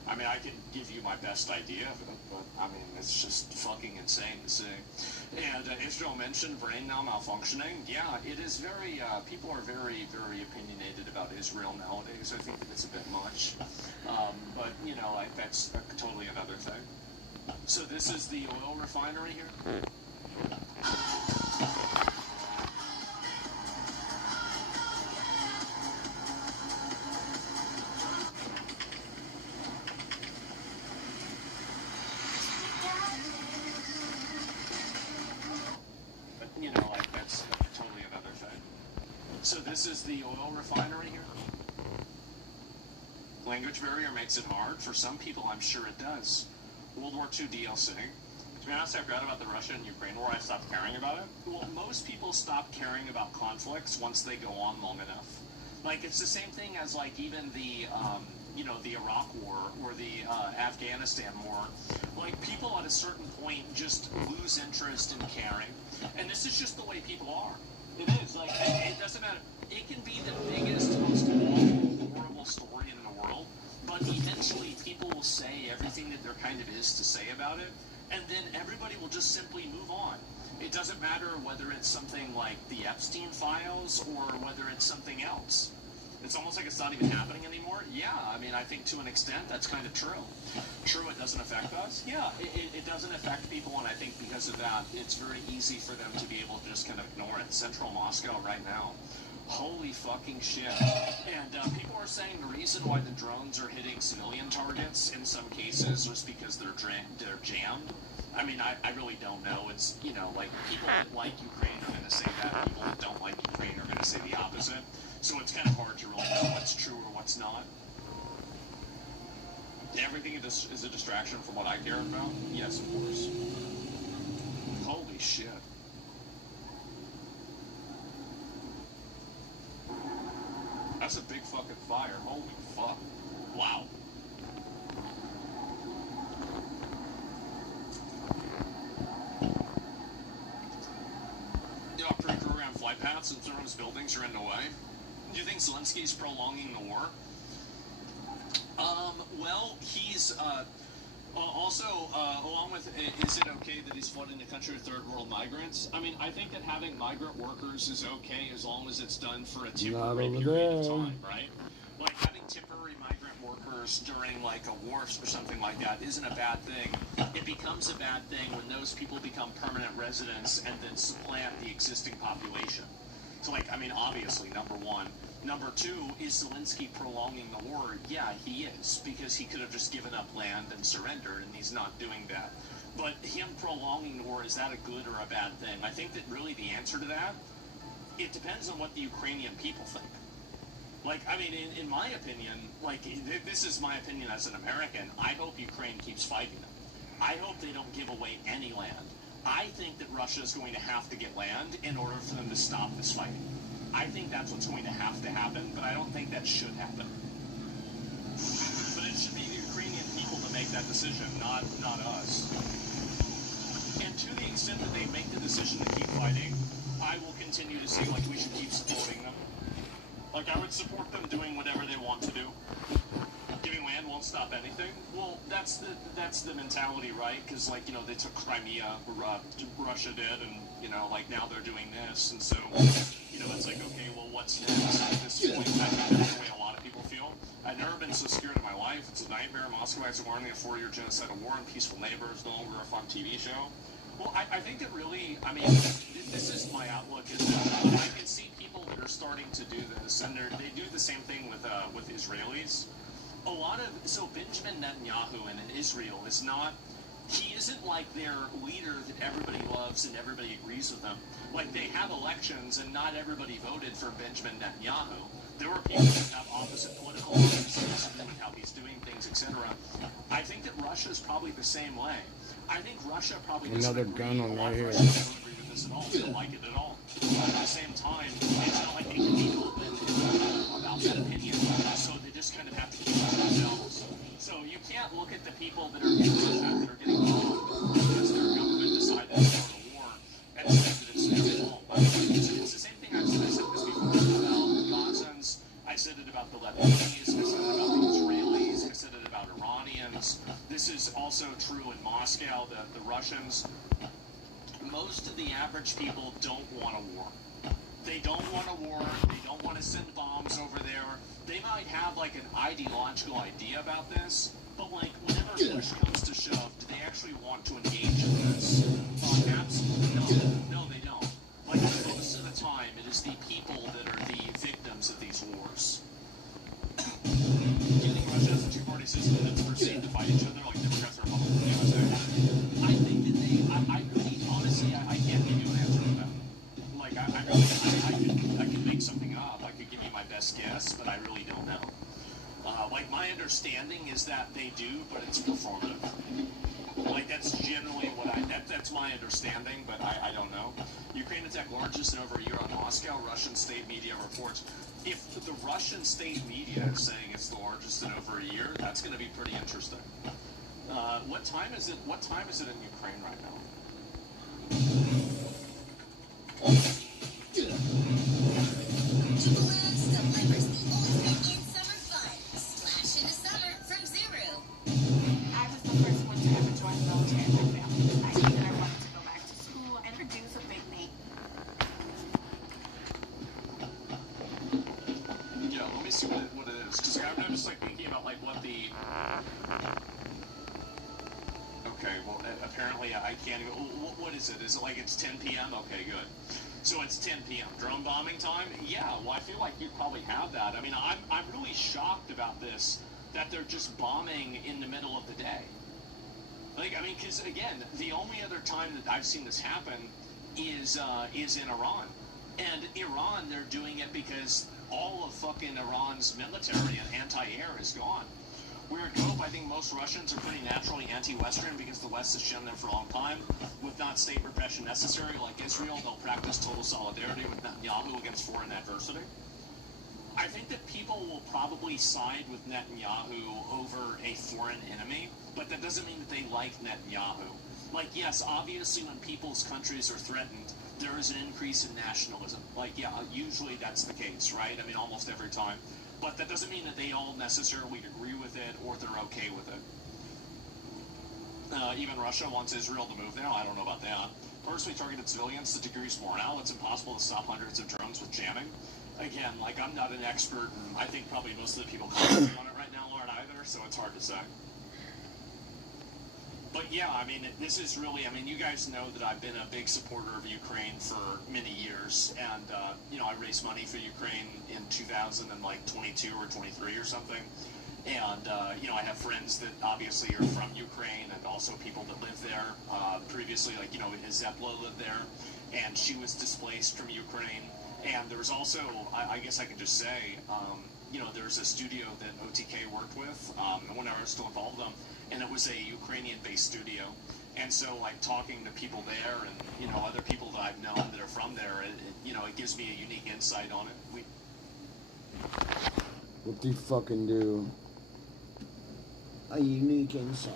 I mean, I can give you my best idea of it, but, I mean, it's just fucking insane to see. And Israel mentioned brain now malfunctioning. Yeah, it is very, people are very, very opinionated about Israel nowadays. I think that it's a bit much. But, that's totally another thing. So this is the oil refinery here? That's totally another thing. So this is the oil refinery here? Language barrier makes it hard. For some people, I'm sure it does. World War II DLC. To be honest, I forgot about the Russia and Ukraine war. I stopped caring about it. Well, most people stop caring about conflicts once they go on long enough. Like, it's the same thing as, like, even the, the Iraq war or the Afghanistan war. Like, people at a certain point just lose interest in caring. And this is just the way people are. It is. Like, it doesn't matter. It can be the biggest, most awful, horrible story in the world, but eventually people will say everything that there kind of is to say about it, and then everybody will just simply move on. It doesn't matter whether it's something like the Epstein files or whether it's something else. It's almost like it's not even happening anymore. Yeah, I mean, I think to an extent that's kind of true. True, it doesn't affect us. Yeah, it doesn't affect people, and I think because of that, it's very easy for them to be able to just kind of ignore it. Central Moscow right now. Holy fucking shit. And people are saying the reason why the drones are hitting civilian targets in some cases was because they're jammed. I mean, I really don't know. It's, like, people that like Ukraine are going to say that. People that don't like Ukraine are going to say the opposite. So it's kind of hard to really know what's true or what's not. Everything is a distraction from what I care about? Yes, of course. Holy shit. That's a big fucking fire. Holy fuck. Wow. Pre-program flight paths and Zerum's buildings are in the way. Do you think Zelensky's prolonging the war? Well, he's also, along with, is it okay that he's flooding the country with third world migrants? I mean, I think that having migrant workers is okay as long as it's done for a temporary period of time, right? Like, having temporary migrant workers during, like, a war or something like that isn't a bad thing. It becomes a bad thing when those people become permanent residents and then supplant the existing population. So, like, I mean, obviously, number one. Number two, is Zelensky prolonging the war? Yeah, he is, because he could have just given up land and surrendered, and he's not doing that. But him prolonging the war, is that a good or a bad thing? I think that really the answer to that, it depends on what the Ukrainian people think. Like, I mean, in my opinion, like, this is my opinion as an American, I hope Ukraine keeps fighting them. I hope they don't give away any land. I think that Russia is going to have to get land in order for them to stop this fighting. I think that's what's going to have to happen, but I don't think that should happen. But it should be the Ukrainian people to make that decision, not us. And to the extent that they make the decision to keep fighting, I will continue to say, like, we should keep supporting them. Like, I would support them doing whatever they want to do. Giving land won't stop anything. Well, that's the mentality, right? Because, like, they took Crimea, Russia did, and, like, now they're doing this, and so, it's like, okay, well, what's next at this point? I think that's the way a lot of people feel. I've never been so scared in my life. It's a nightmare. Muscovites are warning a 4-year genocide of war and peaceful neighbors, no longer a fun TV show. Well, I think that really, I mean, this is my outlook, is that I can see people that are starting to do this, and they do the same thing with Israelis. So Benjamin Netanyahu in Israel is not, he isn't like their leader that everybody loves and everybody agrees with them. Like, they have elections and not everybody voted for Benjamin Netanyahu. There were people that have opposite political views with how he's doing things, etc. I think that Russia is probably the same way. I think Russia probably Another doesn't gun on right here. Russians don't agree with this at all. They don't like it at all. But at the same time, it's not like they can be open about that opinion. So they just kind of have to keep it to themselves. So you can't look at the people that are in Russia that are getting bombed because their government decided to start a war and say that it's their fault. I mean, it's the same thing I've said this before about the Gazans. I said it about the Lebanese. I said it about the Israelis. I said it about Iranians. This is also true in Moscow. The Russians, most of the average people don't want a war. They don't want a war. They don't want to send bombs over there. They might have like an ideological idea about this, but like whenever push comes to shove, do they actually want to engage in this? Absolutely not. No, they don't. Like most of the time, it is the people that are the victims of these wars. Getting Russia as a two-party system that's perceived to fight each other like Democrats and Republicans. I think that I really, honestly, I can't give you an answer to that. Like, I could make something up. I could give you my best guess, but I really don't know. Like, my understanding is that they do, but it's performative. Like, that's generally what that's my understanding, but I don't know. Ukraine attacked largest in over a year on Moscow. Russian state media reports. If the Russian state media is saying it's the largest in over a year, that's going to be pretty interesting. What time is it? What time is it in Ukraine right now? I was the first one to ever join the military in my family. I knew that I wanted to go back to school and produce a big name. Yeah, let me see what it is, because I'm just like thinking about like what the. Okay, well apparently I can't even. What is it? Is it like it's 10 p.m.? Okay, good. So it's 10 p.m. Drone bombing time? Yeah, well I feel like you'd probably have that. I mean, I'm really shocked about this. That they're just bombing in the middle of the day. Like, I mean, because again, the only other time that I've seen this happen is in Iran. And Iran, they're doing it because all of fucking Iran's military and anti-air is gone. Weird hope, I think most Russians are pretty naturally anti-Western because the West has shown them for a long time. With not state repression necessary, like Israel, they'll practice total solidarity with Netanyahu against foreign adversity. I think that people will probably side with Netanyahu over a foreign enemy, but that doesn't mean that they like Netanyahu. Like, yes, obviously when people's countries are threatened, there is an increase in nationalism. Like, yeah, usually that's the case, right? I mean, almost every time. But that doesn't mean that they all necessarily agree with it or they're okay with it. Even Russia wants Israel to move now. I don't know about that. Personally targeted civilians to decrease morale. It's impossible to stop hundreds of drones with jamming. Again, like, I'm not an expert, and I think probably most of the people commenting on it right now aren't either, so it's hard to say. But yeah, I mean, this is really, I mean, you guys know that I've been a big supporter of Ukraine for many years, and, you know, I raised money for Ukraine in 2022 or 23 or something, and, you know, I have friends that obviously are from Ukraine, and also people that live there. Previously, like, you know, Zepla lived there, and she was displaced from Ukraine. And there was also, I guess I can just say, you know, there's a studio that OTK worked with when I was still involved with them, and it was a Ukrainian-based studio. And so, like, talking to people there and, you know, other people that I've known that are from there, you know, it gives me a unique insight on it. What do you fucking do? A unique insight.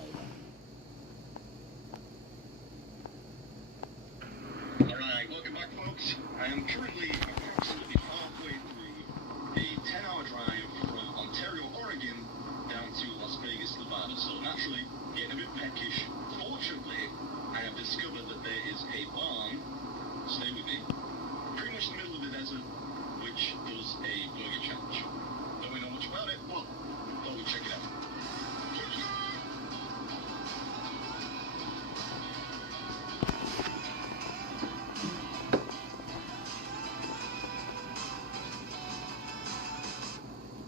Alright, welcome back, folks. I am currently approximately halfway through a 10-hour drive from Ontario, Oregon, down to Las Vegas, Nevada. So naturally, getting a bit peckish. Fortunately, I have discovered that there is a barn, stay with me, pretty much in the middle of the desert, which does a burger challenge. Don't we know much about it, but thought we'd check it out. Thank you.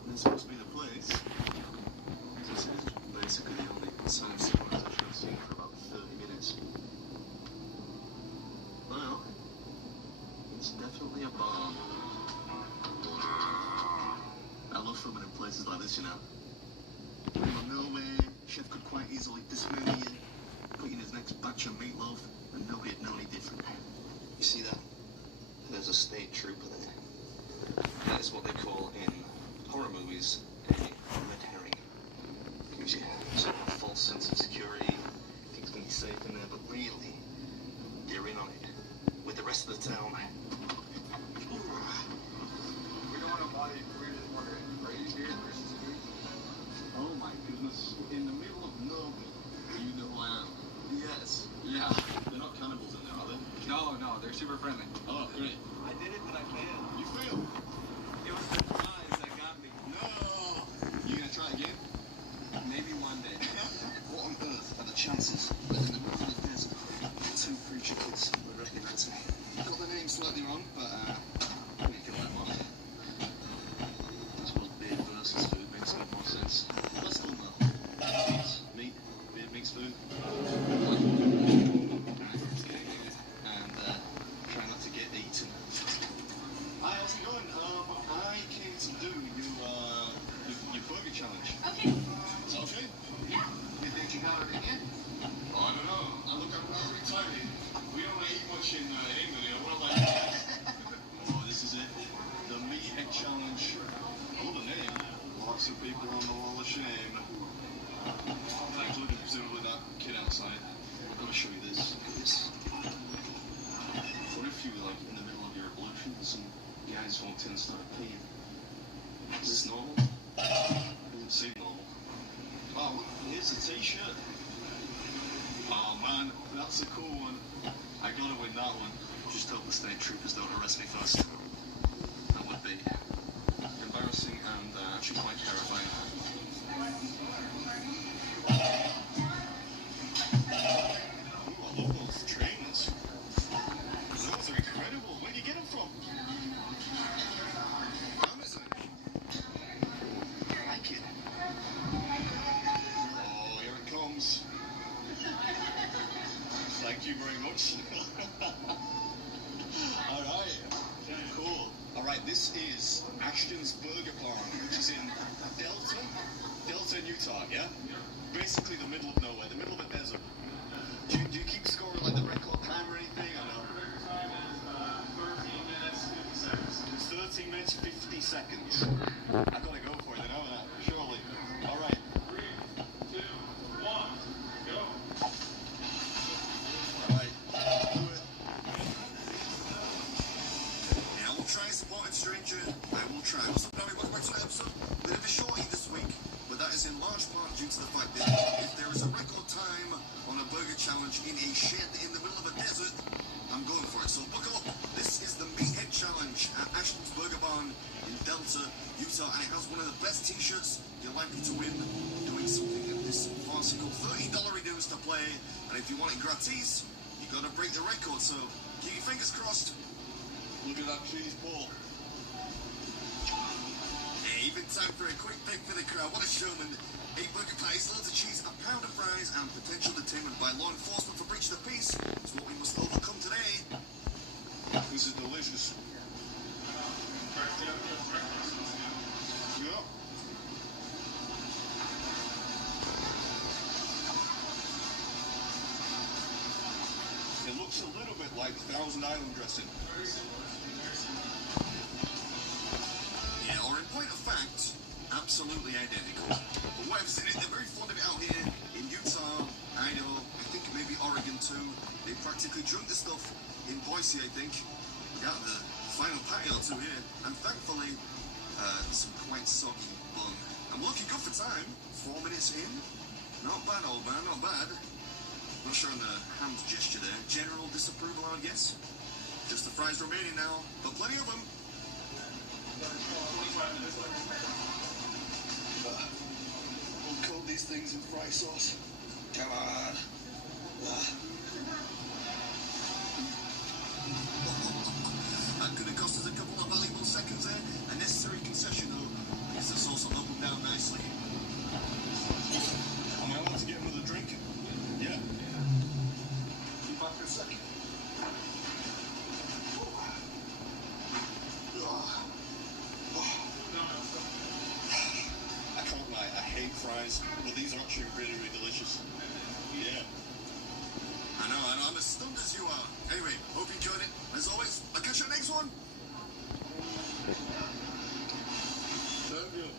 This is supposed to be the place. This is basically the only sign of civilization I've seen for about 30 minutes. Well, it's definitely a barn. I love filming in places like this, you know. Middle of nowhere, chef could quite easily dismember you, put you in his next batch of meatloaf, and nobody'd know any different. You see that? There's a state trooper there. That is what they call in horror movies a red herring. Gives you sort of a false sense of security, thinks going to be safe in there, but really, they're in on it with the rest of the town. We don't want to buy it. We're just wondering, are you here versus food? Oh my goodness, in the middle of nowhere. You know who I am. Yes. Yeah. They're not cannibals in there, are they? No, they're super friendly. Oh, great. I did it, but I failed. You failed? It was the flies that got me. No! You gonna try again? Maybe one day. What on earth are the chances that in the middle of the desert, two preacher kids would recognize me? Got the name slightly wrong, but we can let them off. I suppose beer versus food makes a bit more sense. Let's go now. Meat, beer makes food. And try not to get eaten. Hi, how's it going? I came to do your burger challenge. Okay. Is that okay? Yeah. You think you got it again? Oh, I don't know. Look, I'm retired. We don't eat much in England, you know. We're like, oh, this is it. The Meathead Challenge. I love the name. Lots of people on the wall of shame. Including presumably that kid outside. I'm going to show you this. Look at this. What if you were like in the middle of your ablutions and guys walked in and started peeing? Is this normal? Doesn't seem normal. Oh, look, here's a t-shirt. Oh man, that's a cool one. I gotta win that one. Just hope the state troopers don't arrest me first. That would be embarrassing and actually quite terrifying. Ooh, I love those trainers. Those are incredible. Where do you get them from? Amazon. I like it. Oh, here it comes. Thank you very much. Alright. Cool. Alright, this is Ashton's Burger Barn, which is in Delta, Utah, yeah? Basically the middle of nowhere, the middle of a desert. Do you keep score like the record time or anything? I know. 13 minutes, 50 seconds. I gotta go for it then, haven't I? Surely. Alright. 3, 2, 1, go. Alright. Do it. Yeah, I will try supporting stranger. I will try. What's up, Barry? Welcome back to the episode. Bit of a shorty this week, but that is in large part due to the fact that if there is a record time on a burger challenge in a shed in the middle of a desert, I'm going for it. So buckle up. This is the Meathead Challenge at Ashton's Burger Barn in Delta, Utah, and it has one of the best t-shirts you're likely to win doing something at this farcical $30 reduce to play. And if you want it gratis, you got to break the record. So keep your fingers crossed. Look at that cheese ball. Yeah, even time for a quick pick for the crowd. What a showman. 8 burger patties, loads of cheese, a pound of fries, and potential detainment by law enforcement for breach of the peace is what we must overcome today. This is delicious. Yeah. It looks a little bit like Thousand Island dressing. Yeah, or in point of fact, absolutely identical. But whatever's in it, they're very fond of it out here in Utah, Idaho, I think maybe Oregon too. They practically drunk the stuff in Boise, I think. Got the final patty or two here, and thankfully, some quite soggy bun. I'm looking good for time. 4 minutes in. Not bad, old man, not bad. Not sure on the hand gesture there. General disapproval, I would guess. Just the fries remaining now, but plenty of them. We'll coat these things in fry sauce. Come on. That could have cost us a couple of valuable seconds there. A necessary concession, though, because the sauce will open down nicely. Am I allowed to get another drink? Yeah. Keep back for a second. guys. Well, these are actually really, really delicious. Yeah. I know. I'm as stunned as you are. Anyway, hope you enjoyed it. As always, I'll catch you next one. So good.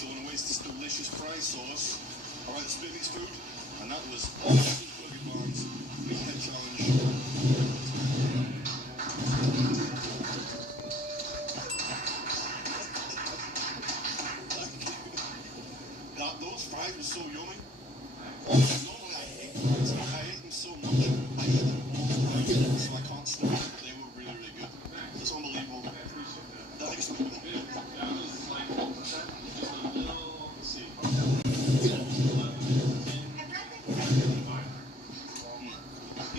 Don't want to waste this delicious fry sauce. All right, let's spin this food. And that was Burger Barn's Meathead Challenge. Those fries were so yummy. Normally I hate fries. I hate them so much. I eat them all, so I can't stop. They were really, really good. It's unbelievable. Thanks. You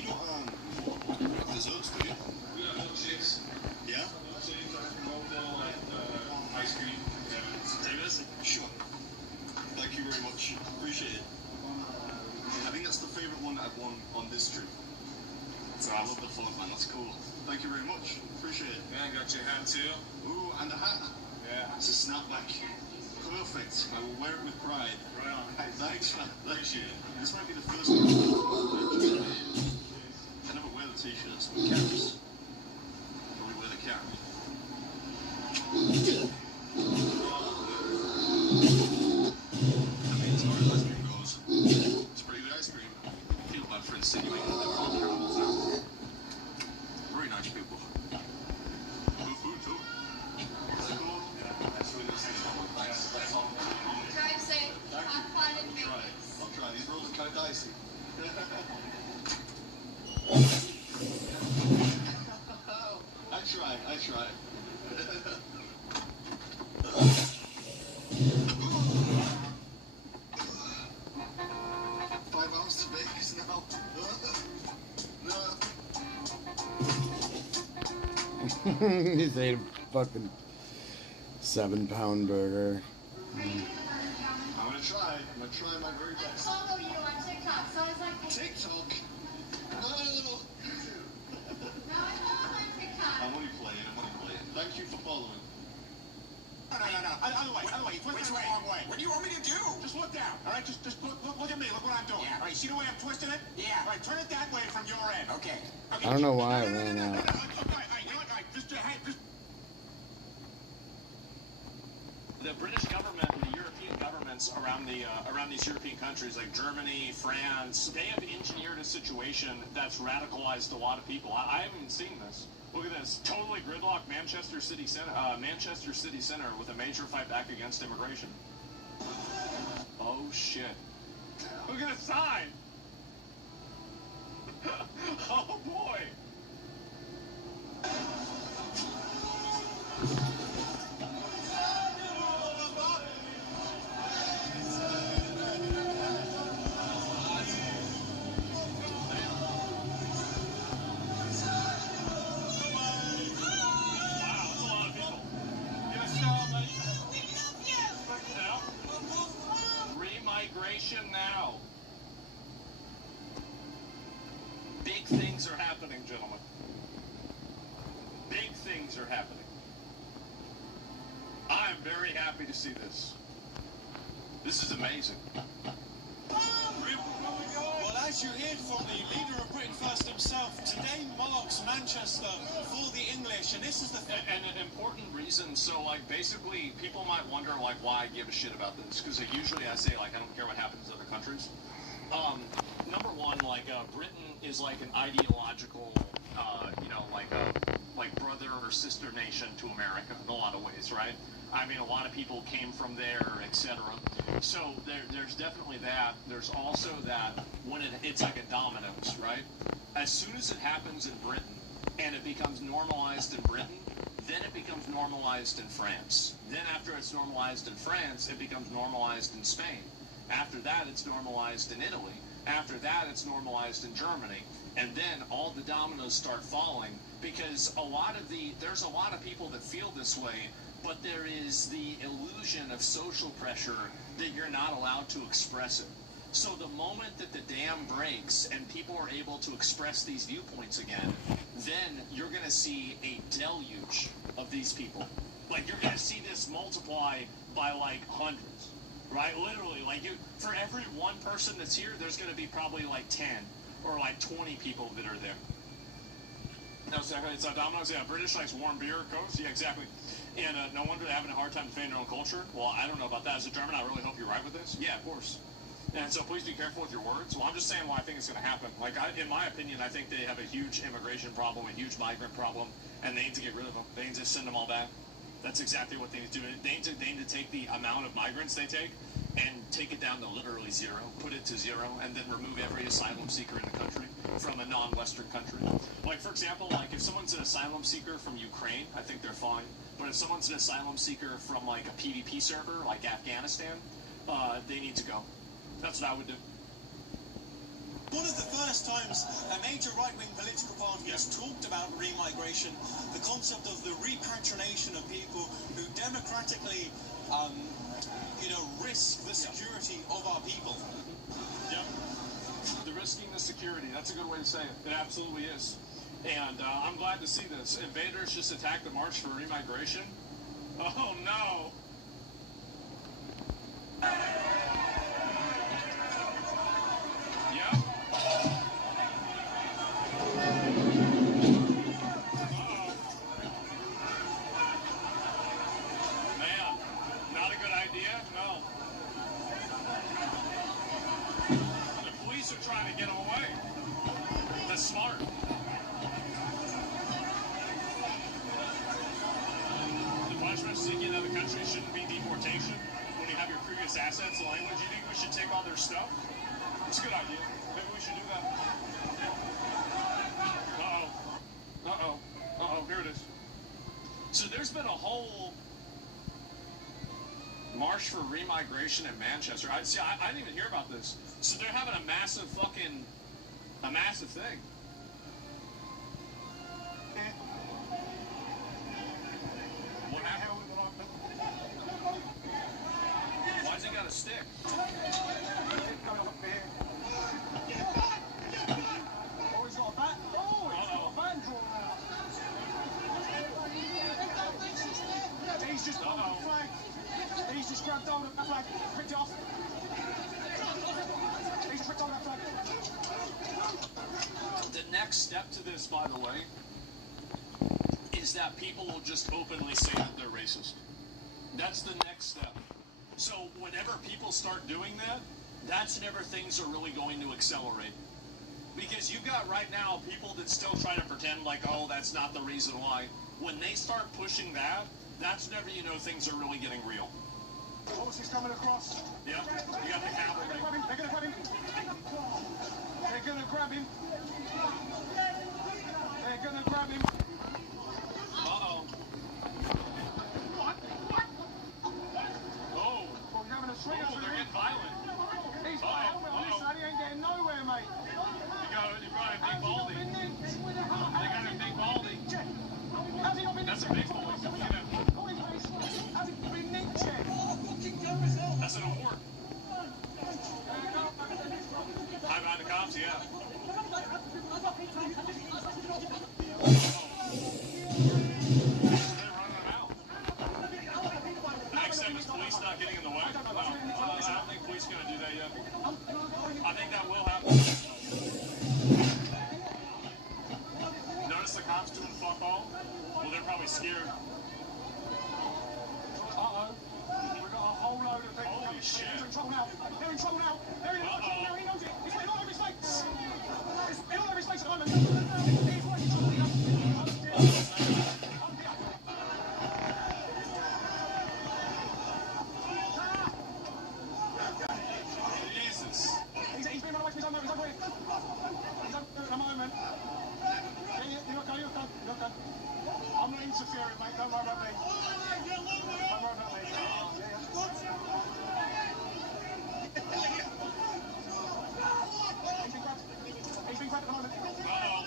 don't desserts, do you? We got milkshakes. Yeah? Ice cream. Sure. Thank you very much. Appreciate it. I think that's the favourite one that I've won on this trip. So I love the fun, man. That's cool. Thank you very much. Appreciate it. Yeah, I got your hat too. Ooh, and the hat. Yeah. It's a snapback. Perfect. I will wear it with pride. Right on. Thanks, man. Appreciate it. This might be the first time I never wear the t-shirts. The caps. Only wear the cap. I mean, as far as ice cream goes, it's pretty good ice cream. I feel bad for insinuating that they were all criminals now. Very nice people. Good food, too. That's really nice. Thanks. Drive safe. Have fun and make it. I'll try. These rolls are kind of dicey. I try. 5 ounces of bacon now. No. He's ate a fucking 7-pound burger. I'm gonna try. I'm gonna try my very best. Follow you on TikTok, so I was like, TikTok? No. no, I follow on TikTok. I'm only playing. Thank you for following. No. Other way. You're twisting it the wrong way. What do you want me to do? Just look down. All right, just look at me. Look what I'm doing. Yeah. All right, see the way I'm twisting it? Yeah. All right, turn it that way from your end. Okay. I don't know why I ran out. All right, you know what? All right, just. The British government and the European governments around these European countries like Germany, France, they have engineered a situation that's radicalized a lot of people. I haven't even seen this. Look at this. Totally gridlocked Manchester City Centre with a major fight back against immigration. Oh shit. Look at the sign. Oh boy. Remigration now. Big things are happening, gentlemen. Big things are happening. I'm very happy to see this. This is amazing. Well, as you heard from the leader of Britain First himself, today marks Manchester for the English, and this is the thing. And an important reason, so, like, basically, people might wonder, like, why I give a shit about this, because usually I say, like, I don't care what happens in other countries. Number one, like, Britain is like an ideological, like brother or sister nation to America in a lot of ways, right? I mean, a lot of people came from there, etc. So there's definitely that. There's also that when it's like a dominoes, right? As soon as it happens in Britain and it becomes normalized in Britain, then it becomes normalized in France. Then after it's normalized in France, it becomes normalized in Spain. After that, it's normalized in Italy. After that, it's normalized in Germany. And then all the dominoes start falling because there's a lot of people that feel this way, but there is the illusion of social pressure that you're not allowed to express it. So the moment that the dam breaks and people are able to express these viewpoints again, then you're going to see a deluge of these people. Like, you're going to see this multiply by, like, hundreds, right? Literally, like, for every one person that's here, there's going to be probably, like, 10 or, like, 20 people that are there. It's Domino's, yeah, British likes warm beer, Coast, yeah, exactly. And no wonder they're having a hard time defending their own culture. Well, I don't know about that. As a German, I really hope you're right with this. Yeah, of course. And so please be careful with your words. Well, I'm just saying what I think is going to happen. Like, in my opinion, I think they have a huge immigration problem, a huge migrant problem, and they need to get rid of them. They need to send them all back. That's exactly what they need to do. They need to take the amount of migrants they take and take it down to literally zero, put it to zero, and then remove every asylum seeker in the country from a non-Western country. Like, for example, like if someone's an asylum seeker from Ukraine, I think they're fine. But if someone's an asylum seeker from, like, a PvP server, like Afghanistan, they need to go. That's what I would do. One of the first times a major right-wing political party has talked about remigration, the concept of the repatriation of people who democratically, risk the security of our people. Yeah. The risking the security. That's a good way to say it. It absolutely is. And I'm glad to see this. Invaders just attacked the March for Remigration. Oh, no. Yeah. Man, not a good idea? No. The police are trying to get them away. That's smart. The punishment of seeking another country shouldn't be deportation. When you have your previous assets, the language, you think we should take all their stuff? It's a good idea. Maybe we should do that. Uh-oh, here it is. So there's been a whole march for remigration in Manchester. I didn't even hear about this. So they're having a massive thing. What happened? Why's he got a stick? Oh, he's got a bat. Oh, he's got a bat drawn out. He's just got the flag. He's just grabbed hold of that flag, picked it off. He's just picked hold of that flag. The next step to this, by the way, is that people will just openly say that they're racist. That's the next step. So whenever people start doing that, that's whenever things are really going to accelerate. Because you've got right now people that still try to pretend like, oh, that's not the reason why. When they start pushing that, that's whenever you know things are really getting real. Horses coming across. Yeah, you got the cavalry. They're going to grab him. They're going to grab him. They're going to grab him. Uh-oh. Oh. Well, you're having a swing. Oh, they're getting violent. He's got a helmet on his side. He ain't getting nowhere, mate. You got a big baldy. They got a big baldy. How's he not been That's a big boy. How's he been nicked yet? That's an award. High behind the cops, yeah. X7 is police not getting in the way? No, I don't think police are going to do that yet. I think that will happen. Notice the cops doing fuck all? Well, they're probably scared. Uh-oh. We've got a whole load of people. Holy shit. They're in trouble now. They're in trouble now. They're in trouble now. He knows it. He's got it all over his face. It's all over his face at the moment. He's right in trouble. Jesus. He's been run away from his own. He's over here. He's over at the moment. You're okay. You're okay. You're okay. I'm not interfering, mate. Don't worry about me. Don't worry about me. He's been grabbed at the moment. Uh-oh.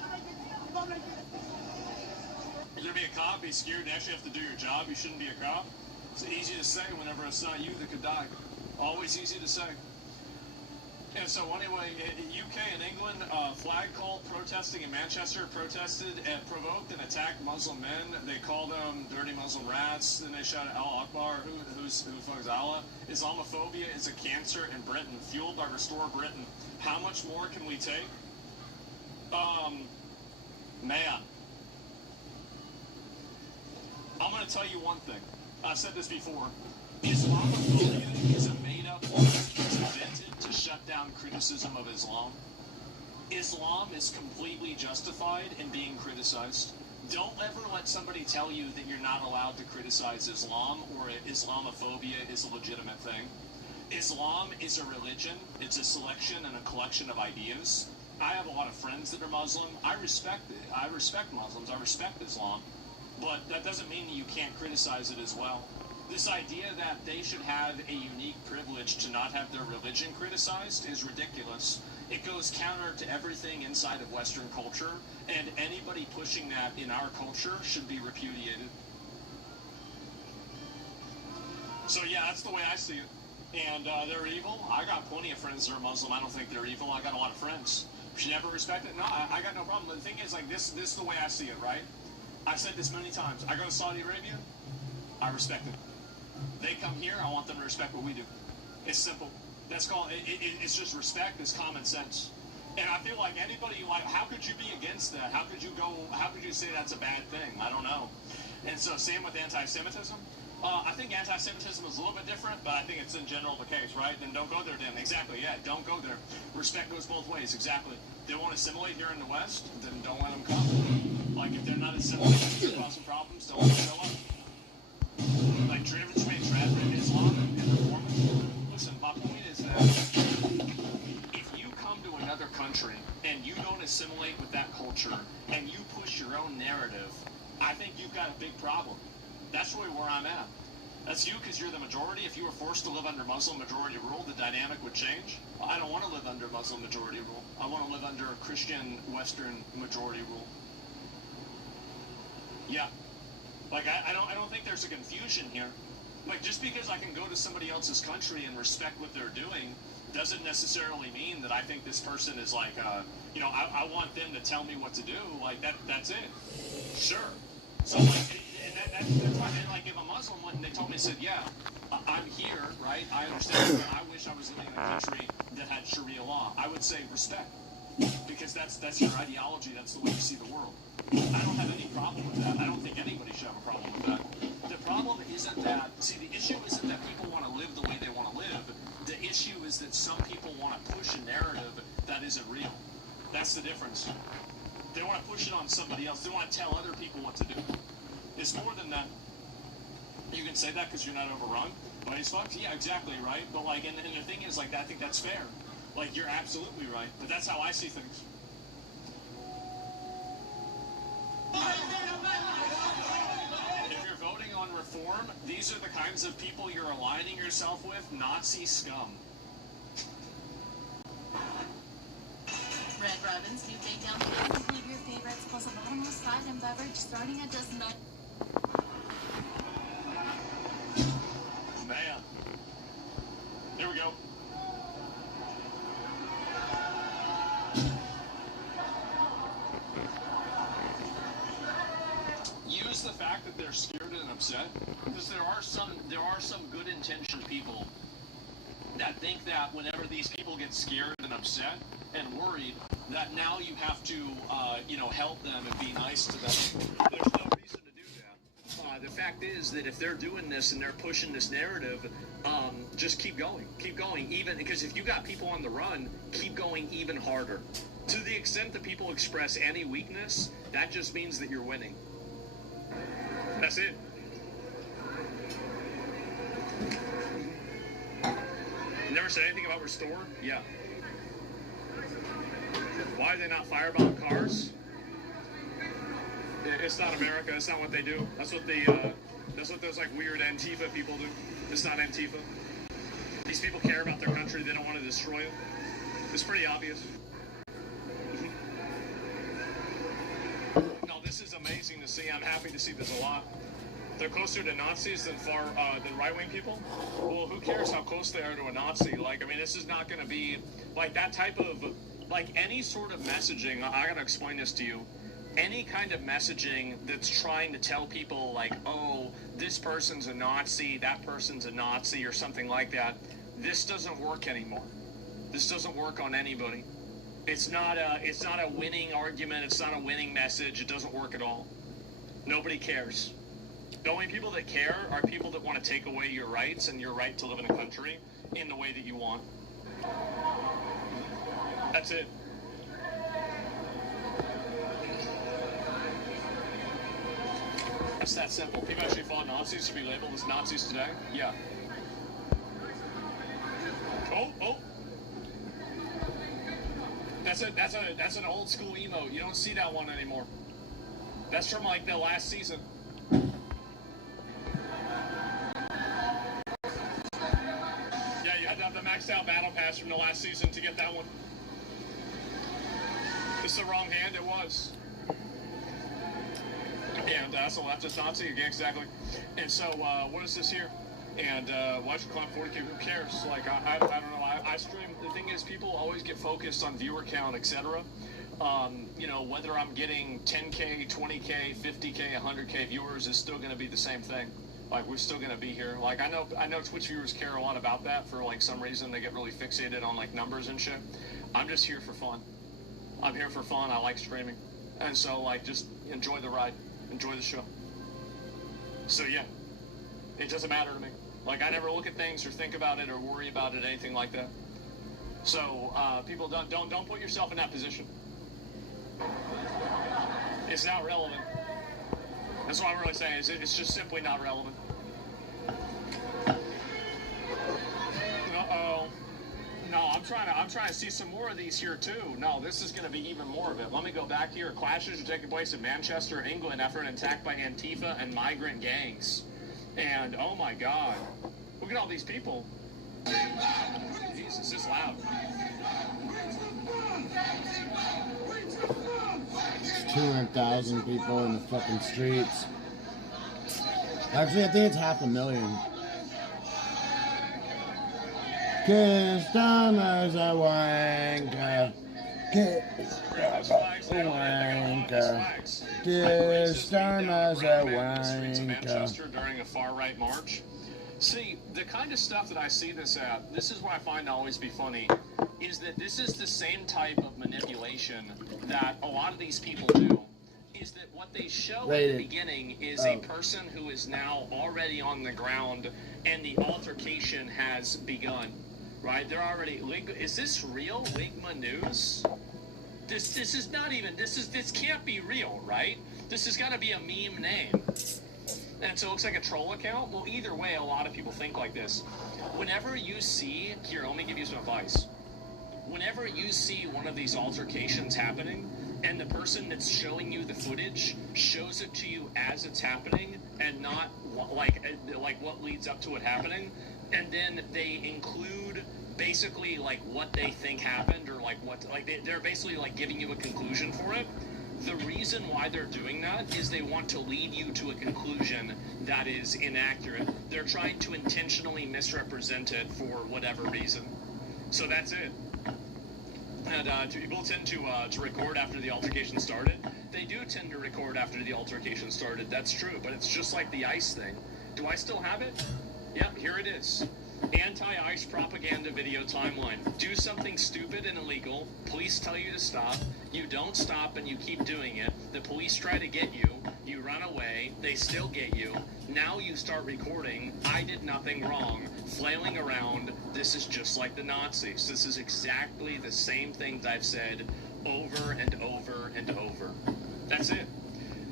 You're going to be a cop, be scared, and actually have to do your job. You shouldn't be a cop. It's easy to say whenever it's not you that could die. Always easy to say. Yeah, so anyway, UK and England, flag cult protesting in Manchester protested and provoked and attacked Muslim men. They called them dirty Muslim rats. Then they shouted Allah Akbar, who fucks Allah. Islamophobia is a cancer in Britain, fueled by Restore Britain. How much more can we take? Man. I'm going to tell you one thing. I've said this before. Islamophobia is a made-up word that's invented to shut down criticism of Islam. Islam is completely justified in being criticized. Don't ever let somebody tell you that you're not allowed to criticize Islam or Islamophobia is a legitimate thing. Islam is a religion. It's a selection and a collection of ideas. I have a lot of friends that are Muslim. I respect it. I respect Muslims. I respect Islam. But that doesn't mean that you can't criticize it as well. This idea that they should have a unique privilege to not have their religion criticized is ridiculous. It goes counter to everything inside of Western culture, and anybody pushing that in our culture should be repudiated. So yeah, that's the way I see it. And they're evil. I got plenty of friends that are Muslim. I don't think they're evil. I got a lot of friends. Should never respect it? No, I got no problem. But the thing is, like, this is the way I see it, right? I've said this many times. I go to Saudi Arabia, I respect it. They come here, I want them to respect what we do. It's simple. That's called, it's just respect, it's common sense. And I feel like anybody, like, how could you be against that? How could you say that's a bad thing? I don't know. And so same with anti-Semitism. I think anti-Semitism is a little bit different, but I think it's in general the case, right? Then don't go there, then. Exactly, yeah, don't go there. Respect goes both ways, exactly. They want to assimilate here in the West, then don't let them come. Like, if they're not assimilating, they're causing problems, don't let them show up. Like, difference between Islam and reformers. Listen, my point is that if you come to another country and you don't assimilate with that culture and you push your own narrative, I think you've got a big problem. That's really where I'm at. That's you because you're the majority. If you were forced to live under Muslim majority rule, the dynamic would change. I don't want to live under Muslim majority rule. I want to live under Christian Western majority rule. Yeah. Like, I don't think there's a confusion here. Like, just because I can go to somebody else's country and respect what they're doing doesn't necessarily mean that I think this person is like, I want them to tell me what to do. Like, that's it. Sure. So, like, that's fine. And, like, if a Muslim went and they told me, said, yeah, I'm here, right? I understand, but I wish I was living in a country that had Sharia law. I would say respect. Because that's your ideology. That's the way you see the world. I don't have any problem with that. I don't think anybody should have a problem with that. The problem isn't that, the issue isn't that people want to live the way they want to live. The issue is that some people want to push a narrative that isn't real. That's the difference. They want to push it on somebody else. They want to tell other people what to do. It's more than that. You can say that because you're not overrun by these fucks? Yeah, exactly, right? But, like, and the thing is, like, I think that's fair. Like, you're absolutely right. But that's how I see things. If you're voting on reform, these are the kinds of people you're aligning yourself with, Nazi scum. Red Robin's new takedown cakes include your favorites plus a bottomless side and beverage starting at just $9. Man. Here we go. Use the fact that they're scared and upset, because there are some good intentioned people that think that whenever these people get scared and upset and worried, that now you have to help them and be nice to them. There's no reason to do that. The fact is that if they're doing this and they're pushing this narrative, just keep going, even because if you got people on the run, keep going even harder. To the extent that people express any weakness, that just means that you're winning. That's it. Never said anything about Restore? Yeah. Why do they not firebomb cars? It's not America. That's not what they do. That's what those like weird Antifa people do. It's not Antifa. These people care about their country. They don't want to destroy it. It's pretty obvious. No, this is amazing to see. I'm happy to see there's a lot. They're closer to Nazis than than right-wing people? Well, who cares how close they are to a Nazi? Like, I mean, this is not going to be, like, that type of, like, any sort of messaging, I got to explain this to you. Any kind of messaging that's trying to tell people, like, oh, this person's a Nazi, that person's a Nazi, or something like that, this doesn't work anymore. This doesn't work on anybody. It's not a winning argument. It's not a winning message. It doesn't work at all. Nobody cares. The only people that care are people that want to take away your rights and your right to live in a country in the way that you want. That's it. It's that simple. People actually fought Nazis to be labeled as Nazis today? Yeah. Oh. That's an old school emote. You don't see that one anymore. That's from like the last season. Yeah, you had to have the maxed out battle pass from the last season to get that one. It's the wrong hand, it was. And so leftist Nazi, yeah, exactly. And so, what is this here? And why'd you climb 40K? Who cares? Like, I don't know. I stream. The thing is, people always get focused on viewer count, etc. You know, whether I'm getting 10K, 20K, 50K, 100K viewers is still going to be the same thing. Like, we're still going to be here. Like, I know Twitch viewers care a lot about that for, like, some reason. They get really fixated on, like, numbers and shit. I'm just here for fun. I'm here for fun. I like streaming. And so, like, just enjoy the ride. Enjoy the show. So, yeah. It doesn't matter to me. Like, I never look at things or think about it or worry about it, anything like that. So, people don't put yourself in that position. It's not relevant. That's what I'm really saying. It's just simply not relevant. Uh-oh. No, I'm trying to see some more of these here too. No, this is going to be even more of it. Let me go back here. Clashes are taking place in Manchester, England after an attack by Antifa and migrant gangs. And oh my God, look at all these people. Jesus, it's loud. 200,000 people in the fucking streets. Actually, I think it's 500,000. Kiss Dahmer's a wanker. Kiss Dahmer's a wanker. Kiss Dahmer's a wanker. Manchester during a far-right march. See, the kind of stuff that I see this at, this is what I find to always be funny, is that this is the same type of manipulation that a lot of these people do. Is that what they show at the beginning is a person who is now already on the ground and the altercation has begun, right? They're already, is this real Ligma News? This is not even, this can't be real, right? This has got to be a meme name. And so it looks like a troll account? Well, either way, a lot of people think like this. Whenever you see, here, let me give you some advice. Whenever you see one of these altercations happening, and the person that's showing you the footage shows it to you as it's happening, and not like what leads up to it happening, and then they include basically like what they think happened, or like what, like they're basically like giving you a conclusion for it. The reason why they're doing that is they want to lead you to a conclusion that is inaccurate. They're trying to intentionally misrepresent it for whatever reason. So that's it. And people tend to record after the altercation started. They do tend to record after the altercation started. That's true, but it's just like the ICE thing. Do I still have it? Yep, here it is. Anti-ICE propaganda video timeline. Do something stupid and illegal. Police tell you to stop. You don't stop and you keep doing it. The police try to get you. You run away. They still get you. Now you start recording. I did nothing wrong. Flailing around. This is just like the Nazis. This is exactly the same things I've said over and over and over. That's it.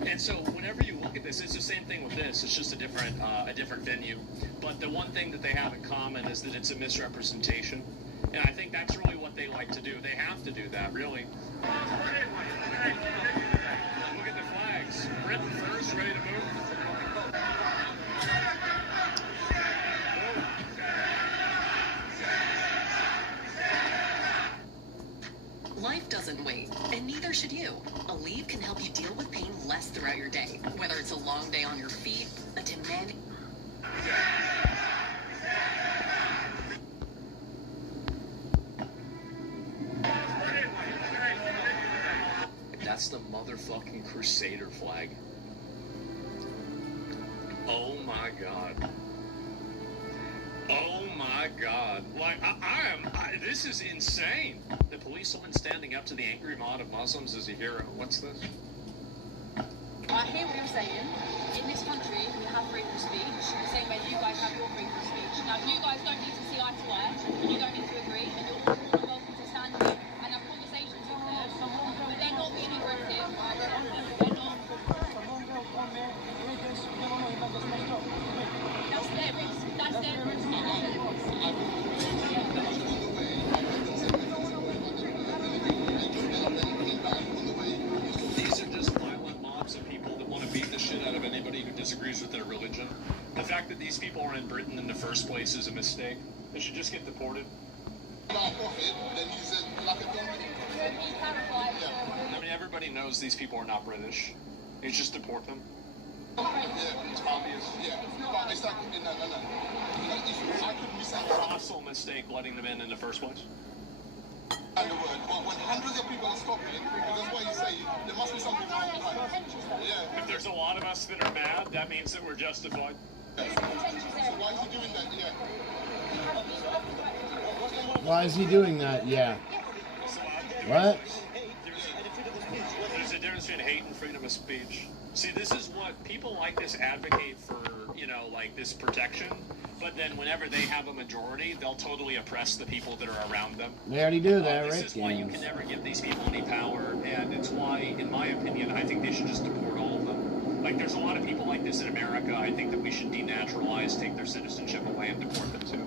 And so whenever you look at this, it's the same thing with this. It's just a different venue. But the one thing that they have in common is that it's a misrepresentation. And I think that's really what they like to do. They have to do that, really. Look at the flags. Britain first, ready to move. Life doesn't wait, and neither should you. Aleve can help you deal with pain less throughout your day, whether it's a long day on your feet, a demanding... That's the motherfucking Crusader flag. Oh my god. Oh my god. Like, this is insane. The policewoman standing up to the angry mob of Muslims is a hero. What's this? I hear what you're saying. In this country, we have freedom of speech, the same way you guys have your freedom of speech. Now, you guys don't need to see eye to eye, you don't need to agree, and you're all more than welcome to stand here and have conversations with them, but they're not being aggressive. They're not. That's their risk. That's their risk. These are just violent mobs of people that want to beat the shit out of anybody who disagrees with their religion. The fact that these people are in Britain in the first place is a mistake. They should just get deported. I mean, everybody knows these people are not British. You just deport them. Yeah, it's obvious. Yeah, but it's like, no. I could miss out. Colossal mistake letting them in the first place. And the word, but when hundreds of people are stopping, that's why you say there must be something wrong behind. Yeah. If there's a lot of us that are mad, that means that we're justified. So why is he doing that? Yeah. Why is he doing that? Yeah. What? There's a difference between hate and freedom of speech. See, this is what people like this advocate for, you know, like this protection. But then whenever they have a majority, they'll totally oppress the people that are around them. They already do that, This right? is why you can never give these people any power, and it's why, in my opinion, I think they should just deport all of them. Like, there's a lot of people like this in America. I think that we should denaturalize, take their citizenship away, and deport them too.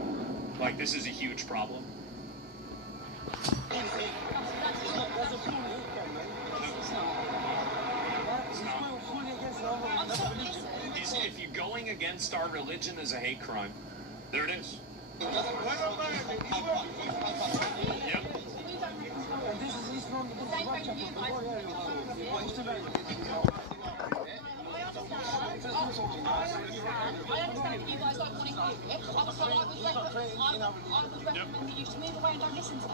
Like, this is a huge problem. If you're going against our religion is a hate crime. There it is. Yep. I understand that you guys don't want to hear it, so I would recommend you to move away and don't listen to you.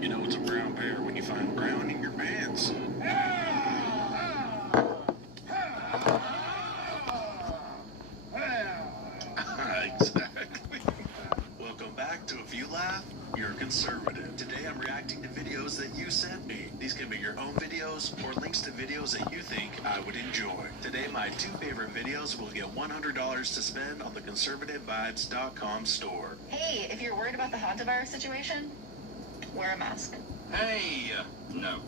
You know it's a brown bear when you find brown in your pants. Exactly. Welcome back to If You Laugh, You're Conservative. Today I'm reacting to videos that you sent me. These can be your own videos or links to videos that you think I would enjoy. Today my two favorite videos will get $100 to spend on the conservativevibes.com store. Hey, if you're worried about the hantavirus situation, wear a mask. Hey, no.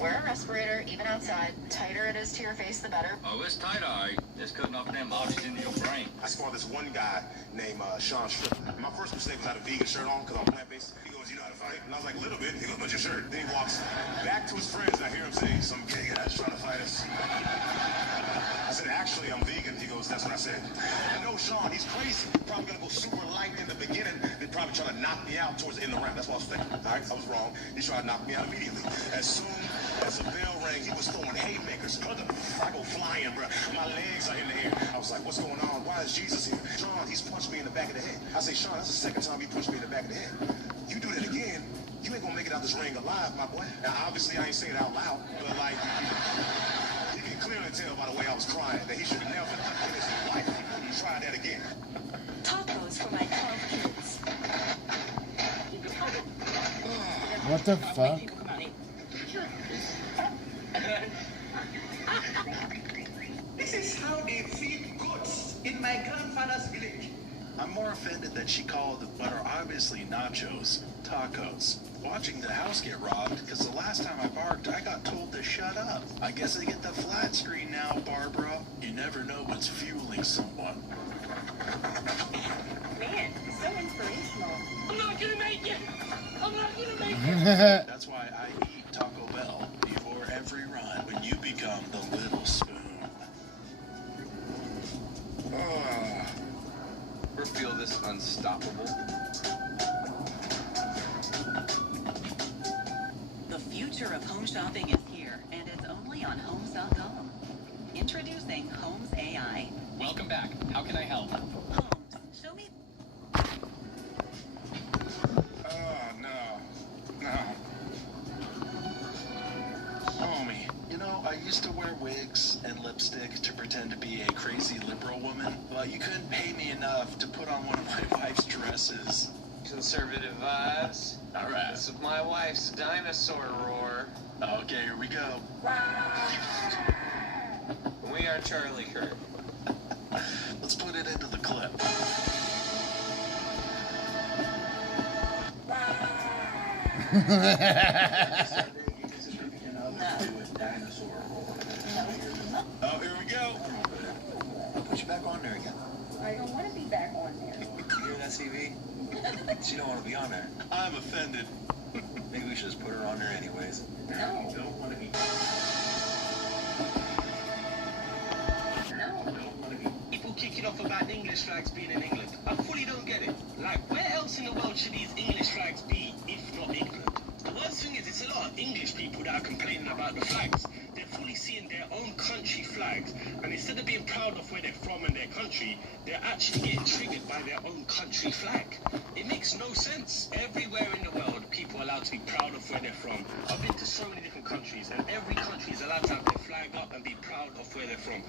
Wear a respirator, even outside. Tighter it is to your face, the better. Oh, it's tight-eye. Just cutting off them oxygen in your brain. I saw this one guy named Sean Strip. My first mistake was I had a vegan shirt on because I'm plant-based. He goes, you know how to fight? And I was like, a little bit. He goes, but your shirt. Then he walks back to his friends, and I hear him say, some gay guy's trying to fight us. I said, actually, I'm vegan. He goes, that's what I said. I know Sean, he's crazy. Probably going to go super light in the beginning, then probably trying to knock me out towards the end of the round. That's what I was thinking. All right, I was wrong. He tried to knock me out immediately. As soon as the bell rang, he was throwing haymakers. I go flying, bro. My legs are in the air. I was like, what's going on? Why is Jesus here? Sean, he's punched me in the back of the head. I say, Sean, that's the second time he punched me in the back of the head. You do that again, you ain't gonna make it out this ring alive, my boy. Now, obviously, I ain't saying it out loud, but like, you can clearly tell by the way I was crying that he should never in his life try that again. Tacos for my 12 kids. What the fuck? This is how they feed goats in my grandfather's village. I'm more offended that she called what are obviously nachos tacos. Watching the house get robbed because the last time I barked, I got told to shut up. I guess I get the flat screen now, Barbara. You never know what's fueling someone. Man, so inspirational. That's why I eat Taco Bell before every run when you become the little spoon. Ever feel this unstoppable? The future of home shopping is here, and it's only on Homes.com. Introducing Homes AI. Welcome back. How can I help? Homes, show me. Oh, no. Homie, you know, I used to wear wigs and lipstick to pretend to be a crazy liberal woman, but you couldn't pay me enough to put on one of my wife's dresses. Conservative vibes. All right. This is my wife's dinosaur roar. Okay, here we go. We are Charlie Kirk. Let's put it into the clip. Oh, here we go. I'll put you back on there again. I don't want to be back on there. You hear that, CV? She don't want to be on there. I'm offended. Maybe we should just put her on there anyways. No. Don't want to be. People kicking off about English flags being in England. I fully don't get it. Like, where else in the world should these English flags be, if not England? The worst thing is, it's a lot of English people that are complaining about the flags. They're fully seeing their own country flags, and instead of being proud of where they're from and their country, they're actually getting triggered by their own country flag. It makes no sense. Everywhere in the world, people are allowed to be proud of where they're from. I've been to so many different countries, and every country is allowed to have their flag up and be proud of where they're from.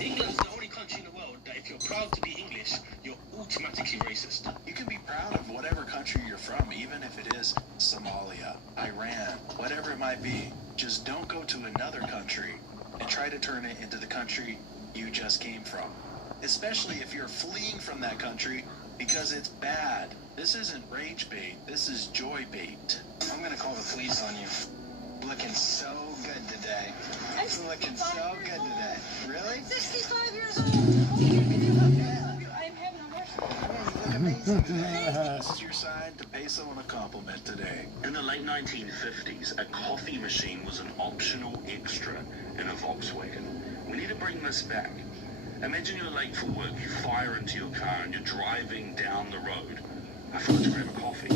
England's the only country in the world that if you're proud to be English, you're automatically racist. You can be proud of whatever country you're from, even if it is Somalia, Iran, whatever it might be. Just don't go to another country and try to turn it into the country you just came from. Especially if you're fleeing from that country because it's bad. This isn't rage bait, this is joy bait. I'm gonna call the police on you. Looking so good today. Looking so good today. Really? 65 years old. I'm having a rush. You look amazing today. This is your sign to pay someone a compliment today. In the late 1950s, a coffee machine was an optional extra in a Volkswagen. We need to bring this back. Imagine you're late for work, you fire into your car and you're driving down the road. I forgot to grab a coffee.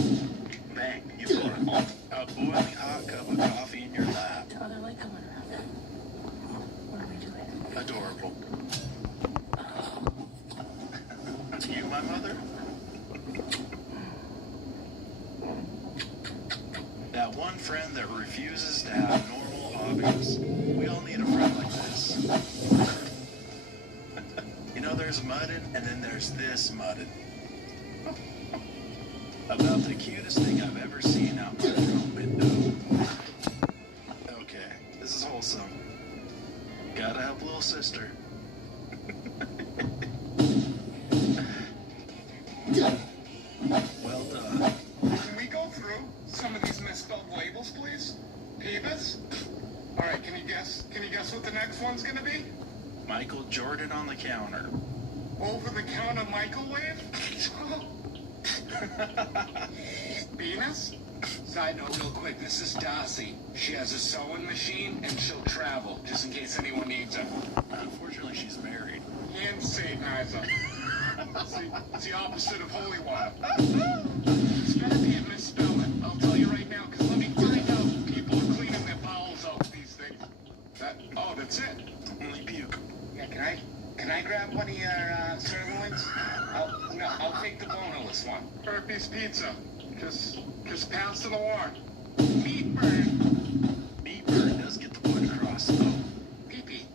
Bang, you've got it on. A boiling hot cup of coffee in your lap. Oh, they're like coming around. What are we doing? Adorable. You, my mother? That one friend that refuses to have normal hobbies. We all need a friend like this. You know, there's muddin, and then there's this muddin. About the cutest thing I've ever seen out my front window. Okay, this is wholesome. Gotta help little sister. Well done. Can we go through some of these misspelled labels, please? Peebus? All right, can you guess what the next one's gonna be? Michael Jordan on the counter. Over-the-counter microwave? Venus? Side note real quick, this is Darcy. She has a sewing machine and she'll travel, just in case anyone needs her. Unfortunately, she's married. And Satanizer. It's the opposite of holy water. It's gonna be a misspelling, I'll tell you right now, because let me find out people are cleaning their bowels out these things. That's it. Only puke. Yeah, can I grab one of your sirloins? I'll take the boneless one. Burpee's Pizza. Just pass to the war. Meat burn. Meat burn does get the point across, though. Pee-pee.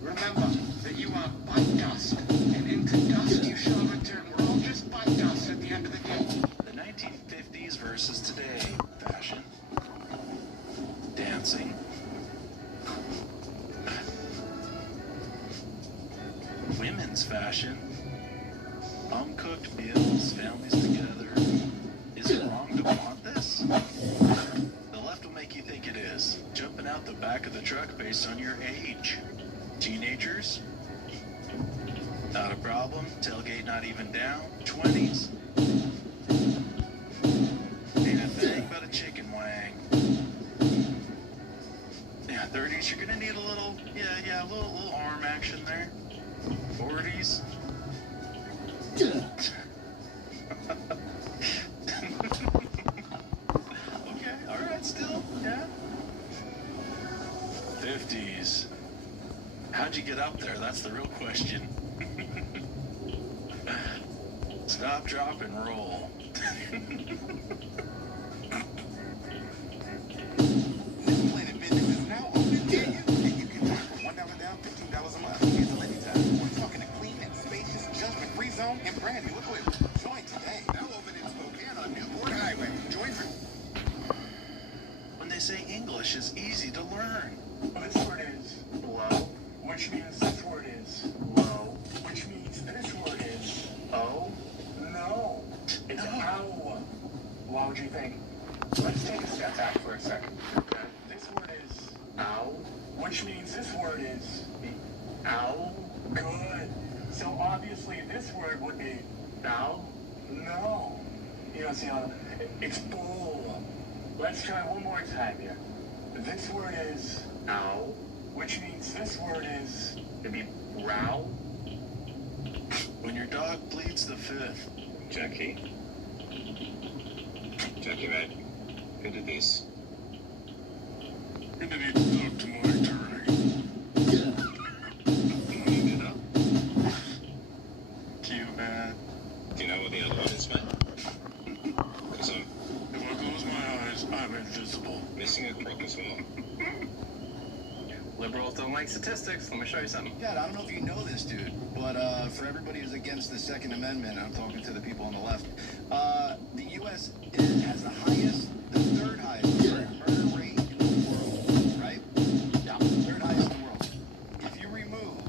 Remember that you are butt dust, and into dust you shall return. We're all just butt dust at the end of the day. The 1950s versus today. Fashion. Dancing. Women's fashion. Home-cooked meals, families together. Is it wrong to want this? The left will make you think it is. Jumping out the back of the truck based on your age. Teenagers? Not a problem. Tailgate not even down. 20s? Ain't a thing but a chicken wang. but you're gonna need a little, a little arm action there. 40s. Okay, alright, still, yeah. 50s. How'd you get up there? That's the real question. Stop, drop, and roll. Planet Fitness is now open near you, and you can join for $1 down, $15 a month. Cancel anytime. We're talking a clean and spacious, judgment-free zone and brand new equipment. Join today. Now open in Spokane on Newport Highway. Join for... When they say English is easy to learn. This word is low, which means this word is low, which means this word is oh. No, it's ow. Why would you think? Let's take a step back for a second. Okay. This word is ow, which means this word is ow. Good. So obviously this word would be ow. No. You don't see how it's bull. Let's try one more time here. This word is ow, which means this word is maybe row. When your dog pleads the fifth. Jackie, mate. Who did this? You need to talk to my attorney. Cute, man. Do you know what the other one is, mate? Because if I close my eyes, I'm invisible. Missing a crook as well. Liberals don't like statistics. Let me show you something. Yeah, I don't know if you know this, dude, but for everybody who's against the Second Amendment, I'm talking to the people on the left, the U.S. has the third highest murder rate in the world, right? Yeah. Third highest in the world. If you remove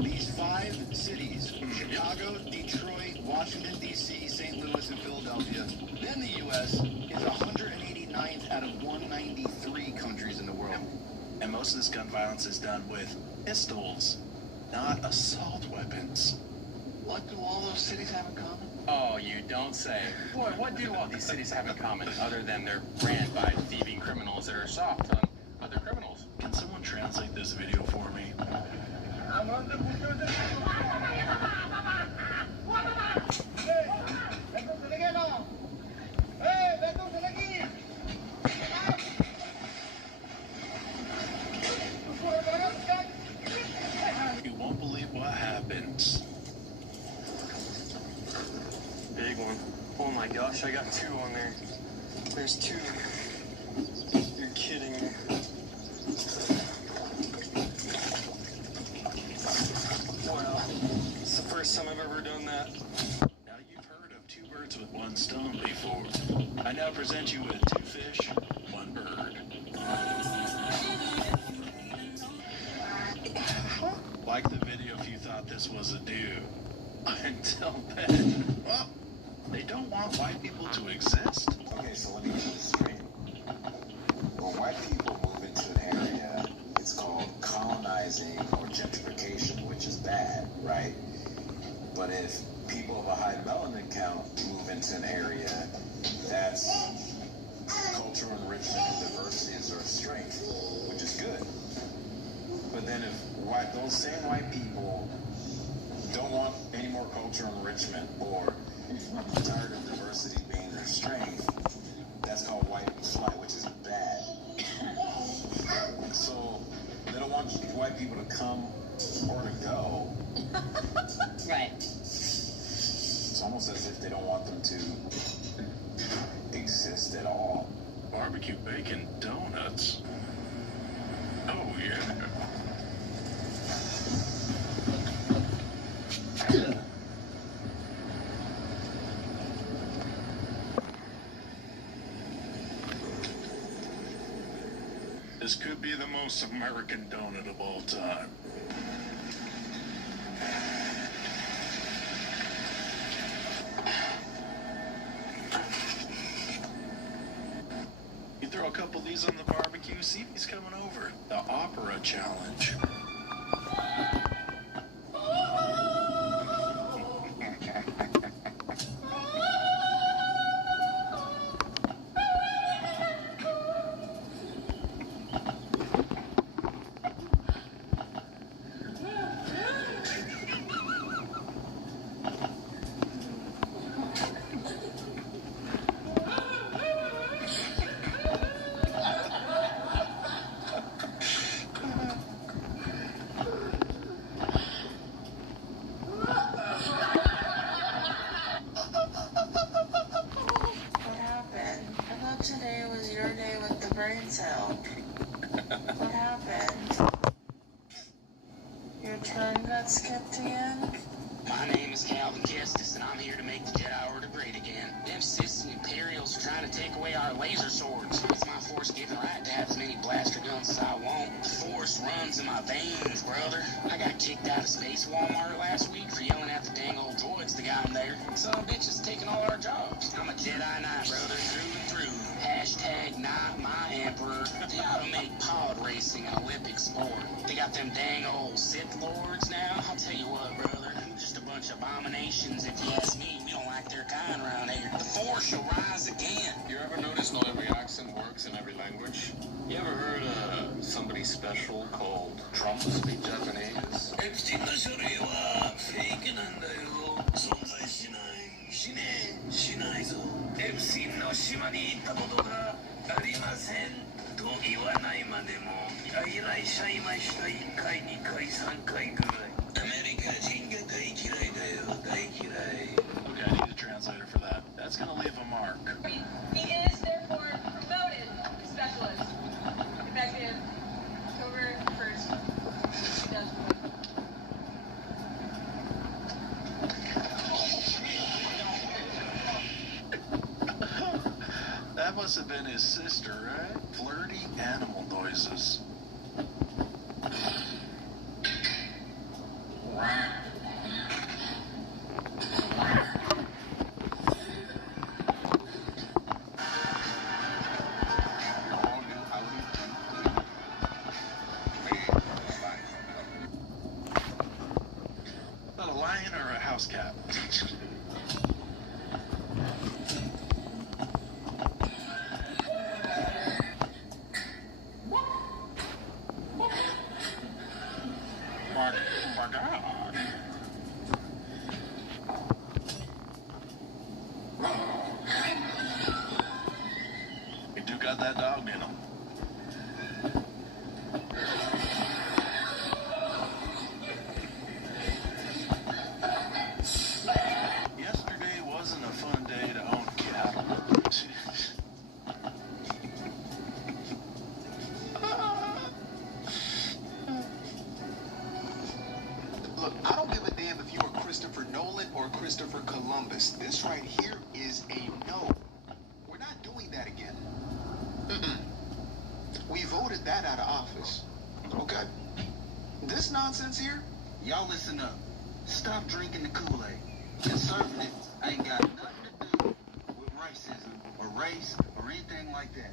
these 5 cities, Chicago, Detroit, Washington, D.C., St. Louis, and Philadelphia, then the U.S. is 189th out of 193 countries in the world. And most of this gun violence is done with pistols, not assault weapons. What do all those cities have in common? Oh, you don't say. Boy, what do all these cities have in common other than they're ran by thieving criminals that are soft on other criminals? Can someone translate this video for me? You won't believe what happens. Big one. Oh my gosh, I got 2 on there. There's 2. You're kidding me. Wow. It's the first time I've ever done that. Now you've heard of 2 birds with 1 stone before. I now present you with 2 fish, 1 bird. Like the video if you thought this was a dude. Until then, well, they don't want white people to exist. Okay, so let me get this straight. When white people move into an area, it's called colonizing or gentrification, which is bad, right? But if people of a high melanin count move into an area, that's cultural enrichment and diversity is our strength, which is good. But then if those same white people don't want any more cultural enrichment or are tired of diversity being their strength, that's called white flight, which is bad. So they don't want white people to come or to go. Right. It's almost as if they don't want them to exist at all. Barbecue bacon donuts. Oh yeah. This could be the most American donut of all time. You throw a couple of these on the barbecue, see if he's coming over. The Opera Challenge. laser swords. It's my force given right to have as many blaster guns as I want. The force runs in my veins, brother. I got kicked out of Space Walmart last week for yelling at the dang old droids that got them there. Some bitch is taking all our jobs. I'm a Jedi Knight, brother, through and through. Hashtag not my emperor. They ought to make pod racing an Olympic sport. They got them dang old Sith Lords now. I'll tell you what, brother. Just a bunch of abominations, if you ask me. We don't like their kind around here. The force shall rise again. You ever notice not every accent works in every language? You ever heard of somebody special called Trump speak Japanese? Epstein の書類はフェイクなんだよ。存在しない。しねえ。しないぞ。エプスティンの島に行ったことがありませんと言わないまでもいらっしゃいました。1回、2回、3回ぐらい。アメリカ人が大嫌いだよ。大嫌い。 Okay, I need a translator for that. That's gonna leave a mark. He is therefore promoted specialist effective October 1st, 2020. That must have been his sister, right? Flirty animal noises. Not a lion or a house cat? My God. They do got that dog in them. Yesterday wasn't a fun day to own cattle. Look, I don't give a damn if you are Christopher Nolan or Christopher Columbus. This right here is a no. We're not doing that again. We voted that out of office. Okay? This nonsense here, Y'all listen up. Stop drinking the Kool-Aid. Conservatives ain't got nothing to do with racism or race or anything like that.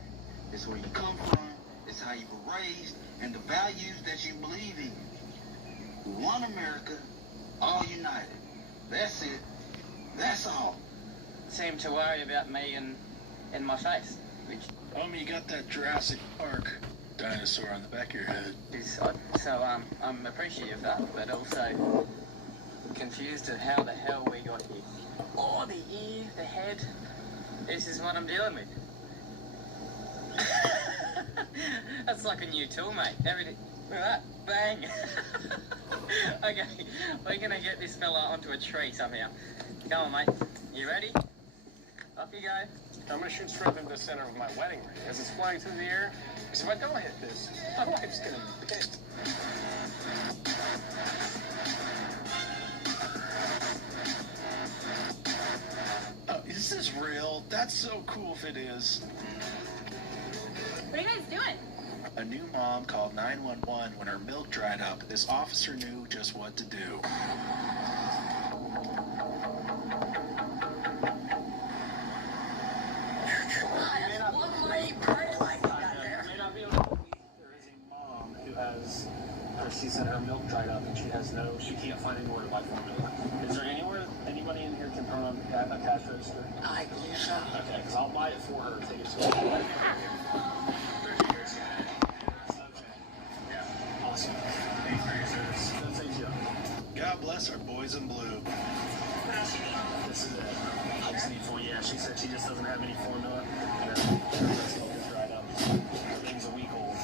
It's where you come from, it's how you were raised, and the values that you believe in. One America, all united. That's it. That's all. Seem to worry about me and my face, which You got that Jurassic Park dinosaur on the back of your head. is odd. So I'm appreciative of that, but also confused at how the hell we got here. Oh, the ear, the head. This is what I'm dealing with. That's like a new tool, mate. Everything. Look at that. Bang. Okay, we're gonna get this fella onto a tree somehow. Come on, mate. You ready? Up you go. I'm going to shoot straight into the center of my wedding ring as it's flying through the air. Because if I don't hit this, my wife's going to be pissed. Oh, is this real? That's so cool if it is. What are you guys doing? A new mom called 911 when her milk dried up. This officer knew just what to do. She said her milk dried up and she can't find anywhere to buy formula. Is there anybody in here can run a cash register? I believe so. Okay, because I'll buy it for her and take it to her. Yeah, awesome. Thanks for your service. No, thank you. God bless our boys in blue. This is it. I just need formula. Yeah, she said she just doesn't have any formula. And her breast milk is dried up. Everything's a week old.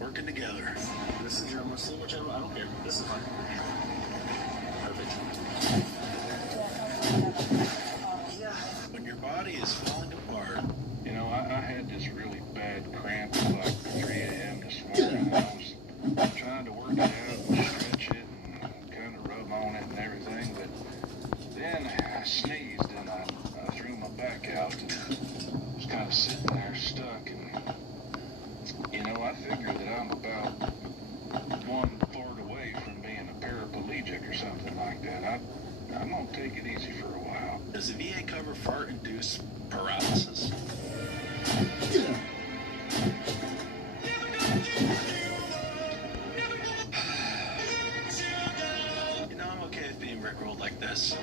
Working together. This is your machine, whichever. I don't care. This is fine. Perfect. When your body is falling apart. You know, I had this really bad cramp at like 3 a.m. this morning. I was trying to work it out and stretch it and kind of rub on it and everything. I sneezed and I threw my back out. Was kind of sitting there stuck, and you know, I figure that I'm about 1/4 away from being a paraplegic or something like that. I'm gonna take it easy for a while. Does the VA cover fart-induced paralysis? You know, I'm okay with being rickrolled like this.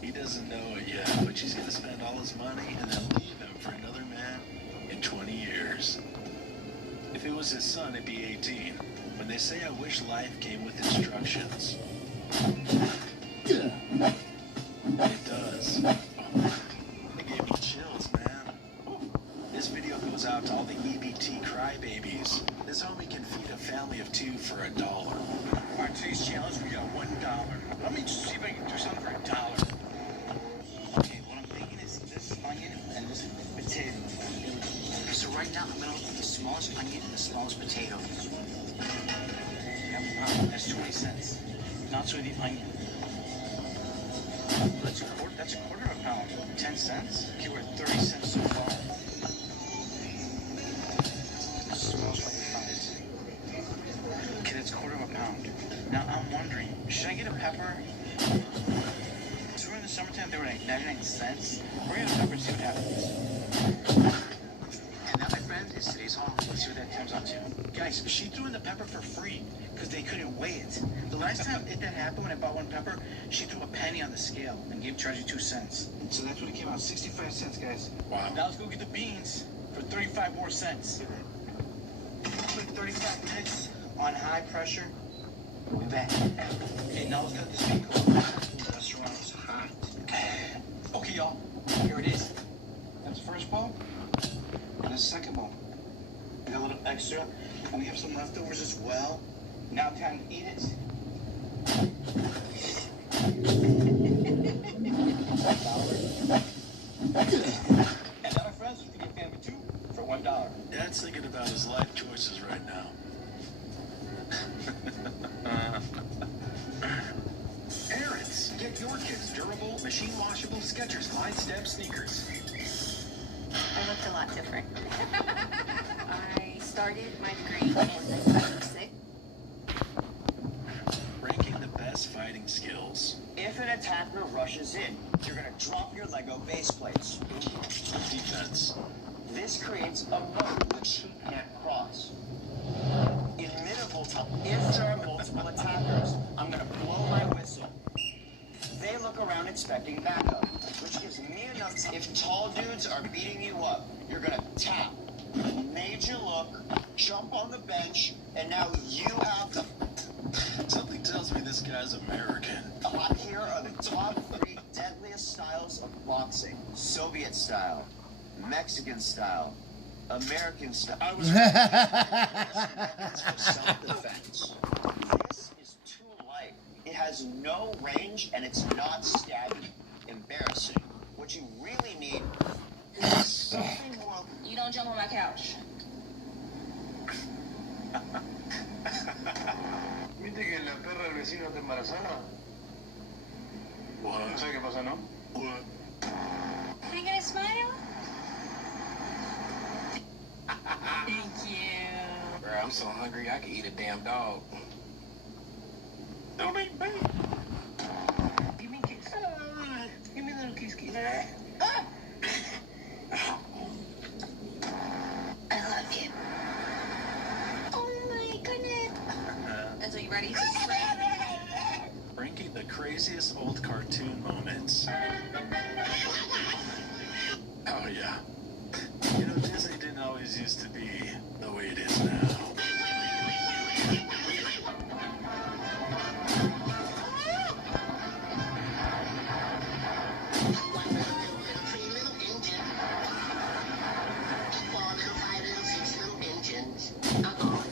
He doesn't know it yet, but she's gonna spend all his money and then leave him for another man in 20 years. If it was his son, it'd be 18. When they say I wish life came with instructions, it does. It gave me chills, man. This video goes out to all the EBT crybabies. This homie can feed a family of 2 for $1. On today's challenge, we got $1. Let me just see if I can do something for $1. Okay, what I'm thinking is this onion and this potato. So right now, I'm gonna look for the smallest onion and the smallest potato. That's 20 cents. Not so the onion. That's a quarter of a pound. 10 cents? Okay, we're at 30 cents so far. This smells like fries. Okay, that's a quarter of a pound. Now I'm wondering, should I get a pepper? So we're in the summertime, they were like 99 cents. We're gonna pepper and see what happens. And that, my friend, is today's haul. Let's see what that comes out to. Guys, she threw in the pepper for free because they couldn't weigh it. The last time that happened, when I bought 1 pepper, she threw a penny on the scale and charged you 2 cents. So that's what it came out, 65 cents, guys. Wow. Now let's go get the beans for 35 more cents. Quick 35 minutes on high pressure. We'll be back. Okay, now let's cut this bean cold. The restaurant is hot. Okay, y'all, here it is. That's the first bowl. And the second bowl. We got a little extra, and we have some leftovers as well. Now time to eat it. And now, my friends, you can get family 2 for $1. Dad's thinking about his life choices right now. Parents, get your kids durable, machine washable Skechers Glide Step sneakers. I looked a lot different. I started my degree in 1996. Ranking the best fighting skills. If an attacker rushes in, you're gonna drop your Lego base plates. Defense. This creates a moat that she can't cross. In minimal time, if there are multiple attackers, I'm gonna blow my whistle. They look around expecting backup, which gives me enough time. If tall dudes are beating you up, you're gonna tap. Made you look, jump on the bench, and now you have the... Something tells me this guy's American. Here are the top 3 deadliest styles of boxing. Soviet style, Mexican style, American style. I was for self-defense. This is too light. It has no range and it's not stabby. Embarrassing. What you really need is something more. You don't jump on my couch. ¿Viste que la perra del vecino está embarazada? No sé qué pasa, ¿no? Are you gonna smile? Thank you. Bro, I'm so hungry I could eat a damn dog. Don't eat me. Give me a kiss. Give me a little kiss. I love you. Oh my goodness. And so you ready to spread? Ranking the craziest old cartoon moments. Oh yeah. You know, Disney didn't always used to be the way it is now.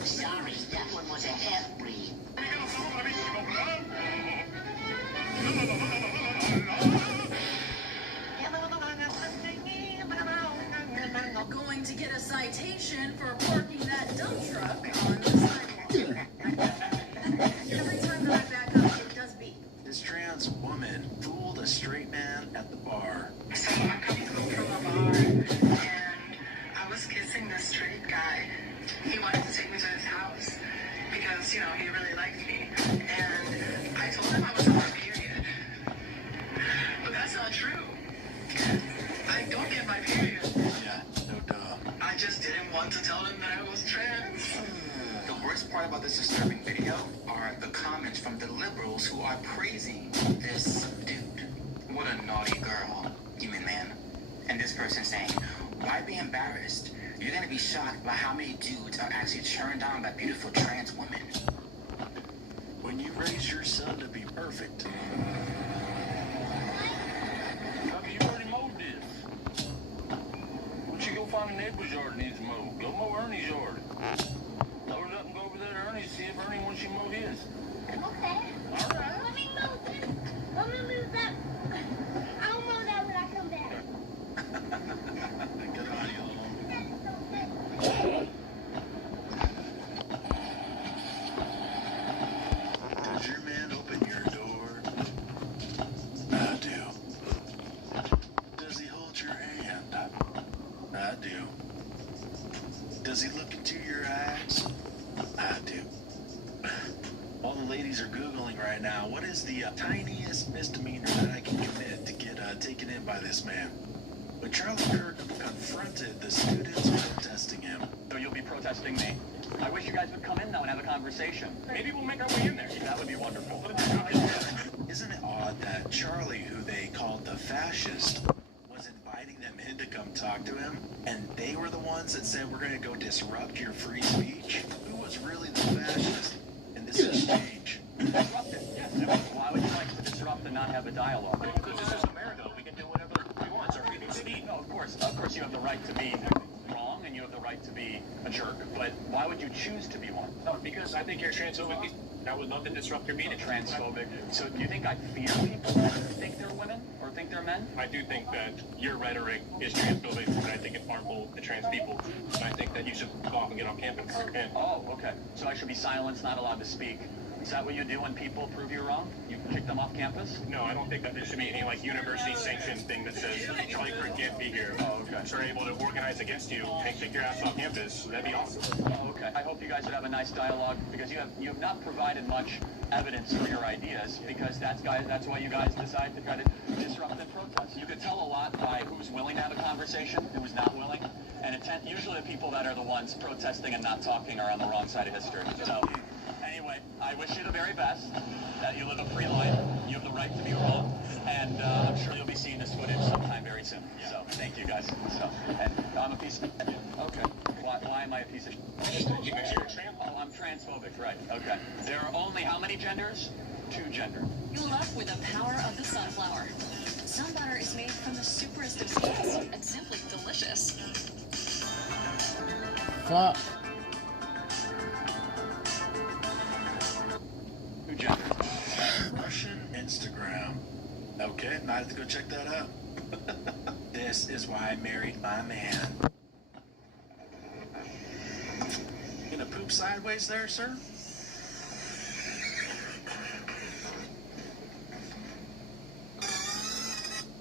Sorry, that one was a half-breed. Going to get a citation for parking that dump truck on the sidewalk. Every time that I back up, it does beep. This trans woman fooled a straight man at the bar. So I come home from a bar, and I was kissing this straight guy. He wanted to take me to his house because, you know, he really liked me. And I told him I was on my period. But that's not true. I don't get my period. Yeah, no duh. I just didn't want to tell him that I was trans. The worst part about this disturbing video are the comments from the liberals who are praising this dude. What a naughty girl, human man. And this person saying, why be embarrassed? You're gonna be shocked by how many dudes are actually turned on by beautiful trans women. When you raise your son to be perfect. Have you already mowed this? Why don't you go find a neighbor's yard that needs mowed? Go mow Ernie's yard. Load it up and go over there to Ernie's, see if Ernie wants you to mow his. Okay. All right. Let me mow this. Let me move that. I'll mow that when I come back. Good on you. Does your man open your door? I do. Does he hold your hand? I do. Does he look into your eyes? I do. All the ladies are Googling right now, what is the tiniest misdemeanor that I can commit to get taken in by this man? But Charlie Kirk confronted the students protesting him. So you'll be protesting me. I wish you guys would come in now and have a conversation. Maybe we'll make our way in there. That would be wonderful. Isn't it odd that Charlie, who they called the fascist, was inviting them in to come talk to him? And they were the ones that said, we're going to go disrupt your free speech? Who was really the fascist in this exchange? Disrupt it, yes. Why would you like to disrupt and not have a dialogue? Because this is America. We can do whatever we want. It's our freedom of speech. No, of course you have the right to be wrong and you have the right to be a jerk, but why would you choose to be one? No, because I think you're transphobic. I would love to disrupt your meeting. Transphobic. So do you think I fear people that think they're women or think they're men? I do think that your rhetoric is transphobic, and I think it's harmful to trans people. And I think that you should go off and get on campus. And Oh, okay. So I should be silenced, not allowed to speak. Is that what you do when people prove you wrong? You kick them off campus? no, I don't think that there should be any like university sanctioned thing that says Charlie Kirk can't be here. Oh, okay. So they're able to organize against you and kick your ass off campus. That'd be awesome. Oh, okay. I hope you guys would have a nice dialogue because you have not provided much evidence for your ideas because that's why you guys decide to try to disrupt and protest. You could tell a lot by who's willing to have a conversation, who's not willing, and usually the people that are the ones protesting and not talking are on the wrong side of history. So. Anyway, I wish you the very best, that you live a free life, you have the right to be wrong, and I'm sure you'll be seeing this footage sometime very soon. So, thank you guys. So, and I'm a piece of shit. Okay. Why am I a piece of shit? Oh, I'm transphobic, right. Okay. There are only how many genders? 2 genders. Fuel up with the power of the sunflower. Sun butter is made from the superest of seeds and simply delicious. Fuck. Russian Instagram. Okay, might have to go check that out. This is why I married my man. You gonna poop sideways there, sir?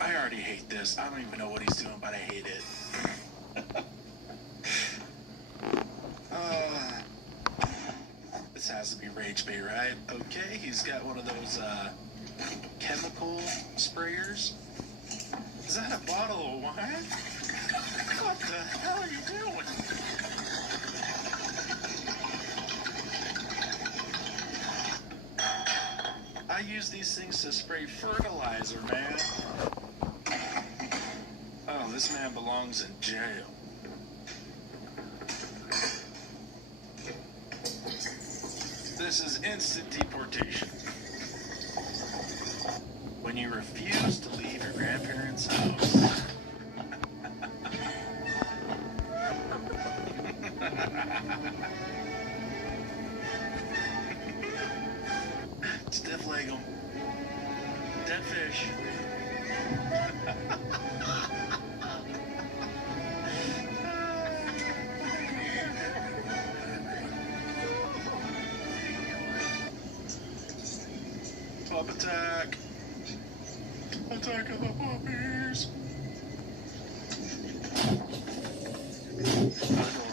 I already hate this. I don't even know what he's doing, but I hate it. This has to be rage bait, right? Okay, he's got one of those chemical sprayers. Is that a bottle of wine? What the hell are you doing? I use these things to spray fertilizer, man. Oh, this man belongs in jail. This is instant deportation. When you refuse to leave your grandparents' house. Stiff leg 'em. Dead fish. Pup attack. Attack of the puppies. Adorable.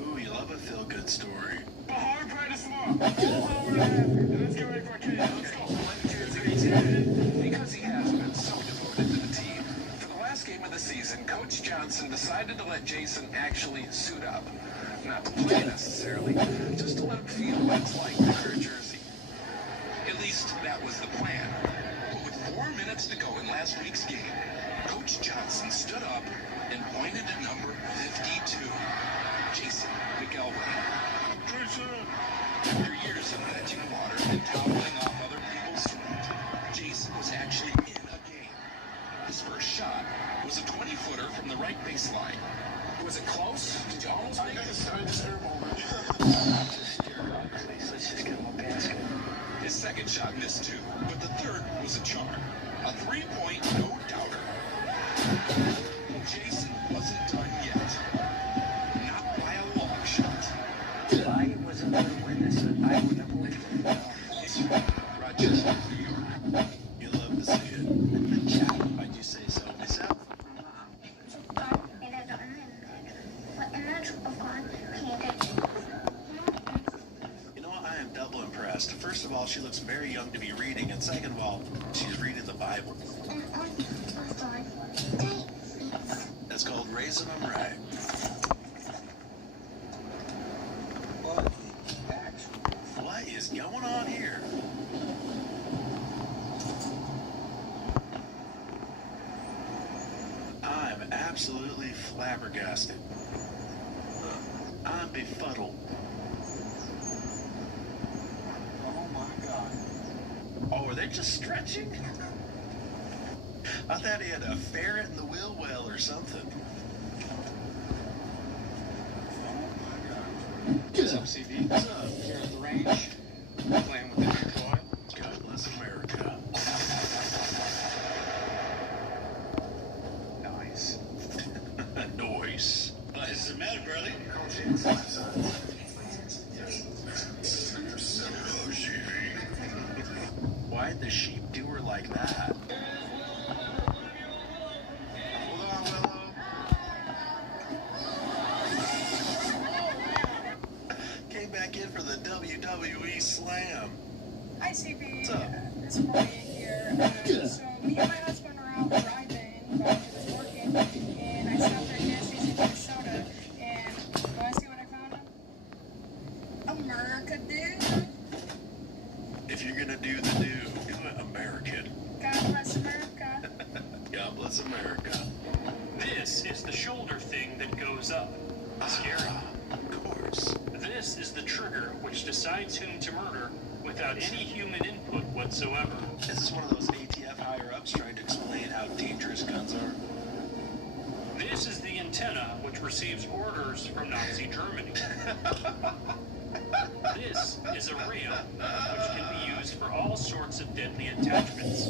Ooh, you love a feel-good story. Hard practice tomorrow. Let's get ready for our kid. Let's go. Because he has been so devoted to the team, for the last game of the season, Coach Johnson decided to let Jason actually suit up. Not to play necessarily, just to let him feel what it's like to wear a jersey. At least that was the plan. But with 4 minutes to go in last week's game, Coach Johnson stood up and pointed to number 52, Jason McElwain. After years of fetching water and toweling off other people's sweat, Jason was actually in a game. His first shot was a 20-footer from the right baseline. Was it close? Did you almost make it? Just airball, man. Let's just get him a basket. His second shot missed too, but the third was a charm. A 3-point no-doubter. Jason wasn't done yet. Not by a long shot. If I wasn't going to win this, I would never win. Rochester, New York. You love to see it. Why'd you say so myself? You know what? I am double impressed. First of all, she looks very young to be reading, and second of all, she's reading the Bible. That's called raising them right. What is going on here? I'm absolutely flabbergasted. I'm befuddled. Oh my God. Oh, are they just stretching? I thought he had a ferret in the wheel well or something. What's up, CB? What's up? Here at the range, playing with the new toy. God bless America. Nice. Noise. What's the matter, brother? Why'd the sheep do her like that? Hold on, Willow. Came back in for the WWE Slam. Hi, CB. What's up? It's Maria here. So me and my husband are out driving, but he was working, and I stopped at a gas station to get a soda, and you want to see what I found him? America, dude. If you're gonna do the do it American. God bless America. God bless America. This is the shoulder thing that goes up. Scary. Of course. This is the trigger which decides whom to murder without any human input whatsoever. Is this one of those ATF higher-ups trying to explain how dangerous guns are? This is the antenna which receives orders from Nazi Germany. This is a rail which can be used for all sorts of deadly attachments,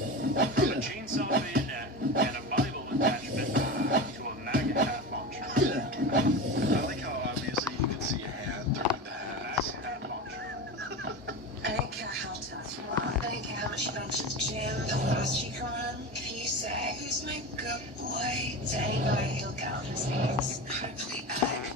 from a chainsaw bayonet and a Bible attachment to a maggot hat launcher. I like how obviously you can see a hand through the hat. Hat launcher. I don't care how tough you are. I don't care how much you go to the gym, how fast you can run. If you say, who's my good boy, to anybody, he'll get on his knees. Hopefully back.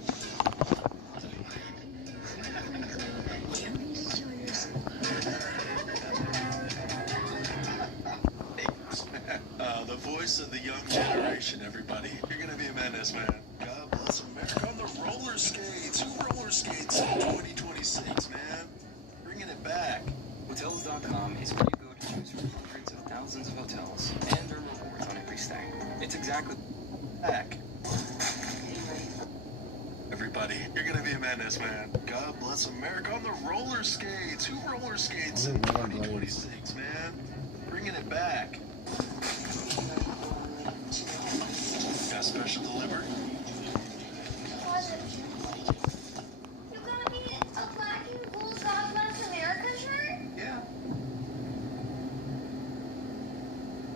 The voice of the young generation, everybody. You're gonna be a menace, man. God bless America on the roller skates. Who roller skates in 2026, man? Bringing it back. Hotels.com is where you go to choose from hundreds of thousands of hotels, and there are rewards on every stay. It's exactly Back. Everybody, you're gonna be a menace, man. God bless America on the roller skates. Who roller skates in 2026, man? Bringing it back. Got special delivery? You got me a black and gold God Bless America shirt? Yeah.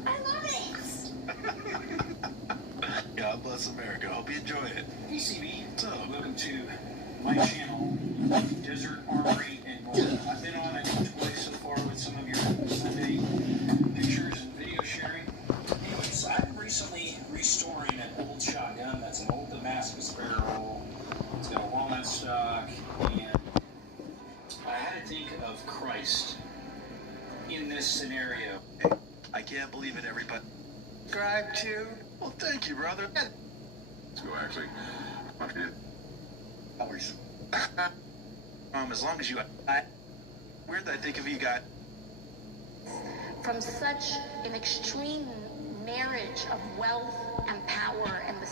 I love it. God bless America. Hope you enjoy it. Hey CB, What's up? welcome to my channel, Desert Armory and I've been on, I think, twice so far with some of your Sunday pictures and video sharing. Anyways, I'm recently restoring an old shotgun. That's an old Damascus barrel. It's got a walnut stock, and I had to think of Christ in this scenario. I can't believe it, everybody. Subscribe to. Well, thank you, brother. So actually, Always. As long as you. Weird that I think of you guys. From such an extreme marriage of wealth and power and the...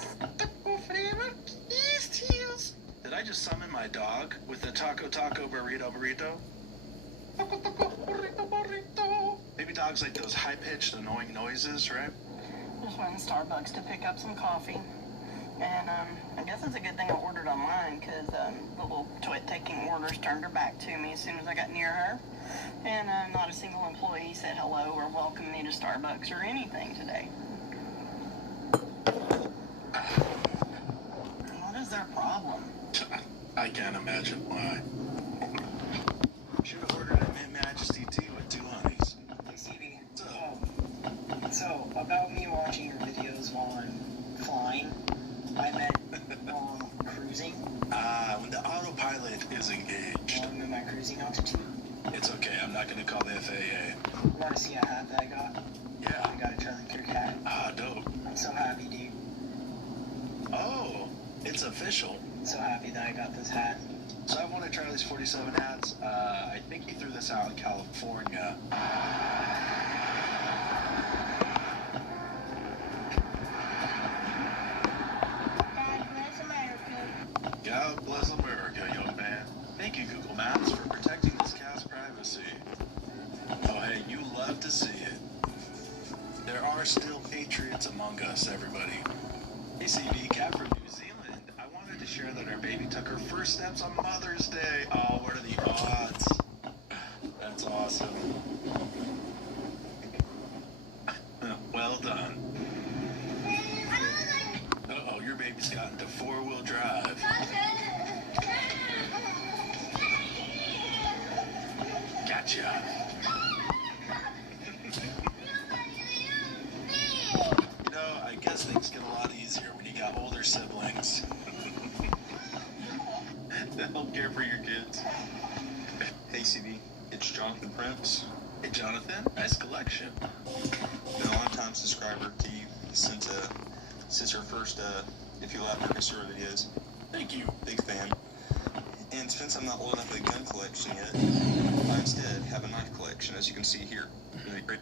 Did I just summon my dog with the taco burrito? Maybe dogs like those high-pitched, annoying noises, right? Just went to Starbucks to pick up some coffee. And I guess it's a good thing I ordered online because the little twit taking orders turned her back to me as soon as I got near her. And not a single employee said hello or welcomed me to Starbucks or anything today. What is their problem? I can't imagine why. Should have ordered a Mint Majesty tea with 2 honeys. Hey, Stevie. So, about me watching your videos while I'm flying, I meant cruising. When the autopilot is engaged. I'm in my cruising altitude. It's okay, I'm not going to call the FAA. You want to see a hat that I got? Yeah. I got a Charlie Kirk hat. Dope. I'm so happy, dude. Oh, it's official. I'm so happy that I got this hat. So I have one of Charlie's 47 hats. I think he threw this out in California. God bless America, young man. Thank you, Google Maps, for protecting this cat's privacy. Oh, hey, you love to see it. There are still patriots among us, everybody. Hey, CB, cat from New Zealand. I wanted to share that our baby took her first steps on Mother's Day. Oh, what are the odds? That's awesome. Well done. Uh-oh, your baby's got into 4-wheel drive. Gotcha. You know, I guess things get a lot easier when you got older siblings. To help care for your kids. Hey, CB, it's Jonathan Prince. Hey, Jonathan, nice collection. Been a long-time subscriber to you since your first If You Laugh, You Can Serve videos. Thank you. Big fan. And since I'm not old enough for a gun collection yet, I instead have a knife collection, as you can see here. Really great.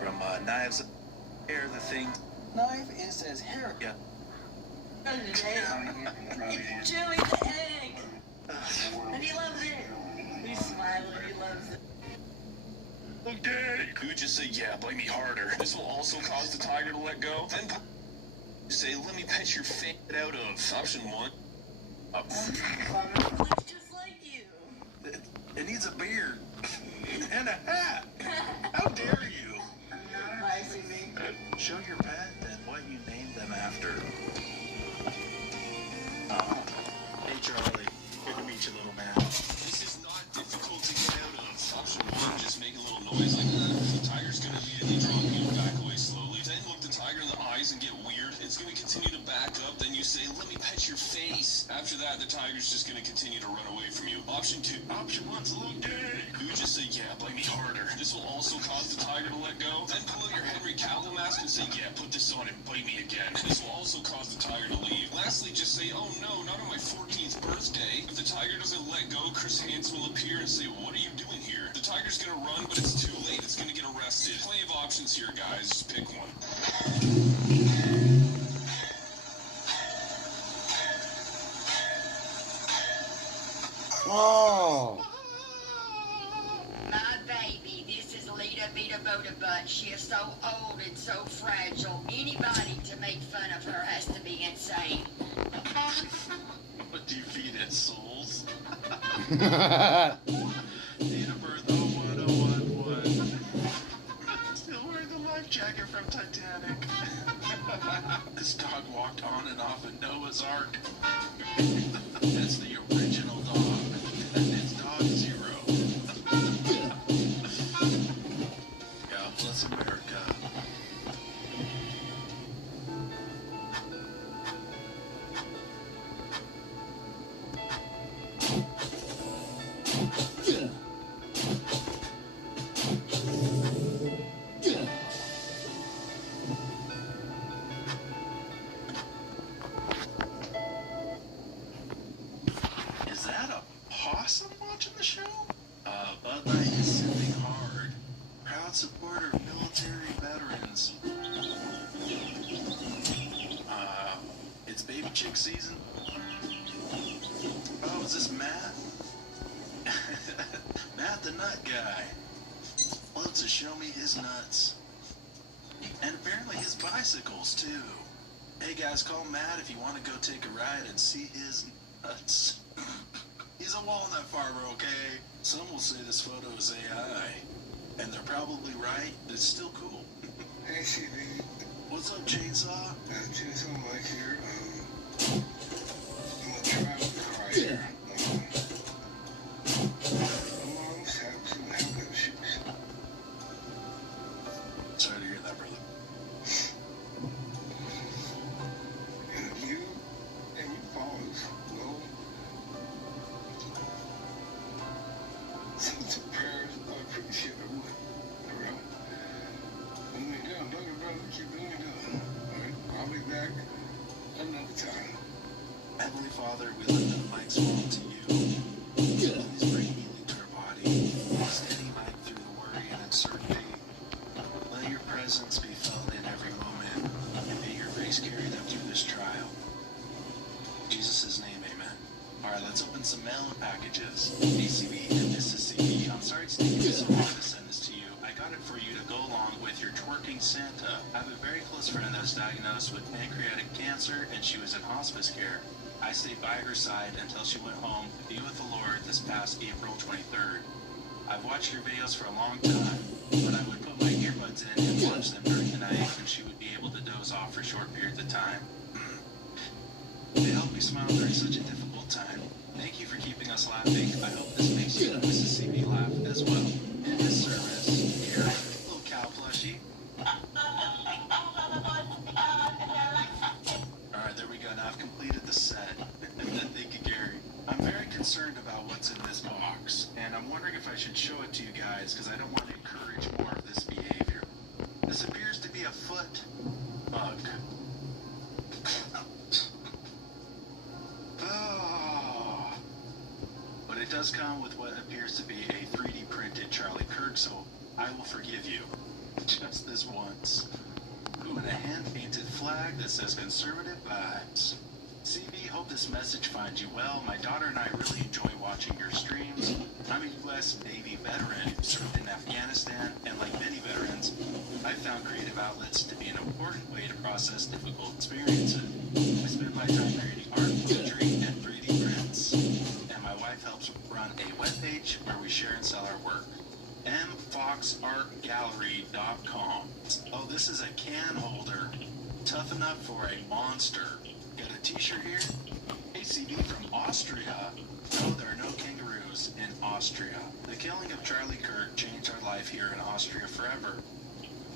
From Knives Hair, the thing. Knife is as hair. Yeah. Joey the egg! And he loves it! He's smiling, he loves it. Okay. You just say, yeah, bite me harder. This will also cause the tiger to let go. Then say, let me pet your face out of option 1. Looks just like you. It needs a beard. And a hat. How dare you? Bye, CB. Show your pet and what you named them after. Hey, Charlie. Good to meet you, little man. This is not difficult to get out of. Option 1, just make a little noise like that. The tiger's gonna immediately drop you and back away slowly. Then look the tiger in the eyes and get weird. It's gonna continue to back up. Then you say, let me pet your face. After that, the tiger's just gonna continue to run away from you. Option 2. Option 1's a little gay. You just say, yeah, bite me harder. This will also cause the tiger to let go. Then pull out your Henry Cavill mask and say, yeah, put this on and bite me again. This will also cause the tiger to leave. Lastly, just say, oh no, not on my 14th birthday. If the tiger doesn't let go, Chris Hansen will appear and say, what are you doing here? The tiger's gonna run, but it's too late. It's gonna get arrested. Plenty of options here, guys. Just pick one. Oh. My baby, this is Lita Vita Boda Butt. She is so old and so fragile. Anybody to make fun of her has to be insane. What do you feed it, souls? Date of birth 01011. Still wearing the life jacket from Titanic. This dog walked on and off a Noah's Ark. That's the original dog. And its dog is chick season? Oh, is this Matt? Matt the nut guy. Loves to show me his nuts. And apparently his bicycles, too. Hey guys, call Matt if you want to go take a ride and see his nuts. He's a walnut farmer, okay? Some will say this photo is AI. And they're probably right, but it's still cool. Hey, CV. What's up, Chainsaw? Chainsaw Mike here. I'm gonna try with the car here. My mom's had some health issues. Sorry to hear that, brother. And you and your fathers know some prayers I appreciate it would. For real. When we're done, don't get brother, keep doing it. Alright, I'll be back another time. Heavenly Father, we lift up Mike's mom to you. Please bring healing to her body. Steady Mike through the worry and uncertainty. Let your presence be felt in every moment, and may your grace carry them through this trial. In Jesus' name, amen. Alright, let's open some mail and packages. ACB and Mrs. CB, I'm sorry it's taken me so long to send this to you. I got it for you to go along with your twerking Santa. I have a very close friend that was diagnosed with pancreatic cancer, and she was in hospice care. I stayed by her side until she went home to be with the Lord this past April 23rd. I've watched your videos for a long time, but I would put my earbuds in and watch them during the night when she would be able to doze off for short periods of time. They helped me smile during such a difficult time. Thank you for keeping us laughing. I hope this makes you and Mrs. CB laugh as well. In this service, here, little cow plushie. Alright, there we go. Now I've completed the set. Thank you, Gary. I'm very concerned about what's in this box, and I'm wondering if I should show it to you guys, because I don't want to encourage more of this behavior. This appears to be a foot bug. Oh. But it does come with what appears to be a 3D printed Charlie Kirk, so I will forgive you. Just this once. Ooh, and a hand-painted flag that says conservative vibes. CB, hope this message finds you well. My daughter and I really enjoy watching your streams. I'm a U.S. Navy veteran who served in Afghanistan, and like many veterans, I found creative outlets to be an important way to process difficult experiences. I spend my time creating art, poetry, and 3D prints. And my wife helps run a webpage where we share and sell our work. mfoxartgallery.com. Oh, this is a can holder. Tough enough for a monster. Got a t-shirt here? ACB from Austria. No, there are no kangaroos in Austria. The killing of Charlie Kirk changed our life here in Austria forever.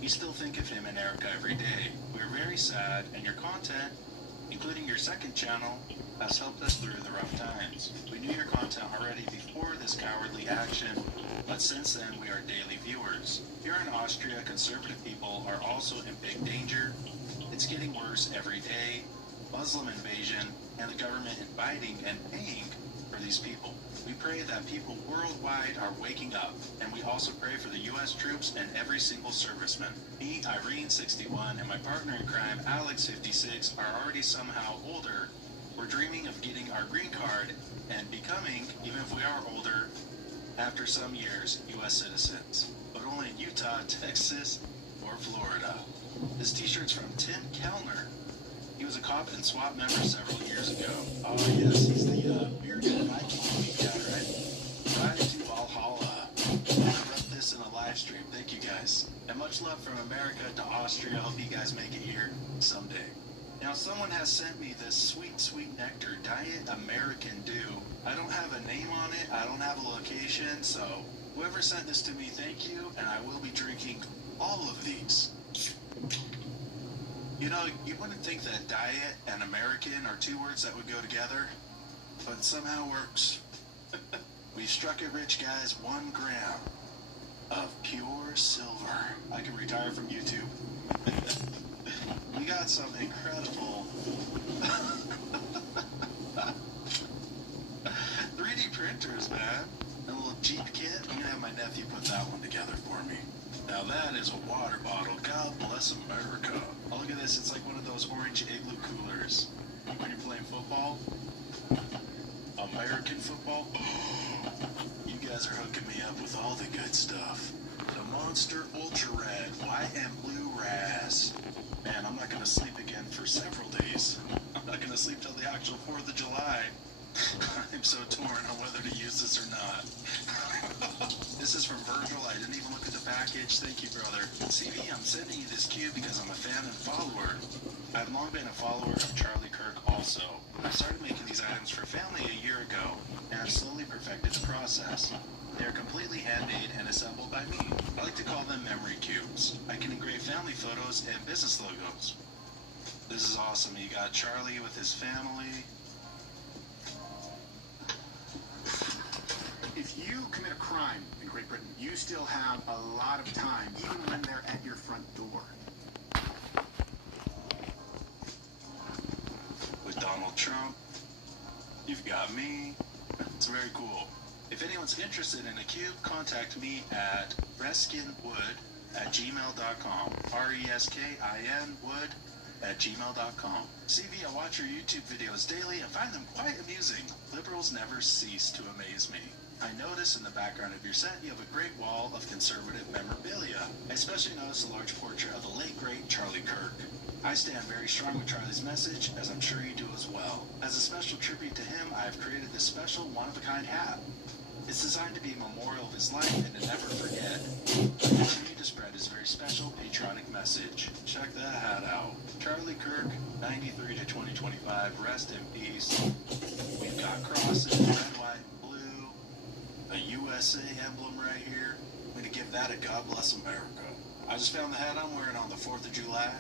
We still think of him and Erica every day. We're very sad, and your content, including your second channel, has helped us through the rough times. We knew your content already before this cowardly action, but since then we are daily viewers. Here in Austria, conservative people are also in big danger. It's getting worse every day. Muslim invasion, and the government inviting and paying for these people. We pray that people worldwide are waking up, and we also pray for the U.S. troops and every single serviceman. Me, Irene, 61, and my partner in crime, Alex, 56, are already somehow older. We're dreaming of getting our green card and becoming, even if we are older, after some years, U.S. citizens. But only in Utah, Texas, or Florida. This t-shirt's from Tim Kellner. He was a cop and SWAT member several years ago. Oh yes, he's the bearded Viking guy, right? Ride to Valhalla. I wrote this in a live stream. Thank you guys. And much love from America to Austria. Hope you guys make it here someday. Now someone has sent me this sweet, sweet nectar, Diet American Dew. I don't have a name on it. I don't have a location. So whoever sent this to me, thank you. And I will be drinking all of these. You know, you wouldn't think that diet and American are two words that would go together, but it somehow works. We've struck it rich, guys. 1 gram of pure silver. I can retire from YouTube. We got some incredible 3D printers, man. A little Jeep kit. I'm gonna have my nephew put that one together for me. Now that is a water bottle. God bless America. Oh, look at this. It's like one of those orange igloo coolers. when you're playing football, American football, you guys are hooking me up with all the good stuff. The Monster Ultra Red White and Blue Ras. Man, I'm not going to sleep again for several days. I'm not going to sleep till the actual 4th of July. I'm so torn on whether to use this or not. This is from Virgil. I didn't even look at the package. Thank you, brother. CV, I'm sending you this cube because I'm a fan and follower. I've long been a follower of Charlie Kirk also. I started making these items for family a year ago, and I've slowly perfected the process. They're completely handmade and assembled by me. I like to call them memory cubes. I can engrave family photos and business logos. This is awesome. You got Charlie with his family. If you commit a crime in Great Britain, you still have a lot of time, even when they're at your front door. With Donald Trump, you've got me. It's very cool. If anyone's interested in a cube, contact me at reskinwood@gmail.com. reskinwood@gmail.com. CV, I watch your YouTube videos daily and find them quite amusing. Liberals never cease to amaze me. I notice in the background of your set you have a great wall of conservative memorabilia. I especially notice a large portrait of the late great Charlie Kirk. I stand very strong with Charlie's message, as I'm sure you do as well. As a special tribute to him, I have created this special one-of-a-kind hat. It's designed to be a memorial of his life and to never forget. I continue to spread his very special patriotic message. Check that hat out. Charlie Kirk, 93 to 2025, rest in peace. We've got crosses, red, white, blue, a USA emblem right here. I'm going to give that a God Bless America. I just found the hat I'm wearing on the 4th of July.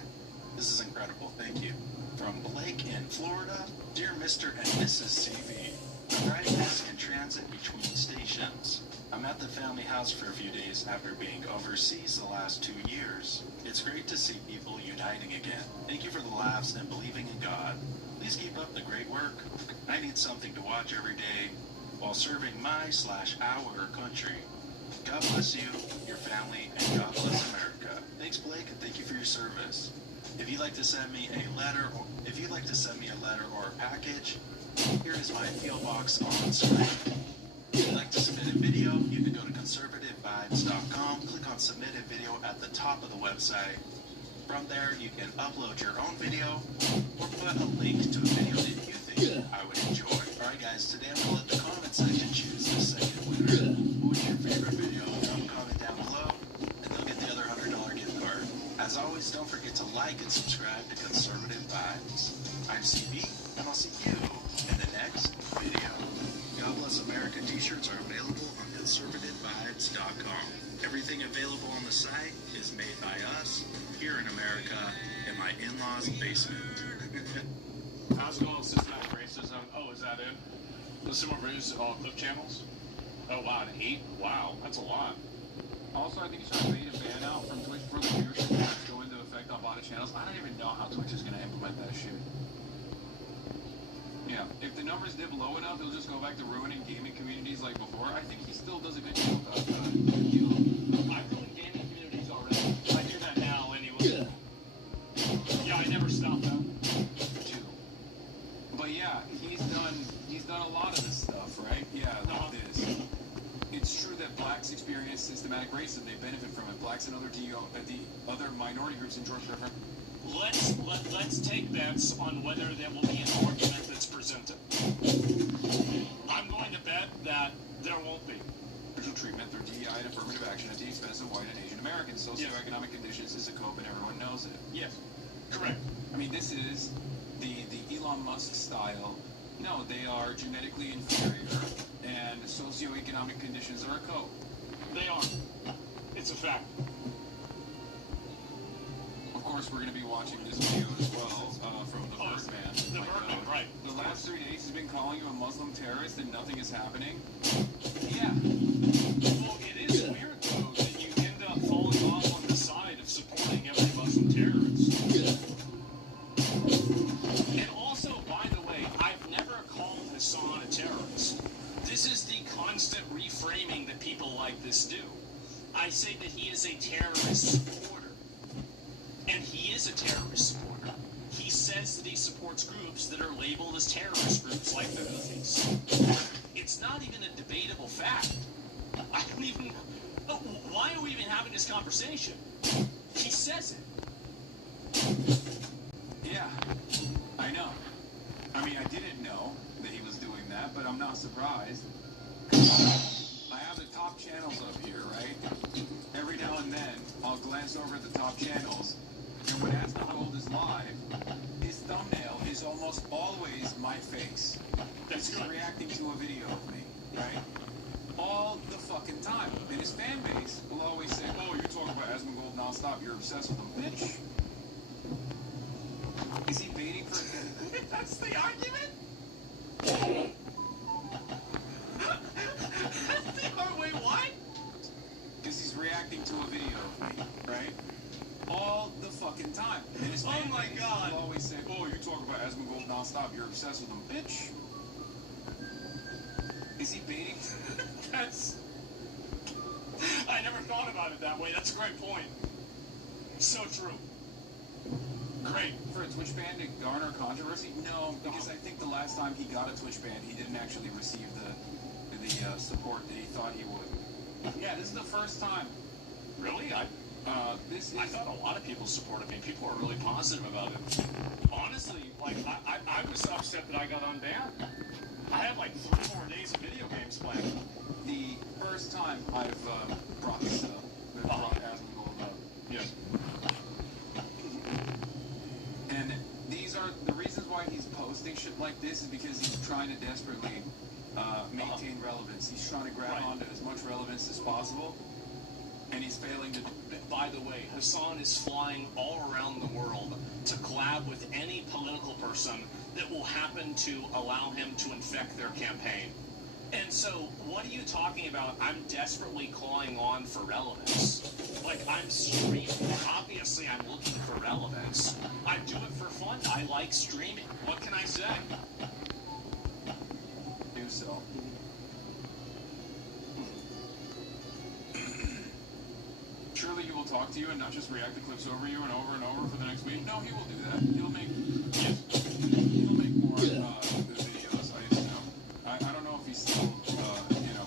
This is incredible. Thank you. From Blake in Florida, dear Mr. and Mrs. CV. I'm riding this in transit between stations. I'm at the family house for a few days after being overseas the last 2 years. It's great to see people uniting again. Thank you for the laughs and believing in God. Please keep up the great work. I need something to watch every day while serving my/our country. God bless you, your family, and God bless America. Thanks, Blake, and thank you for your service. If you'd like to send me a letter, or a package, here is my P.O. box on screen. If you'd like to submit a video, you can go to conservativevibes.com, click on submit a video at the top of the website. From there, you can upload your own video or put a link to a video that you think I would enjoy. Alright guys, today I'm going to let the comment section choose the second winner. What was your favorite video? Drop a comment down below, and they'll get the other $100 gift card. As always, don't forget to like and subscribe to Conservative Vibes. I'm CB, and I'll see you in the next video. God Bless America t-shirts are available on conservativevibes.com. Everything available on the site is made by us here in America in my in-laws' basement. How's it going with systematic racism? Oh, is that it? The similar views clip channels? Oh, wow, 8? Wow, that's a lot. Also, I think you should fade a ban out from Twitch for the viewership that's going into effect on botted channels. I don't even know how Twitch is going to implement that shit. Yeah, if the numbers dip low enough, he'll just go back to ruining gaming communities like before. I think he still does a good deal. I've ruined gaming communities already. I do that now anyway. Yeah, I never stop them. But yeah, he's done a lot of this stuff, right? Yeah, like this. It's true that blacks experience systematic racism. They benefit from it. Blacks and the other minority groups enjoy preference. Let's take bets on whether there will be an argument that's presented. I'm going to bet that there won't be. Special treatment through DEI and affirmative action at the expense of white and Asian Americans. Socioeconomic conditions is a cope and everyone knows it. Yes, correct. I mean, this is the Elon Musk style. No, they are genetically inferior, and socioeconomic conditions are a cope. They are. It's a fact. Of course, we're going to be watching this video as well from the Birdman. The Birdman, right. The last 3 days he's been calling you a Muslim terrorist and nothing is happening. Yeah. Well, it is weird, though, that you end up falling off on the side of supporting every Muslim terrorist. And also, by the way, I've never called Hassan a terrorist. This is the constant reframing that people like this do. I say that he is a terrorist supporter. And he is a terrorist supporter. He says that he supports groups that are labeled as terrorist groups like the Houthis. It's not even a debatable fact. I don't even... Why are we even having this conversation? He says it. Yeah, I know. I mean, I didn't know that he was doing that, but I'm not surprised. I have the top channels up here, right? Every now and then, I'll glance over at the top channels, and when As the Gold is live, his thumbnail is almost always my face. That's just reacting to a video of me, right? All the fucking time. And his fan base will always say, oh, you're talking about Asmongold nonstop, you're obsessed with him. Bitch! Is he baiting for it? That's the argument? Wait, what? Because he's reacting to a video of me, right? All the fucking time. And his fan base will always say, oh, you're talking about Asmongold nonstop, you're obsessed with him. Bitch! Is he baiting? That's... I never thought about it that way. That's a great point. So true. Great. For a Twitch ban to garner controversy? No, because I think the last time he got a Twitch ban, he didn't actually receive the support that he thought he would. Yeah, this is the first time. Really? I thought a lot of people supported me. People were really positive about it. Honestly, like, I was upset that I got unbanned. I had like 3 more days of video games playing. The first time I've brought this up, brought Asmongold up. Yes. And these are the reasons why he's posting shit like this is because he's trying to desperately maintain relevance. He's trying to grab onto as much relevance as possible, and he's failing to. By the way, Hassan is flying all around the world to collab with any political person that will happen to allow him to infect their campaign. And so, what are you talking about? I'm desperately clawing on for relevance. Like, I'm streaming. Obviously, I'm looking for relevance. I do it for fun. I like streaming. What can I say? Do so. Surely he will talk to you and not just react to clips over you and over for the next week. No, he will do that. He'll make more videos. I don't know if he's still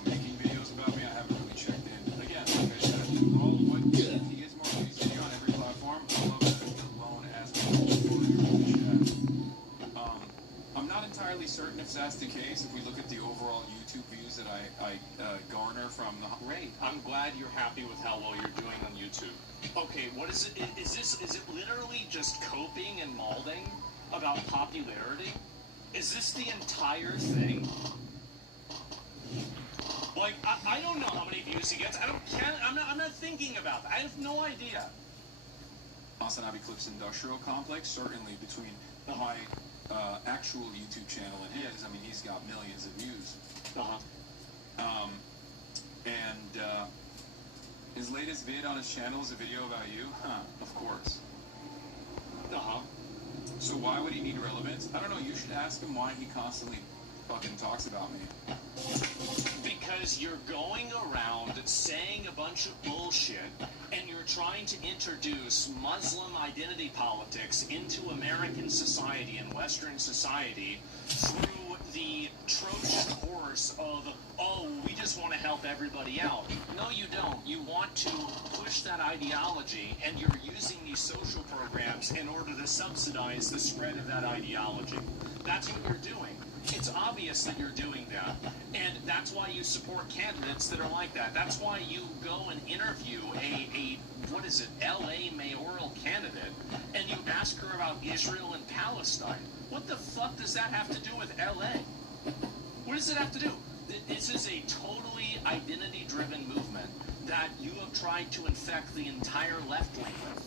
making videos about me. I haven't really checked in. Again, like I said, he gets more views than you on every platform. I love that alone as I'm not entirely certain if that's the case. If we look at the overall YouTube views that I garner from the Great. I'm glad you're happy with how well you're doing on YouTube. Okay, what is it? Is it literally just coping and molding about popularity? Is this the entire thing? Like, I don't know how many views he gets. I'm not thinking about that. I have no idea. Masanabe Clips Industrial Complex, certainly between my actual YouTube channel and his, I mean, he's got millions of views. And his latest vid on his channel is a video about you? Huh, of course. So why would he need relevance? I don't know, you should ask him why he constantly fucking talks about me. Because you're going around saying a bunch of bullshit, and you're trying to introduce Muslim identity politics into American society and Western society through the Trojan horse of, oh, we just want to help everybody out. No, you don't. You want to push that ideology, and you're using these social programs in order to subsidize the spread of that ideology. That's what you're doing. It's obvious that you're doing that, and that's why you support candidates that are like that. That's why you go and interview a what is it, LA mayoral candidate, and you ask her about Israel and Palestine. What the fuck does that have to do with LA? What does it have to do? This is a totally identity-driven movement that you have tried to infect the entire left wing with.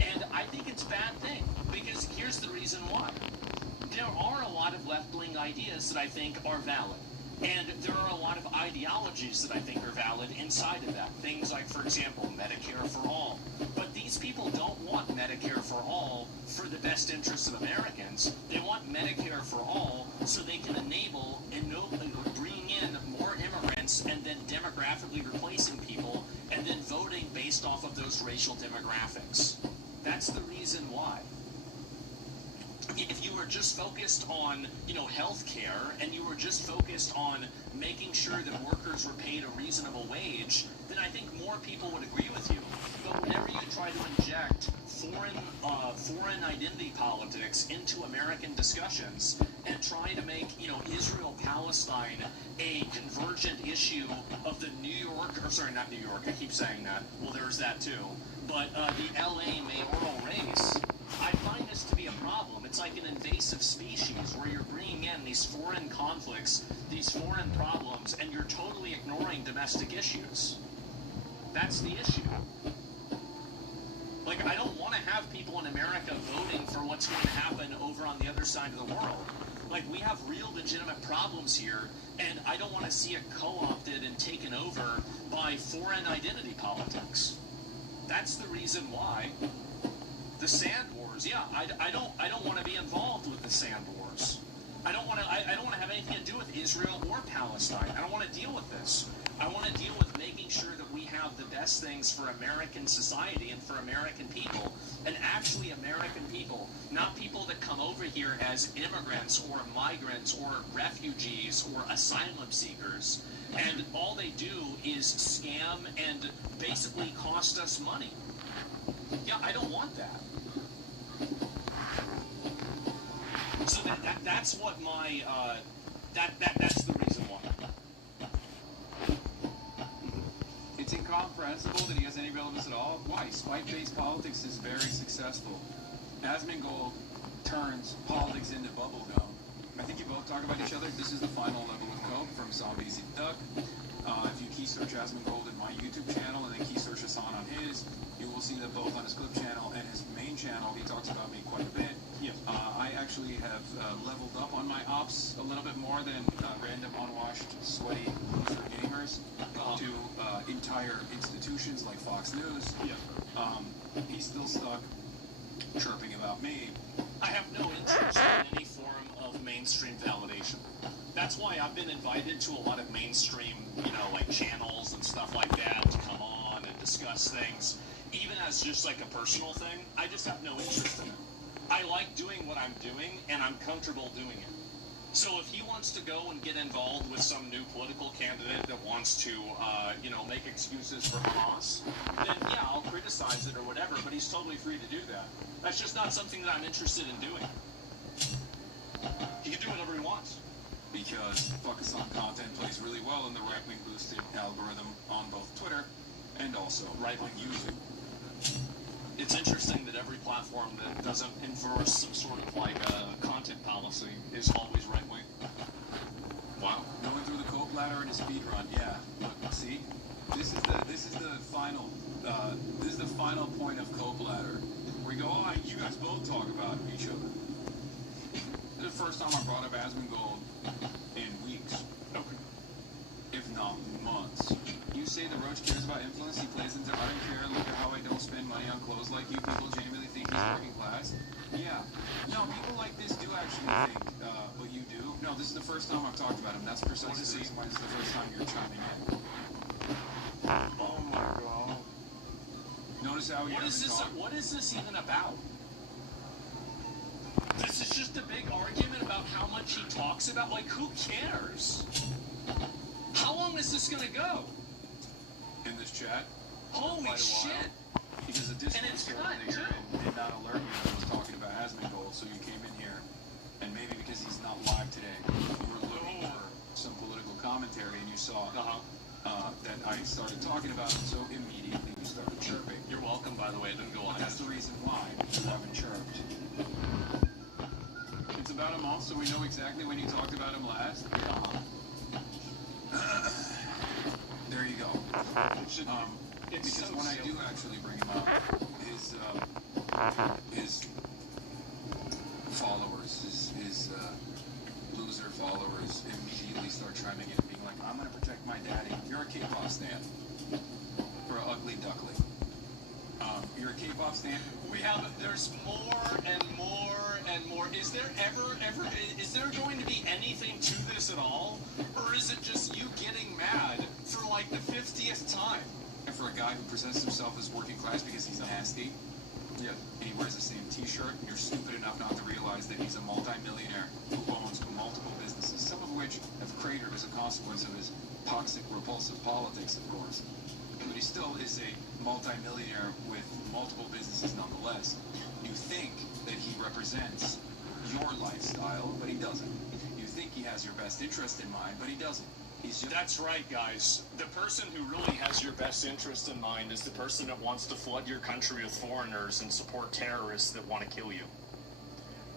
And I think it's a bad thing, because here's the reason why. There are a lot of left-wing ideas that I think are valid. And there are a lot of ideologies that I think are valid inside of that. Things like, for example, Medicare for all. But these people don't want Medicare for all for the best interests of Americans. They want Medicare for all so they can enable and bring in more immigrants and then demographically replacing people and then voting based off of those racial demographics. That's the reason why. if you were just focused on, health care, and you were just focused on making sure that workers were paid a reasonable wage, then I think more people would agree with you. But whenever you try to inject foreign identity politics into American discussions and try to make, Israel-Palestine a convergent issue of the not New York, I keep saying that. Well, there's that too. But the LA mayoral race, I find this to be a problem. It's like an invasive species where you're bringing in these foreign conflicts, these foreign problems, and you're totally ignoring domestic issues. That's the issue. Like, I don't want to have people in America voting for what's going to happen over on the other side of the world. Like, we have real legitimate problems here, and I don't want to see it co-opted and taken over by foreign identity politics. That's the reason why. The sand wars, yeah, I don't want to be involved with the sand wars. I don't want to have anything to do with Israel or Palestine. I don't want to deal with this. I want to deal with making sure that we have the best things for American society and for American people, and actually American people, not people that come over here as immigrants or migrants or refugees or asylum seekers, and all they do is scam and basically cost us money. Yeah, I don't want that. So that's what my that's the reason why. It's incomprehensible that he has any relevance at all. Why? Spite-based politics is very successful. Asmongold turns politics into bubblegum. I think you both talk about each other. This is the final level of coke from Zombies Eat Duck. If you key search Asmongold in my YouTube channel and then key search Hassan on his, you will see that both on his clip channel and his main channel, he talks about me quite a bit. Yes. I actually have leveled up on my ops a little bit more than random, unwashed, sweaty loser gamers to entire institutions like Fox News. Yeah. He's still stuck chirping about me. I have no interest in any form of mainstream validation. That's why I've been invited to a lot of mainstream, like channels and stuff like that to come on and discuss things, even as just like a personal thing. I just have no interest in it. I like doing what I'm doing, and I'm comfortable doing it. So if he wants to go and get involved with some new political candidate that wants to, make excuses for Hamas, then yeah, I'll criticize it or whatever, but he's totally free to do that. That's just not something that I'm interested in doing. He can do whatever he wants. Because Pakistan content plays really well in the right-wing boosted algorithm on both Twitter and also right-wing YouTube. It's interesting that every platform that doesn't enforce some sort of content policy is always right-wing. Wow. Going through the coke ladder in a speed run, yeah. Look, see, this is the final point of coke ladder. Where you go, you guys both talk about each other. This is the first time I brought up Asmongold in weeks. Okay. If not months. You say the Roach cares about influence, he plays into I don't care, look at how I don't spend money on clothes like you people genuinely think he's working class. Yeah. No, people like this do actually think, but you do. No, this is the first time I've talked about him. That's precisely the reason why this is the first time you're chiming in. Oh my god. Notice how he What is this even about? This is just a big argument about how much he talks about. Like, who cares? How long is this gonna go? In this chat? Holy shit! Because the Discord server here did not alert you that I was talking about Asmongold, so you came in here, and maybe because he's not live today, you were looking for some political commentary, and you saw that I started talking about it, so immediately you started chirping. You're welcome, by the way. It didn't go on. That's the reason why you haven't chirped. It's about a month, so we know exactly when you talked about him last. There you go. Because when I do actually bring him up, his followers, his loser followers immediately start chiming in and being like, I'm going to protect my daddy. You're a K-pop stan. For an ugly duckling. You're a K-pop stan. There's more and more and more. Is there is there going to be anything to this at all? Or is it just you getting mad for like the 50th time? And for a guy who presents himself as working class because he's nasty, Yeah. And he wears the same t-shirt, and you're stupid enough not to realize that he's a multi-millionaire who owns multiple businesses, some of which have cratered as a consequence of his toxic, repulsive politics, of course. But he still is a multi-millionaire with multiple businesses nonetheless. You think that he represents your lifestyle, but he doesn't. You think he has your best interest in mind, but he doesn't. That's right, guys. The person who really has your best interest in mind is the person that wants to flood your country with foreigners and support terrorists that want to kill you.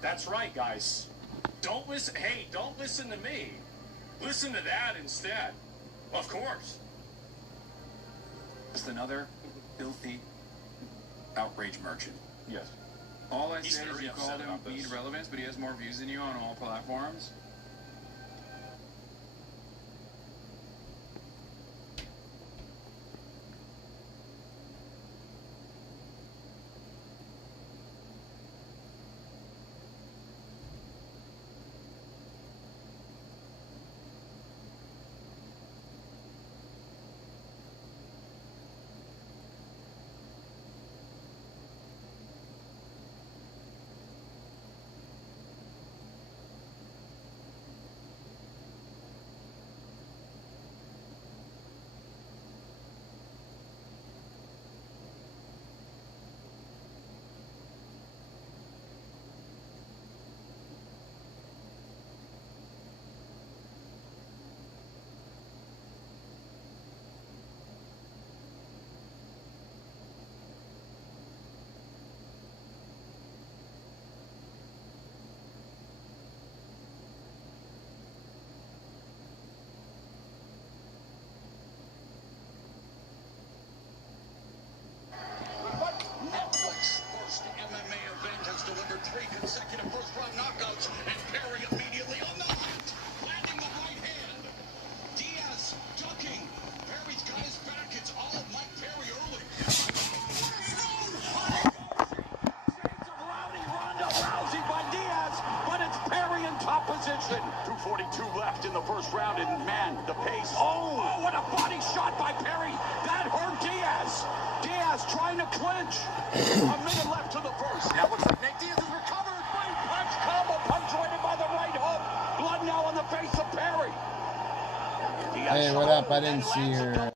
That's right, guys. Don't listen. Hey, don't listen to me. Listen to that instead. Of course. Just another filthy outrage merchant. Yes. All I He's said is very you called upset him about need this. relevance, but he has more views than you on all platforms. Netflix first MMA event has delivered 3 consecutive first-round knockouts, and Perry immediately on the left, landing the right hand. Diaz ducking. Perry's got his back. It's all Mike Perry early. Rowdy Ronda Rousey by Diaz, but it's Perry in top position. 2:42 left in the first round, and man, the pace. Oh, what a body shot by Perry. That hurt Diaz. Diaz trying to clinch. A minute left to the first. Now it looks like Nate Diaz has recovered. Big punch, combo punctuated by the right hook. Blood now on the face of Perry. Hey, what up? I didn't see your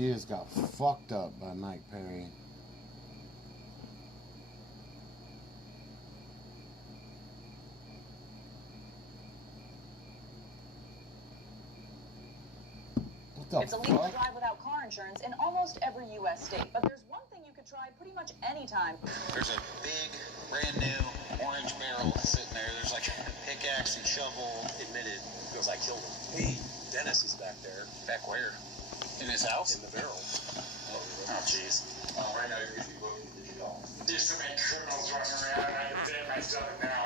Diaz got fucked up by Mike Perry. It's illegal to drive without car insurance in almost every U.S. state, but there's one thing you could try pretty much any time. There's a big, brand new orange barrel sitting there. There's like a pickaxe and shovel. Admitted, because I killed him. Hey, Dennis is back there. Back where? In his house? In the barrel. Oh, jeez. Oh, right now you're just so many criminals running around. I understand myself now.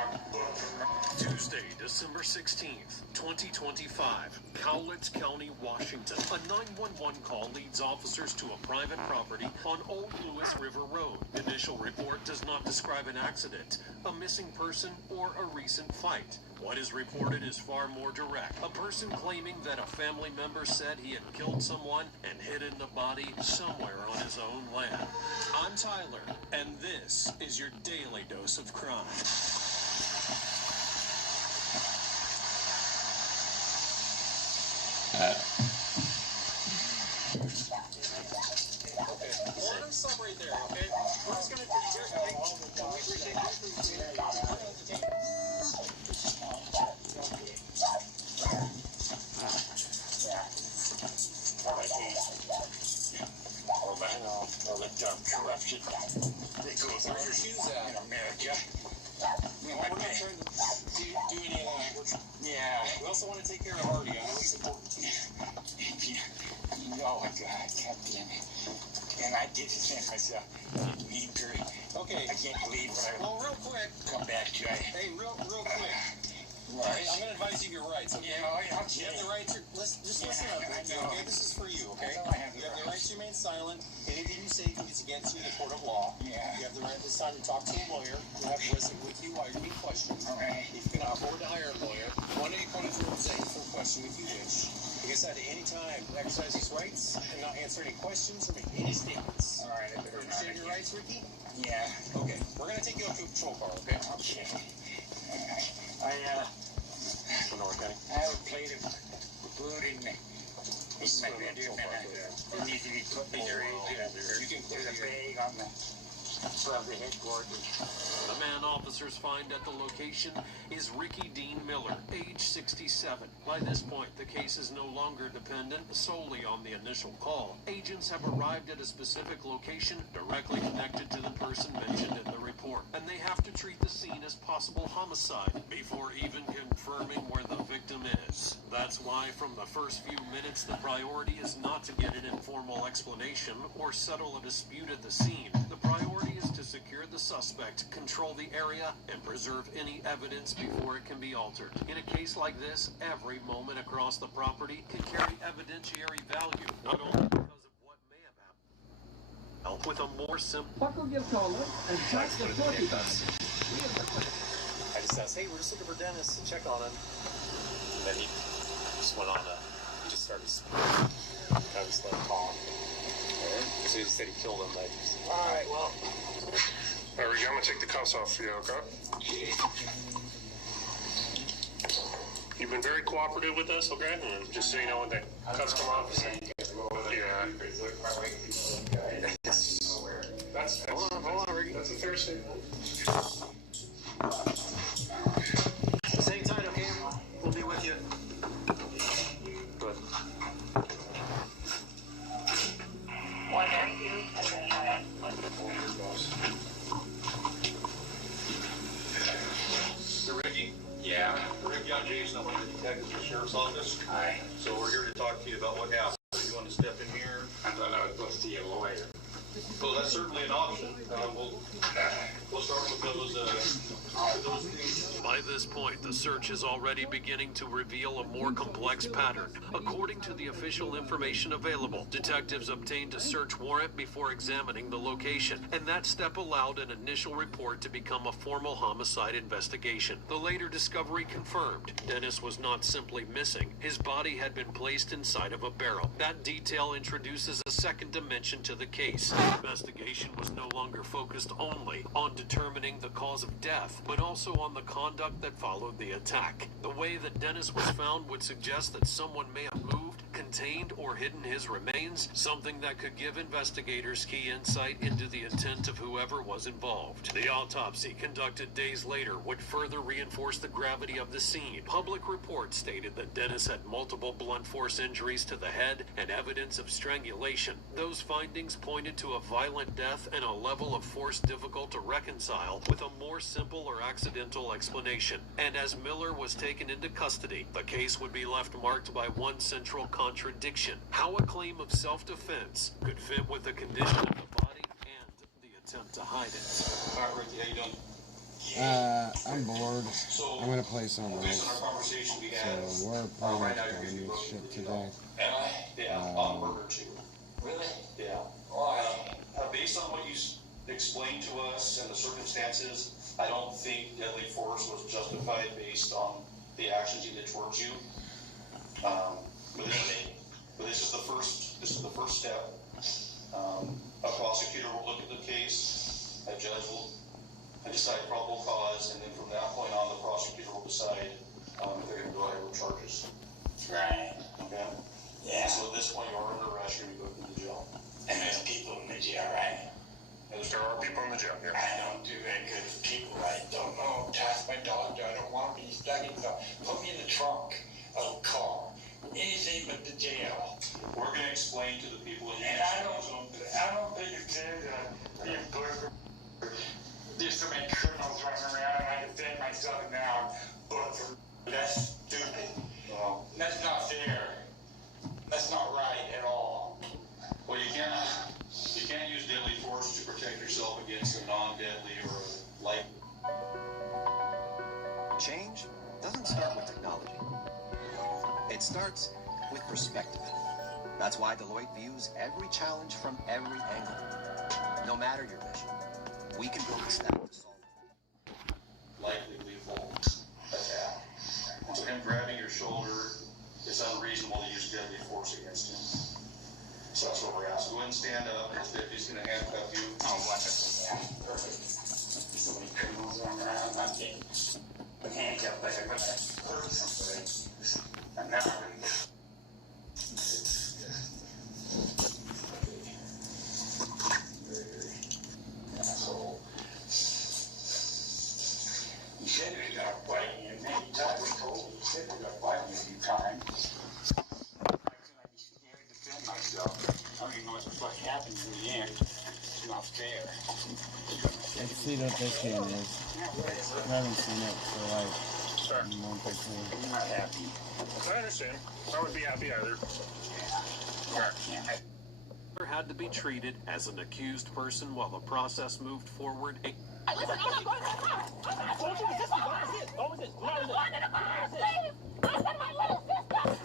Tuesday, December 16th, 2025, Cowlitz County, Washington. A 911 call leads officers to a private property on Old Lewis River Road. Initial report does not describe an accident, a missing person, or a recent fight. What is reported is far more direct. A person claiming that a family member said he had killed someone and hidden the body somewhere on his own land. I'm Tyler, and this is your daily dose of crime. Well, let's stop right there, okay? We're just gonna take your guy. We appreciate all the dumb corruption that goes on your shoes at in America. We're not trying to do any of that. Yeah. We also want to take care of Artie. I know he's important to you. Oh, my God. God damn it. And I did defend myself. Mean girl. Okay. I can't believe what I... Well, real quick. Come back, Jay. Hey, real quick. Right. I'm going to advise you of your rights, okay? Yeah, okay. You have the right to... Just listen up, okay? This is for you, okay? You have the right to remain silent. Anything you say is against you in the court of law. Yeah. You have the right this time to talk to a lawyer. We'll have to listen with you while you need questions. All right. If you can afford to hire a lawyer, one day come to the room for a question if you wish. Like I said, at any time, exercise these rights and not answer any questions or make any statements. All right. Understand your rights, Ricky? Yeah. Okay. We're going to take you up to a patrol car, okay? Okay. I played a food in my bedroom and I need to be put in the radiator. You can put the bag on above the headquarters. The man officers find at the location is Ricky Dean Miller, age 67. By this point, the case is no longer dependent solely on the initial call. Agents have arrived at a specific location directly connected to the person mentioned in the report, and they have to treat the scene as possible homicide before even confirming where the victim is. That's why from the first few minutes, the priority is not to get an informal explanation or settle a dispute at the scene. The priority is to secure the suspect, control the area, and preserve any evidence before it can be altered. In a case like this, every moment across the property can carry evidentiary value, not only because of what may have happened, with a more simple... I just asked, hey, we're just looking for Dennis to check on him. And then he just went on he just started kind of just let him talk. So he said he killed him. All right, well. There we go. I'm going to take the cuffs off for you, okay? You've been very cooperative with us, okay? And just so you know when the cuffs come off. Yeah. Hold on, Ricky. That's a fair statement. Same time, okay? We'll be with you. Good. Ricky? Yeah. Ricky, I'm Jason. I'm one of the detectives at the Sheriff's Office. Hi. So we're here to talk to you about what happened. You want to step in here? I thought I was supposed to see a lawyer. Well, that's certainly an option. We'll start with those things. By this point, the search is already beginning to reveal a more complex pattern. According to the official information available, detectives obtained a search warrant before examining the location, and that step allowed an initial report to become a formal homicide investigation. The later discovery confirmed Dennis was not simply missing. His body had been placed inside of a barrel. That detail introduces a second dimension to the case. The investigation was no longer focused only on determining the cause of death, but also on the conduct that followed the attack. The way that Dennis was found would suggest that someone may have moved, contained or hidden his remains, something that could give investigators key insight into the intent of whoever was involved. The autopsy conducted days later would further reinforce the gravity of the scene. Public reports stated that Dennis had multiple blunt force injuries to the head and evidence of strangulation. Those findings pointed to a violent death and a level of force difficult to reconcile with a more simple or accidental explanation. And as Miller was taken into custody, the case would be left marked by one central contradiction: how a claim of self-defense could fit with the condition of the body and the attempt to hide it. All right, Ricky, how you doing? I'm bored. I'm gonna play some of this. So we're pretty much doing this shit today. Yeah, on murder too. Really? Yeah. Based on what you explained to us and the circumstances, I don't think deadly force was justified based on the actions he did towards you. But this is the first step. A prosecutor will look at the case, a judge will decide probable cause, and then from that point on, the prosecutor will decide if they're going to go ahead with charges. Right. Okay? Yeah. So at this point, you're under arrest, you're going to go to the jail. And there's people in the jail, right? There are people in the jail, yeah. I don't do very good with people. I don't know. Task my doctor. I don't want to be stuck in the Put me in the trunk of a car. Anything but the jail. We're going to explain to the people in And I don't think it's fair to be a burger. There's so many criminals running around, and I defend myself now. But that's stupid. Well, that's not fair. That's not right at all. Well, you can't use deadly force to protect yourself against a non-deadly or life. Change doesn't start with technology. It starts with perspective. That's why Deloitte views every challenge from every angle. No matter your mission, we can build a stack to solve it. Likely lethal attack. So him grabbing your shoulder, it's unreasonable to use deadly force against him. So that's what we're asking. Go ahead and stand up. His deputy's going to handcuff you. Oh, wonderful. Yeah, perfect. So many criminals running around. I'm getting handcuffed like I'm going to hurt somebody. I'm not really. Asshole. You said you're going to bite me many times. I told you. You said you're going to bite me a few times. Myself. I don't even know what the fuck happened in the end. It's not fair. Let's see what this game is. I haven't seen it for like a month or two. I'm not happy. I understand. I would be happy either. Had to be treated as an accused person while the process moved forward. Listen, I'm not going to that. Don't you resist me. Don't resist. Don't resist. Do not resist. Please. I said my little sister.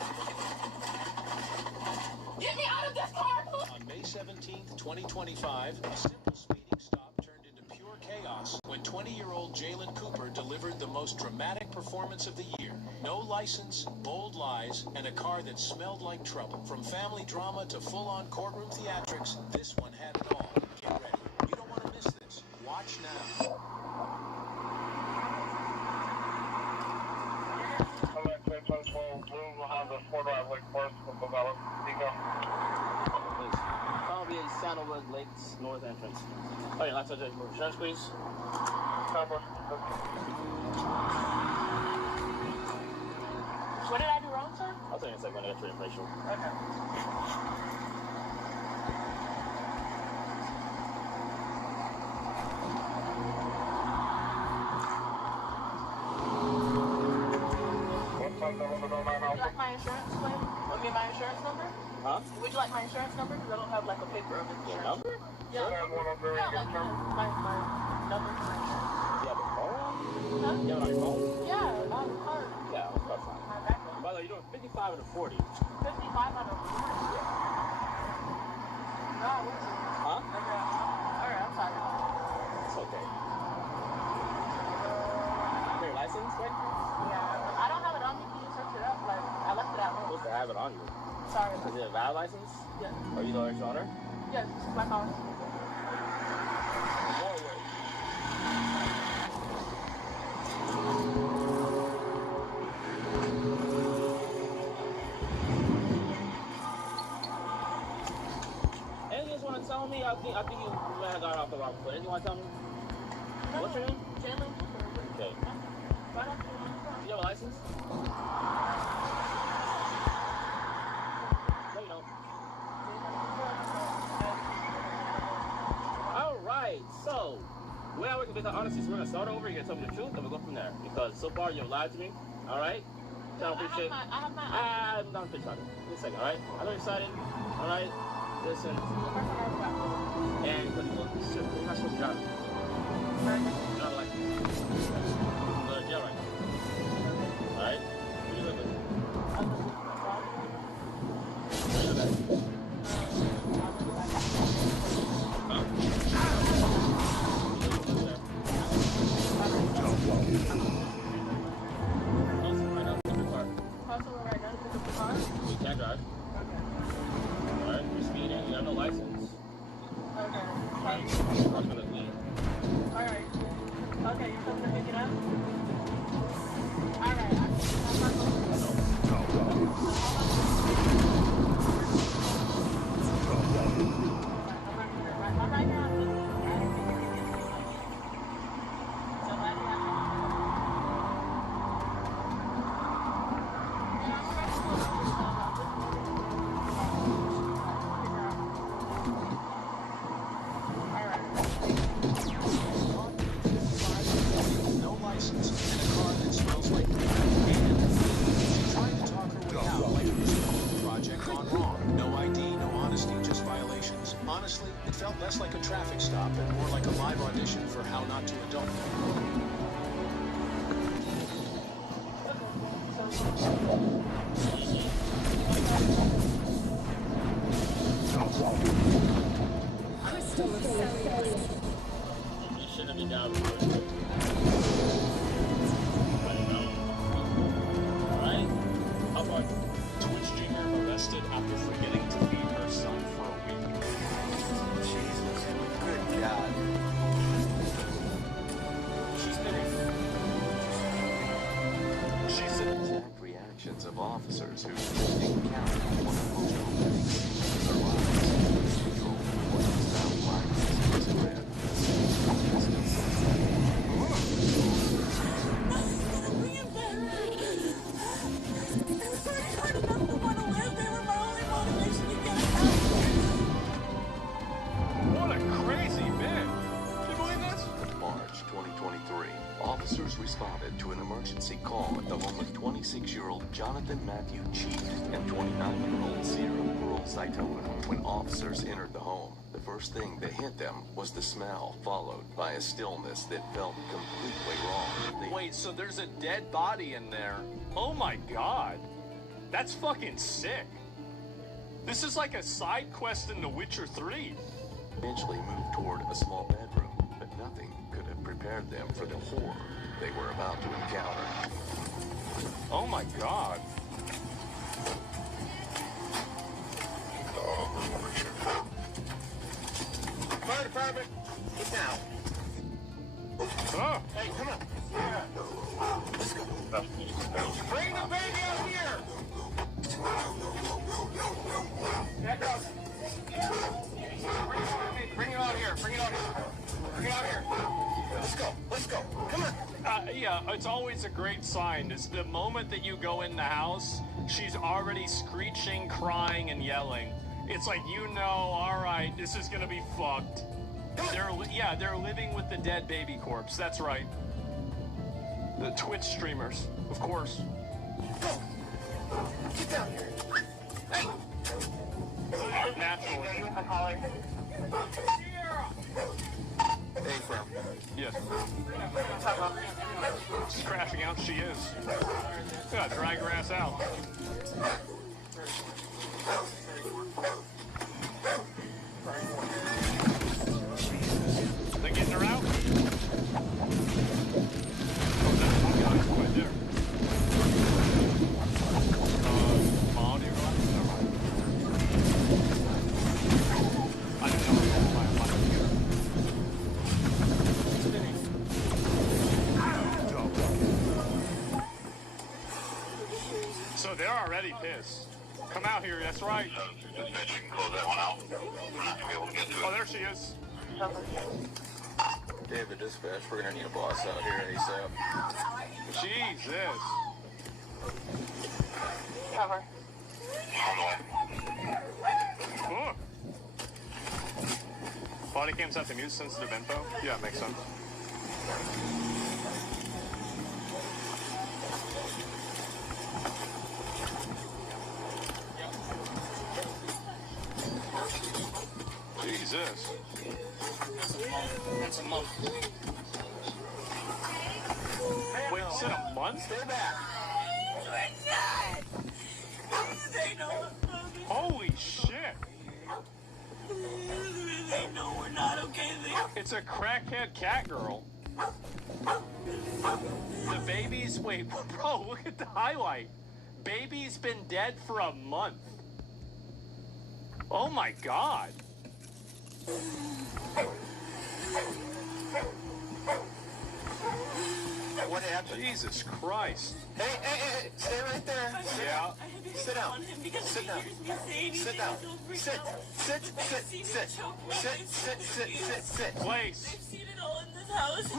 Get me out of this car. On May 17th, 2025, a simple speeding stop turned into pure chaos when 20-year-old Jalen Cooper delivered the most dramatic performance of the year. No license, bold lies, and a car that smelled like trouble. From family drama to full-on courtroom theatrics, this one had it all. Get ready. You don't want to miss this. Watch now. Follow me in Saddlewood Lakes North entrance. Oh yeah, left side insurance, please. What did I do wrong, sir? I'll tell you in a second when I get your information. Okay. Would you like my insurance claim? Want me my insurance number? Huh? Would you like my insurance number? Because I don't have like a paper of insurance. Your number? Yeah. Yeah, like my number for my insurance. You have a car on? Huh? You have it on your phone? Yeah, I have a card. Yeah, that's fine. My background. By the way, you're doing 55 and a 40. 55 out of 40? Yeah. No, where's it? Huh? Okay. Alright, I'm sorry. It's okay. Your license, right? Yeah, I don't have it on me. Can you search it up? Like, I left it at home. You're supposed to have it on you. Sorry. Is it a valid license? Yeah. Are you the original owner? Yeah, this is my car. want to tell me? I think you might have got off the wrong foot. You want to tell me? What's your name? Jalen. Okay. You have a license? No, you don't. All right. So, the way I work with this, honestly, we're gonna start over. You're gonna tell me the truth, and we'll go from there. Because so far you've lied to me. All right. So I appreciate. I'm not excited. Give me a second. All right. I know you're excited. All right. Listen. And we're not supposed to drive. You're not like this. You go to jail right now. All right. Who do you live with? Where you live at? You can't drive. Okay. Alright, you're speeding, you have no license. Okay. Alright, I'm gonna leave. Alright. Okay, you're coming to pick it up? Alright, I'm not going right now. Honestly, it felt less like a traffic stop and more like a live audition for How Not to Adult. Crystal of celluloid. You shouldn't be down for it. Alright? How far? Twitch streamer arrested after forgetting to feed her son for a week. Jesus. Good God. She's finished. She's the exact reactions of officers who encountered one of the most traumatic scenes of their lives. Control what sound like Instagram. What a crazy man! Can you believe this? March 2023. Officers responded to an emergency call at the home of 26-year-old Jonathan Matthew Cheat and 29-year-old Sierra Pearl Zaitona. When officers entered the home, the first thing that hit them was the smell, followed by a stillness that felt completely wrong. Wait, so there's a dead body in there? Oh my God! That's fucking sick! This is like a side quest in The Witcher 3. Eventually moved toward a small bedroom, but nothing could have prepared them for the horror they were about to encounter. Oh my God! Fire department, get down. Oh. Hey, come on. Yeah. Let's go. Bring the baby out here. That goes. Bring it out here. Bring it out here. Bring it out here. Let's go. Let's go. Come on. Yeah, it's always a great sign. It's the moment that you go in the house, she's already screeching, crying, and yelling. It's like, you know, all right, this is gonna be fucked. They're living with the dead baby corpse. That's right. The Twitch streamers, of course. Go. Get down here. Hey. Naturally. Hey, fam. Yes. She's crashing out. She is. Yeah, drag her ass out. They getting her out? Oh, that's my guy's right there. Audio glasses? Never mind. I didn't know it was my computer. So they're already pissed. come out here. That's right. Dispatch, you can close that one out. We need to be able to get to it. Oh, there she is. David, dispatch, we're gonna need a boss out here ASAP. Jesus. Cover. Oh. Body cams have to mute sensitive info? Yeah, makes sense. Jesus. That's a month. Wait, is it a month? Stay back. Holy shit. They know we're not okay there. It's a crackhead cat girl. The baby's, wait, bro, look at the highlight. Baby's been dead for a month. Oh my God. What happened? Jesus Christ. Hey, stay right there. Yeah. Sit down. Sit down. Sit down. Sit. Place. I've seen it all in this house.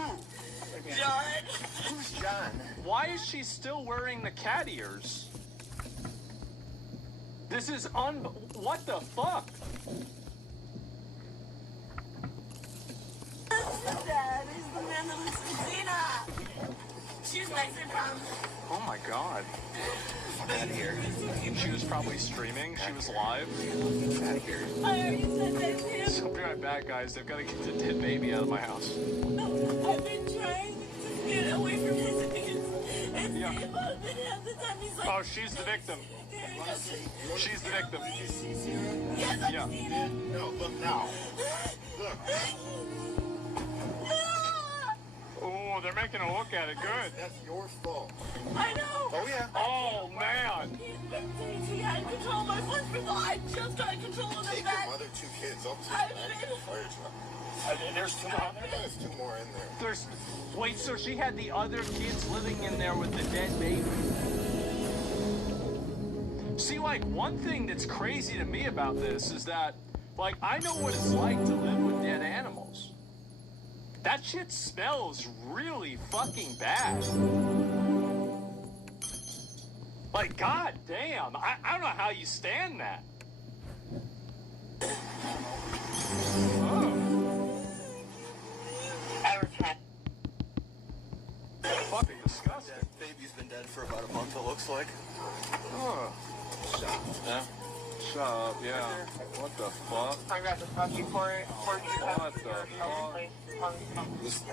John. Who's John? Why is she still wearing the cat ears? This is what the fuck? Dad is the man that lives in Zena. She's nice and brown. Oh my God. Out of here. She was probably streaming. She was live. Out of here. I already said that to him. So I'll be right back, guys. They've got to get the dead baby out of my house. I've been trying to get away from his abuse and save him, but half the time he's like... Oh, she's the victim. She's the victim. Yes, I've seen it. No, look now. Look. Oh, they're making a look at it. Good. That's your fault. I know. Oh, yeah. Oh, man. He had control of my first people. I just got control of them Take back. your other two kids up to I've the back of the fire truck. There's two more. There's two more in there. Wait, so she had the other kids living in there with the dead baby? See, like, one thing that's crazy to me about this is that, like, I know what it's like to live with dead animals. That shit smells really fucking bad. Like, god damn. I don't know how you stand that. Oh. Fucking disgusting. That baby's been dead for about a month, it looks like. Oh. Yeah. Shut up, yeah. What the fuck? I got the puppy for it. What the fuck?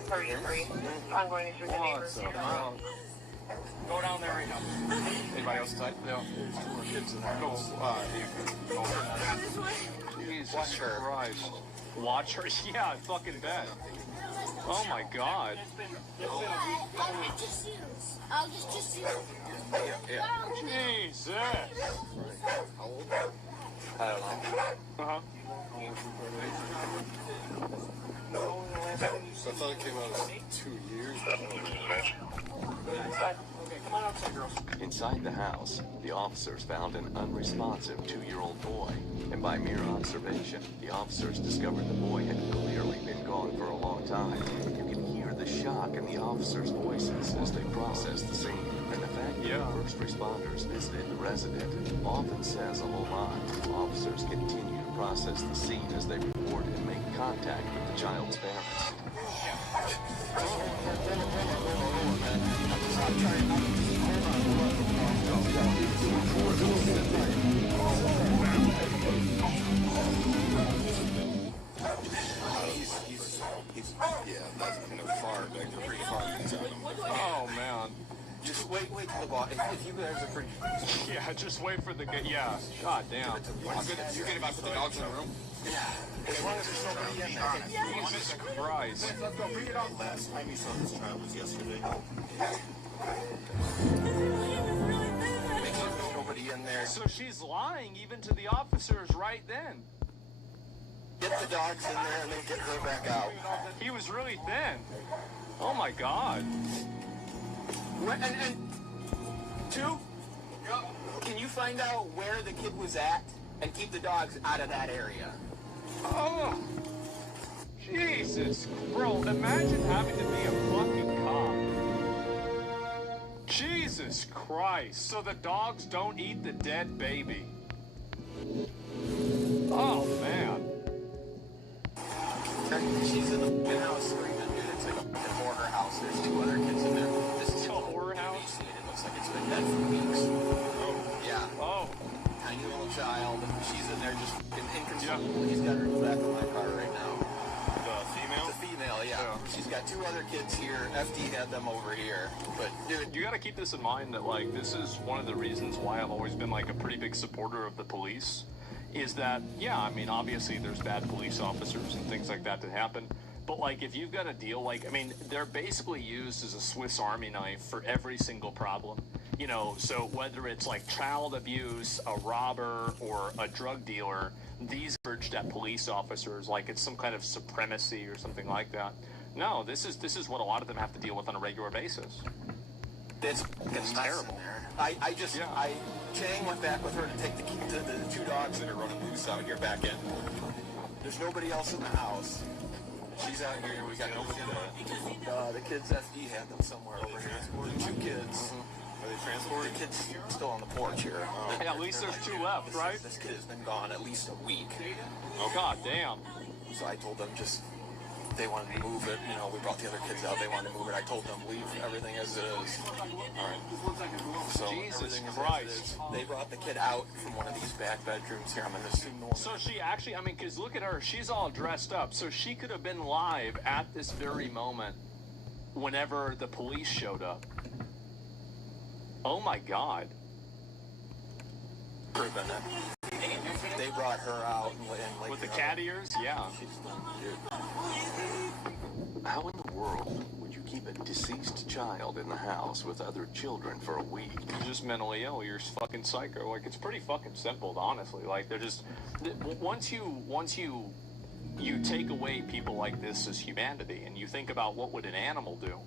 33. I'm going through the neighbors. What the fuck? Go down there right now. Anybody else type? No. There's two more kids in there. Go, Jesus Christ. Watch her? Yeah, I fucking bet. Oh my God. I'll just see. Jesus. How old? I don't know. Uh-huh. So I thought it came out as 2 years. Inside the house, the officers found an unresponsive 2-year-old boy. And by mere observation, the officers discovered the boy had clearly been gone for a long time. You can hear the shock in the officers' voices as they process the scene. And the fact that the first responders visited the resident often says a whole lot. Officers continue to process the scene as they report and make contact with the child's parents. That's kind of far, like pretty far inside. Oh, man. Just wait till the boss. If you guys are pretty... Yeah, just wait for the... Yeah. God damn. You get about to the dogs in the room? Yeah. As long as there's nobody in there. Jesus Christ. Let's go. Bring it on. Last time you saw this child was yesterday. Make sure there's nobody in there. So she's lying even to the officers right then. Get the dogs in there and then get her back out. He was really thin. Oh my God. And two, Can you find out where the kid was at and keep the dogs out of that area? Oh, Jesus, bro! Imagine having to be a fucking cop. Jesus Christ! So the dogs don't eat the dead baby. Oh man. She's in the house screaming, dude. It's like a horror house. There's 2 other kids in there. This is a horror house. It looks like it's been dead for weeks. Oh. Yeah. Oh. Tiny little child. She's in there just inconsolable. He's got her in the back of my car right now. The female? The female, yeah. She's got 2 other kids here. FD had them over here. But, dude, you gotta keep this in mind that, like, this is one of the reasons why I've always been, like, a pretty big supporter of the police. Is that, yeah, I mean, obviously there's bad police officers and things like that happen. But, like, if you've got a deal, like, I mean, they're basically used as a Swiss Army knife for every single problem. You know, so whether it's, like, child abuse, a robber, or a drug dealer, these urged at police officers, like it's some kind of supremacy or something like that. No, this is what a lot of them have to deal with on a regular basis. It's terrible. Chang went back with her to take the 2 dogs that are running loose out here back in. There's nobody else in the house. She's out here. We got nobody there. The kids, FD had them somewhere over here. 2 kids. Are they transported? The kid's still on the porch here. Hey, at least there's 2 left, right? This kid has been gone at least a week. Oh, god damn. So I told them they wanted to move it. You know, we brought the other kids out. They wanted to move it. I told them leave everything as it is. All right. So Jesus Christ. They brought the kid out from one of these back bedrooms here. I'm going to assume normal. So she actually, I mean, because look at her. She's all dressed up. So she could have been live at this very moment whenever the police showed up. Oh my god. They brought her out and with the cat ears? Yeah. How in the world would you keep a deceased child in the house with other children for a week? You're just mentally ill. You're fucking psycho. Like, it's pretty fucking simple, honestly. Like, they're just... Once you take away people like this as humanity and you think about what would an animal do,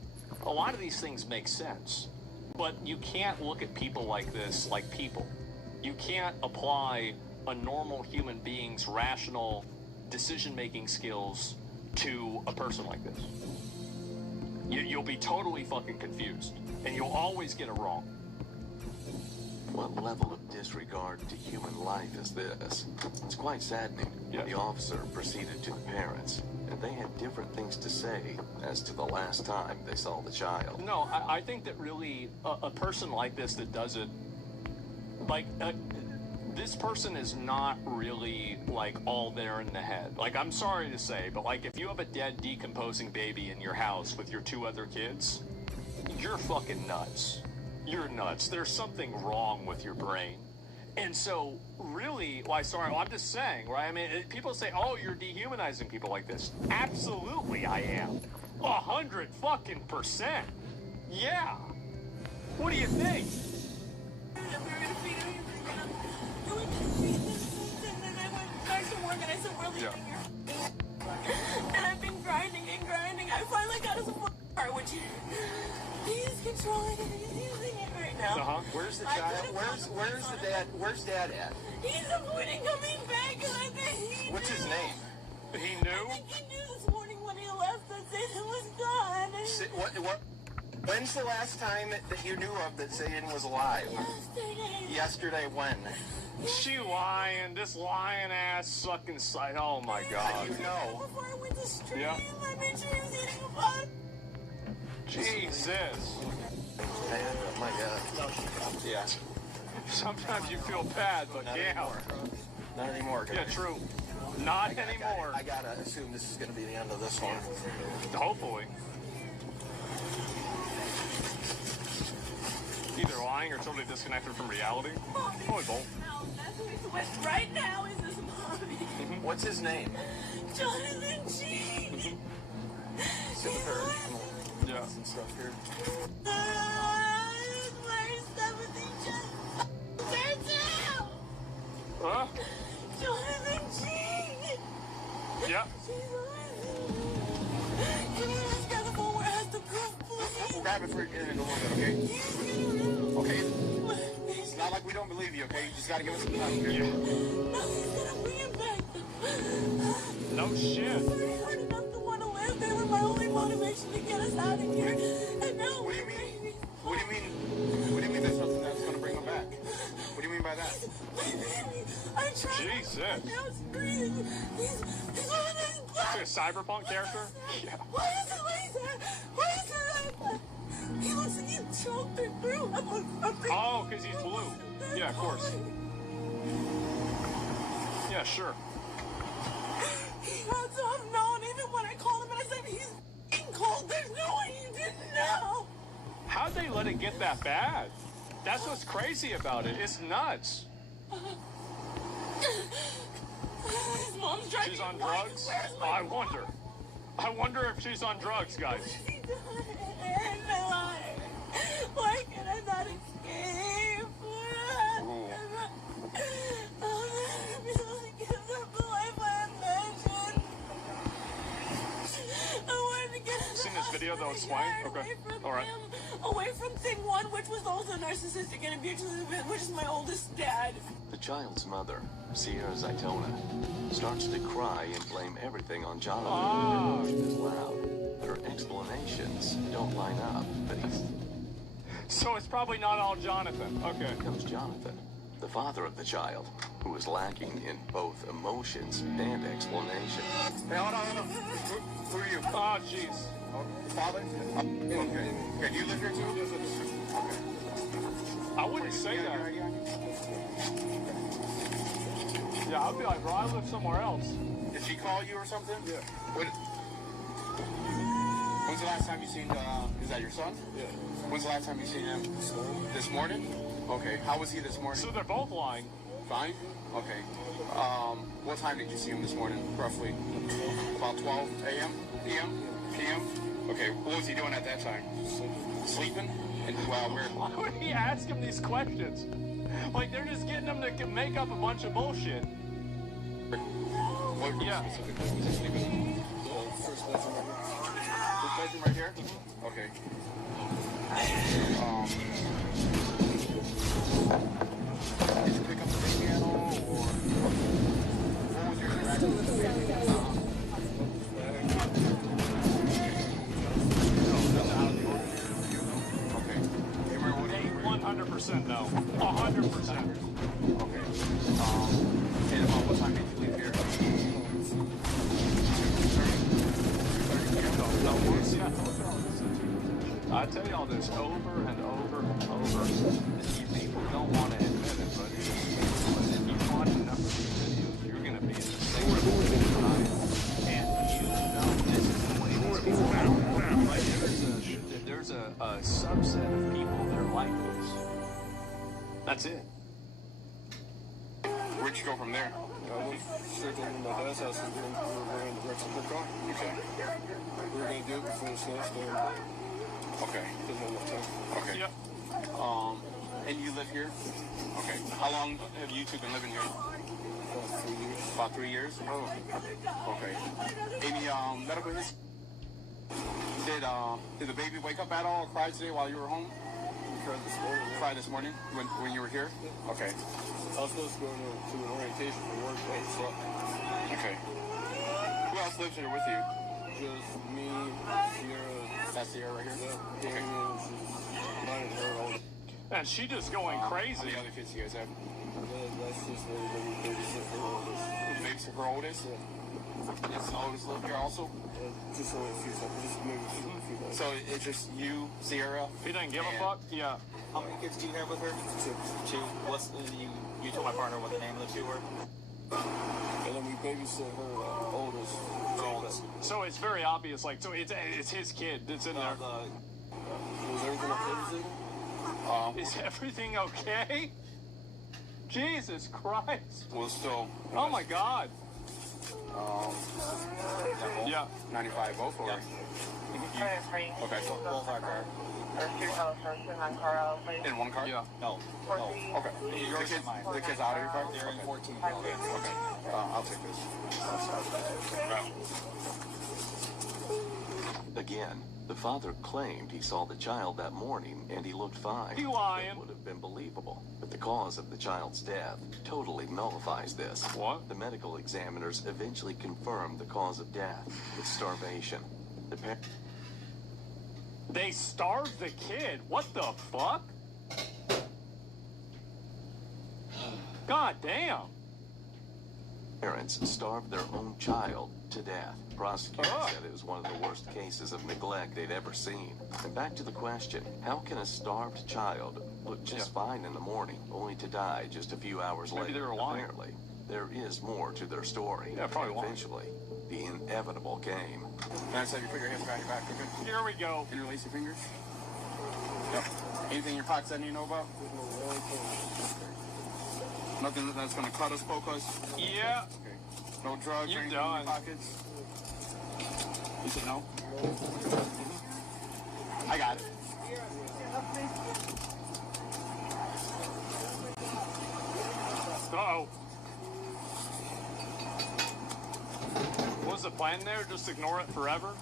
a lot of these things make sense. But you can't look at people like this like people. You can't apply a normal human being's rational decision-making skills to a person like this. You'll be totally fucking confused, and you'll always get it wrong. What level of disregard to human life is this? It's quite saddening. Yeah. The officer proceeded to the parents, and they had different things to say as to the last time they saw the child. No, I think that really a person like this that does it, like, this person is not really, like, all there in the head. Like, I'm sorry to say, but, like, if you have a dead, decomposing baby in your house with your 2 other kids, you're fucking nuts. You're nuts. There's something wrong with your brain. And so, really, I'm just saying, right? I mean, people say, oh, you're dehumanizing people like this. Absolutely I am. 100%. Yeah. What do you think? And I've been grinding and grinding. I finally got us a car, which he's controlling it. He's using it right now. Where's the child? Where's the dad? Where's Dad at? He's avoiding coming back, and I think he What's his name? He knew? I think he knew this morning when he left that Zayden was gone. What? When's the last time that you knew of that Zayden was alive? Yesterday. Yesterday when? She lying, this lying ass sucking sight. Oh my god. How do you know? Before I went to stream, Yeah. I made sure he was eating a bun. Jesus. Man, oh my god. Yeah. Sometimes you feel bad, but Not yeah. anymore. Not anymore. Yeah, true. Not anymore. I gotta assume this is gonna be the end of this one. Hopefully. Either lying or totally disconnected from reality. Probably both. Right now is this mommy. What's his name? Jonathan G. Sit with her. Yeah. Some stuff here. Where's Timothy just Huh? Jonathan G. Yeah. Can you just grab the phone where it has the proof, please? We'll grab it for you in a little bit, okay? Okay. not like we don't believe you, okay? You just gotta give us some time, okay? No, he's gonna bring him back. No shit. They hurt enough to want to live. They were my only motivation to get us out of here. And now What do you mean? What do you mean? What do you mean there's something that's gonna bring him back? What do you mean by that? I tried. Jesus. Now it's breathing. He's one of those black. It's a cyberpunk character? Yeah. Why is it like that? Why is it like that? He looks like he choked it through. Oh, because he's blue. Yeah, of course. Yeah, sure. He had to have known even when I called him and I said he's cold. There's no way he didn't know. How'd they let it get that bad? That's what's crazy about it. It's nuts. His mom's driving. She's on drugs? I wonder. I wonder if she's on drugs, guys. Why can I not escape? Seen this video though, explain? Okay. Alright. Away from thing one, which was also narcissistic and abusive, which is my oldest dad. The child's mother, Sierra Zaitona, starts to cry and blame everything on Jonathan. Is loud. Her explanations don't line up, but he's... So it's probably not all Jonathan. Okay. Here comes Jonathan, the father of the child, who is lacking in both emotions and explanation. Hey, hold on. Who are you? Oh, jeez. Father? Okay. Okay, do you live here too? Okay. I wouldn't say that. Yeah, I'd be like, bro, I live somewhere else. Did she call you or something? Yeah. When's the last time you seen, is that your son? Yeah. When's the last time you seen him? This morning? Okay. How was he this morning? So they're both lying. Fine? Okay. What time did you see him this morning, roughly? About 12 a.m.? p.m.? p.m.? Okay. What was he doing at that time? Sleeping? And where? Why would he ask him these questions? Like, they're just getting him to make up a bunch of bullshit. What yeah. Specifically? Was he sleeping? First bedroom right here. First bedroom right here? Okay. Did you pick up the piano, or what was your interaction with the baby? Okay. You remember what he 100% no. 100%. Okay. And about what time did you leave here? 2:30 p.m. I tell y'all this over and over and over. People don't want to admit it, but if you watch enough of these videos, you're going to be in the same time. And you know this is the way it's going. Like there's a subset of people that are like this. That's it. Where'd you go from there? I went straight to my dad's house and we were in the direction of her car. Okay. We were going to do it before the snowstorm. Okay. Didn't have enough time. Okay. Yep. And you live here? Okay. How long have you two been living here? About 3 years. About 3 years? Oh. Okay. Any medical history? Did the baby wake up at all or cry today while you were home? We cried this morning. Yeah. Cried this morning when you were here? Yeah. Okay. I was supposed to go to an orientation for work, but I slept. Okay. Who else lives here with you? Just me, Sierra. That's Sierra right here? Yeah. Damien, she's mine and her all. And she just going crazy. How many other kids do you guys have? That's just the babysit her oldest. Babysit her oldest? Yeah. Does the oldest live here also? Just only a few seconds. Just maybe a few days. So it's just you, Sierra? He doesn't give a fuck? Yeah. How many kids do you have with her? Two. What's you told my partner what the name of the two were? And then we babysit her oldest. Her oldest. So it's very obvious, like, so it's his kid that's in there. Was everything okay? Is everything okay? Jesus Christ. Well, still. Oh my God. Yeah. 95 both or? Yeah. Okay. Both our car. In one car? Yeah. No. Okay. The kids out of your car? They're in 14. Okay. I'll take this. The Again, the father claimed he saw the child that morning and he looked fine. You lying? It would have been believable, but the cause of the child's death totally nullifies this. What? The medical examiners eventually confirmed the cause of death with starvation. They starved the kid? What the fuck? God damn. Parents starved their own child to death. Prosecutors said it was one of the worst cases of neglect they'd ever seen. And back to the question, how can a starved child look just fine in the morning, only to die just a few hours later? Maybe they were lying. Apparently, there is more to their story. Yeah, probably lying. Eventually, the inevitable came. Can I just have you put your hands behind your back, okay? Here we go. Interlace your fingers. Yep. Anything in your pockets that you know about? Nothing that's going to cut us, poke us? Yeah. Okay. No drugs or anything in your pockets? You said no? I got it. Uh-oh. What's the plan there? Just ignore it forever?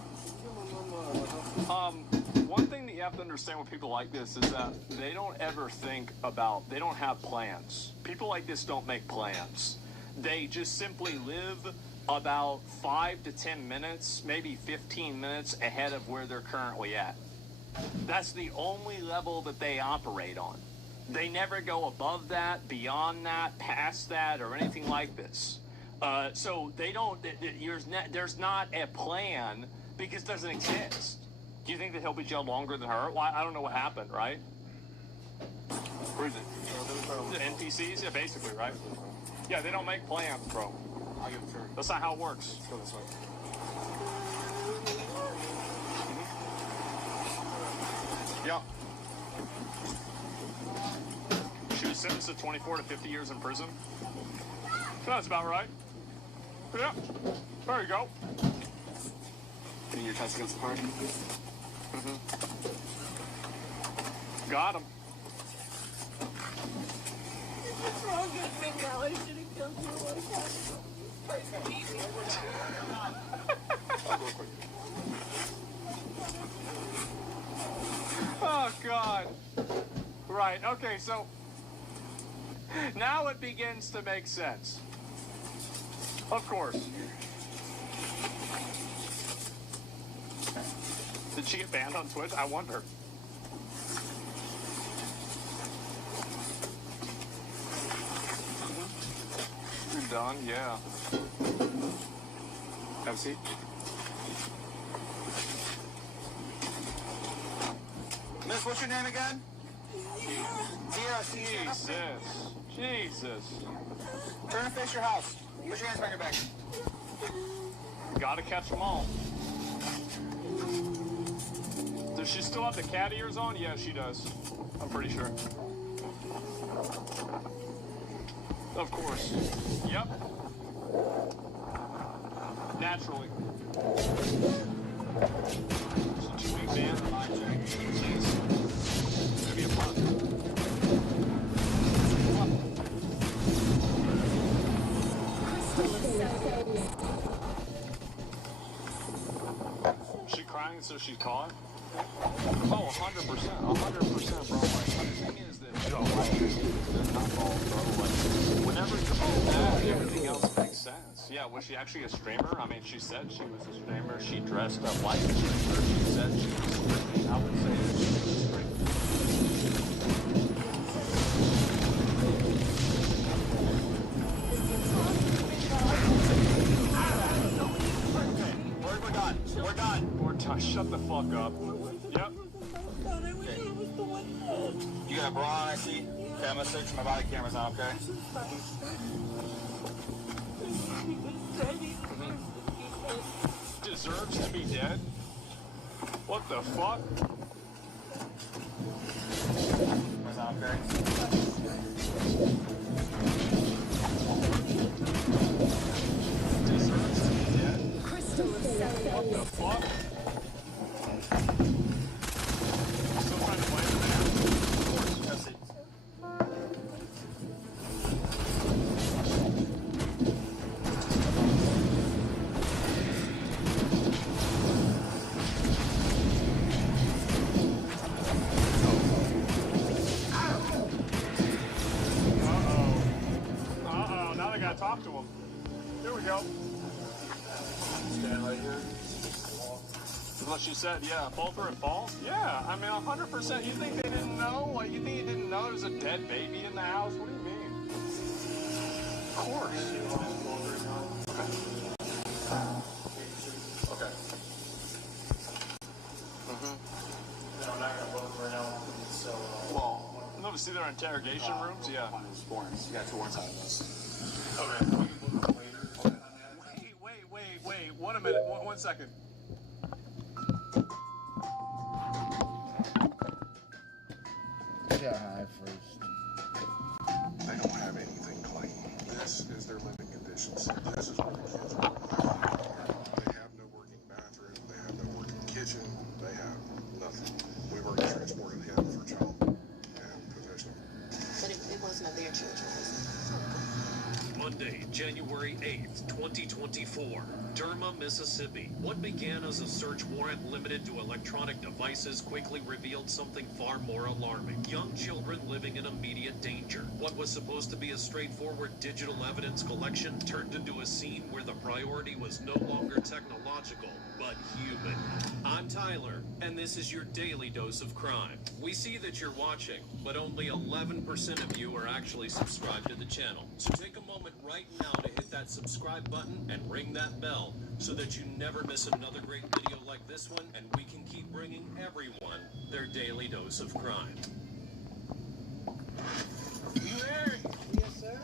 One thing that you have to understand with people like this is that they don't ever think about, they don't have plans. People like this don't make plans. They just simply live about 5 to 10 minutes, maybe 15 minutes ahead of where they're currently at. That's the only level that they operate on. They never go above that, beyond that, past that, or anything like this. So they don't, there's not a plan because it doesn't exist. Do you think that he'll be jailed longer than her? Well, I don't know what happened, right? Where is it? The NPCs? Yeah, basically, right? Yeah, they don't make plans, bro. I'll give it to her. That's not how it works. Let's go this way. Yeah. She was sentenced to 24 to 50 years in prison. That's about right. Yeah. There you go. Getting your chest against the card? Got him. What's wrong with me now? I should have killed you like that. Oh, God. Right, okay, so now it begins to make sense. Of course. Did she get banned on Twitch? I wonder. You're done? Yeah. Have a seat. Miss, what's your name again? Zero. Jesus. Jesus. Turn and face your house. Put your hands behind your back. Gotta catch them all. Does she still have the cat ears on? Yeah, she does. I'm pretty sure. Of course. Yep. Naturally. So 2 week ban? Maybe a month. She crying so she's caught? Oh, 100%. 100%, bro. Like, the thing is that, there's not all, bro. Like, whenever you're that, everything else makes sense. Yeah, was she actually a streamer? I mean, she said she was a streamer. She dressed up like a streamer. She said she was streaming. I would say that she was a streamer. We're done. Shut the fuck up. Yep. Okay. You got a bra on, I see? Okay, I'm gonna search my body cameras now, okay? Deserves to be dead? What the fuck? Cameras on, okay? Deserves to be dead? What the fuck? Still trying to play the man? Of course. That's it. what she said, yeah. Both are at fault? Yeah, I mean, 100%. You think they didn't know? Like, you think he didn't know there's a dead baby in the house? What do you mean? Of course. Okay. No, I'm not going to vote right now. So, well, no, see their interrogation rooms? Yeah. Warrants. You got 2 warrants out of us. Okay. Wait. 1 minute. 1 second. Get high first. They don't have anything clean. This is their living conditions. This is where the kids are. They have no working bathroom. They have no working kitchen. They have nothing. We've already transported him for child and possession. But it wasn't of their children, was it? Monday, January 8th, 2024, Derma, Mississippi. What began as a search warrant limited to electronic devices quickly revealed something far more alarming. Young children living in immediate danger. What was supposed to be a straightforward digital evidence collection turned into a scene where the priority was no longer technological, but human. I'm Tyler, and this is your daily dose of crime. We see that you're watching, but only 11% of you are actually subscribed to the channel. So take a moment right now to hit that subscribe button and ring that bell so that you never miss another great video like this one, and we can keep bringing everyone their daily dose of crime. You there? Yes, sir.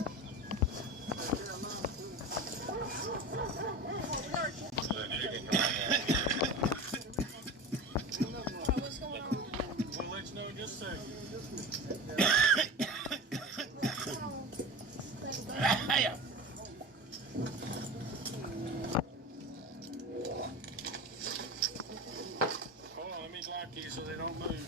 What's going on? We'll let you know in just a second. Hold on, let me lock you so they don't move.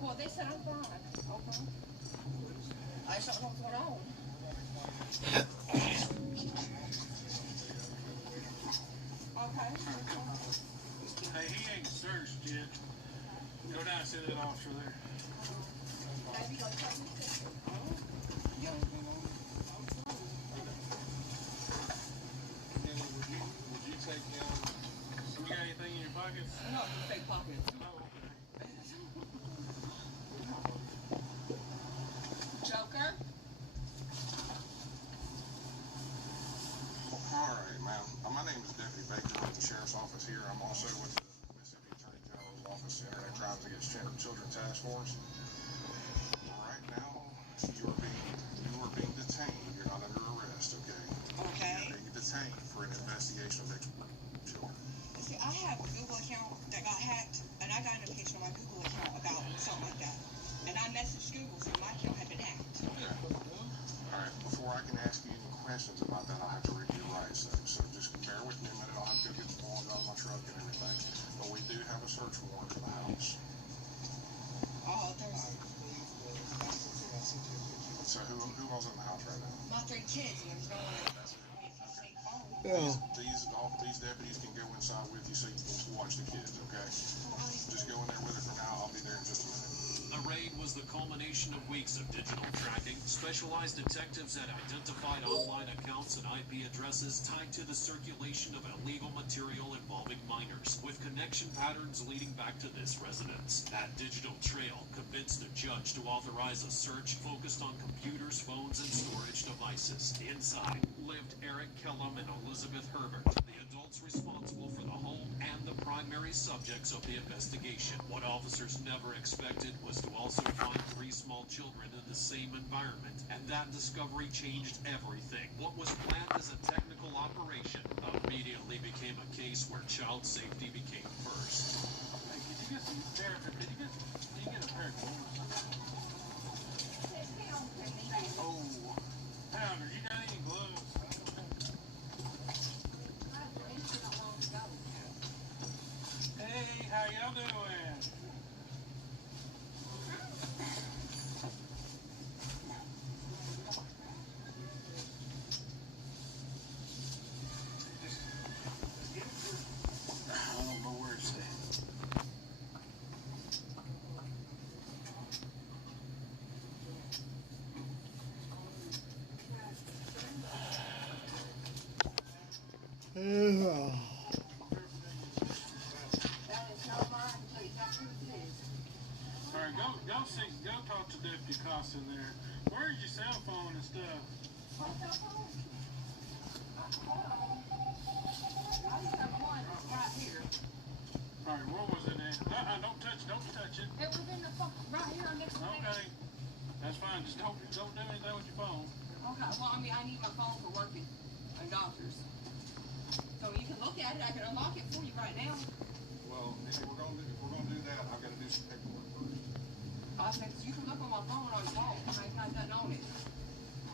Well, they said I'm fine. Okay. I just don't know what's going on. Okay. Hey, he ain't searched yet. Go down and see that officer there. Would you take down? You got anything in your pockets? No, just fake pockets. Joker? All right, ma'am. My name is Deputy Baker with the Sheriff's Office here. I'm also with the Mississippi Attorney General's Office, Internet Crimes Against Children Task Force. Right now, you are being detained. You're not under arrest, okay? Okay. You're being detained for an investigation of children. See, I have a Google account that got hacked, and I got a notification on my Google account about something like that. And I messaged Google saying my account had been hacked. Yeah. All right. Before I can ask you any questions about that, I'll have to read your rights. So just bear with me a minute. I'll have to go get the forms out of my truck and everything. But we do have a search warrant for the house. Oh, there's So who else in the house right now? my 3 kids, and there's no one. These deputies can go inside with you so you can watch the kids, okay? Just go in there with her for now. I'll be there in just a minute. The raid was the culmination of weeks of digital tracking. Specialized detectives had identified online accounts and IP addresses tied to the circulation of illegal material involving minors, with connection patterns leading back to this residence. That digital trail convinced the judge to authorize a search focused on computers, phones, and storage devices. Inside lived Eric Kellum and Elizabeth Herbert, the adults responsible for the home and the primary subjects of the investigation. What officers never expected was to also find 3 small children in the same environment, and that discovery changed everything. What was planned as a technical operation immediately became a case where child safety became first. Hey, could you get some character? Could you get a pair of gloves? Oh, Pounder, you got any gloves? doctors. So you can look at it. I can unlock it for you right now. Well, if we're gonna do that, I've got to do some paperwork first. I said, you can look on my phone on your phone. I ain't got nothing on it.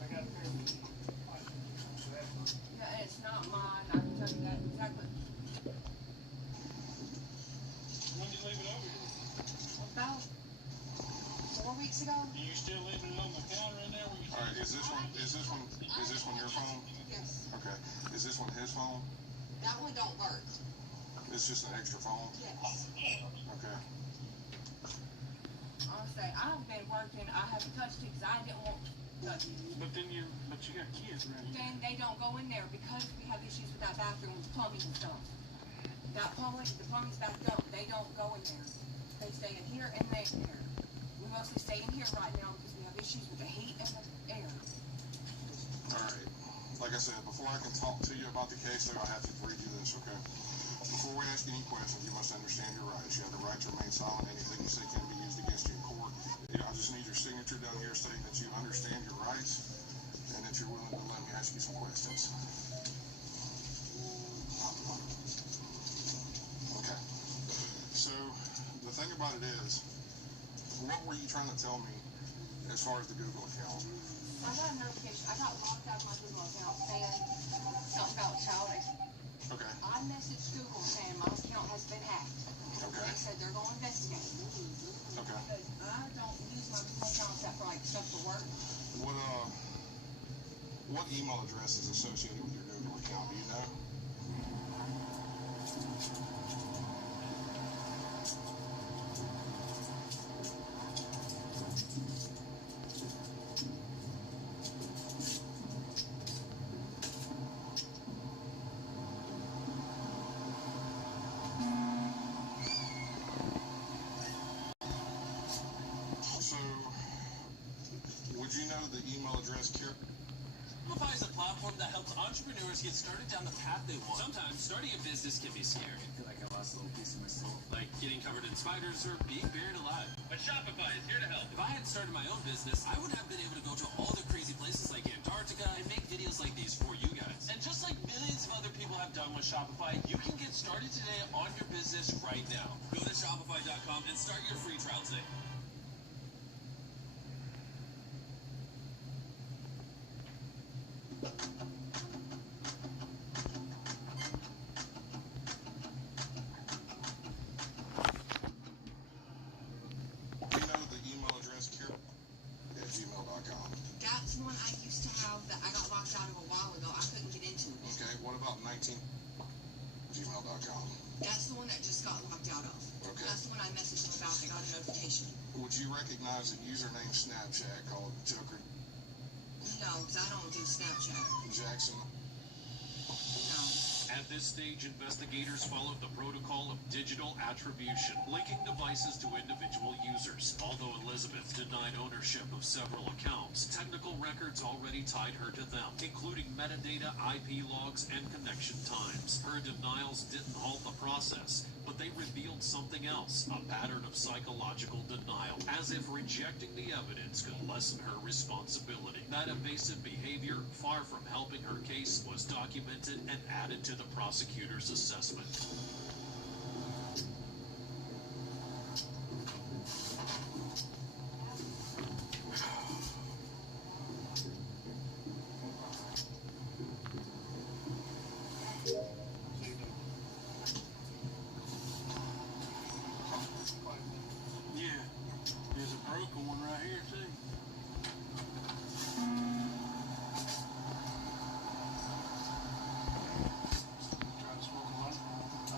I got a paper. Yeah, it's not mine. I can tell you that exactly. When did you leave it over here? About 4 weeks ago. You still leaving it on the counter in there? All right, is this one your phone? Yes. Okay. Is this one his phone? That one don't work. It's just an extra phone? Yes. Okay. Honestly, I've been working. I haven't touched it because I didn't want to touch it. But you got kids around here. Then they don't go in there because we have issues with that bathroom with plumbing and stuff. The plumbing's backed up. They don't go in there. They stay in here and they in there. We mostly stay in here right now because we have issues with the heat and the air. All right. Like I said, before I can talk to you about the case, though, I have to read you this, okay? Before we ask any questions, you must understand your rights. You have the right to remain silent. Anything you say can be used against you in court. I just need your signature down here stating that you understand your rights and that you're willing to let me ask you some questions. Okay. So, the thing about it is, what were you trying to tell me as far as the Google account? I got a notification. I got locked out of my Google account saying something about child. Okay. I messaged Google saying my account has been hacked. Okay. They said they're going to investigate. Okay. Because I don't use my Google account except for like stuff for work. What email address is associated with your Google account? Do you know? Would you know the email address, Kira? Shopify is a platform that helps entrepreneurs get started down the path they want. Sometimes starting a business can be scary. I feel like I lost a little piece of my soul. Like getting covered in spiders or being buried alive. But Shopify is here to help. If I had started my own business, I would have been able to go to all the crazy places like Antarctica and make videos like these for you guys. And just like millions of other people have done with Shopify, you can get started today on your business right now. Go to Shopify.com and start your free trial today. gmail.com. That's one I used to have that I got locked out of a while ago. I couldn't get into it. Okay, what about 19gmail.com? That's the one that just got locked out of. Okay. That's the one I messaged them about. They got a notification. Would you recognize the username Snapchat called Joker? No, because I don't do Snapchat. Jackson? No. At this stage, investigators followed the protocol of digital attribution, linking devices to individual users. Although Elizabeth denied ownership of several accounts, technical records already tied her to them, including metadata, IP logs, and connection times. Her denials didn't halt the process, but they revealed something else, a pattern of psychological denial, as if rejecting the evidence could lessen her responsibility. That evasive behavior, far from helping her case, was documented and added to the prosecutor's assessment. Yeah, there's a broken one right here too. Try to smoke one. I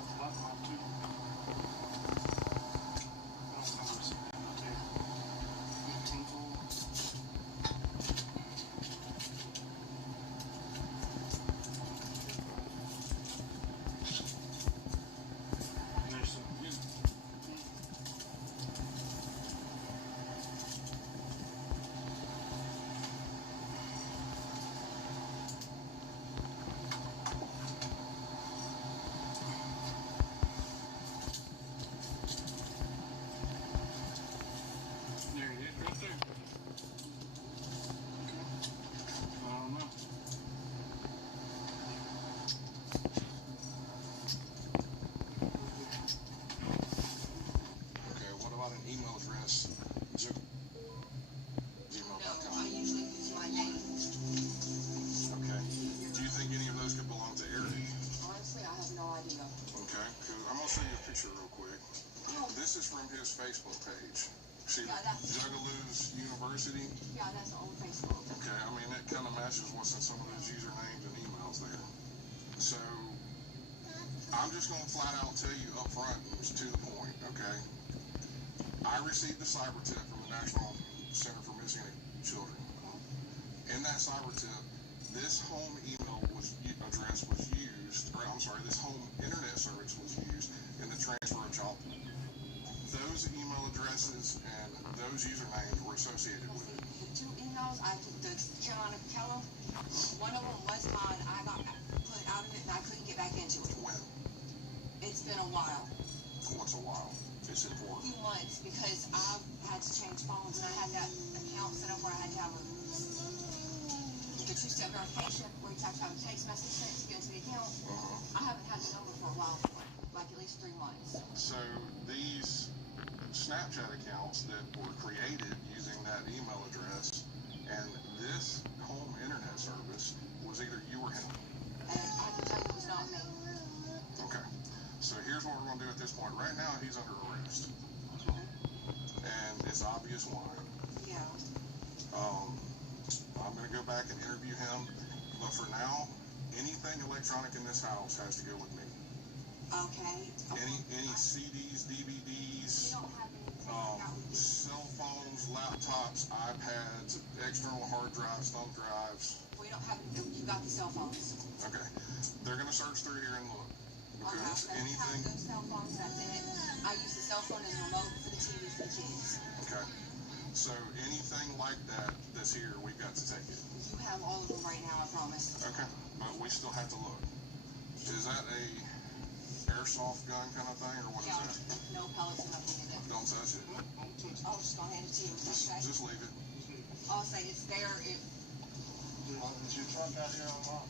picture real quick. This is from his Facebook page. See, Yeah, Juggaloo's University? Yeah, that's the old Facebook. Okay, I mean, that kind of matches what's in some of those usernames and emails there. So, I'm just going to flat out tell you up front, it's to the point, okay? I received the cyber tip from the National Center for Missing Children. In that cyber tip, this home email address was used, or I'm sorry, this home internet service was used in the transfer of child. Those email addresses and those usernames were associated with it. The 2 emails, the Carolina Keller, one of them was mine. I got put out of it and I couldn't get back into it. When? It's been a while. What's a while? It's A important. few months because I had to change phones and I had that account set up where I had to have the 2-step verification where you have to have a text message sent to get into the account. I haven't had the number for a while, like at least 3 months. So these Snapchat accounts that were created using that email address and this home internet service was either you or him. And I can tell you it was not me. Okay. So here's what we're going to do at this point. Right now, he's under arrest. And it's obvious why. Yeah. I'm going to go back and interview him. But for now, anything electronic in this house has to go with me. Okay. Any CDs, DVDs, cell phones, laptops, iPads, external hard drives, thumb drives. We don't have, you got the cell phones. Okay. They're going to search through here and look. Because anything. Those cell phones, that's it. I use the cell phone as a remote for the TV for the kids. Okay. So anything like that that's here, we've got to take it. You have all of them right now, I promise. Okay. But we still have to look. Is that a airsoft gun kind of thing, or what is that? No pellets or nothing in it. Don't touch it. I'll just go hand it to you. Just leave it. I'll say it's there. Is your truck out here on lock?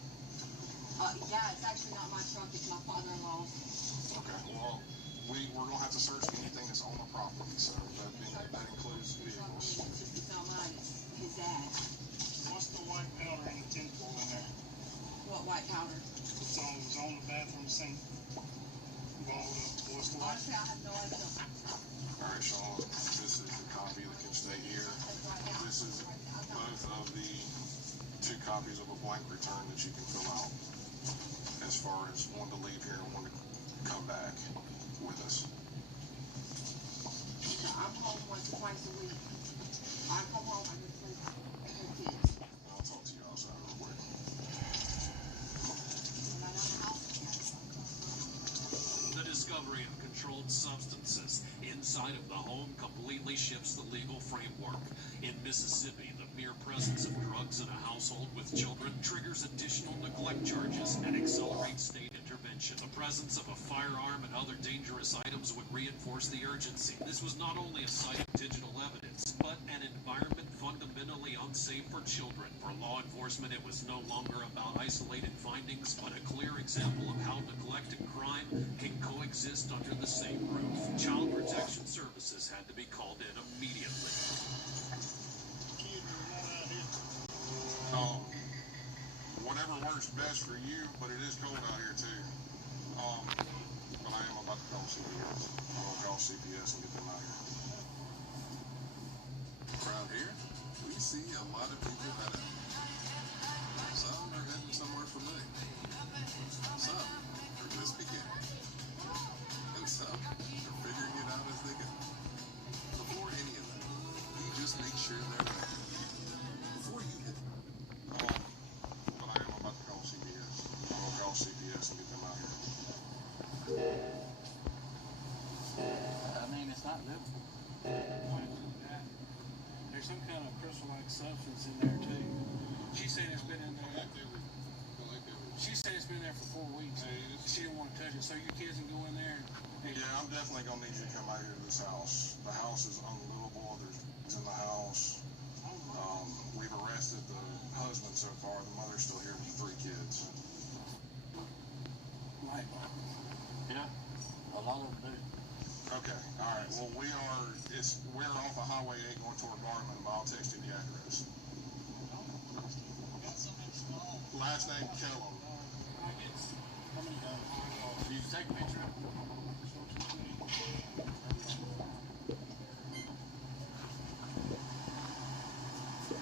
Yeah, it's actually not my truck. It's my father-in-law's. Okay. Well, we're going to have to search anything that's on the property, so that includes vehicles. It's not mine. It's his dad. What's the white powder in the tinfoil in there? What white powder? It's on the bathroom sink. What's the white? Honestly, I have no idea. All right, Sean, this is the copy that can stay here. This is both of the 2 copies of a blank return that you can fill out as far as one to leave here and one to come back with us. I'm home once or twice a week. I come home, I get sleep with kids. I'll talk to you outside real quick. The discovery of controlled substances inside of the home completely shifts the legal framework. In Mississippi, the mere presence of drugs in a household with children triggers additional neglect charges and accelerates state intervention. The presence of a firearm and other dangerous items would reinforce the urgency. This was not only a site of digital evidence, but an environment fundamentally unsafe for children. For law enforcement, it was no longer about isolated findings, but a clear example of how neglect and crime can coexist under the same roof. Child Protection Services had to be called in immediately. Whatever works best for you, but it is cold out here too. But I am about to call CPS. I'm going to call CPS and get them out here. Around here, we see a lot of people head out. Some are heading somewhere familiar. Some are just beginning. And some are figuring it out as they go. Before any of that, you just make sure they're ready. Before you hit them. But I am about to call CPS. I'm going to call CPS and get them out here. I mean, it's not livable. There's some kind of crystal-like substance in there, too. She said it's been in there. She said it's been there for 4 weeks. She didn't want to touch it, so your kids can go in there. Yeah, I'm definitely going to need you to come out here to this house. The house is unlivable. There's drugs in the house. We've arrested the husband so far. The mother's still here with 3 kids. Yeah, a lot of them do. Okay, all right. Well, we're off of Highway 8 going toward Garmin, but I'll text you the address. Last name Kellum. Did you take a picture?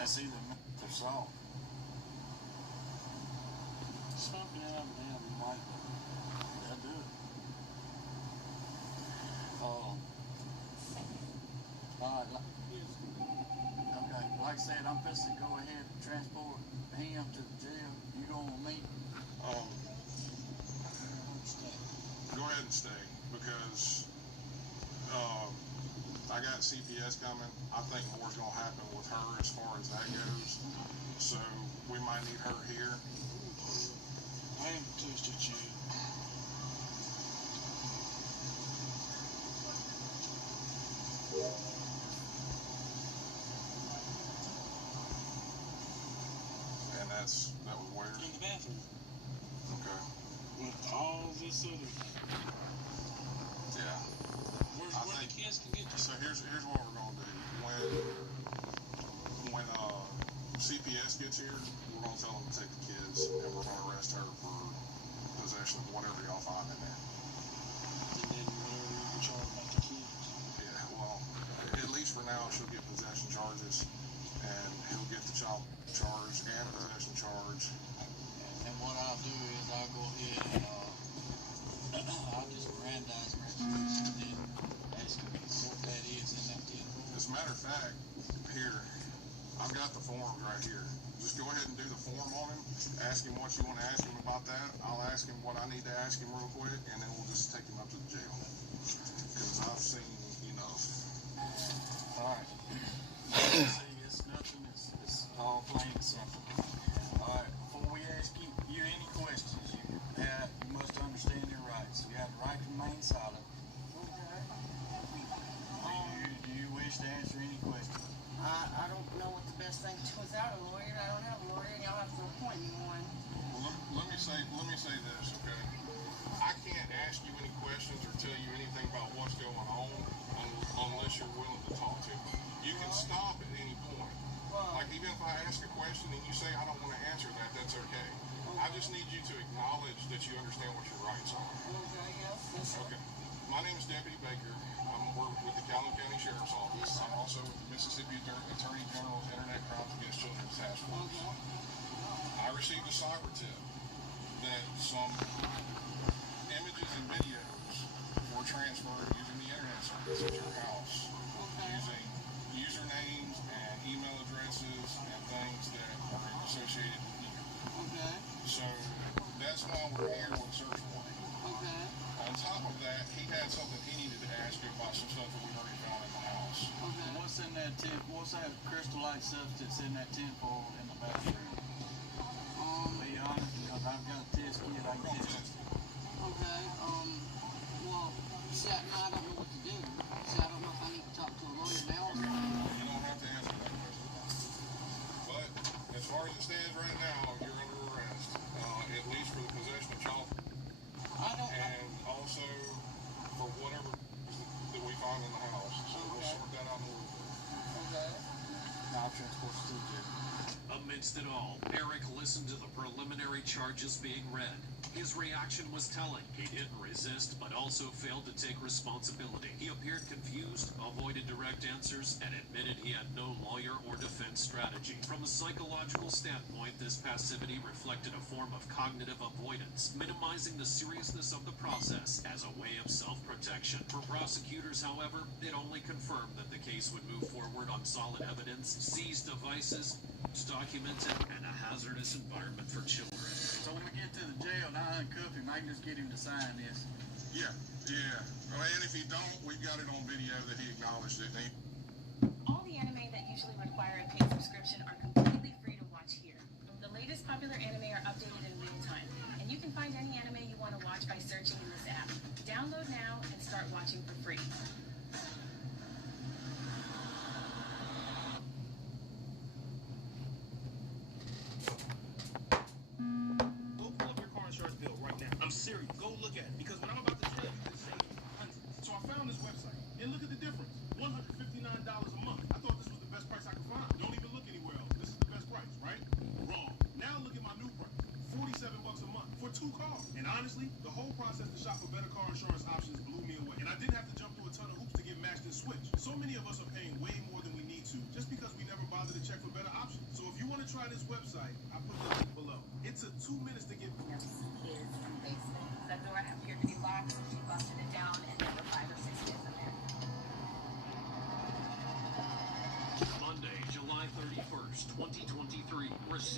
see them. They're soft. Smoking out of them, you might, they'll do it. Alright, okay, like I said, I'm supposed to go ahead and transport him to the jail. You going with me? Go ahead and stay, because I got CPS coming. I think more's going to happen with her as far as that goes. So we might need her here. I haven't touched it yet. And that was where? In the bathroom. Okay. With all this other. Yeah. Where the kids can get you. So here's what we're gonna do. When CPS gets here, we're gonna tell them to take the kids, and we're gonna arrest her for possession of whatever y'all find in there. And then whatever you can charge about the kids. Yeah. Well, at least for now, she'll get possession charges, and he'll get the child charge and possession charge. And what I'll do is I'll go ahead and I'll just Mirandize her and then ask her what that is in that tin. As a matter of fact, here, I've got the forms right here. Just go ahead and do the form on him. Ask him what you want to ask him about that. I'll ask him what I need to ask him real quick, and then we'll just take him up to the jail. Because I've seen enough. All right. See, it's nothing. It's all plain and simple. All right. Before we ask you any questions, you must understand your rights. You have the right to remain silent. Do you wish to answer any questions? I don't know what the best thing to do without a lawyer. I don't have a lawyer, and y'all have to appoint me one. Well, let me say this, okay? I can't ask you any questions or tell you anything about what's going on unless you're willing to talk to me. You can stop at any point. Like, even if I ask a question and you say I don't want to answer that, that's okay. I just need you to acknowledge that you understand what your rights are. Okay, yes. Okay. My name is Deputy Baker. I'm working with the Calhoun County Sheriff's Office. I'm also with the Mississippi Attorney General's Internet Crimes Against Children Task Force. I received a cyber tip that some images and videos were transferred using the internet service at your house, using usernames and email addresses and things that are associated with you. Okay. So that's why we're here with a search warrant. Okay. On top of that, he had something he needed to ask you about some stuff that we already found in the house. Okay. What's in that tin? What's that crystalline substance in that tinfoil in the bathroom? Be honest, because I've got a test kit. I can test it. Okay. Well, see, I don't know what to do. See, I don't know if I need to talk to a lawyer now. You don't have to answer that question. But as far as it stands right now, you're under arrest, at least for the possession of child. And also for whatever that we find in the house. So we'll sort that out in a little bit. Okay. Now I'll transport you to the jail. Amidst it all, Eric listened to the preliminary charges being read. His reaction was telling. He didn't resist, but also failed to take responsibility. He appeared confused, avoided direct answers, and admitted he had no lawyer or defense strategy. From a psychological standpoint, this passivity reflected a form of cognitive avoidance, minimizing the seriousness of the process as a way of self-protection. For prosecutors, however, it only confirmed that the case would move forward on solid evidence, seized devices, documented, and a hazardous environment for children. So when we get to the jail and I uncuff him, I can just get him to sign this. Yeah. Well, and if he don't, we've got it on video that he acknowledged it. All the anime that usually require a paid subscription are completely free to watch here. The latest popular anime are updated in real time, and you can find any anime you want to watch by searching in this app. Download now and start watching for free. I'm serious. Go look at it. Because when I'm about to tell you, it's hundreds. So I found this website. And look at the difference. $159 a month. I thought this was the best price I could find. Don't even look anywhere else. This is the best price, right? Wrong. Now look at my new price. $47 a month for 2 cars. And honestly, the whole process to shop for better car insurance options blew me away. And I didn't have to jump through a ton of hoops to get matched and switch. So many of us are paying way more than we need to just because we never bothered to check for better options.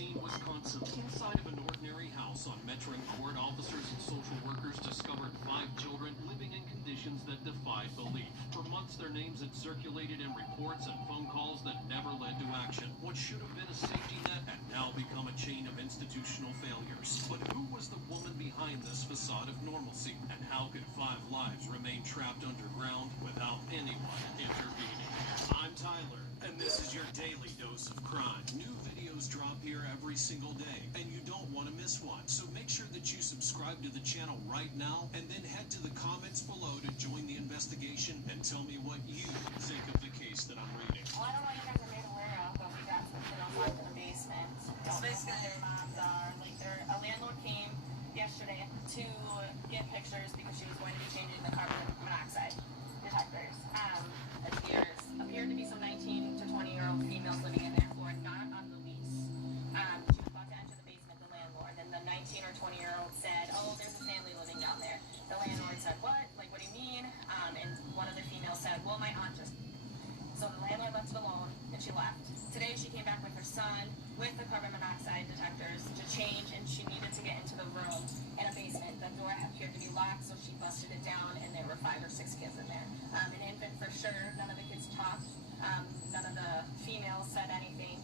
scene, Wisconsin. Inside of an ordinary house on Metro Court, officers and social workers discovered 5 children living in conditions that defied belief. For months, their names had circulated in reports and phone calls that never led to action. What should have been a safety net had now become a chain of institutional failures. But who was the woman behind this facade of normalcy? And how could 5 lives remain trapped underground without anyone intervening? I'm Tyler, and this is your daily dose of crime. New videos drop here every single day, and you don't want to miss one. So make sure that you subscribe to the channel right now, and then head to the comments below to join the investigation and tell me what you think of the case that I'm reading. Well, I don't know what you guys are made aware of, but we got something else locked in the basement. It's basically their moms are, like, a landlord came yesterday to get pictures because she was going to be changing the carbon monoxide detectors. Appeared to be some 19 to 20-year-old females living in there who are not on the lease. She was about to enter the basement, the landlord, and the 19 or 20-year-old said, oh, there's a family living down there. The landlord said, what? Like, what do you mean? And one of the females said, well, my aunt just... So the landlord left it alone, and she left. Today she came back with her son, with the carbon monoxide detectors, to change, and she needed to get into the room in a basement. The door appeared to be locked, so she busted it down, and there were 5 or 6 kids in there. An infant for sure. None of the kids talked. None of the females said anything,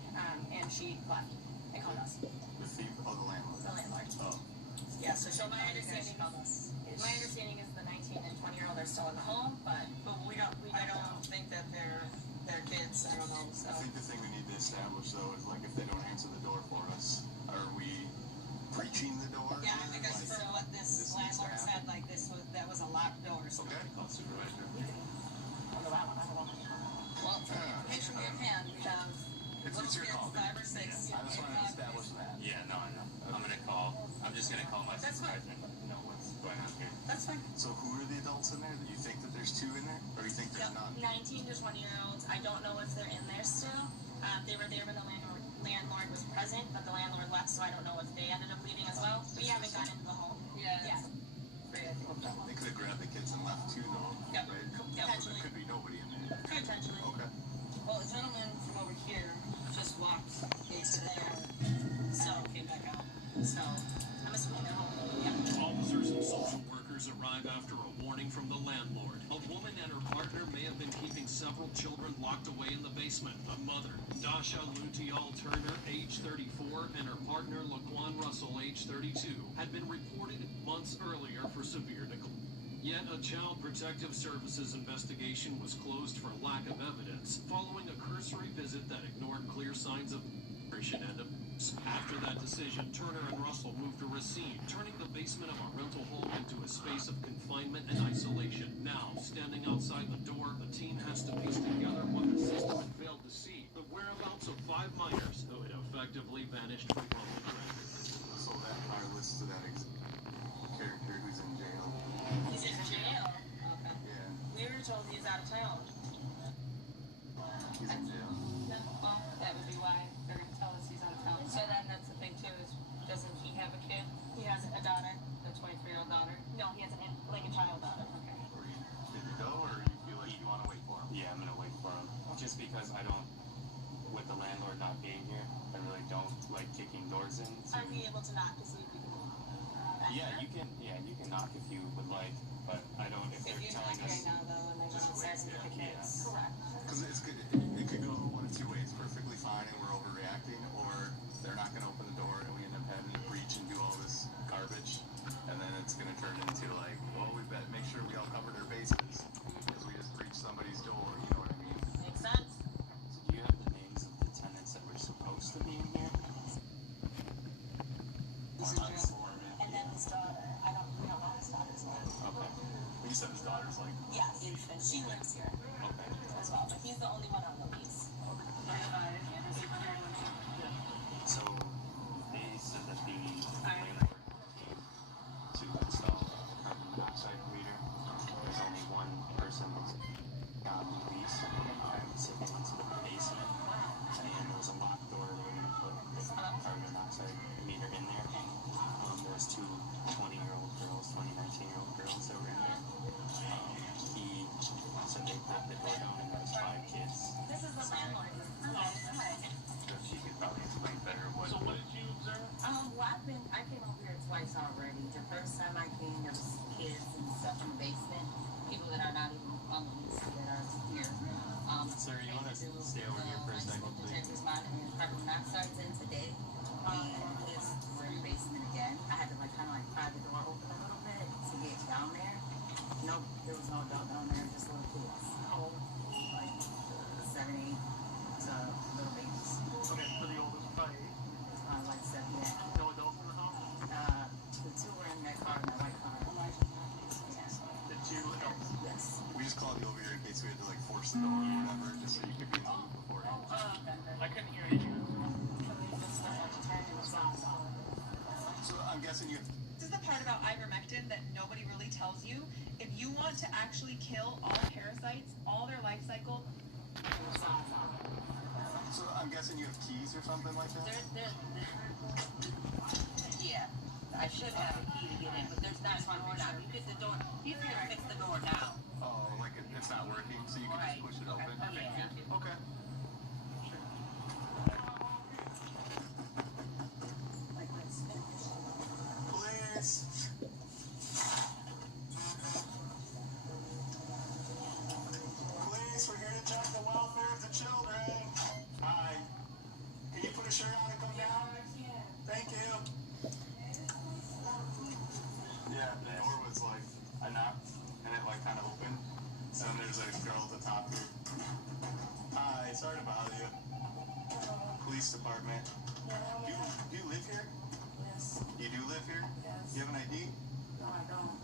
and she left and called us. The thief or the landlord? The landlord. Oh. Yeah, so my understanding is the 19 and 20-year-old are still in the home, but I don't think that they're kids. I don't know. So. I think the thing we need to establish, though, is, like, if they don't answer the door for us, are we breaching the door? Yeah, because for what this landlord said, like, that was a locked door. So okay, I'll supervisor. Well, for the information you can, we have little kids, 5 or 6. Yeah, I just wanted to establish that. Yeah, no, I know. I'm gonna call. I'm just gonna call my supervisor and know what's going on here. That's fine. So who are the adults in there? Do you think that there's 2 in there, or do you think there's none? 19 to 20-year-olds. I don't know if they're in there still. They were there when the landlord was present, but the landlord left, so I don't know if they ended up leaving as well. We haven't gotten into the home. Yeah. They could have grabbed the kids and left too, though. Yep. Right? Potentially. There could be nobody in there. Potentially. Okay. Well, a gentleman from over here just walked into there, so came back out. So I'm assuming they're home. Yeah. Officers and social workers arrive after a warning from the landlord. A woman and her partner may have been keeping several children locked away in the basement. A mother, Dasha Lutial Turner, age 34, and her partner, Laquan Russell, age 32, had been reported months earlier for severe neglect. Yet a Child Protective Services investigation was closed for lack of evidence, following a cursory visit that ignored clear signs of aggression and abuse. After that decision, Turner and Russell moved to Racine, turning the basement of a rental home into a space of confinement and isolation. Now, standing outside the door, the team has to piece together what the system had failed to see: the whereabouts of 5 minors who had effectively vanished from public record. So that our list to that character who's in jail. He's in jail? Okay. Yeah. We were told he's out of town. He's in jail. Well, that would be why they're going to tell us he's out of town. So then that's the thing, too, is doesn't he have a kid? He has a daughter, a 23-year-old daughter. No, he has a child daughter. Okay. Did you go, or you feel like you want to wait for him? Yeah, I'm gonna wait for him. Just because I don't, with the landlord not being here, I really don't like kicking doors in. Are we able to knock to see if we can? Yeah, you can knock if you would like, but I don't. If they're telling us, right now, though, and they just don't wait. say the kids. Correct. Because it could go one of 2 ways: perfectly fine and we're overreacting, or they're not going to open the door and we end up having to breach and do all this garbage, and then it's going to turn into like, well, we better make sure we all covered our bases because we just breached somebody's door. You know what I mean? Makes sense. So do you have the names of the tenants that were supposed to be in here? And then his daughter. We don't know his daughter's name. Okay. You said his daughter's like. Yeah, infant. She lives here. Okay. As well, but he's the only one on the lease. So they said that the landlord came to install a carbon monoxide meter. There's only one person that's got the lease, so they went to the basement, and there was a locked door. They were going to put the carbon monoxide meter in there. There was 2 20-year-old girls, 19-year-old girls that were in there. He said they broke the door down and there was 5 kids. This is the landlord. Hi. She could probably explain better what. So on the lease that are here. Sir, you want to stay over here for a second, please? Detectives monitoring carbon monoxide in today, and we're in the basement again. I had to kind of pry the door open a little bit to get down there. Nope, there was no adult down there, just little kids. Like 7, 8 to little babies. Okay, so the oldest probably 8? Like 7, yeah. No adults in the house? The 2 were in that car, in that white car. Yeah. The 2 adults? Yes. We just called you over here in case we had to force the door or whatever, just so you could be in the loop beforehand. I couldn't hear you. So I'm guessing you. This is the part about ivermectin that nobody really tells you. If you want to actually kill all parasites, all their life cycle. So I'm guessing you have keys or something like that? Yeah. I should have a key to get in, but there's not one door now. You get the door. You can fix the door now. Oh, like it's not working, so you can just push it open? Yeah. Okay. Please. Please, we're here to check the welfare of the children. Hi. Can you put a shirt on and come down? Thank you. Yeah, the door was I knocked and it kind of opened. So then there's a girl at the top here. Hi, sorry to bother you. Police department. Do you live here? Yes. You do live here? Yes. You have an ID? No, I don't.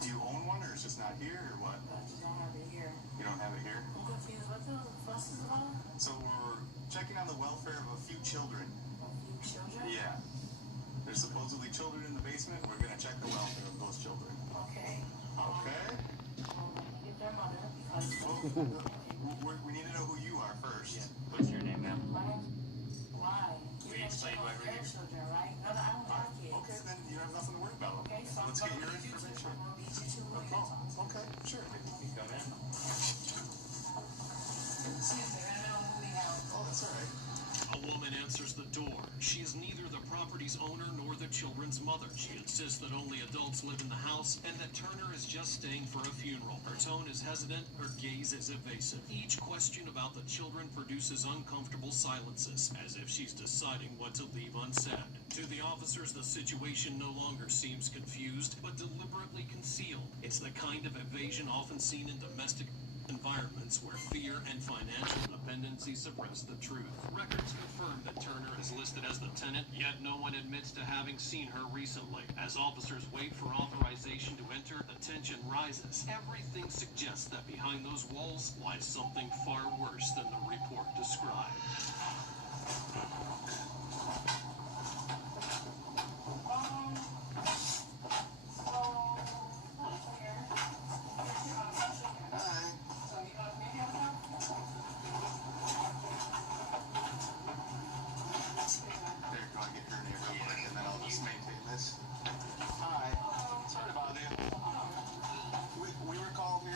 Do you own one or it's just not here or what? I just don't have it here. You don't have it here? I'm confused. What the fuss is about? So we're checking on the welfare of a few children. A few children? Yeah. There's supposedly children in the basement. We're going to check the welfare of those children. Okay. Okay? Get their mother because... We need to know who you are first. Yeah. What's your name, ma'am? My name's... Why? We explain why we're here. Children, right? No, I don't have kids. Okay, then you have nothing to worry about. Okay, so Let's get your information. I'm going to beat you to who you're talking to. Okay, sure. You come in. Excuse me, I don't know who we have. Oh, that's all right. A woman answers the door. She is neither the property's owner nor the children's mother. She insists that only adults live in the house and that Turner is just staying for a funeral. Her tone is hesitant, her gaze is evasive. Each question about the children produces uncomfortable silences, as if she's deciding what to leave unsaid. To the officers, the situation no longer seems confused, but deliberately concealed. It's the kind of evasion often seen in domestic environments where fear and financial dependency suppress the truth. Records confirm that Turner is listed as the tenant, yet no one admits to having seen her recently. As officers wait for authorization to enter, the tension rises. Everything suggests that behind those walls lies something far worse than the report described.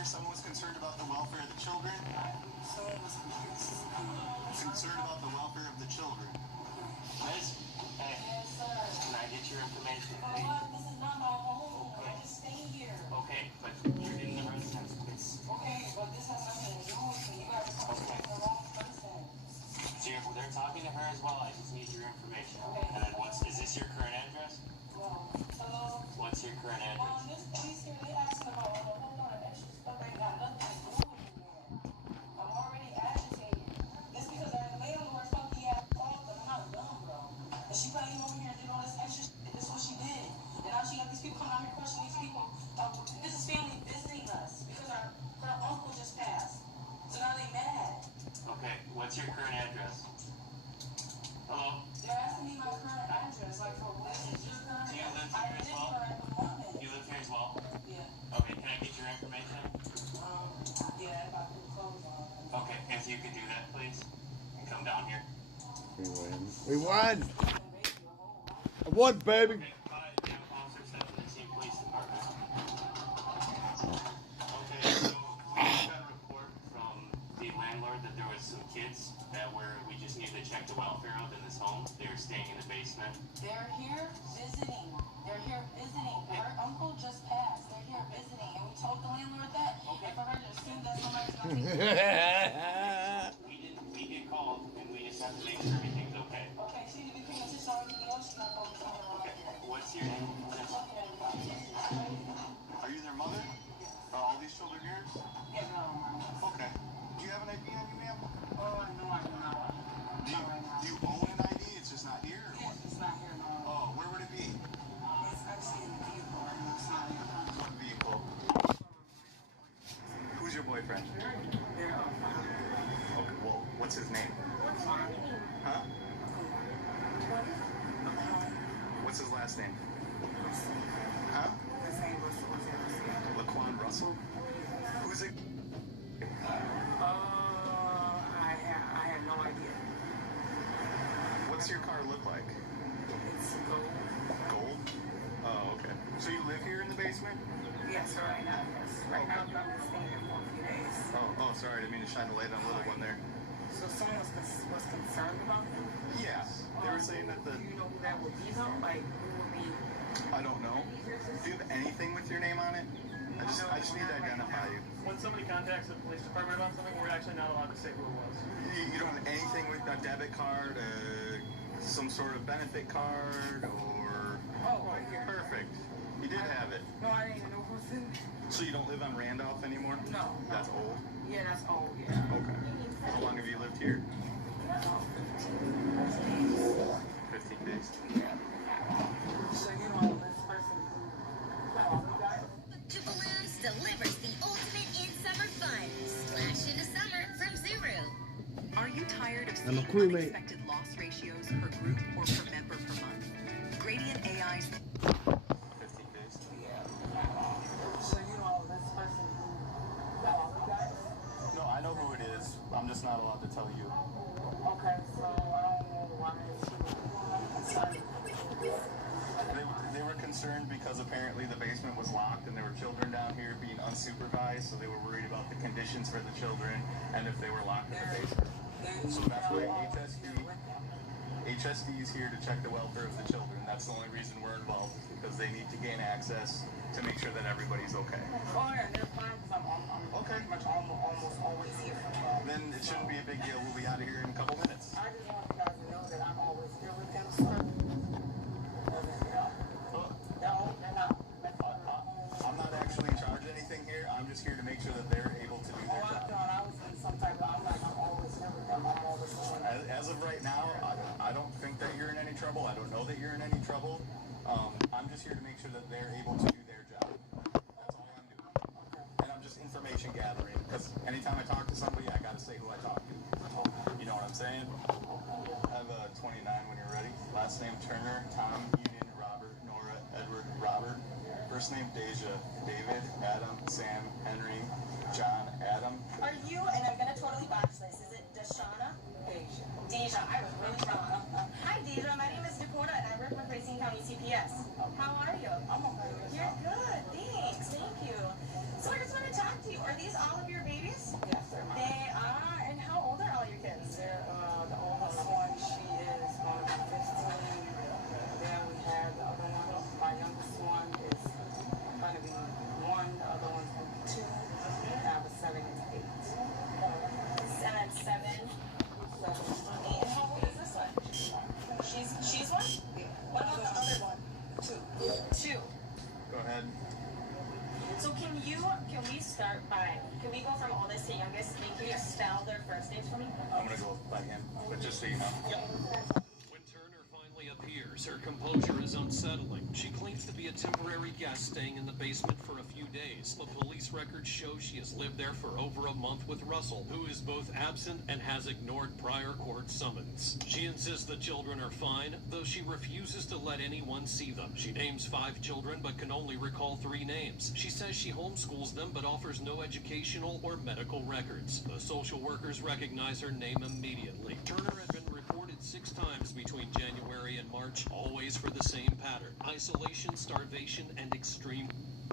Someone was concerned about the welfare of the children? Concerned about the welfare of the children. Miss? Hey. Yes, sir. Can I get your information, Oh, please? this is not my home. I just stay here. Okay, but you're in the residence, please. Okay, but this has nothing to do with me. You guys are talking to the wrong person. So they're talking to her as well. I just need your information. Okay. And then is this your current address? No. Hello? What's your current address? This police here, they asking about a whole lot of extra stuff ain't got nothing to do with me. I'm already agitated. Just because our landlord funky ass called them, I'm not dumb, bro. And she came over here and did all this extra shit. This is what she did. And now she got these people coming out here questioning these people. This is family visiting us because her uncle just passed. So now they mad. Okay, what's your current address? Hello? They're asking me my current address, like for what is your current Do you live address? here as well? You live here as well? Yeah. Okay, can I get your information? Yeah, if I put clothes on. Okay, if you could do that, please. And come down here. We win. We won! I won, baby! Okay, bye. Officer sent to the team police department. Okay, so we got a report from the landlord that there was some kids that we just needed to check the welfare of in this home. They were staying in the basement. They're here visiting. They're here visiting. Her uncle just passed. They're here visiting. And we told the landlord that. Okay. And for her to assume that somebody's gonna We get called, and we just have to make sure everything's okay. Okay, she need to be paying attention to everything else. She's not focused on her own. What's your name? Are you their mother? Are all these children yours? Yeah, no, mom. Okay. Do you have an ID on you, ma'am? Oh, no, I do not. Do you own an ID? It's just not here? Yes, it's not here, no. Oh, where would it be? It's actually in the vehicle right now. It's not here. What vehicle? Who's your boyfriend? Yeah. Okay, well, what's his name? Huh? What's his last name? Huh? Laquan Russell? Who's it? I have no idea. What's your car look like? It's gold. Gold? Oh, okay. So you live here in the basement? Yes, right now, yes. Right now, I'm just staying here for a few days. Oh, sorry. I didn't mean to shine the light on the little one there. So someone was concerned about them? Yeah. They were saying that the... Do you know who that would be, though? Like, who would be... I don't know. Do you have anything with your name on it? I just need to identify you. When somebody contacts the police department about something, we're actually not allowed to say who it was. You don't have anything with a debit card, some sort of benefit card, or... Oh, right here. Perfect. You did have it. No, I didn't even know who's in it. So you don't live on Randolph anymore? No. That's old? Yeah, that's old, yeah. Okay. How long have you lived here? 15 days. Yeah. So you know this person who called you guys? Balloons delivers the ultimate in summer fun. Splash into summer from Zuru. Are you tired of I'm a seeing crewmate. unexpected loss ratios per group or per member per month? Gradient AI's 15 days. Yeah. So you know this person who called you guys? No, I know who it is. I'm just not allowed to tell you. Okay, so I don't know why she was concerned. They were concerned because apparently the basement was locked and there were children down here being unsupervised, so they were worried about the conditions for the children and if they were locked in the basement. So that's why HSD is here to check the welfare of the children. That's the only reason we're involved, is because they need to gain access to make sure that everybody's okay. Oh yeah, they're fine because I'm pretty much almost always here. Then it shouldn't be a big deal. We'll be out of here in a couple minutes. I just want you guys to know that I'm always here with them, so I'm not actually in charge of anything here. I'm just here to make sure that they're able to do their job. I was in some type of, I'm always here with them. I'm always doing it. As of right now, I don't think that you're in any trouble. I don't know that you're in any trouble. I'm just here to make sure that they're able to do their job. That's all I'm doing. And I'm just information gathering, because anytime I talk to somebody, I gotta say who I talk to. You know what I'm saying? I have a 29 when you're ready. Last name Turner, Tom, Union, Robert, Nora, Edward, Robert. First name Deja, David, Adam, Sam, Henry, John, Adam. Are you, and I'm going to totally botch this, is it Deshauna? Deja, I was really wrong. Hi Deja, my name is Dakota and I work with Racine County CPS. How are you? I'm okay. You're good, thanks, thank you. So I just want to talk to you. Are these all of your babies? Yes, they're mine. They are, and how old are all your kids? They're, the oldest one, she is going to be 15. Then we have the other one, my youngest one is going to be 1, the other one's going to be 2. I have a 7 and 8. 7, 7. And how old is this one? She's one? What about the other one? 2. Go ahead. So can we start by, can we go from oldest to youngest, and can you spell their first names for me? I'm gonna go by him, but just so you know. When Turner finally appears, her composure is unsettling. She claims to be a temporary guest staying in the basement for a few days, but police records show she has lived there for over a month with Russell, who is both absent and has ignored prior court summons. She insists the children are fine, though she refuses to let anyone see them. She names 5 children, but can only recall 3 names. She says she homeschools them, but offers no educational or medical records. The social workers recognize her name immediately. Turner had been reported 6 times between January and March, always for the same pattern: isolation, starvation, and extreme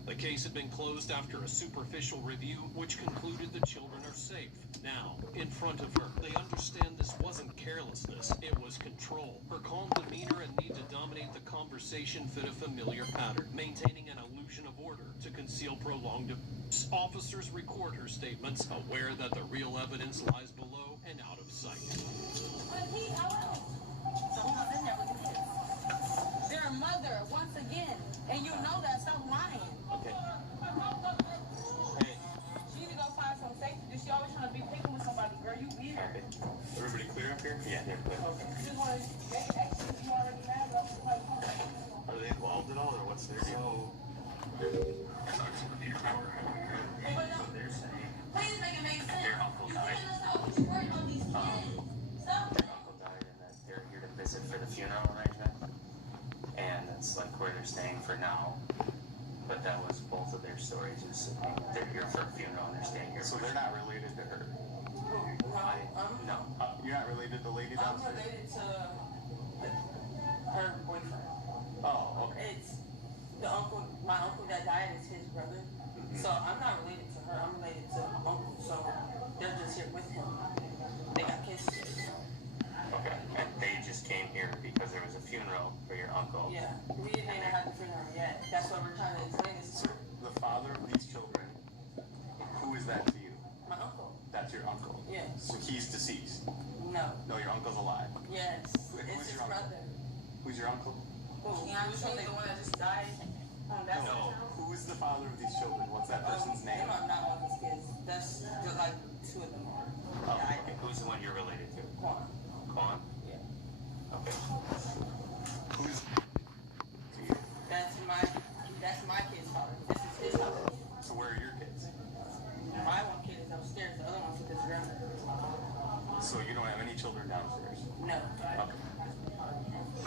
The case had been closed after a superficial review, which concluded the children are safe. Now, in front of her, they understand this wasn't carelessness, it was control. Her calm demeanor and need to dominate the conversation fit a familiar pattern, maintaining an illusion of order to conceal prolonged abuse. Officers record her statements, aware that the real evidence lies below and out of sight. Someone's in there with the kids. They're a mother, once again. And you know that. Stop lying. Okay. Hey. She need to go find some safety. She always trying to be picking with somebody. Girl, you weird. Okay. Everybody clear up here? Yeah, they're clear. Okay. Just want to make actions you already mad about. Are they involved at all, or what's their deal? Please make it make sense. Their uncle died. Working on these kids. Stop. Their uncle died, and that they're here to visit for the funeral arrangement. And it's like where they're staying for now. But that was both of their stories. Is they're here for a funeral and they're staying here. So they're not related to her? No. You're not related to the lady I'm downstairs? related to her boyfriend. Oh, okay. It's the uncle, my uncle that died is his brother. So I'm not related to her. I'm related to my uncle. So they're just here with him. They got kids. Okay. And they just came here because there was a funeral for your uncle. Yeah. We didn't even have the funeral yet. That's what we're trying to explain. So the father of these children, who is that to you? My uncle. That's your uncle? Yes. So he's deceased? No. No, your uncle's alive? Yes. Who's It's his your uncle? brother. Who's your uncle? Who? You the one that just died? No. Who is the father of these children? What's that person's name? Them are not all his kids. That's just like two of them are. Oh, okay. Who's the one you're related to? Quan. Quan? Yeah. Okay. Who's... That's my kid's father. This is his father. So where are your kids? My one kid is upstairs. The other one's with his grandmother. So you don't have any children downstairs? No. Okay.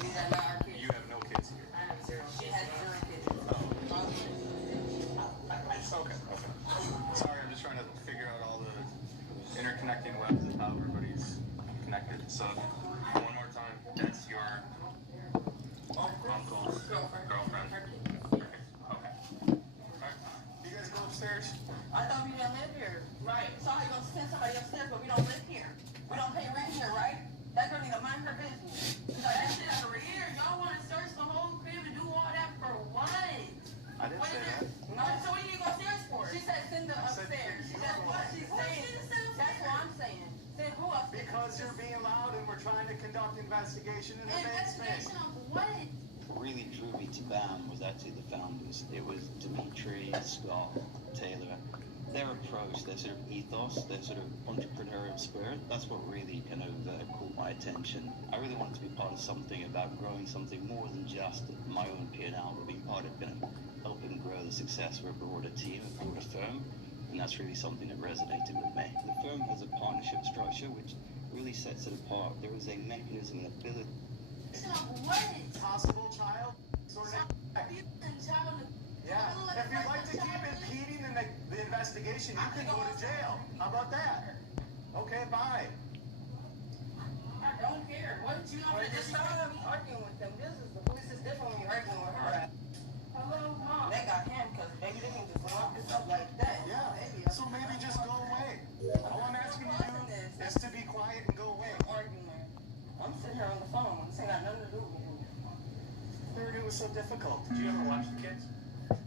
These are not our kids. You have no kids here? I have zero. She has 0 kids. Okay. Sorry, I'm just trying to figure out all the interconnecting webs of how everybody's connected. So, one more time, that's your uncle's girlfriend. Okay. Alright. You guys go upstairs? I thought we didn't live here. Right. So how you gonna send somebody upstairs, but we don't live here? We don't pay rent here, right? That girl need to mind her business. That shit over here, y'all want to search the whole crib and do all that for what? I didn't say that. No, so what do you go upstairs for? She said send her upstairs. That's what she's saying. That's what I'm saying. Send who upstairs? Because you're being loud and we're trying to conduct investigation in the Investigation of what? What really drew me to BAM was actually the founders. It was Dimitri, Scott, Taylor. Their approach, their sort of ethos, their sort of entrepreneurial spirit, that's what really kind of caught my attention. I really wanted to be part of something about growing something more than just my own P&L, but being part of kind of helping grow the success of a broader team, a broader firm, and that's really something that resonated with me. The firm has a partnership structure which really sets it apart. There is a mechanism, an ability. What? Possible child? Sort of. Yeah. If you'd like to keep impeding the investigation, you can go to jail. How about that? Okay, bye. I don't care. What did you know? Just stop arguing with them. This is different when you're arguing with her. Hello, Mom. They got him because maybe they can just lock this up like that. Yeah. So maybe just go away. All I'm asking you to do is to be quiet and go away. Argument. I'm sitting here on the phone. This ain't got nothing to do with you. It was so difficult. Did you ever watch the kids?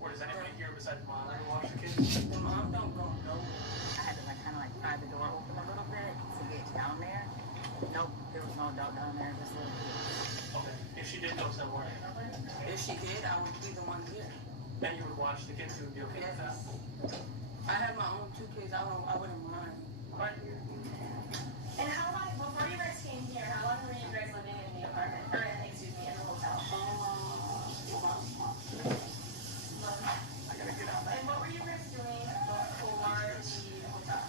Or does anybody here besides Mom ever watch the kids? The mom don't go nowhere. I had to kind of pry the door open a little bit to get down there. Nope, there was no adult down there, just little kids. Okay. If she did go somewhere. If she did, I would be the one here. Then you would watch the kids, you would be okay with that? I have my own 2 kids. I wouldn't mind. Right. And how long, before you guys came here, how long were you guys living in the apartment? Or in the hotel? I gotta get on that. And what were you guys doing for the hotel?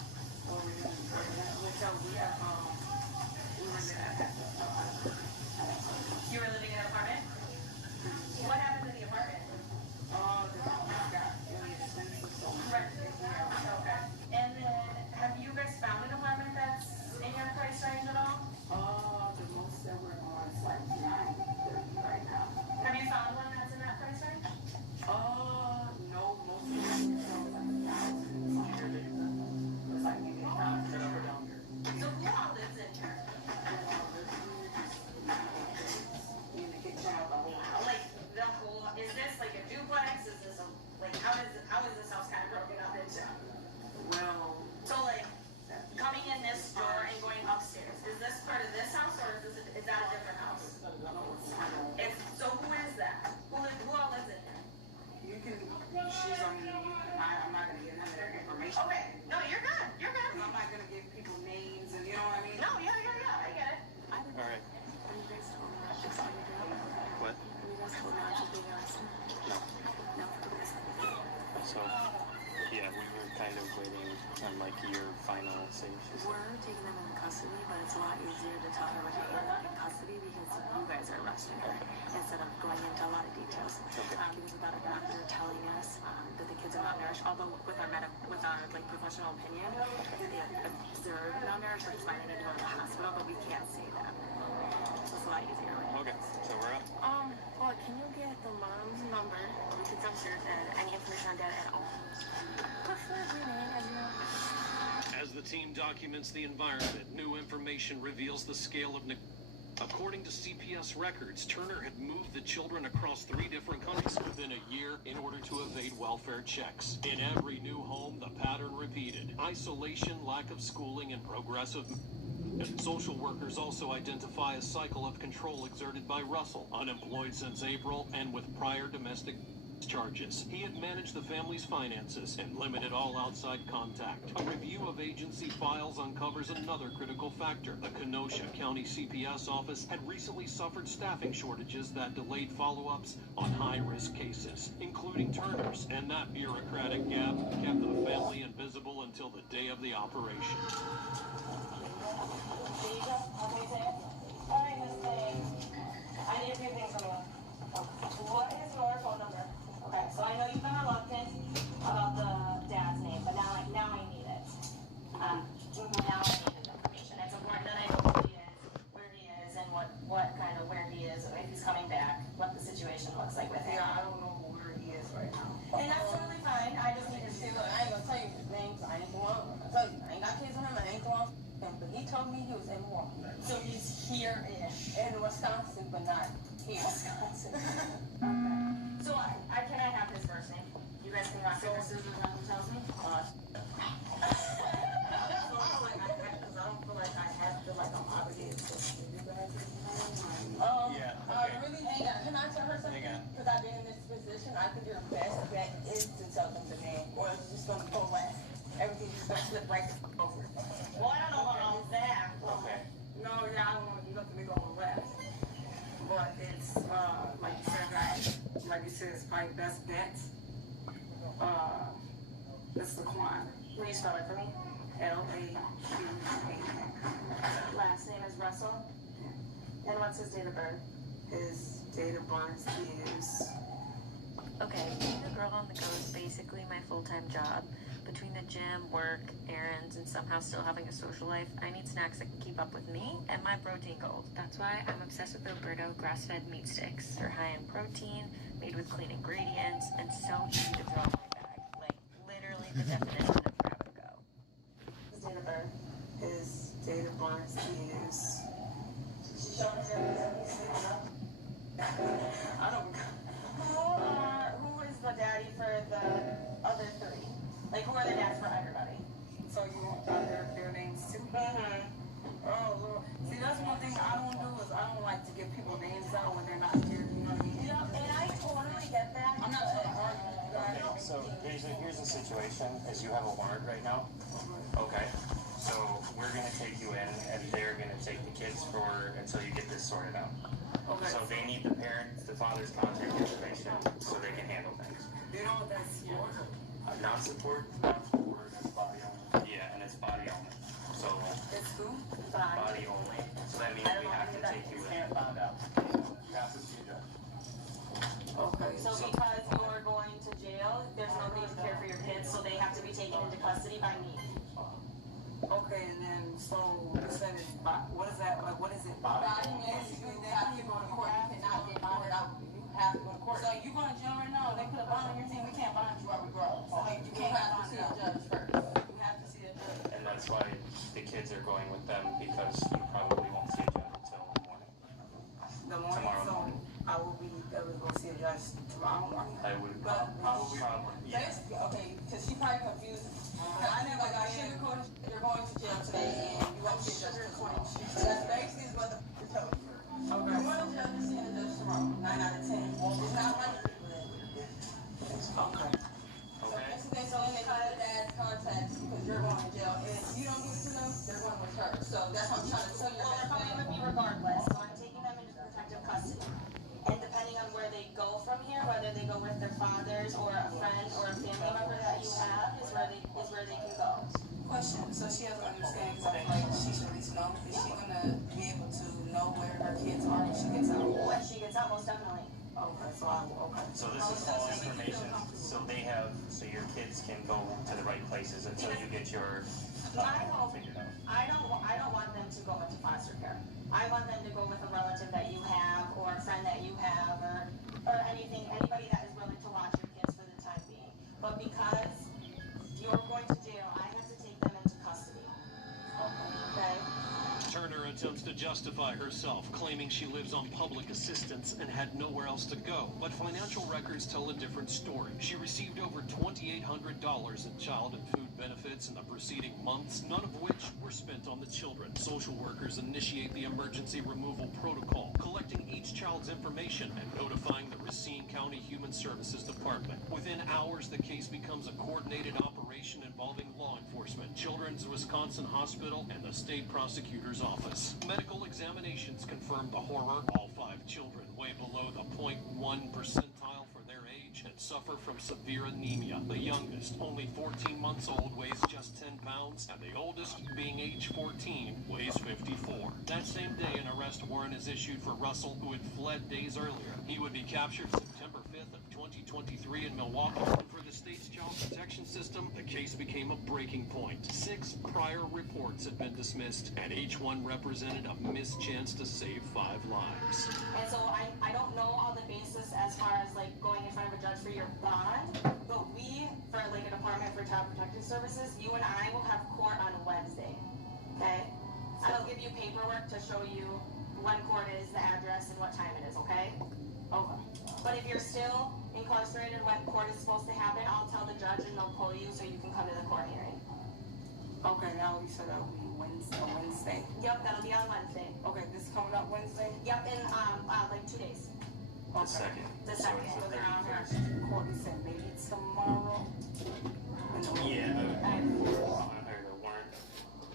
You were living in an apartment? What happened to the apartment? Right. Okay. And then, have you guys found an apartment? and like your final say? We're taking them into custody, but it's a lot easier to tell her what to end up in custody because you guys are arresting her instead of going into a lot of details. Because without a doctor telling us that the kids are malnourished, although with our like professional opinion, they observe malnourished, which is why they need to go to the hospital, but we can't say that. So it's a lot easier. Okay, so we're up. Well, can you get the mom's number? We can upstairs and any information on dad at all. Preferably name, as you know. As the team documents the environment, new information reveals the scale of According to CPS records, Turner had moved the children across 3 different countries within a year in order to evade welfare checks. In every new home, the pattern repeated. Isolation, lack of schooling, and progressive... Social workers also identify a cycle of control exerted by Russell, unemployed since April and with prior domestic charges. He had managed the family's finances and limited all outside contact. A review of agency files uncovers another critical factor. The Kenosha County CPS office had recently suffered staffing shortages that delayed follow-ups on high-risk cases, including Turner's, and that bureaucratic gap kept the family invisible until the day of the operation. There you go. Okay, Ted. All right, Miss Tay. I need a few things from you. What is your phone number? Okay, so I know you've been reluctant about the dad's name, but now I need it. Now I need the information. It's important that I know who he is, where he is, and what kind of where he is, if he's coming back, what the situation looks like with him. Yeah, I don't know where he is right now. And that's totally fine. I just need to see. Look, I ain't gonna tell you his name, so I ain't going. I tell you, I ain't got kids with him. I ain't going. But he told me he was in Milwaukee. So he's here-ish. In Wisconsin, but not here. Wisconsin. So can I have his first name? You guys can rock paper scissors on who tells me? So I feel like because I don't feel like I have to, like I'm obligated to you guys. Yeah, okay. Really, can I tell her something? Because I've been in this position, I think your best bet is to tell them the name, or it's just gonna go last. Everything's just gonna slip right over. Well, I don't know about all that. Okay. No, yeah, I don't want to do nothing to go on last. But it's, like you said, it's probably best bet. It's the Quan. Will you spell it for me? LAQA. Last name is Russell. And what's his date of birth? His date of birth is... Okay, being a girl on the go is basically my full-time job. Between the gym, work, errands, and somehow still having a social life, I need snacks that can keep up with me and my protein goals. That's why I'm obsessed with Roberto grass-fed meat sticks. They're high in protein, made with clean ingredients, and so easy to throw in my bag. Like, literally the definition of grab and go. His date of birth? His date of birth is... I don't... Who is the daddy for the other 3? Like, who are the dads for everybody? So you want their names too? Mm-hmm. Oh, Lord. See, that's one thing I don't do is I don't like to give people names out when they're not here, you know what I mean? Yeah, and I totally get that. I'm not trying to argue with you guys. So here's the situation, is you have a warrant right now. Okay. So we're gonna take you in and they're gonna take the kids until you get this sorted out. Okay. So they need the father's contact information so they can handle things. You know what that's for? Not support, it's body only. Yeah, and it's body only. So it's who? Body only. So that means we have to take you in. You have to see a judge. Okay. So because you're going to jail, there's nobody to care for your kids, so they have to be taken into custody by me. Okay, and then so you said it's what is that? Like, what is it? Body means you have to go to court. You cannot get bonded out. You have to go to court. So you going to jail right now? They put a bond on your team. We can't bond you out regardless. Like you can't have to see a judge first. You have to see a judge. And that's why the kids are going with them because you probably won't see a judge until the morning. Tomorrow morning. I will be able to go see a judge tomorrow morning. I would probably. Yeah. Okay, because she probably confused me. I know, like, I sugarcoated, you're going to jail today and you won't see a judge tomorrow. That's basically what the telling you. Okay. You're going to jail to see a judge tomorrow. 9 out of 10. It's not like okay. Okay. So when they cut dad's contacts because you're going to jail, and if you don't give it to them, they're going with her. So that's what I'm trying to tell you. Well, they're coming with me regardless, so I'm taking them into protective custody. And depending on where they go from here, whether they go with their fathers or a friend or a family member that you have, is where they can go. It's almost definitely. Okay, So this is all information, so your kids can go to the right places until you get your figured out. I don't want them to go into foster care. I want them to go with a relative that you have, or a friend that you have, or anybody that is willing to watch your kids for the time being. But because you're going to jail, I have to take them into custody. Okay? Turner attempts to justify herself, claiming she lives on public assistance and had nowhere else to go. But financial records tell a different story. She received over $2,800 in child and food benefits in the preceding months, none of which were spent on the children. Social workers initiate the emergency removal protocol, collecting each child's information and notifying the Racine County Human Services Department. Within hours, the case becomes a coordinated operation involving law enforcement, Children's Wisconsin Hospital, and the state prosecutor's office. Medical examinations confirmed the horror. All 5 children way below the 0.1 percentile for their age and suffer from severe anemia. The youngest, only 14 months old, weighs just 10 pounds, and the oldest, being age 14, weighs 54. That same day, an arrest warrant is issued for Russell, who had fled days earlier. He would be captured September 5th of 2023 in Milwaukee. For the state's child protection system, the case became a breaking point. 6 prior reports had been dismissed, and each one represented a missed chance to save 5 lives. And so I don't know all the basis as far as like going in front of a judge for your bond, but we, for like a Department for Child Protective Services, you and I will have court on Wednesday, okay? And I'll give you paperwork to show you when court is, the address, and what time it is, okay? Okay. But if you're still incarcerated when court is supposed to happen, I'll tell the judge and they'll pull you so you can come to the court hearing. Okay, now you said that'll be Wednesday. Yep, that'll be on Wednesday. Okay, this coming up Wednesday? Yep, in like 2 days. The second. The second. So it's the 31st. Courtney said maybe tomorrow. Yeah, I'm gonna hire a warrant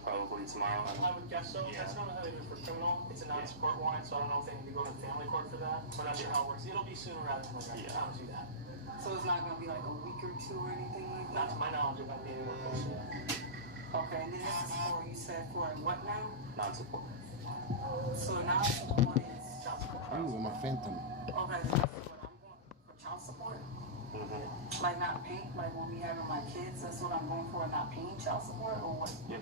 probably tomorrow. I would guess so. Yeah. That's not how they do it for criminal. It's a non-support warrant, so I don't know if they need to go to family court for that. We're not sure how it works. It'll be sooner rather than later. I promise you that. So it's not gonna be like a week or 2 or anything like that? Not to my knowledge, it might be anywhere close to that. Okay, and then this is for, you said for what now? Non-support. So non-support is child support. Ooh, my phantom. Okay, so that's what I'm going for, child support? Like not paying, like when we having my kids, that's what I'm going for, not paying child support, or what? Yeah.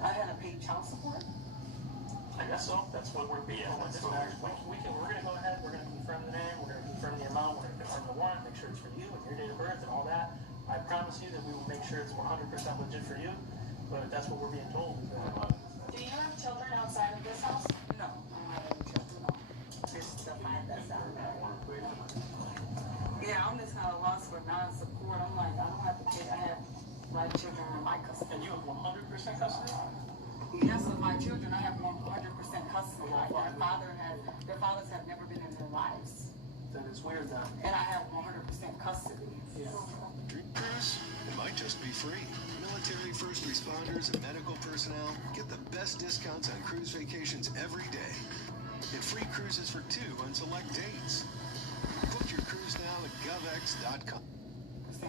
I had to pay child support? I guess so. That's what we're being. Yeah, that's We're gonna go ahead. We're gonna confirm the name. We're gonna confirm the amount. We're gonna confirm the warrant. Make sure it's for you and your date of birth and all that. I promise you that we will make sure it's 100% legit for you. But that's what we're being told. Do you have children outside of this house? No, I don't have any children, no. Just the 5 that's down there. Yeah, I'm just kind of lost for non-support. I'm like, I don't have to pay. I have my children in my custody. And you have 100% custody? Yes, of my children, I have 100% custody. Like their fathers have never been in their lives. That is weird then. And I have 100% custody. Yeah. Cruise? It might just be free. Military, first responders, and medical personnel get the best discounts on cruise vacations every day. And free cruises for 2 on select dates. Book your cruise now at govx.com.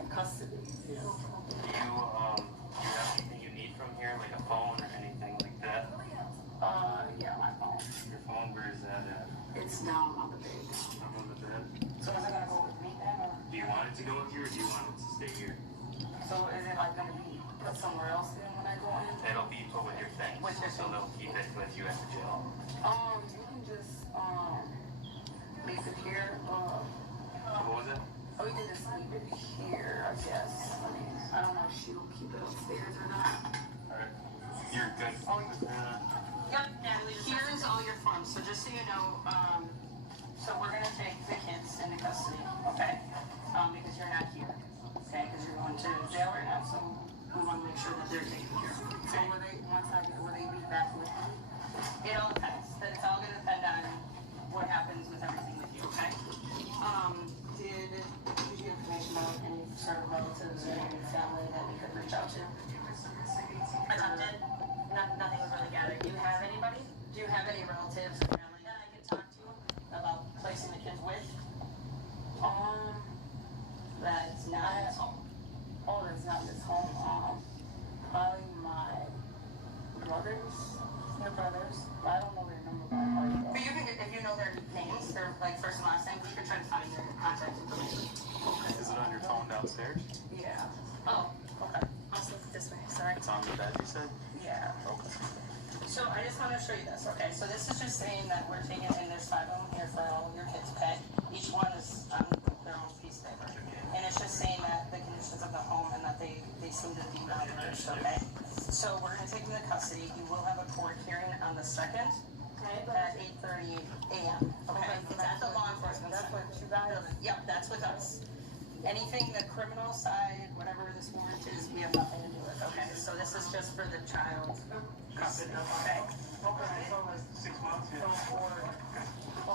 Custody. Do you have anything you need from here, like a phone or anything like that? Yeah, my phone. Your phone, where is that at? It's down on the bed. I'm on the bed. So is it gonna go with me then, or? Do you want it to go with you, or do you want it to stay here? So is it like gonna be put somewhere else then when I go in? It'll be put with your things, so they'll keep it with you at the jail. You can just leave it here. What was it? Oh, we can just leave it here, I guess. I mean, I don't know if she'll keep it upstairs or not. Alright. You're good. Yep, Natalie, here's all your forms. So just so you know, so we're gonna take the kids into custody, okay? Because you're not here, okay? Because you're going to jail right now, so we want to make sure that they're taken care of. So will they be back with me? It all depends. It's all gonna depend on what happens with everything with you, okay? Did you get information about any sort of relatives or any family that we could reach out to? Attempted. Nothing was really gathered. Do you have anybody? Do you have any relatives or family that I could talk to about placing the kids with? That's not his home. Oh, that's not this home. Probably my brothers. Your brothers. I don't know their number by heart. But you can, if you know their names, their downstairs? Yeah. Oh, okay. I'll slip it this way, sorry. It's on the bed, you said? Yeah. Okay. So I just want to show you this, okay? So this is just saying that we're taking, and there's 5 of them here for all of your kids, okay? Each one is on their own piece of paper. And it's just saying that the conditions of the home and that they seem to be malnourished, okay? So we're going to take them into custody. You will have a court hearing on the 2nd at 8:30 a.m. Okay? It's at the law enforcement center. That's what you guys? Yep, that's with us. Anything the criminal side, whatever this warrant is, we have nothing to do with, okay? So this is just for the child custody, okay? Okay, so it's 6 months. So for, So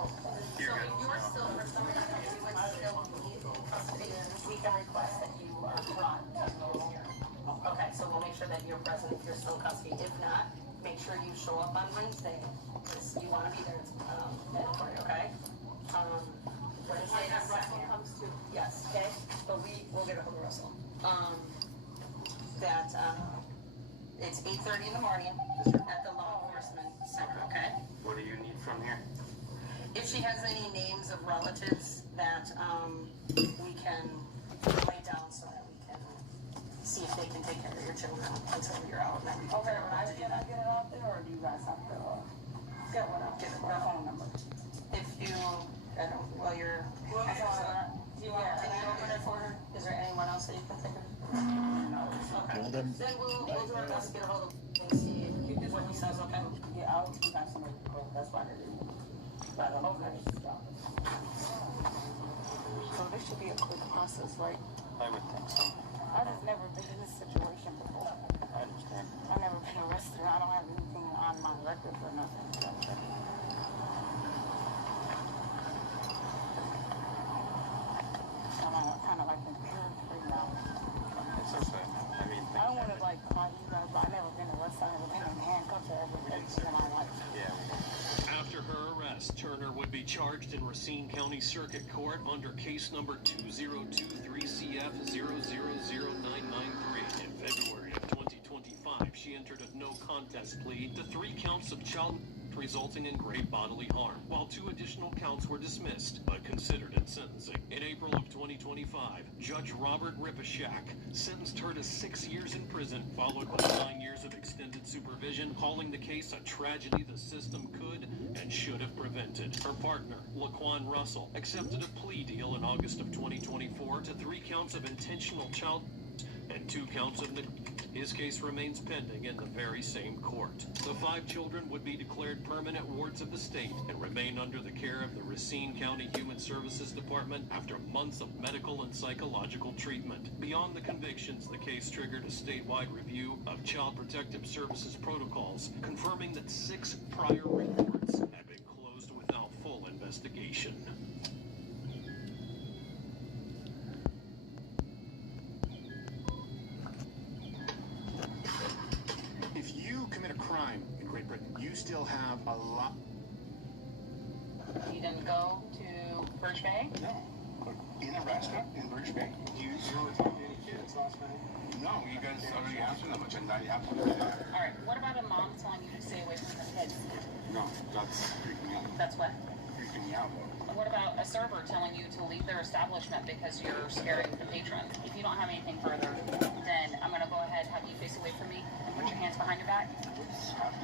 if you're still, for some reason, we would still need in custody, we can request that you are brought to the hearing. Okay, so we'll make sure that you're present if you're still in custody. If not, make sure you show up on Wednesday, because you want to be there, it's mandatory, okay? Wednesday the 2nd. comes to, Yes, okay? but we'll get a hold of Russell. It's 8:30 in the morning at the law enforcement center, okay? What do you need from here? If she has any names of relatives that we can write down so that we can see if they can take care of your children until you're out and then we can Okay, figure out what to do. can I get it out there, or do you guys have to, get one out? Get it. Or a phone number? If you, you're. Do you want to open it for her? Is there anyone else that you can think of? No. Okay. Well, then- Then we'll do our best to get a hold of him and see what he says, okay? Yeah, I'll take out somebody to call, that's why they didn't. But, okay. So this should be a quick process, right? I would think so. I've just never been in this situation before. I understand. I've never been arrested, I don't have anything on my record or nothing. I'm kind of like embarrassed right now. It's okay. I mean, I don't want to like call you guys, but I've never been arrested. I've never been in handcuffs or everything in my life. yeah. After her arrest, Turner would be charged in Racine County Circuit Court under case number 2023CF000993. In February of 2025, she entered a no contest plea to 3 counts of child resulting in great bodily harm, while 2 additional counts were dismissed, but considered in sentencing. In April of 2025, Judge Robert Ripashak sentenced her to 6 years in prison, followed by 9 years of extended supervision, calling the case a tragedy the system could and should have prevented. Her partner, Laquan Russell, accepted a plea deal in August of 2024 to 3 counts of intentional child and 2 counts of neglect. His case remains pending in the very same court. The 5 children would be declared permanent wards of the state and remain under the care of the Racine County Human Services Department after months of medical and psychological treatment. Beyond the convictions, the case triggered a statewide review of Child Protective Services protocols, confirming that 6 prior reports had been closed without full investigation. If you commit a crime in Great Britain, you still have a lot. You didn't go to Birch Bay? No. In a restaurant in British Bay. You were talking to any kids last night? No, you guys already answered them, which I have to do that. All right, what about a mom telling you to stay away from the kids? No, that's freaking me out. That's what? Freaking me out. What about a server telling you to leave their establishment because you're scaring the patron? If you don't have anything further, then I'm going to go ahead, have you face away from me, and put your hands behind your back.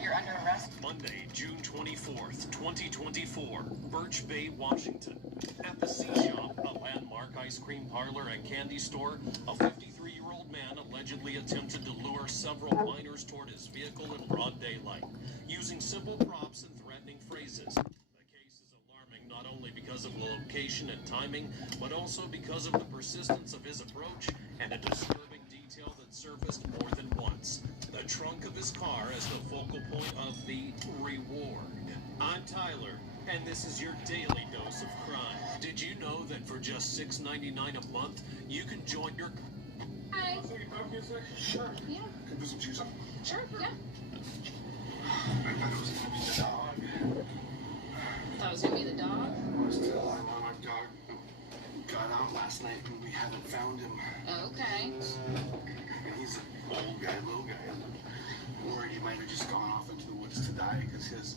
You're under arrest. Monday, June 24th, 2024, Birch Bay, Washington. At the Sea Shop, a landmark ice cream parlor and candy store, a 53-year-old man allegedly attempted to lure several minors toward his vehicle in broad daylight, using simple props and threatening phrases. The case is alarming not only because of the location and timing, but also because of the persistence of his approach and a disturbing detail that surfaced more than once. The trunk of his car as the focal point of the reward. I'm Tyler, and this is your daily dose of crime. Did you know that for just $6.99 a month, you can join your... Hi. Sure. Yeah. Can I put some shoes on? Sure, yeah. I thought it was going to be the dog. Thought it was going to be the dog? My dog got out last night and we haven't found him. Okay. And he's an old guy, little guy. I'm worried he might have just gone off into the woods to die because his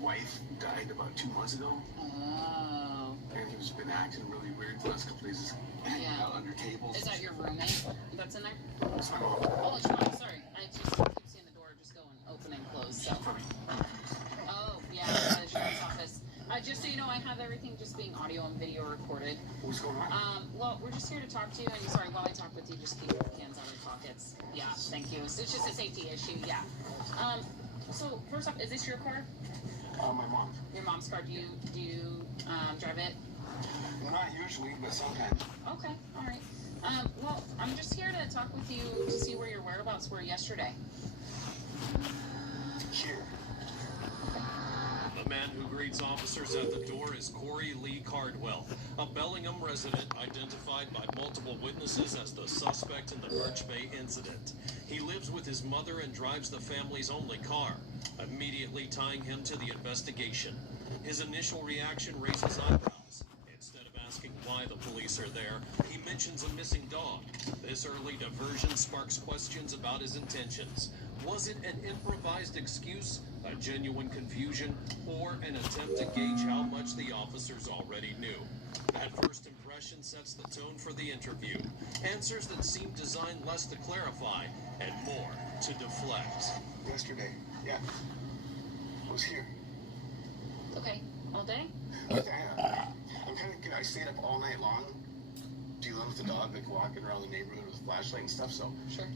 wife died about 2 months ago. Oh. And he's been acting really weird the last couple days. Hanging out under tables. Is that your roommate that's in there? It's my mom. Oh, it's your mom. Sorry. I just keep seeing the door just go and open and close. So. Oh, yeah. The sheriff's office. Just so you know, I have everything just being audio and video recorded. What's going on? Well, we're just here to talk to you. And sorry, while I talk with you, just keep your hands out of your pockets. Yeah, thank you. It's just a safety issue. Yeah. So first off, is this your car? My mom. Your mom's car. Do you drive it? Not usually, but sometimes. Okay, all right. Well, I'm just here to talk with you to see where your whereabouts were yesterday. Here. The man who greets officers at the door is Corey Lee Cardwell, a Bellingham resident identified by multiple witnesses as the suspect in the Birch Bay incident. He lives with his mother and drives the family's only car, immediately tying him to the investigation. His initial reaction raises eyebrows. Instead of asking why the police are there, he mentions a missing dog. This early diversion sparks questions about his intentions. Was it an improvised excuse, a genuine confusion, or an attempt to gauge how much the officers already knew? That first impression sets the tone for the interview. Answers that seem designed less to clarify and more to deflect. Yesterday, yeah. I was here. Okay, all day? I stayed up all night long dealing with the dog, like walking around the neighborhood with a flashlight and stuff, so. Sure.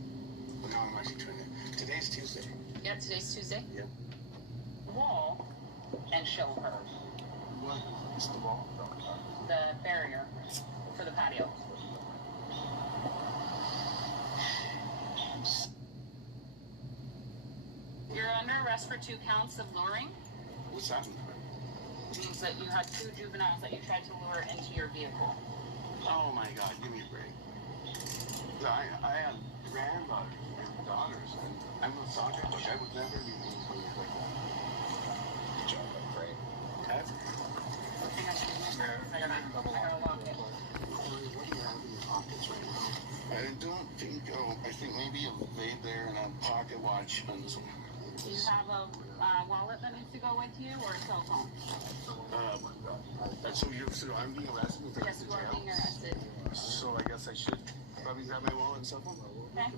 But now I'm actually trying to. Today's Tuesday. Yeah, today's Tuesday? Yeah. Wall and show her What? It's the wall. the barrier for the patio. You're under arrest for 2 counts of luring. What's that? Means that you had 2 juveniles that you tried to lure into your vehicle. Oh my God, give me a break. I have granddaughters and daughters, and I'm a soccer coach. I would never be doing something like that. Good job, I'm great. Okay? I gotta lock it. What do you have in your pockets right now? I don't think, I think maybe a vape there and a pocket watch and this one. Do you have a wallet that needs to go with you or a cell phone? So I'm being arrested and taken Yes, to you are jail? being arrested. So I guess I should probably grab my wallet and cell phone? Okay.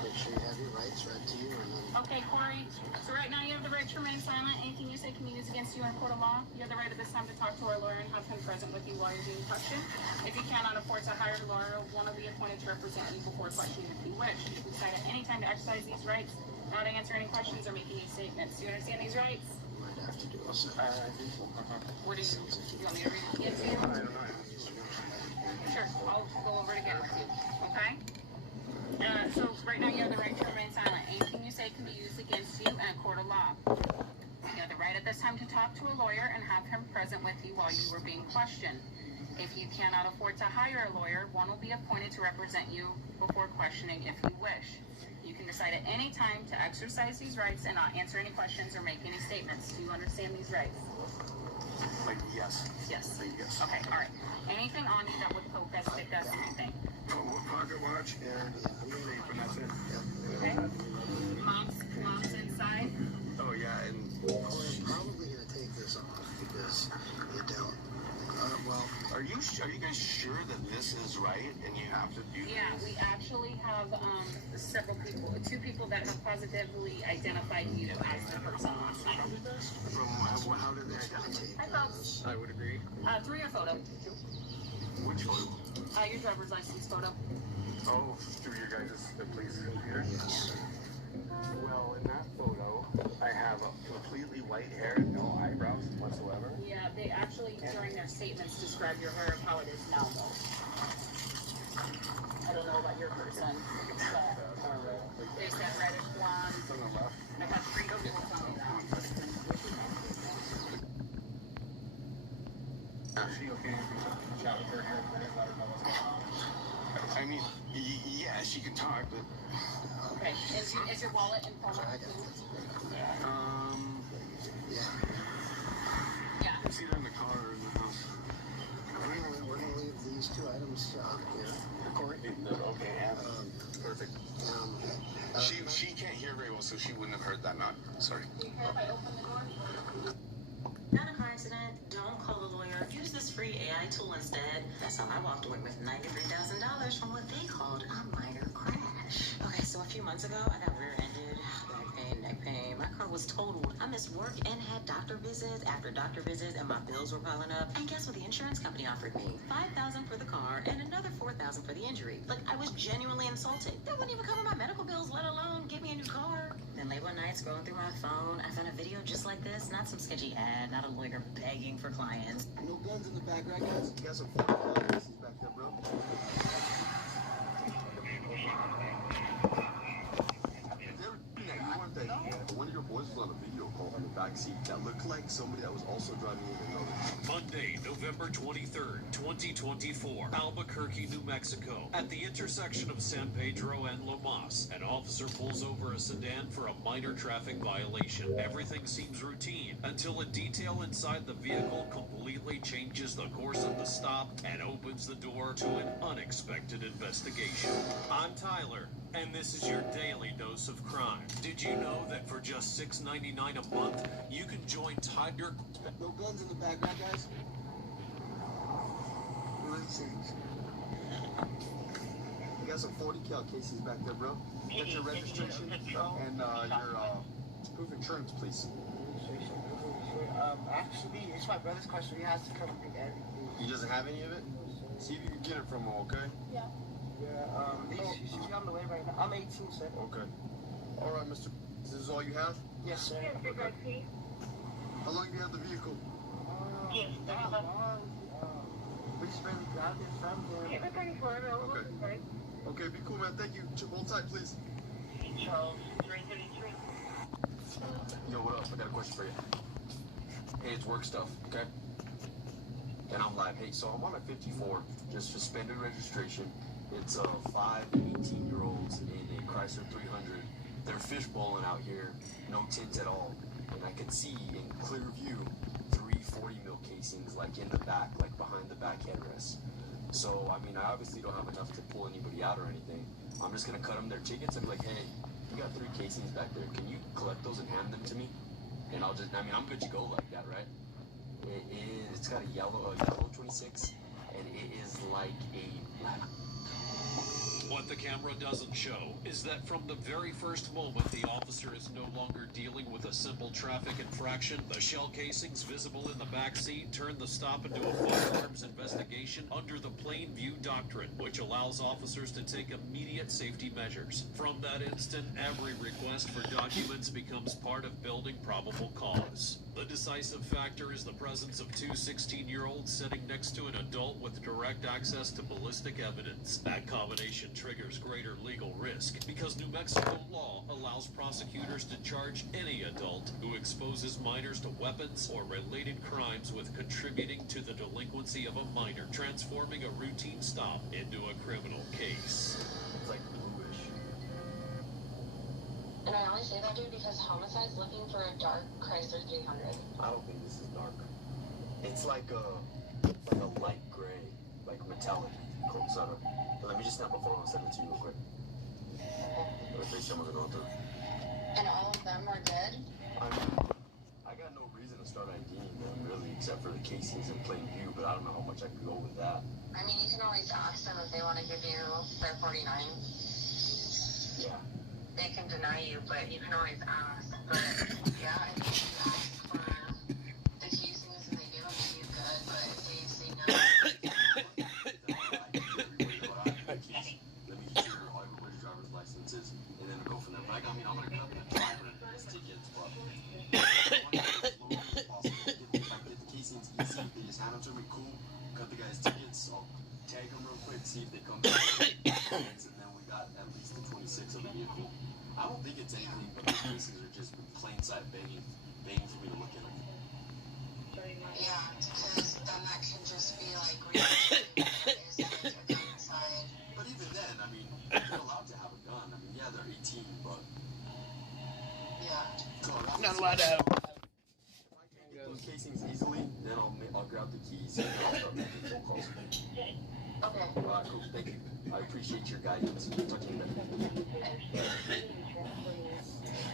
Make sure you have your rights read to you. Okay, Corey. So right now you have the right to remain silent. Anything you say can be used against you in a court of law. You have the right at this time to talk to our lawyer and have him present with you while you're being questioned. If you cannot afford to hire a lawyer, one will be appointed to represent you before questioning if you wish. You can decide at any time to exercise these rights, not to answer any questions or make any statements. Do you understand these rights? Might have to do it. What do you want me to read it to you? I don't know. Sure, I'll go over it again with you, okay? So right now you have the right to remain silent. Anything you say can be used against you in a court of law. You have the right at this time to talk to a lawyer and have him present with you while you were being questioned. If you cannot afford to hire a lawyer, one will be appointed to represent you before questioning if you wish. You can decide at any time to exercise these rights and not answer any questions or make any statements. Do you understand these rights? Like, yes. Yes. Yes. Okay, all right. Anything on you that would poke us, stick us, anything. Pocket watch and a vape, and that's it. Okay. Mom's inside. Oh yeah, and I'm probably gonna take this off because you don't. Well, are you guys sure that this is right and you have to do Yeah, this? we actually have several people, 2 people that have positively identified you as the person last night. How did they identify? Hi, folks. I would agree. Through your photo. Which photo? Your driver's license photo. Oh, through your guys' the police computer? Yes. Well, in that photo, I have a completely white hair and no eyebrows whatsoever. Yeah, they actually, during their statements, describe your hair of how it is now, though. I don't know about your person, but they said reddish blonde. It's on the left. I have 3 people tell me that. Is she okay if we chat with her here in a minute, let her know what's going on? I mean, yeah, she can talk, but... Okay, is your wallet in front of you? Yeah. It's either in the car or in the house. we're gonna leave these 2 items here. Okay, yeah. Perfect. She can't hear very well, so she wouldn't have heard that knock. Sorry. Not a car accident. Don't call the lawyer. Use this free AI tool instead. That's how I walked away with $93,000 from what they called a minor crash. Okay, so a few months ago, I got rear-ended. Back pain, neck pain. My car was totaled. I missed work and had doctor visits after doctor visits, and my bills were piling up. And guess what the insurance company offered me? $5,000 for the car and another $4,000 for the injury. Like, I was genuinely insulted. That wouldn't even cover my medical bills, let alone give me a new car. Then late one night, scrolling through my phone, I found a video just like this. Not some sketchy ad, not a lawyer begging for clients. No guns in the back, right, guys? You got some cases back there, bro. One of your boys was on a video call in the backseat that looked like somebody that was also driving in another. Monday, November 23rd, 2024, Albuquerque, New Mexico. At the intersection of San Pedro and Lomas, an officer pulls over a sedan for a minor traffic violation. Everything seems routine until a detail inside the vehicle completely changes the course of the stop and opens the door to an unexpected investigation. I'm Tyler, and this is your daily dose of crime. Did you know that for just $6.99 a month, you can join Tiger... No guns in the back, right, guys? You got some 40 cal cases back there, bro. Get your registration and your proof of insurance, please. Actually, it's my brother's question. He has to come pick everything. He doesn't have any of it? See if you can get it from him, okay? Yeah. She's on the way right now. I'm 18, sir. Okay. All right, Mr. This is all you have? Yes, sir. Okay. How long have you had the vehicle? We just barely grabbed it from him. Okay. Okay, be cool, man. Thank you. Hold tight, please. Charles, 333. Yo, what up? I got a question for you. Hey, it's work stuff, okay? And I'm live. Hey, so I'm on a 54, just suspended registration. It's 5 18-year-olds in a Chrysler 300. They're fishbowling out here, no tint at all. And I can see in clear view 3 40-mil casings, like in the back, like behind the back headrest. So, I mean, I obviously don't have enough to pull anybody out or anything. I'm just gonna cut them their tickets and be like, hey, you got 3 casings back there. Can you collect those and hand them to me? And I'll just, I mean, I'm good to go like that, right? It's got a yellow 26, and it is like a black. What the camera doesn't show is that from the very first moment the officer is no longer dealing with a simple traffic infraction, the shell casings visible in the back seat turn the stop into a firearms investigation under the plain view doctrine, which allows officers to take immediate safety measures. From that instant, every request for documents becomes part of building probable cause. The decisive factor is the presence of 2 16-year-olds sitting next to an adult with direct access to ballistic evidence. That combination triggers greater legal risk because New Mexico law allows prosecutors to charge any adult who exposes minors to weapons or related crimes with contributing to the delinquency of a minor, transforming a routine stop into a criminal case. It's like bluish. And I only say that, dude, because homicide's looking for a dark Chrysler 300. I don't think this is dark. It's like a light gray, like metallic. Let me just snap a photo and send it to you real quick. And all of them are dead? I got no reason to start IDing them, really, except for the casings in plain view, but I don't know how much I can go with that. I mean, you can always ask them if they want to give you their 49. Yeah. They can deny you, but you can always ask. But, yeah, I think you ask for the casings and they give them to you good, but if they say no... Licenses and then go from there. But I mean, I'm gonna cut the driver and his tickets, but I want to get as low as possible. If I get the casings easy, they just hand them to me, cool. Cut the guy's tickets, I'll tag them real quick, see if they come back. And then we got at least the 26 of the vehicle. I don't think it's anything, but the casings are just plain sight begging for me to look at them. Yeah, because then that can just be like really is like a gun inside. But even then, I mean, they're allowed to have a gun. I mean, yeah, they're 18, but yeah. So not allowed to have. If I can get those casings easily, then I'll grab the keys and I'll start making phone calls. Okay. Alright, cool. Thank you. I appreciate your guidance. Talk to you later.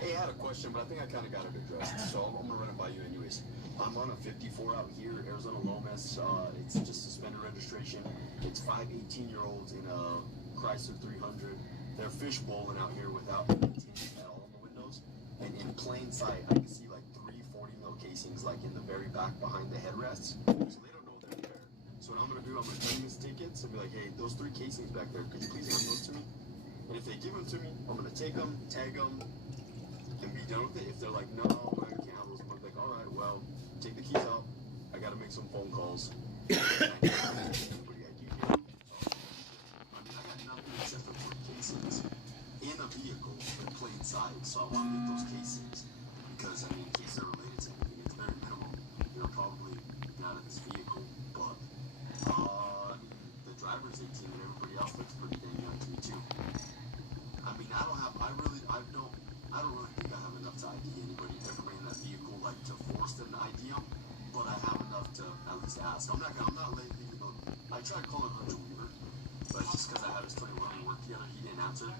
Hey, I had a question, but I think I kind of got it addressed, so I'm gonna run it by you anyways. I'm on a 54 out here, Arizona Lomas. It's just suspended registration. It's 5 18-year-olds in a Chrysler 300. They're fishbowling out here without tints at all on the windows. And in plain sight, I can see like 3 40-mil casings, like in the very back behind the headrests. So they don't know they're there. So what I'm gonna do, I'm gonna turn these tickets and be like, hey, those 3 casings back there, could you please hand those to me? And if they give them to me, I'm gonna take them, tag them, and be done with it. If they're like, no, I can't have those, I'm gonna be like, all right, well, take the keys out. I gotta make some phone calls. I got nothing except for 3 casings in a vehicle in plain sight, so I want to get those casings because, I mean, in case they're related to anything, it's very minimal. You know, probably not in this vehicle, but the driver's 18 and everybody else looks pretty dang young to me too. I mean, I don't really think I have enough to ID anybody everybody in that vehicle, like to force them to ID them, but I have enough to at least ask. I'm not late, even though I tried calling Hunter Weaver, but just because I had his 21 we worked together, he didn't answer.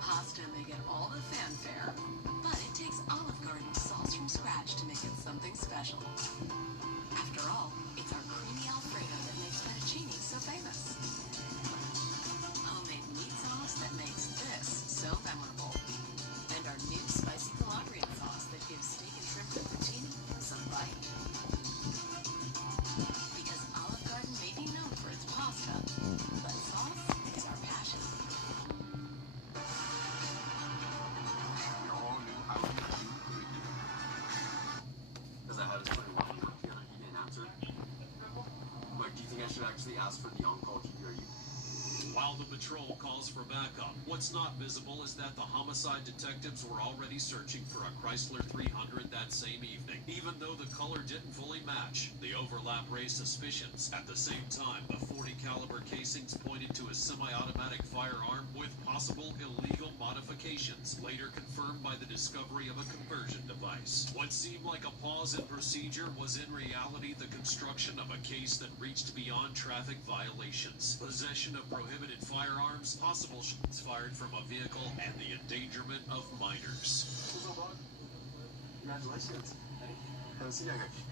Pasta may get all the fanfare, but it takes Olive Garden sauce from scratch to make it something special. After all, it's our creamy Alfredo that makes fettuccine so famous. Homemade meat sauce that makes this so memorable. And our new spicy Calabrian sauce that gives steak and shrimp fettuccine some bite. Because Olive Garden may be known for its pasta, but sauce is our passion. Because I had his 21 we worked together, he didn't answer. Like, do you think I should actually ask for the on-call GVRU? While the patrol calls for backup, what's not visible is that the homicide detectives were already searching for a Chrysler 300 that same evening. Even though the color didn't fully match, the overlap raised suspicions. At the same time, the .40 caliber casings pointed to a semi-automatic firearm with possible illegal modifications, later confirmed by the discovery of a conversion device. What seemed like a pause in procedure was in reality the construction of a case that reached beyond traffic violations, possession of prohibited firearms, possible shots fired from a vehicle, and the endangerment of minors. What's up, dog? Congratulations.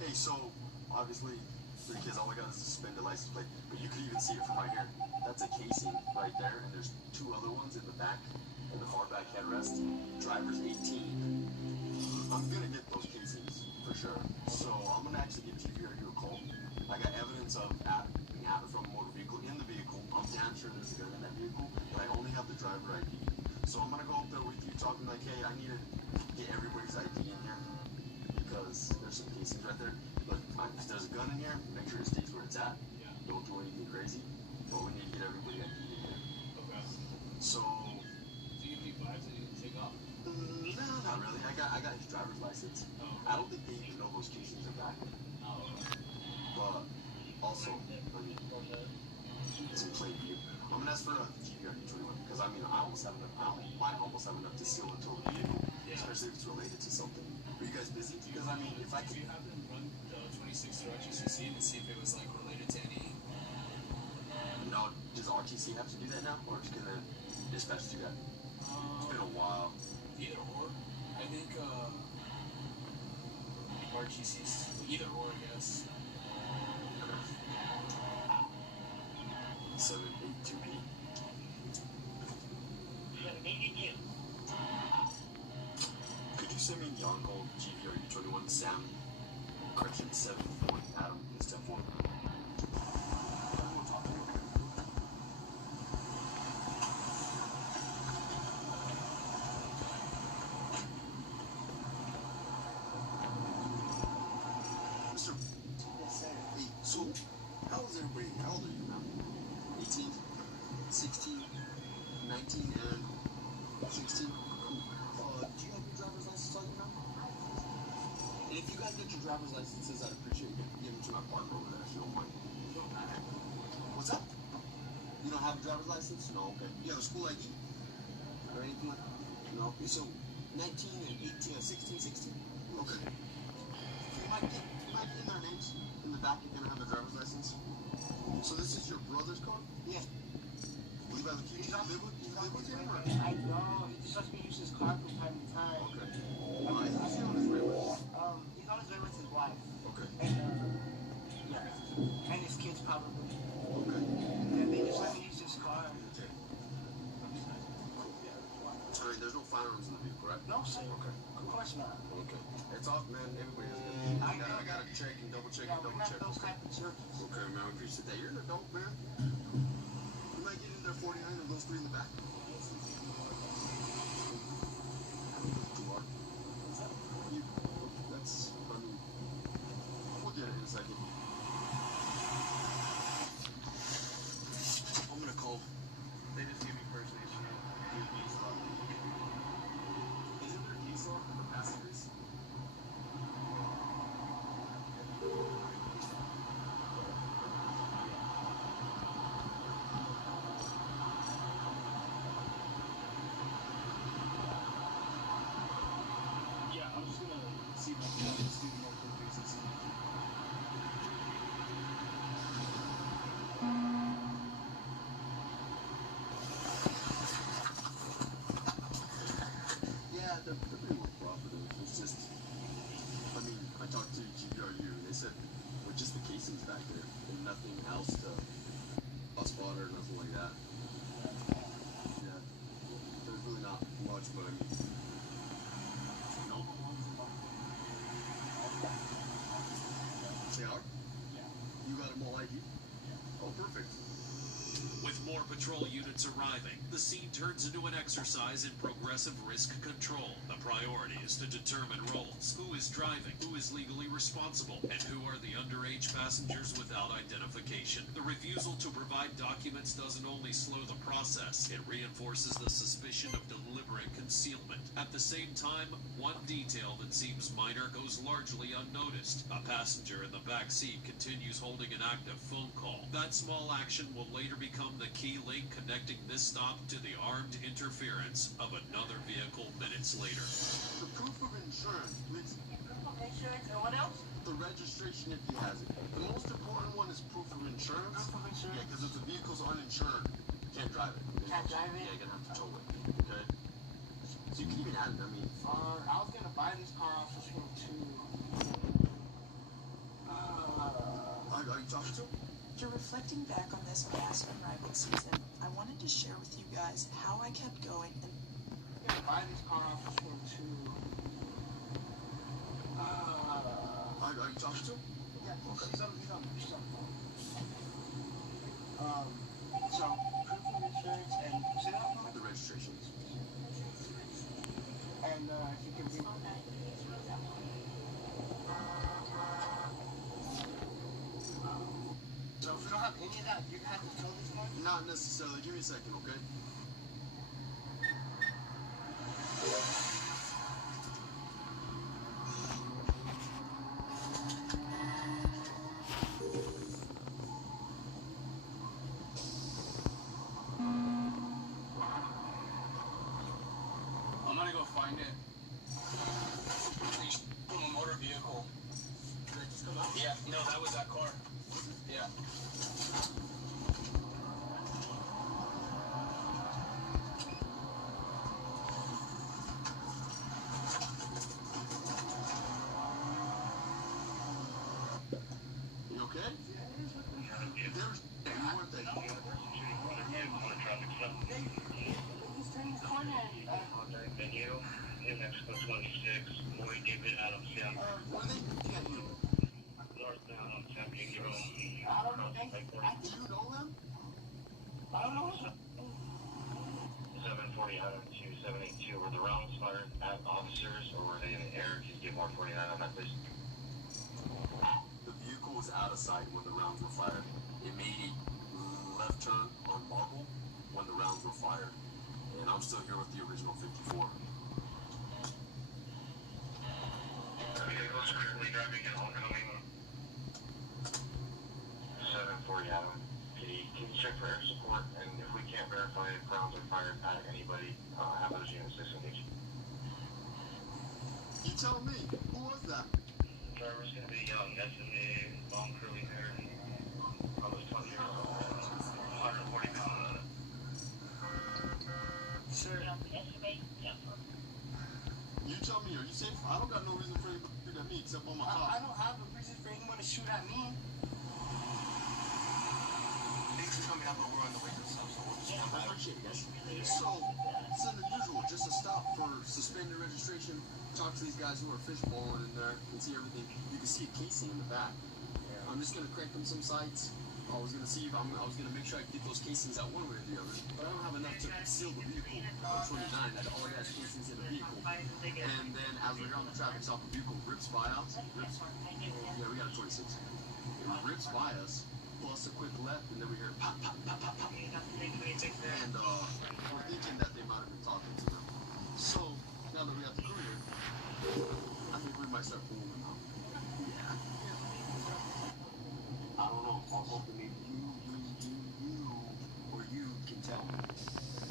Hey, so obviously 3 kids, all I got is a suspended license plate, but you could even see it from right here. That's a casing right there, and there's 2 other ones in the back, in the far back headrest. Driver's 18. I'm gonna get those casings for sure. So I'm gonna actually give GVRU a call. I got evidence of being added from a motor vehicle in the vehicle. I'm damn sure there's a gun in that vehicle, but I only have the driver ID. So I'm gonna go up there with you, talking like, hey, I need to get everybody's ID in here because there's some casings right there. But if there's a gun in here, make sure it stays where it's at. Don't do anything crazy. But we need to get everybody ID in here. Okay. So. Do you need vibes that you can take off? No, not really. I got his driver's license. Oh. I don't think they even know those casings are back. Oh. But also, I mean, it's in plain view. I'm gonna ask for a GVRU 21 because I mean, I might almost have enough to seal a total vehicle, especially if it's related to something. Are you guys busy? Because I mean, if I could. Do you have them run the 26 through RTCC and see if it was like related to any? No, does RTC have to do that now, or can the dispatch do that? It's been a while. Either or. I think RTC's either or, I guess. 782B. Could you send me the on-call GVRU 21 Sam? Correction 740 Adam in step 1. Mr. Yes, sir. Hey, so how is everybody? How old are you now? 18, 16, 19, and 16. Cool. Do you have your driver's license on you now? And if you guys get your driver's licenses, I'd appreciate you giving them to my partner over there if you don't mind. What's up? You don't have a driver's license? No, okay. You have a school ID? Or anything like that? No. Okay, so 19 and 18, 16. Okay. You might get in their names in the back. You're gonna have a driver's license. So this is your brother's car? Yeah. by the kid. You live with him? Or? I know. He just lets me use his car from time to time. Okay. Why? Is he on his way with? He's on his way with his wife. Okay. And, yeah. And his kids probably. Okay. Yeah, they just let me use his car. Okay. Alright, there's no firearms in the vehicle, right? No, sir. Okay. Of course not. Okay. It's off, man. Everybody has good. I gotta check and double check and double check. Those type of churches. Okay, man. I appreciate that. You're an adult, man. You might get in there 49 of those three in the back. That's, I mean, we'll get it in a second. I'm gonna call. They just gave me first nation. Isn't there case law for passengers? Yeah, I'm just gonna see if I can just do multiple cases. Yeah, they're pretty more cooperative. It's just, I mean, I talked to GPRU and they said with just the casings back there and nothing else to spot or nothing like that. Yeah, there's really not much, but I mean, no. They are? Yeah. You got them all ID? Oh, perfect. With more patrol units arriving, the scene turns into an exercise in progressive risk control. The priority is to determine roles, who is driving, who is legally responsible, and who are the underage passengers without identification. The refusal to provide documents doesn't only slow the process, it reinforces the suspicion of deliberate concealment. At the same time, one detail that seems minor goes largely unnoticed. A passenger in the back seat continues holding an active phone call. That small action will later become the key link connecting this stop to the armed interference of another vehicle minutes later. The proof of insurance, please. Proof of insurance, and what else? The registration if he has it. The most important one is proof of insurance. Proof of insurance? Yeah, because if the vehicle's uninsured, you can't drive it. Can't drive it? Yeah, you're gonna have to tow it. Okay? So you can even add it, I mean. I was gonna buy this car off of him too. Are you talking to him? After reflecting back on this past unrivaled season, I wanted to share with you guys how I kept going and I'm gonna buy this car off of him too. Are you talking to him? Yeah, he's on the phone. So, proof of insurance and say that one? The registration. And if you can bring So if we don't have any of that, you have to tell this one? Not necessarily. Give me a second, okay? I'm gonna go find it. Motor vehicle. Did I just come out? Yeah, no, that was that car. Yeah. You okay? There's you weren't there. He's turning his corner. Venue in Mexico 26, Mori David Adams, yeah. What are they looking at you? Northbound on San Diego. I don't know. Do you know them? I don't know. 740 out of 2782. Were the rounds fired at officers or were they in the air? Can you get more 49 on that, please? The vehicle was out of sight when the rounds were fired. It made a left turn on Marble when the rounds were fired. And I'm still here with the original 54. Vehicles currently driving in oncoming 740 Adam. PD, can you check for air support? And if we can't verify if rounds are fired at anybody, have those units disengaged. You tell me, who was that? Driver's gonna be young, estimated, long curly hair, almost 20 years old, 140 pounds. You tell me, are you safe? I don't got no reason for anybody to shoot at me except on my car. I don't have a reason for anyone to shoot at me. Thanks for coming out, but we're on the way to stuff, so we'll just come back. Appreciate it, guys. So, it's in the usual, just a stop for suspended registration. Talk to these guys who are fishbowling in there and see everything. You can see a casing in the back. I'm just gonna crank them some sides. I was gonna see if I was gonna make sure I could get those casings out one way or the other, but I don't have enough to seal the vehicle on 29. All I got is casings in the vehicle. And then as we're on the traffic stop, the vehicle rips by us. Yeah, we got a 26. It rips by us, plus a quick left, and then we hear pop, pop, pop, pop, pop. And we're thinking that they might have been talking to them. So now that we have the crew here, I think we might start pulling them out. Yeah. I don't know. I was hoping maybe you, or you can tell me.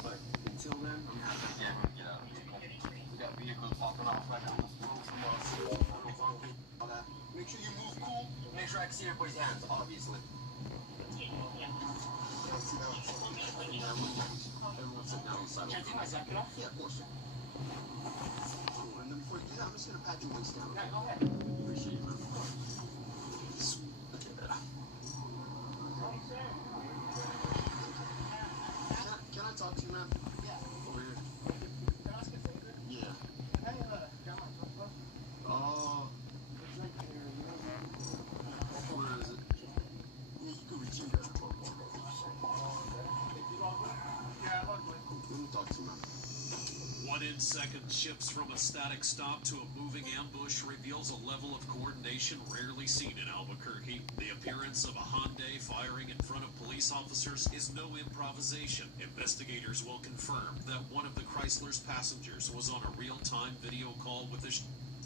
But until then, I'm gonna have to get out. We got vehicles popping off right on the road from us. I don't know if I'm all that. Make sure you move cool. Make sure I can see everybody's hands, obviously. Everyone sit down on the side. Can I take my jacket off? Yeah, of course. And then before you do that, I'm just gonna pat your waist down. Yeah, go ahead. Appreciate it, man. Can I talk to you, man? Yeah. Over here. Can I ask a favor? Yeah. Can I grab my phone book? It's right here. Where is it? Yeah, you can reach in there. Yeah, I love it. Let me talk to you, man. 1 in second shifts from a static stop to a moving ambush reveals a level of coordination rarely seen in Albuquerque. The appearance of a Hyundai firing in front of police officers is no improvisation. Investigators will confirm that one of the Chrysler's passengers was on a real-time video call with the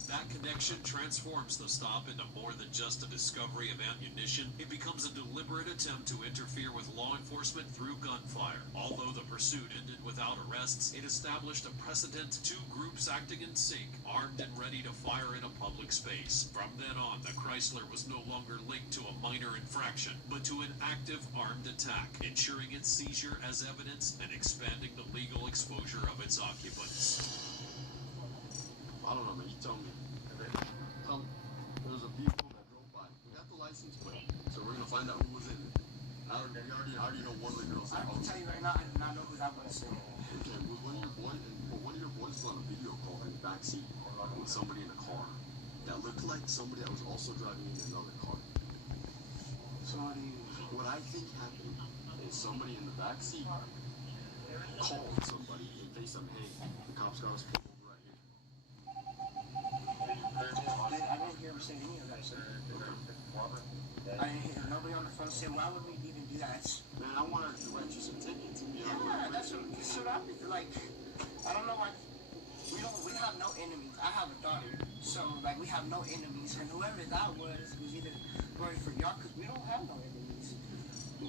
That connection transforms the stop into more than just a discovery of ammunition. It becomes a deliberate attempt to interfere with law enforcement through gunfire. Although the pursuit ended without arrests, it established a precedent: 2 groups acting in sync, armed and ready to fire in a public space. From then on, the Chrysler was no longer linked to a minor infraction, but to an active armed attack, ensuring its seizure as evidence and expanding the legal exposure of its occupants. I don't know, man. You tell me. There was a vehicle that drove by. We got the license plate, so we're gonna find out who was in it. I already know one of the girls. I can tell you right now, I do not know who that was. Okay, was one of your boys was on a video call in the backseat with somebody in a car that looked like somebody that was also driving in another car. What I think happened is somebody in the backseat called somebody and they said, "Hey, the cops got us pulled over right here." I didn't hear him say any of that, sir. I didn't hear nobody on the phone say, "Why would we even do that?" Man, I wanted to write you some tickets. Yeah, that's what I'm like. I don't know why. We have no enemies. I have a daughter, so like we have no enemies, and whoever that was either going for y'all, because we don't have no enemies.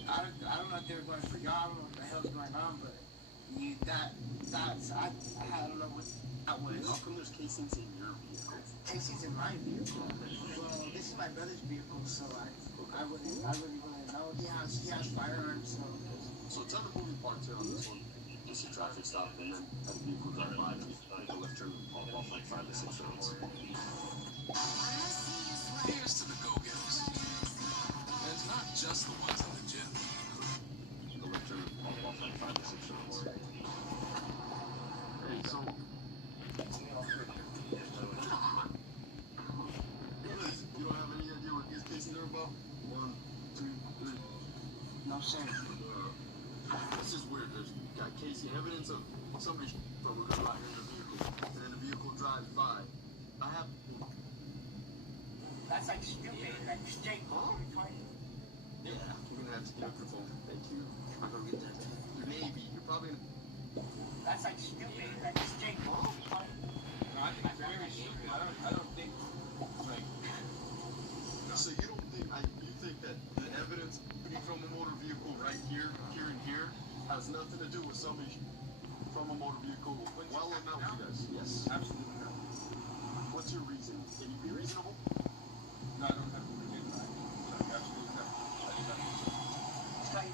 I don't know if they were going for y'all. I don't know what the hell's going on, but I don't know what that was. How come there's casings in your vehicle? Casings in my vehicle? Well, this is my brother's vehicle, so I really wouldn't know. He has firearms, so. So tell the moving parts here on this one. It's a traffic stop, and then a vehicle drive by, make a left turn and pop off like 5 to 6 rounds. Here's to the go-getters. And it's not just the ones in the gym. The left turn and pop off like 5 to 6 rounds. Hey, so... You don't have any idea what these cases are about? 1, 2, 3. No, sir. This is weird. There's got casing evidence of somebody from a gun right in the vehicle, and then the vehicle drives by. I have. That's like stupid. Like straight bull. Yeah, you're gonna have to get up your phone. Thank you. I'm gonna get that. Maybe you're probably. That's like stupid. Like straight bull. No, I think it's very stupid. I don't think like. So you don't think you think that the evidence from a motor vehicle right here, and here has nothing to do with somebody from a motor vehicle while I'm out with you guys? Yes. Absolutely not. What's your reason? Can you be reasonable? No, I don't have a reason. Absolutely not. But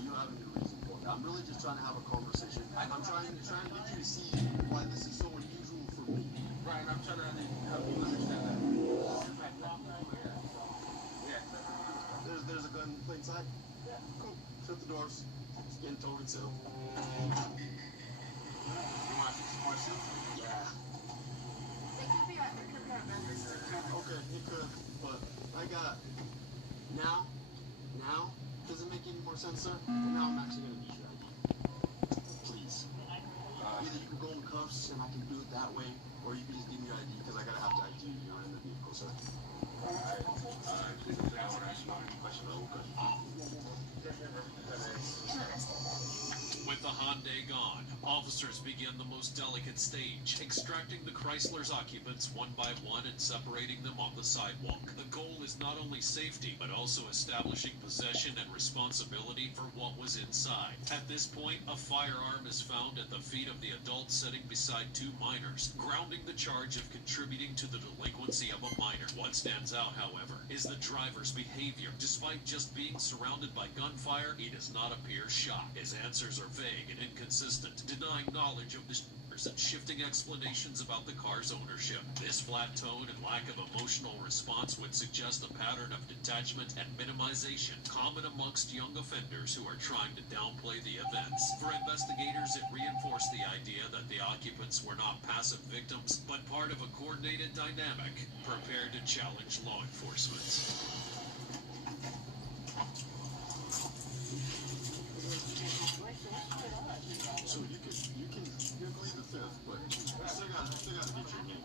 you don't have any reason for it. I'm really just trying to have a conversation. I'm trying to get you to see why this is so unusual for me. Right, I'm trying to help you understand that. Yeah. There's a gun in plain sight? Yeah. Cool. Shut the doors. It's getting towed and sealed. You want to fix some more seals? Yeah. It could be our vendors. Okay, it could, but I got now, does it make any more sense, sir? Now I'm actually gonna need your ID. Please. Either you can go in cuffs and I can do it that way, or you can just give me your ID because I gotta have the ID. You're in the vehicle, sir. Alright. Please don't think I want to ask you any questions. With the Hyundai gone, officers begin the most delicate stage, extracting the Chrysler's occupants one by one and separating them on the sidewalk. The goal is not only safety, but also establishing possession and responsibility for what was inside. At this point, a firearm is found at the feet of the adult sitting beside two minors, grounding the charge of contributing to the delinquency of a minor. What stands out, however, is the driver's behavior. Despite just being surrounded by gunfire, he does not appear shocked. His answers are vague and inconsistent, denying knowledge of the and shifting explanations about the car's ownership. This flat tone and lack of emotional response would suggest a pattern of detachment and minimization common amongst young offenders who are trying to downplay the events. For investigators, it reinforced the idea that the occupants were not passive victims, but part of a coordinated dynamic prepared to challenge law enforcement. So you can plead the fifth, but I still gotta get your name.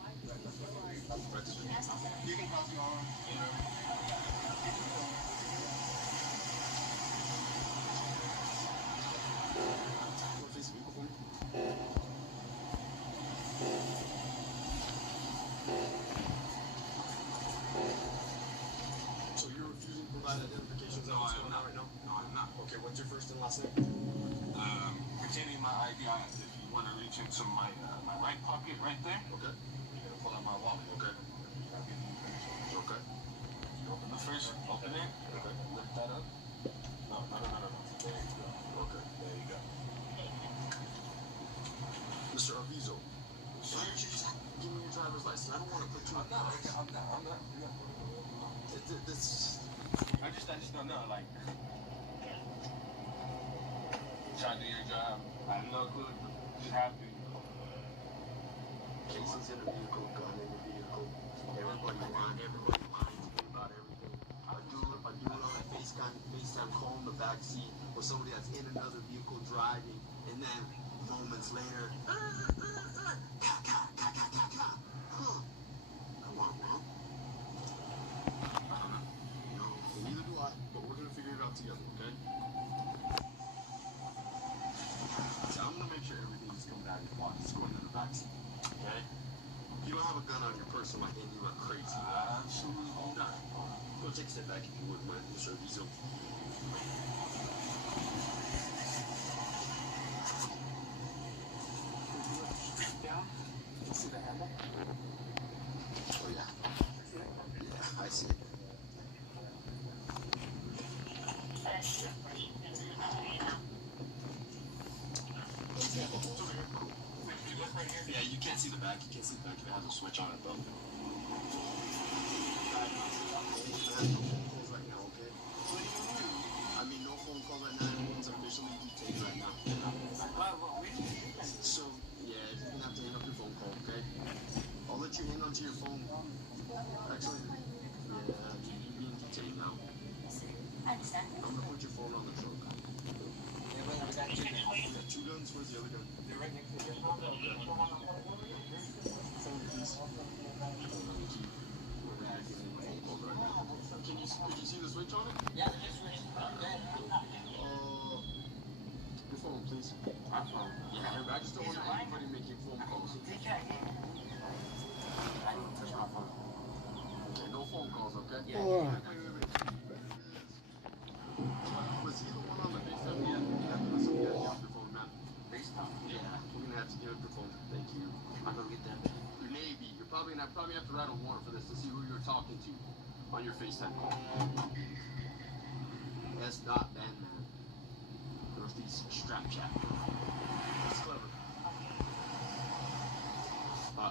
Right this way. You can help you all. Want to face the vehicle for me? So you're refusing to provide identifications? No, I am not right now. No, I'm not. Okay, what's your first and last name? Pretending my ID, if you want to reach into my right pocket right there. Okay. You're going to pull out my wallet. Okay. Okay. You open the first, open it. Okay. Lift that up. No. There you go. Okay. There you go. Mr. Arvizo, why don't you just give me your driver's license? I don't want to put you in. I'm not. This. I just don't know, like. Try to do your job. I have no clue. Just happy. Casey's in a vehicle, gun in a vehicle. Everybody lying about everything. I do it on a FaceTime call in the back seat with somebody that's in another vehicle driving, and then moments later, Come on, man. No, neither do I, but we're gonna figure it out together, okay? So I'm gonna make sure everything is coming down your pocket. It's going in the backseat, okay? You don't have a gun on your person like any of crazy. Absolutely not. Go take a step back if you wouldn't mind, Mr. Arvizo. Down. You see the handle? Oh yeah. Yeah, I see it. Yeah, you can't see the back. You can't see the back if it has a switch on it, though. Right now, okay? I mean, no phone calls right now. It's officially detained right now. So, yeah, you're gonna have to hang up your phone call, okay? I'll let you hang onto your phone. Actually, yeah, you're being detained now. I understand. I'm gonna put your phone on the truck. We got two guns. We got two guns. Where's the other gun? They're right next to each Phone, please. Could you see the switch on it? Yeah, there's a switch. Your phone, please. My phone. Yeah, I just don't want anybody making phone calls. They can't hear you. I don't touch my phone. Okay, no phone calls, okay? Yeah. Wait. Was he the one on the FaceTime? Yeah, somebody had to get your phone, man. FaceTime? Yeah, we're gonna have to give up your phone. Thank you. I'm gonna get that. Your Navy. You're probably have to write a warrant for this to see who you're talking to on your FaceTime call. S. Bandman. Northeast Strap Chat. That's clever.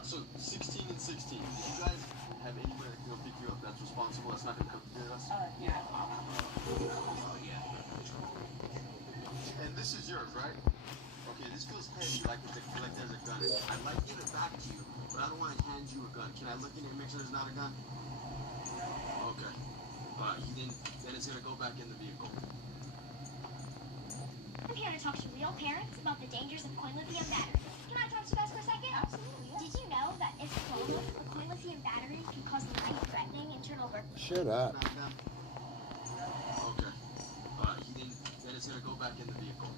So 16 and 16. Do you guys have anybody that can go pick you up that's responsible? That's not gonna come to us? Yeah. And this is yours, right? Okay, this feels heavy, like there's a gun in it. I'd like to give it back to you, but I don't want to hand you a gun. Can I look in it and make sure there's not a gun? Okay. Then it's gonna go back in the vehicle. I'm here to talk to real parents about the dangers of coin lithium batteries. Can I talk to you guys for a second? Absolutely. Did you know that if blown up, a coin lithium battery can cause life-threatening internal work? Shut up. Okay. Then it's gonna go back in the vehicle.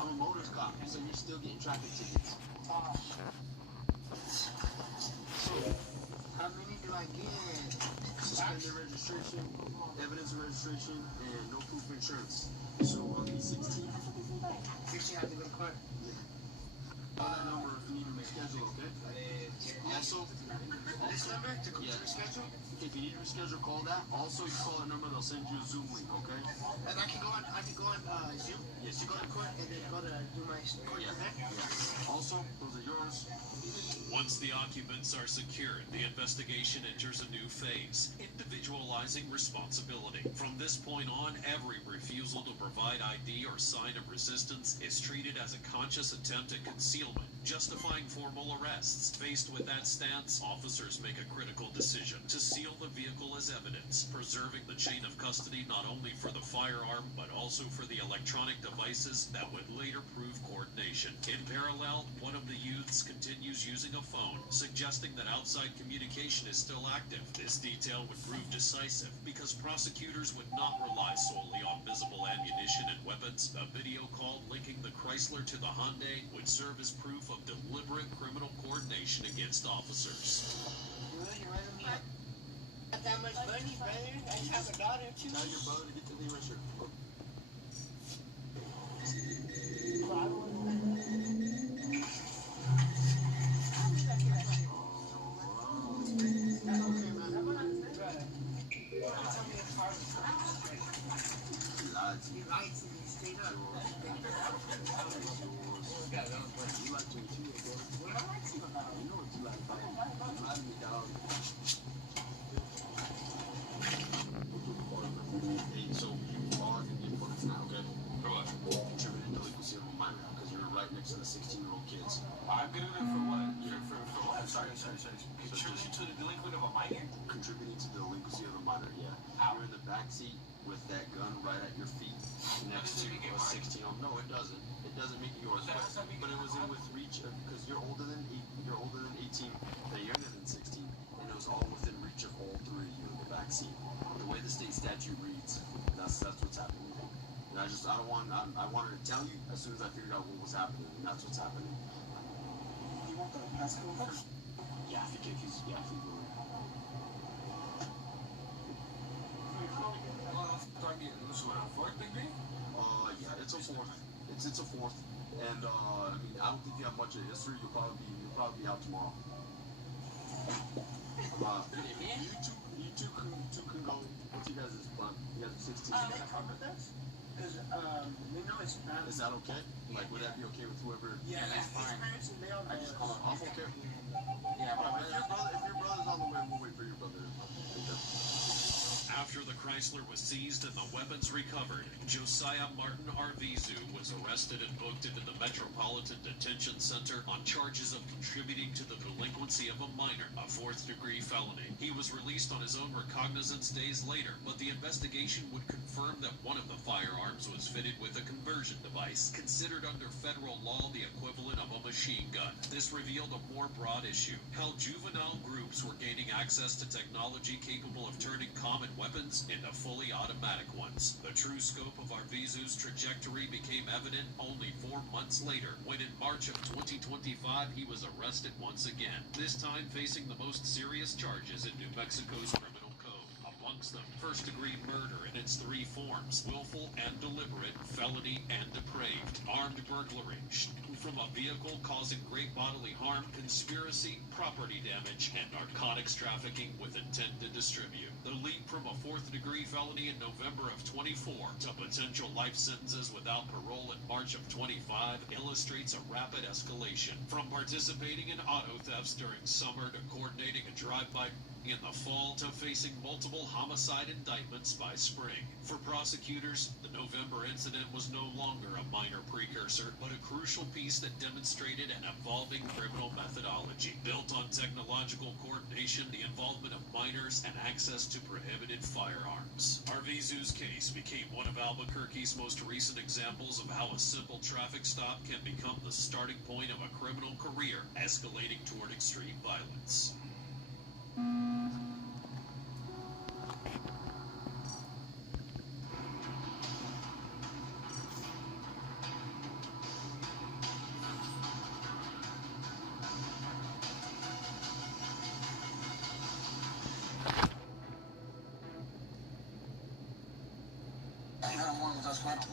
I'm a motorist cop, so you're still getting traffic tickets. So, how many do I get? Suspended registration, evidence of registration, and no proof of insurance. So on the 16th, 16 have to go to court. call that number if you need to reschedule, okay? Also, This number to reschedule? if you need to reschedule, call that. Also, you call that number, they'll send you a Zoom link, okay? And I can go on Zoom? Yes. To go to court and then go to do my court Yeah. event? Yeah. Also, those are yours. Once the occupants are secured, the investigation enters a new phase, individualizing responsibility. From this point on, every refusal to provide ID or sign of resistance is treated as a conscious attempt at concealment, justifying formal arrests. Faced with that stance, officers make a critical decision to seal the vehicle as evidence, preserving the chain of custody not only for the firearm, but also for the electronic devices that would later prove coordination. In parallel, one of the youths continues using a phone, suggesting that outside communication is still active. This detail would prove decisive because prosecutors would not rely solely on visible ammunition and weapons. A video call linking the Chrysler to the Hyundai would serve as proof of deliberate criminal coordination against officers. You're running me up. Not that much money, brother. I just have a daughter, too. Tell your brother to get the thing registered. He lied to me straight up. You lied to me too, bro. What did I lie to you about? You know what you lied about. You lied to me, dog. Hey, so you are gonna get points now, okay? For what? Contributing delinquency of a minor, because you're right next to the 16-year-old kids. I'm good at it for what? For what? Sorry. Contributing to the delinquent of a minor? Contributing to the delinquency of a minor, yeah. How? You're in the back seat with that gun right at your feet next to a 16-year-old. No, it doesn't. It doesn't make it yours. But it was in with reach because you're older than 18, they're younger than 16, and it was all within reach of all three of you in the back seat. The way the state statute reads, that's what's happening. And I wanted to tell you as soon as I figured out what was happening, and that's what's happening. You want the high school first? Yeah, I think if he's will. Yeah, it's a fourth. It's a fourth, and I mean, I don't think you have much of history. You'll probably be out tomorrow. You two can go. What's you guys' plan? You guys are 16. They covered this? Because we know it's not. Is that okay? Like, would that be okay with whoever? Yeah, that's fine. Parents and they all know. I just call it off, okay? Yeah, but if your brother's on the way, we'll wait for your brother. After the Chrysler was seized and the weapons recovered, Josiah Martin Arvizu was arrested and booked into the Metropolitan Detention Center on charges of contributing to the delinquency of a minor, a fourth-degree felony. He was released on his own recognizance days later, but the investigation would confirm that one of the firearms was fitted with a conversion device, considered under federal law the equivalent of a machine gun. This revealed a more broad issue: how juvenile groups were gaining access to technology capable of turning common weapons into fully automatic ones. The true scope of Arvizu's trajectory became evident only 4 months later, when in March of 2025 he was arrested once again, this time facing the most serious charges in New Mexico's criminal code. Among amongst them. First-degree murder in its 3 forms: willful and deliberate, felony and depraved, armed burglary, from a vehicle causing great bodily harm, conspiracy, property damage, and narcotics trafficking with intent to distribute. The leap from a 4th-degree felony in November of 24 to potential life sentences without parole in March of 25 illustrates a rapid escalation. From participating in auto thefts during summer to coordinating a drive-by in the fall to facing multiple homicide indictments by spring. For prosecutors, the November incident was no longer a minor precursor, but a crucial piece that demonstrated an evolving criminal methodology. Built on technological coordination, the involvement of minors, and access to prohibited firearms. Arvizu's case became one of Albuquerque's most recent examples of how a simple traffic stop can become the starting point of a criminal career, escalating toward extreme violence.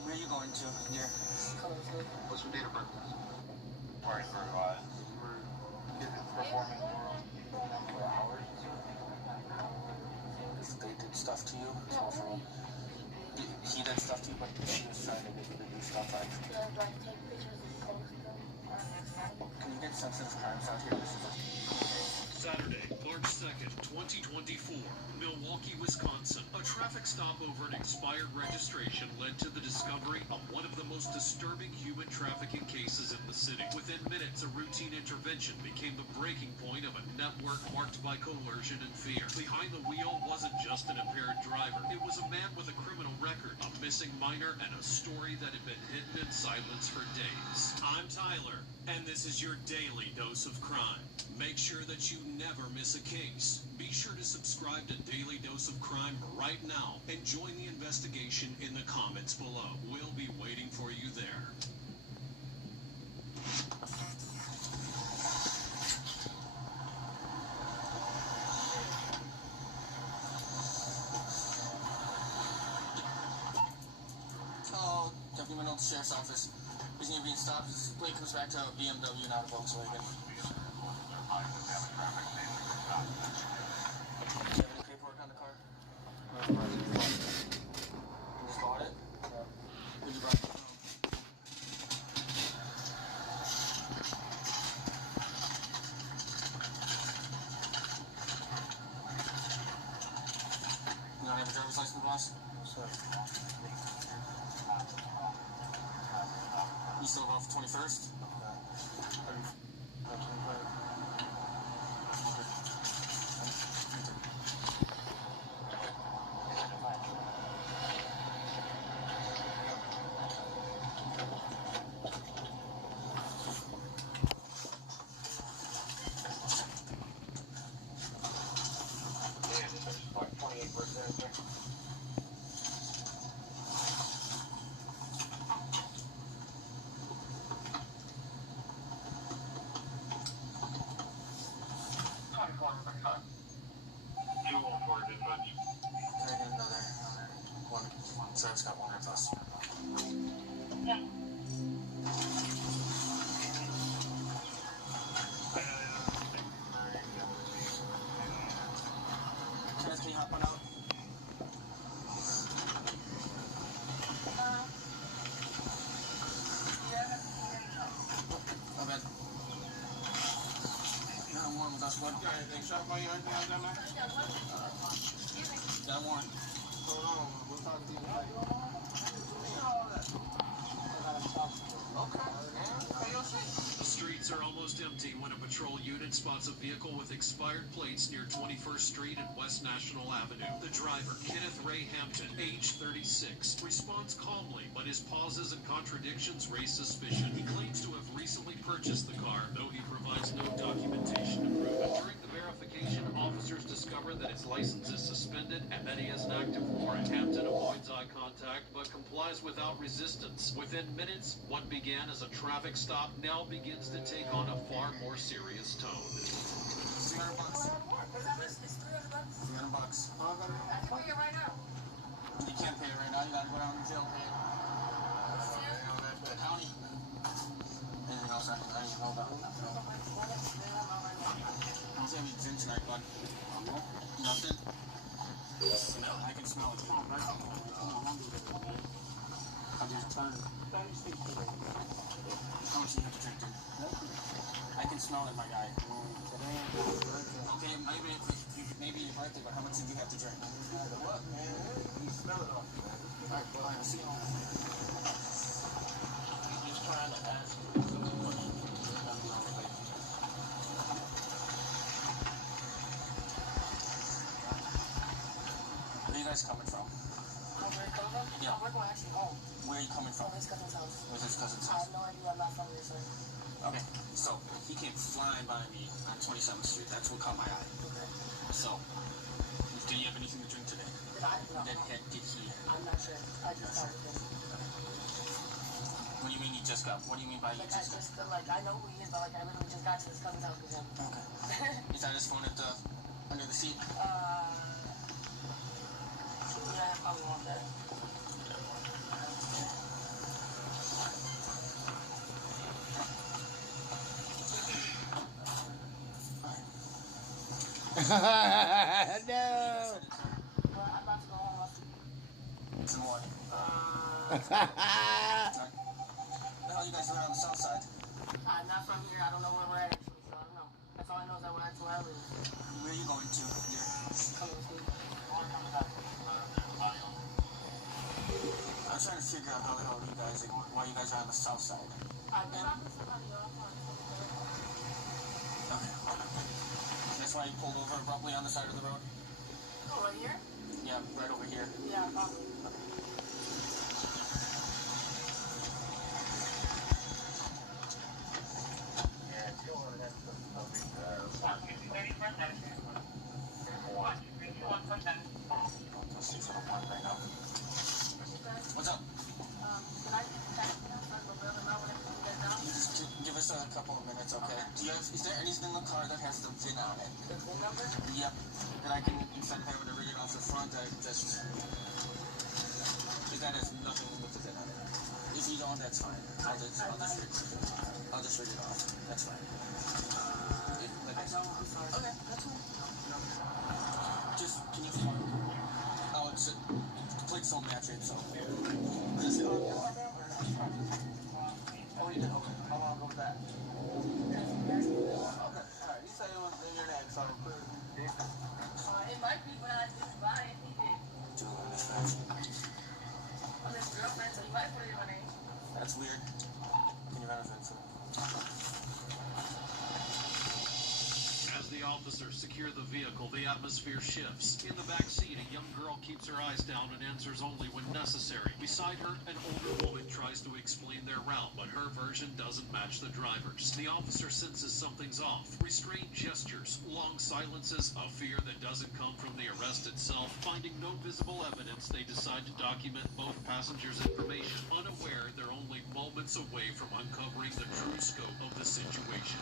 Where are you going to? Yeah. What's your date of birth? March 35. We're performing for hours. If they did stuff to you, so from he did stuff to you, but she was trying to get you to do stuff like. Can you get sensitive crimes out here? This is Saturday, March 2nd, 2024, Milwaukee, Wisconsin. A traffic stop over an expired registration led to the discovery of one of the most disturbing human trafficking cases in the city. Within minutes, a routine intervention became the breaking point of a network marked by coercion and fear. Behind the wheel wasn't just an impaired driver. It was a man with a criminal record, a missing minor, and a story that had been hidden in silence for days. I'm Tyler, and this is your daily dose of crime. Make sure that you never miss a case. Be sure to subscribe to Daily Dose of Crime right now and join the investigation in the comments below. We'll be waiting for you there. Oh, Deputy Middle Sheriff's Office. Reason you're being stopped is plate comes back to a BMW, not a Volkswagen. Do you have any paperwork on the car? No. You just bought it? Yeah. Who'd you buy it from? You don't have a driver's license, boss? Sure. You still off 21st? So it's got 100 plus. Yeah. Can you hop on out? Oh, bad. You're not warm with us, bud. Got anything sharp on you or anything like that, man? Got warm. Hold on, we'll talk to you later. The streets are almost empty when a patrol unit spots a vehicle with expired plates near 21st Street and West National Avenue. The driver, Kenneth Ray Hampton, age 36, responds calmly, but his pauses and contradictions raise suspicion. He claims to have recently purchased the car, though he provides no documentation to prove it. During the verification, officers discover that his license is suspended and that he has an active warrant. Hampton avoids eye contact but complies without resistance. Within minutes, what began as a traffic stop now begins to take on a far more serious tone. $300. It's $300. $300. I can pay it right now. You can't pay it right now. You gotta go down to jail. Pay it. The county. Anything else I need to know about? How's having gym tonight, bud? Nothing? I can smell it. I just turned. How much do you have to drink, dude? I can smell it, my guy. Okay, maybe your birthday, but how much did you have to drink? What, man? You smell it off, man. Alright, well, I see you. He's just trying to ask you some questions. Where are you guys coming from? Where are you coming from? Yeah. We're going actually home. Where are you coming from? From his cousin's house. Where's his cousin's I house? have no idea. I'm not from here, sir. Okay, so he came flying by me on 27th Street. That's what caught my eye. Okay. So, did you have anything to drink today? Did I? No. Did he? I'm not sure. I just got with him. What do you mean you just got? What do you mean by you Like, just got? I know who he is, but like, I literally just got to his cousin's house with him. Okay. Is that his phone at under the seat? Yeah, I probably want that. No. Well, I'm about to go home. To what? The hell you guys doing on the south side? I'm not from here. I don't know where we're at actually, so I don't know. That's all I know is that that's where I live. Where are you going to? Here. Coming with me. I'm trying to figure out how the hell you guys, why you guys are on the south side. I've been talking to somebody else. Okay. That's why you pulled over abruptly on the side of the road? Oh, right here? Yeah, right over here. Yeah, probably. What's up? Can I get back to Just give us a couple of minutes, okay? Is there anything in the car that has the VIN on it? the phone number? Yep. And I can, instead of having to read it off the front, I just... Because that has nothing with the VIN on it. If you don't, that's fine. I'll just read it off. That's fine. I don't, I'm sorry. Okay, that's fine. Just, can you... Oh, the plates don't match it, so... Is it on your car now? Oh, you did? Okay. How long ago was that? Okay. Alright, you said it was in your neck, so... It might be, but I didn't buy it. He did. I'm his girlfriend, so you might put it in my name. That's weird. Can you run a fence? As the officers secure the vehicle, the atmosphere shifts. In the back seat, a young girl keeps her eyes down and answers only when necessary. Beside her, an older woman tries to explain their route, but her version doesn't match the driver's. The officer senses something's off. Restrained gestures, long silences, a fear that doesn't come from the arrest itself. Finding no visible evidence, they decide to document both passengers' information, unaware they're only moments away from uncovering the true scope of the situation.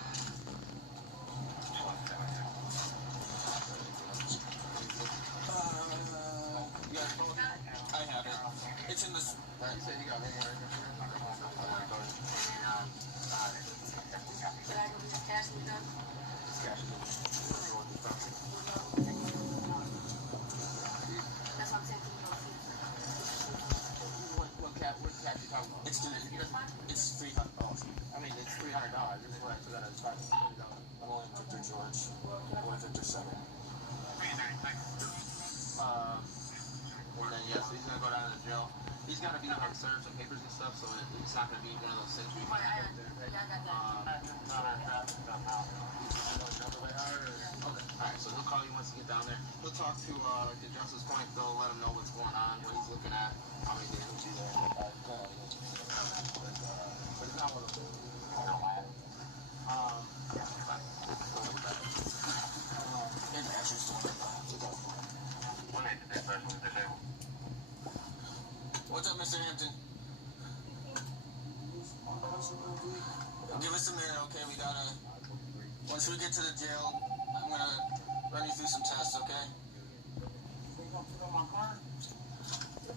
I have it. It's in this. Right. You said you got it. Can I go get cash with them? That's what I'm saying. What cash you talking about? It's $300. I mean, it's $300. This is what I took out of his pocket. I'm only Victor George. I'm only Victor 7. And then, yeah, so he's going to go down to jail. He's got to be like serve some papers and stuff, so it's not going to be one of those things where you can get there. Okay, alright, so he'll call you once you get down there. He'll talk to the justice point, they'll let him know what's going on, what he's looking at, how many days he'll be there. But it's not one of those. Give us a minute, okay? We gotta... Once we get to the jail, I'm gonna run you through some tests, okay?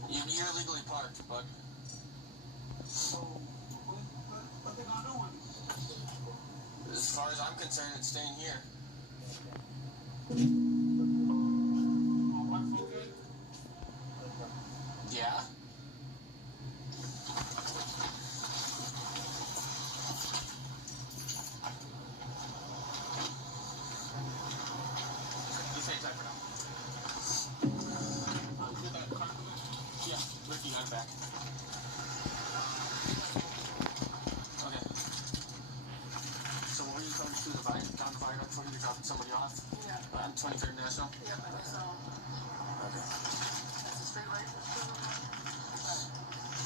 You're illegally parked, bud. What they gonna do with it? As far as I'm concerned, it's staying here. Yeah? You say time for now. Yeah, Ricky got it back. Okay. So were you coming through the down the viaduct before you were dropping somebody off? Yeah. On 23rd National? Yeah, but it's Okay. that's a straight right.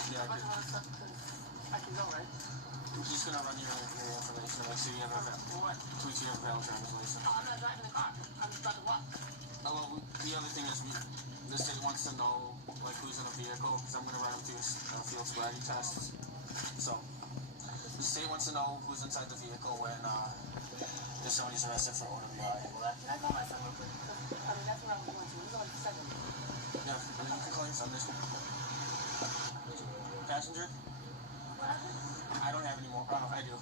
Yeah, I can go, right? I'm just gonna run your information and make sure you have a What? tweet you have a valid driver's license. Oh, I'm not driving the car. I'm just about to walk. Oh, well, the other thing is the state wants to know like who's in the vehicle because I'm gonna run them through field sobriety tests. So the state wants to know who's inside the vehicle when if somebody's arrested for OWI. Well, can I call my son real quick? I mean, that's what I was going to. We're going to 7. Yeah, you can call your son this one. Passenger? What happened? I don't have any more. Oh, I do.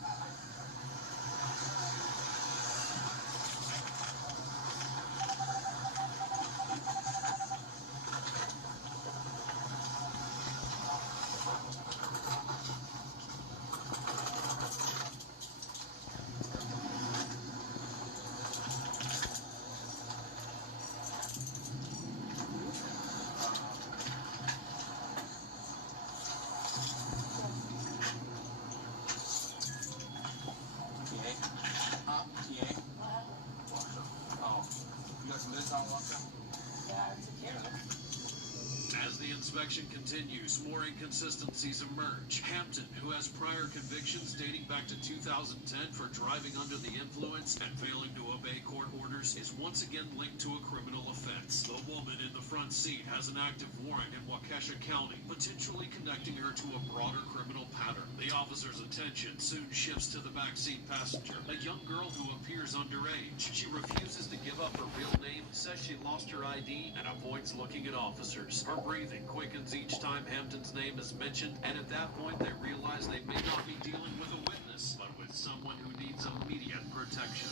As the inspection continues, more inconsistencies emerge. Hampton, who has prior convictions dating back to 2010 for driving under the influence and failing to obey court orders, is once again linked to a criminal offense. The woman in the front seat has an active warrant in Waukesha County, potentially connecting her to a broader criminal pattern. The officer's attention soon shifts to the backseat passenger, a young girl who appears underage. She refuses to give up her real name, says she lost her ID, and avoids looking at officers. Her breathing quickens each time Hampton's name is mentioned, and at that point they realize they may not be dealing with a witness, but with someone who needs immediate protection.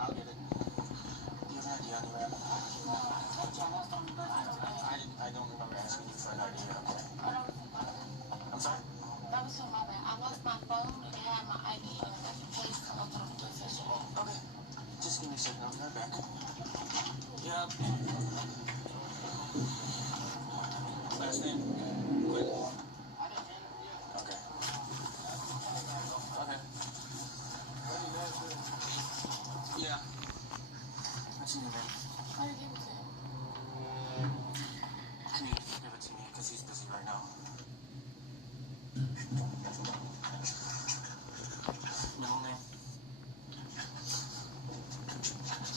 I'll get it. Do you have an ID on you, man? I don't remember asking you for an ID. Okay. I'm sorry? That was my bad. I lost my phone and it had my ID in it. Please come up to the police station. Okay. Just give me a second. I'll be right back. Yeah. Last name? Quinn. Okay. Okay. Yeah. What's your name? How do you give it to him? Can you give it to me? Because he's busy right now. Middle name?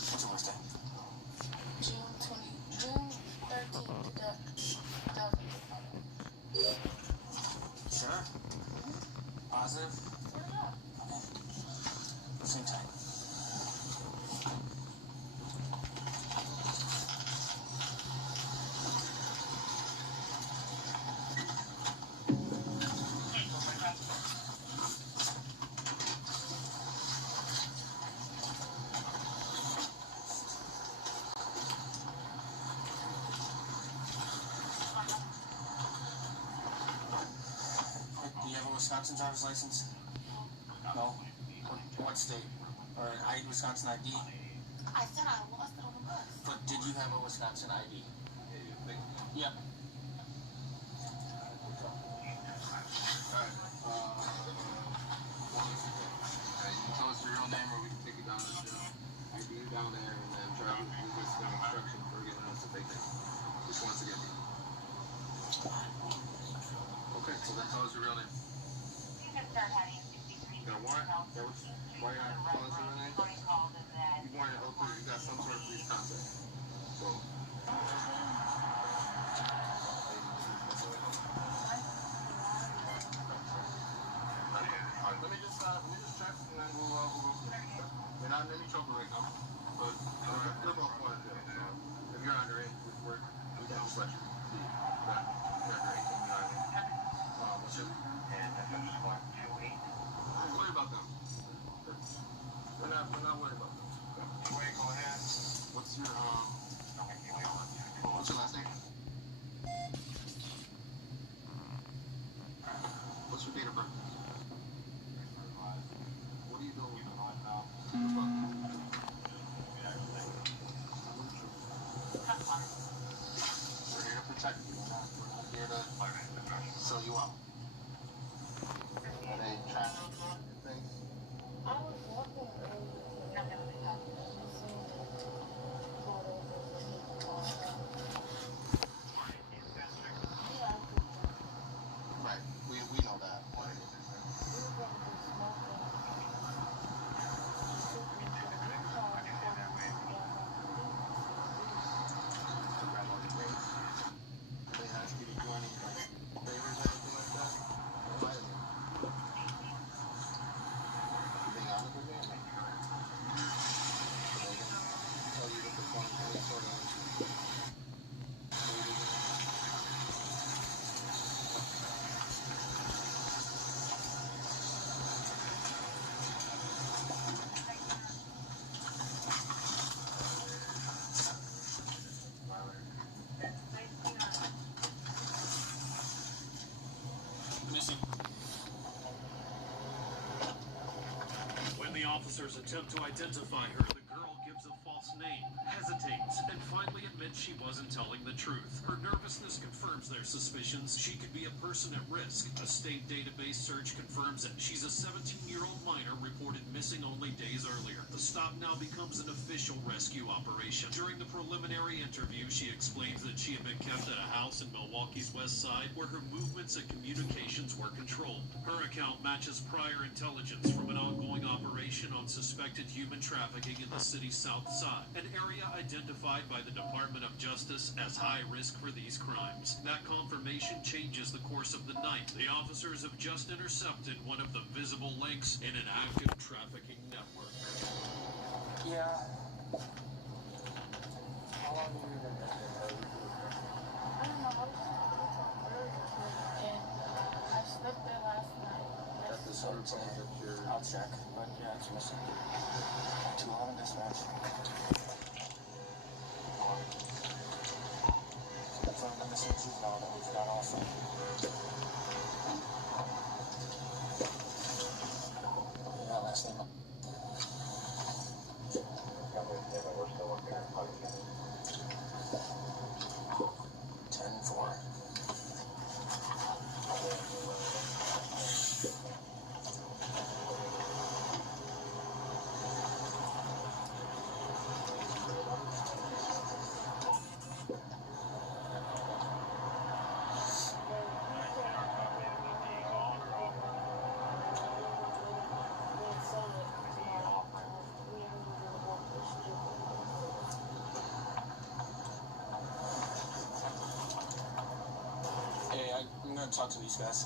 What's your birthday? June 13th, 2000. Sure. Positive? Okay. Same time. Do you have a Wisconsin driver's license? No? What state? Or an Wisconsin ID? I said I lost it on the bus. But did you have a Wisconsin ID? Yep. You can tell us your real name or we can take you down to the jail. ID down there and then try to use this instruction for giving us a fake name. Just once again. Okay, so then tell us your real name. You got a warrant? Why are you not telling us your real name? You warrant it, you got some sort of police contact. So, just let you be. That great thing driving. What's your? And FX128. Don't worry about them. We're not worried about them. Wait, go ahead. What's your last name? What's your date of birth? What are you doing? We're here to protect you. We're not here to sell you out. Are they traffic things? Right. We know that. They ask you to do any favors or anything like that? Why? Being honest with me? They don't tell you to perform any sort of Missing. When the officers attempt to identify her, the girl gives a false name, hesitates, and finally admits she wasn't telling the truth. Her nervousness confirms their suspicions. She could be a person at risk. A state database search confirms it. She's a 17-year-old minor reported missing only days earlier. The stop now becomes an official rescue operation. During the preliminary interview, she explains that she had been kept at a house in Milwaukee's west side where her movements and communications were controlled. Her account matches prior intelligence from an ongoing operation on suspected human trafficking in the city's south side, an area identified by the Department of Justice as high risk for these crimes. That confirmation changes the course of the night. The officers have just intercepted one of the visible links in an active trafficking network. Yeah. How long have you been missing? I don't know. I slept there last night. Got this other phone picture. I'll check, but yeah, it's missing. 211 dispatch. Confirmed the missing juvenile that we've got also. Yeah, last name. We're still working on 10-4. Hey, I'm gonna talk to these guys.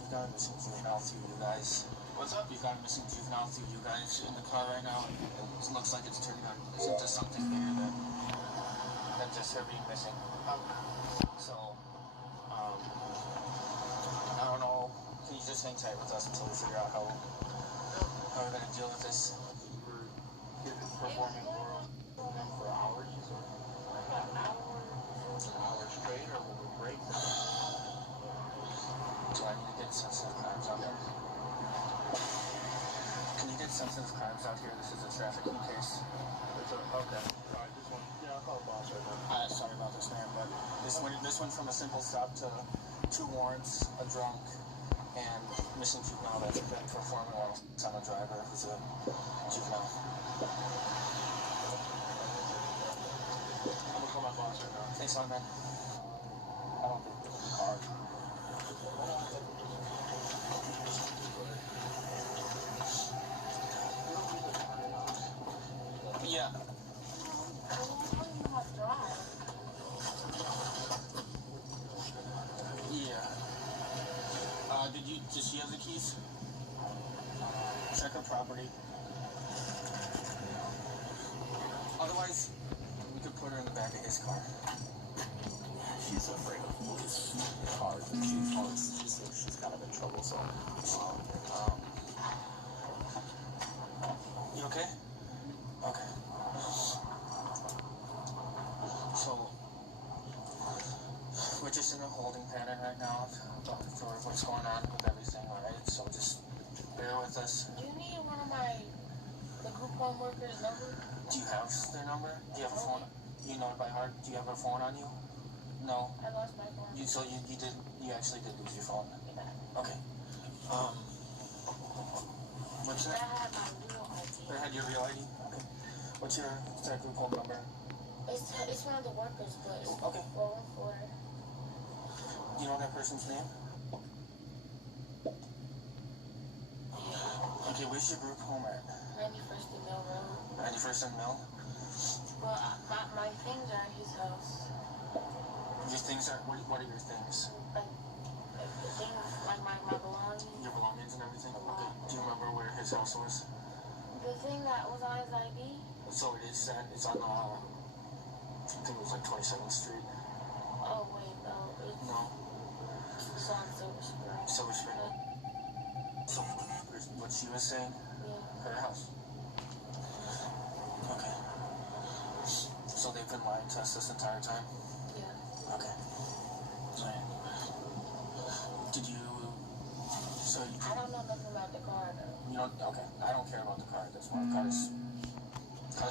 We've got a missing juvenile through you guys. What's up? We've got a missing juvenile through you guys in the car right now. It looks like it's turning into something bigger than just her being missing. So, I don't know. Can you just hang tight with us until we figure out how we're gonna deal with this? Performing for hours, hours straight, or will we break them? Do I need to get sensitive crimes out there? Can you get sensitive crimes out here? This is a trafficking case. Okay. Alright, this one. Yeah, I'll call the boss right now. Sorry about this, man, but this went from a simple stop to 2 warrants, a drunk, and missing juvenile that's been performing while on a driver who's a juvenile. I'm gonna call my boss right now. Thanks, man. I don't think it's a car. Yeah. Yeah. Does she have the keys? Check her property. Otherwise, we could put her in the back of his car. She's afraid of his cars, and she's kind of in trouble, so. You okay? Okay. So, we're just in a holding pattern right now for what's going on with everything, alright? So just bear with us. Do you need one of the group home workers' number? Do you have their number? Do you have a phone? You know it by heart? Do you have a phone on you? No. I lost my phone. You actually did lose your phone? Okay. What's that? I had my real ID. I had your real ID? Okay. What's your group home number? It's one of the workers, but it's okay. 414. Do you know that person's name? Okay, where's your group home at? 91st and Mill Road. 91st and Mill? Well, my things are at his house. Your things are, what are your things? Like the things, like my belongings. Your belongings and everything? Okay. Do you remember where his house was? The thing that was on his ID? So it is that, it's on, I think it was like 27th Street. Oh, wait, no. It's on Silver Spring. Silver Spring? So, what she was saying? Yeah. Her house? Okay. So they've been lying to us this entire time? Yeah. Okay. Right. Did you... So you... I don't know nothing about the car, though. You don't... Okay. I don't care about the car. That's why car's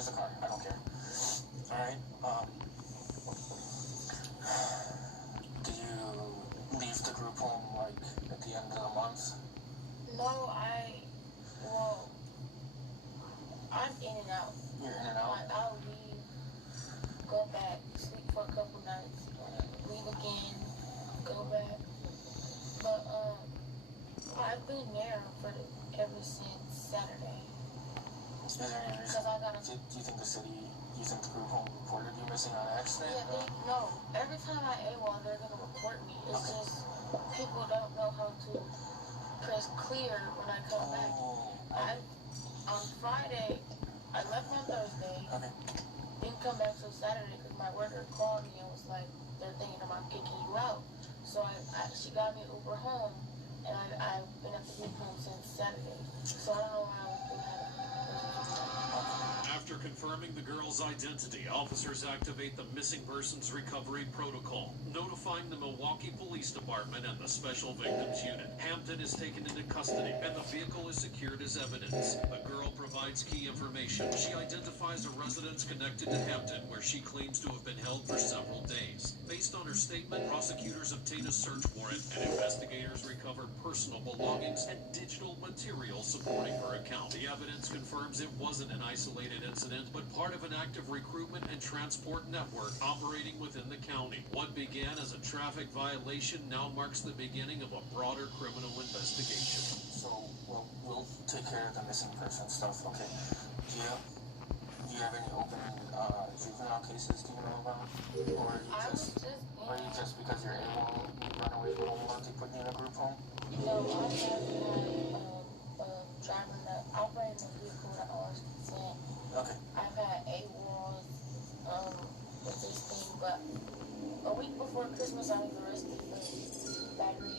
the car. I don't care. Alright. Did you leave the group home, like, at the end of the month? No, I'm in and out. You're in and out? I'll leave, go back, sleep for a couple nights, leave again, go back. But, I've been there ever since Saturday. Is there any reason? Do you think the group home reported you missing on accident? Yeah, no. Every time I AWOL, they're going to report me. It's just people don't know how to press clear when I come back. On Friday, I left on Thursday. Okay. Didn't come back till Saturday because my worker called me and was like, they're thinking about kicking you out. So she got me Uber home, and I've been at the group home since Saturday. So I don't know how we had After confirming the girl's identity, officers activate the Missing Persons Recovery Protocol, notifying the Milwaukee Police Department and the Special Victims Unit. Hampton is taken into custody, and the vehicle is secured as evidence. The girl provides key information. She identifies a residence connected to Hampton, where she claims to have been held for several days. Based on her statement, prosecutors obtain a search warrant, and investigators recover personal belongings and digital material supporting her account. The evidence confirms it wasn't an isolated incident, but part of an active recruitment and transport network operating within the county. What began as a traffic violation now marks the beginning of a broader criminal investigation. So, we'll take care of the missing person stuff, okay? Do you have any open juvenile cases do you know about? Or are you just because you're AWOL, you run away from home, they put you in a group home? No, I have my operating the vehicle without owner's consent. Okay. I've had AWOLs with this thing, but a week before Christmas I was arrested for battery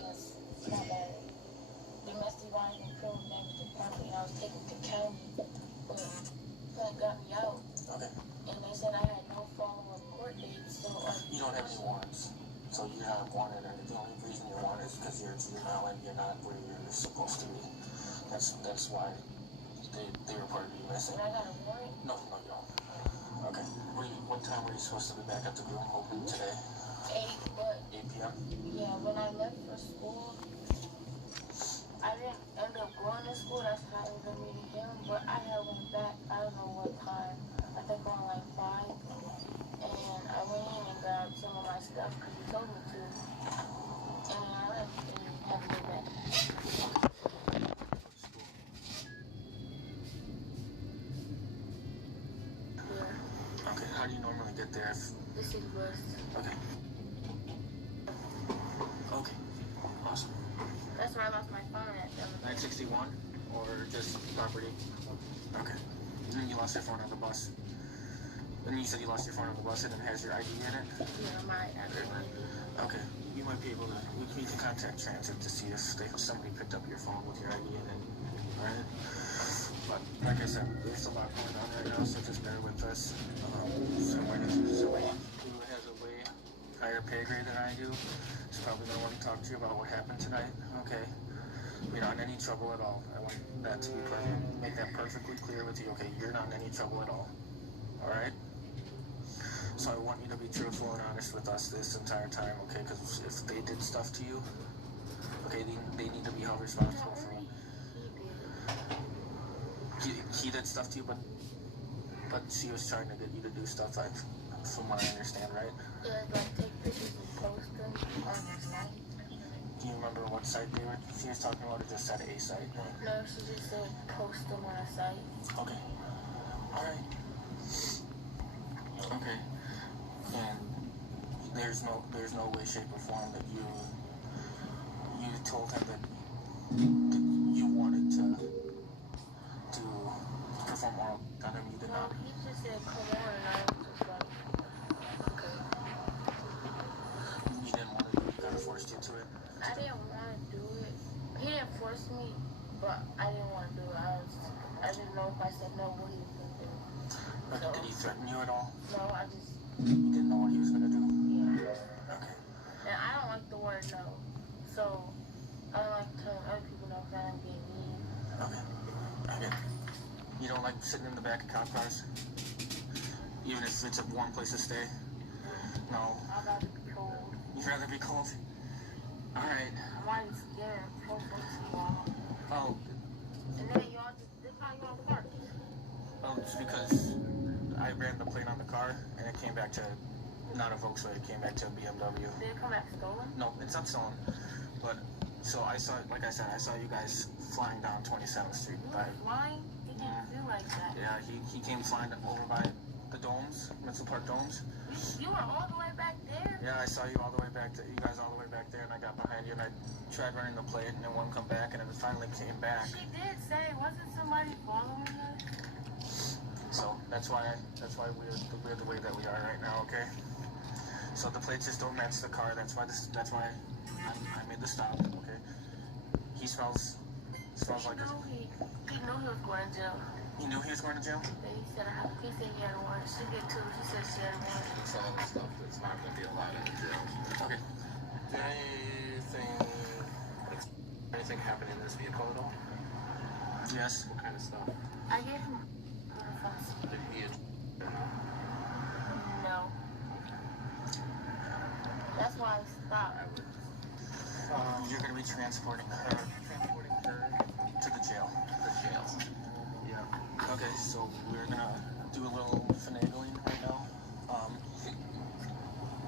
domestic violence and criminal damage to property, and I was taken to county, but that got me out. Okay. And they said I had no follow-up court dates, so you don't have any warrants, so you're not wanted, and the only reason you're wanted is because you're a juvenile and you're not where you're supposed to be. That's why they reported you missing. And I got a warrant? No, you don't. Okay. What time were you supposed to be back at the group home today? 8, but 8 p.m. Yeah, when I left for school, I didn't end up going to school. That's how I was meeting him. But I had went back. I don't know what time. I think around like 5. And I went in and grabbed some of my stuff because he told me to. And I left and haven't been back. Okay, how do you normally get there? The city bus. Okay. Okay, awesome. That's where I lost my phone at. 961 or just property? Okay. And then you lost your phone on the bus. And you said you lost your phone on the bus and it has your ID in it? Yeah, my ID. Okay. You might be able to, you can contact transit to see if somebody picked up your phone with your ID in it. Alright? But like I said, there's a lot going on right now, so just bear with us. Somebody who has a way higher pay grade than I do is probably going to want to talk to you about what happened tonight. Okay? You're not in any trouble at all. I want that to be perfect. Make that perfectly clear with you. Okay? You're not in any trouble at all. Alright? So I want you to be truthful and honest with us this entire time, okay? Because if they did stuff to you, okay, they need to be held responsible for it. He did stuff to you, but she was trying to get you to do stuff, from what I understand, right? Yeah, like take pictures and post them on your site. Do you remember what site they were? She was talking about, or just said a site? No, she just said post them on a site. Okay. Alright. Okay. And there's no way, shape, or form that you told him that you wanted to perform oral on him. You did not. He just said come on, and I was just like, okay. You didn't want to. He kind of forced you to it. I didn't want to do it. He didn't force me, but I didn't want to do it. I didn't know if I said no, what he was gonna do. But So, did he threaten you at all? no, I just. You didn't know what he was gonna do? Yeah. Okay. And I don't like the word no. So, I don't like telling other people no because I don't get mean. Okay. You don't like sitting in the back of cop cars? Even if it's a warm place to stay? No. I'd rather be cold. You'd rather be cold? Alright. I'm already scared. Oh. And then y'all just, this is how you want to park. Well, it's because I ran the plate on the car, and it came back to, not a Volkswagen, it came back to a BMW. Did it come back stolen? No, it's not stolen. But, so I saw, like I said, I saw you guys flying down 27th Street. Flying? He didn't do like that. Yeah, he came flying over by the domes, Mental Park domes. You were all the way back there? Yeah, I saw you all the way back there, you guys all the way back there, and I got behind you, and I tried running the plate, and it wouldn't come back, and it finally came back. She did say, wasn't somebody following us? So that's why we're the way that we are right now, okay? So the plates just don't match the car. That's why I made the stop, okay? He smells like this. He knew he was going to jail. He knew he was going to jail? He said he had a warrant. She did too. She said she had a warrant. It's all the stuff that's not going to be allowed in jail. Okay. Did anything happen in this vehicle at all? Yes. What kind of stuff? I gave him Did he no. That's why I stopped. You're going to be transporting her to the jail. Yeah. Okay, so we're going to do a little finagling right now.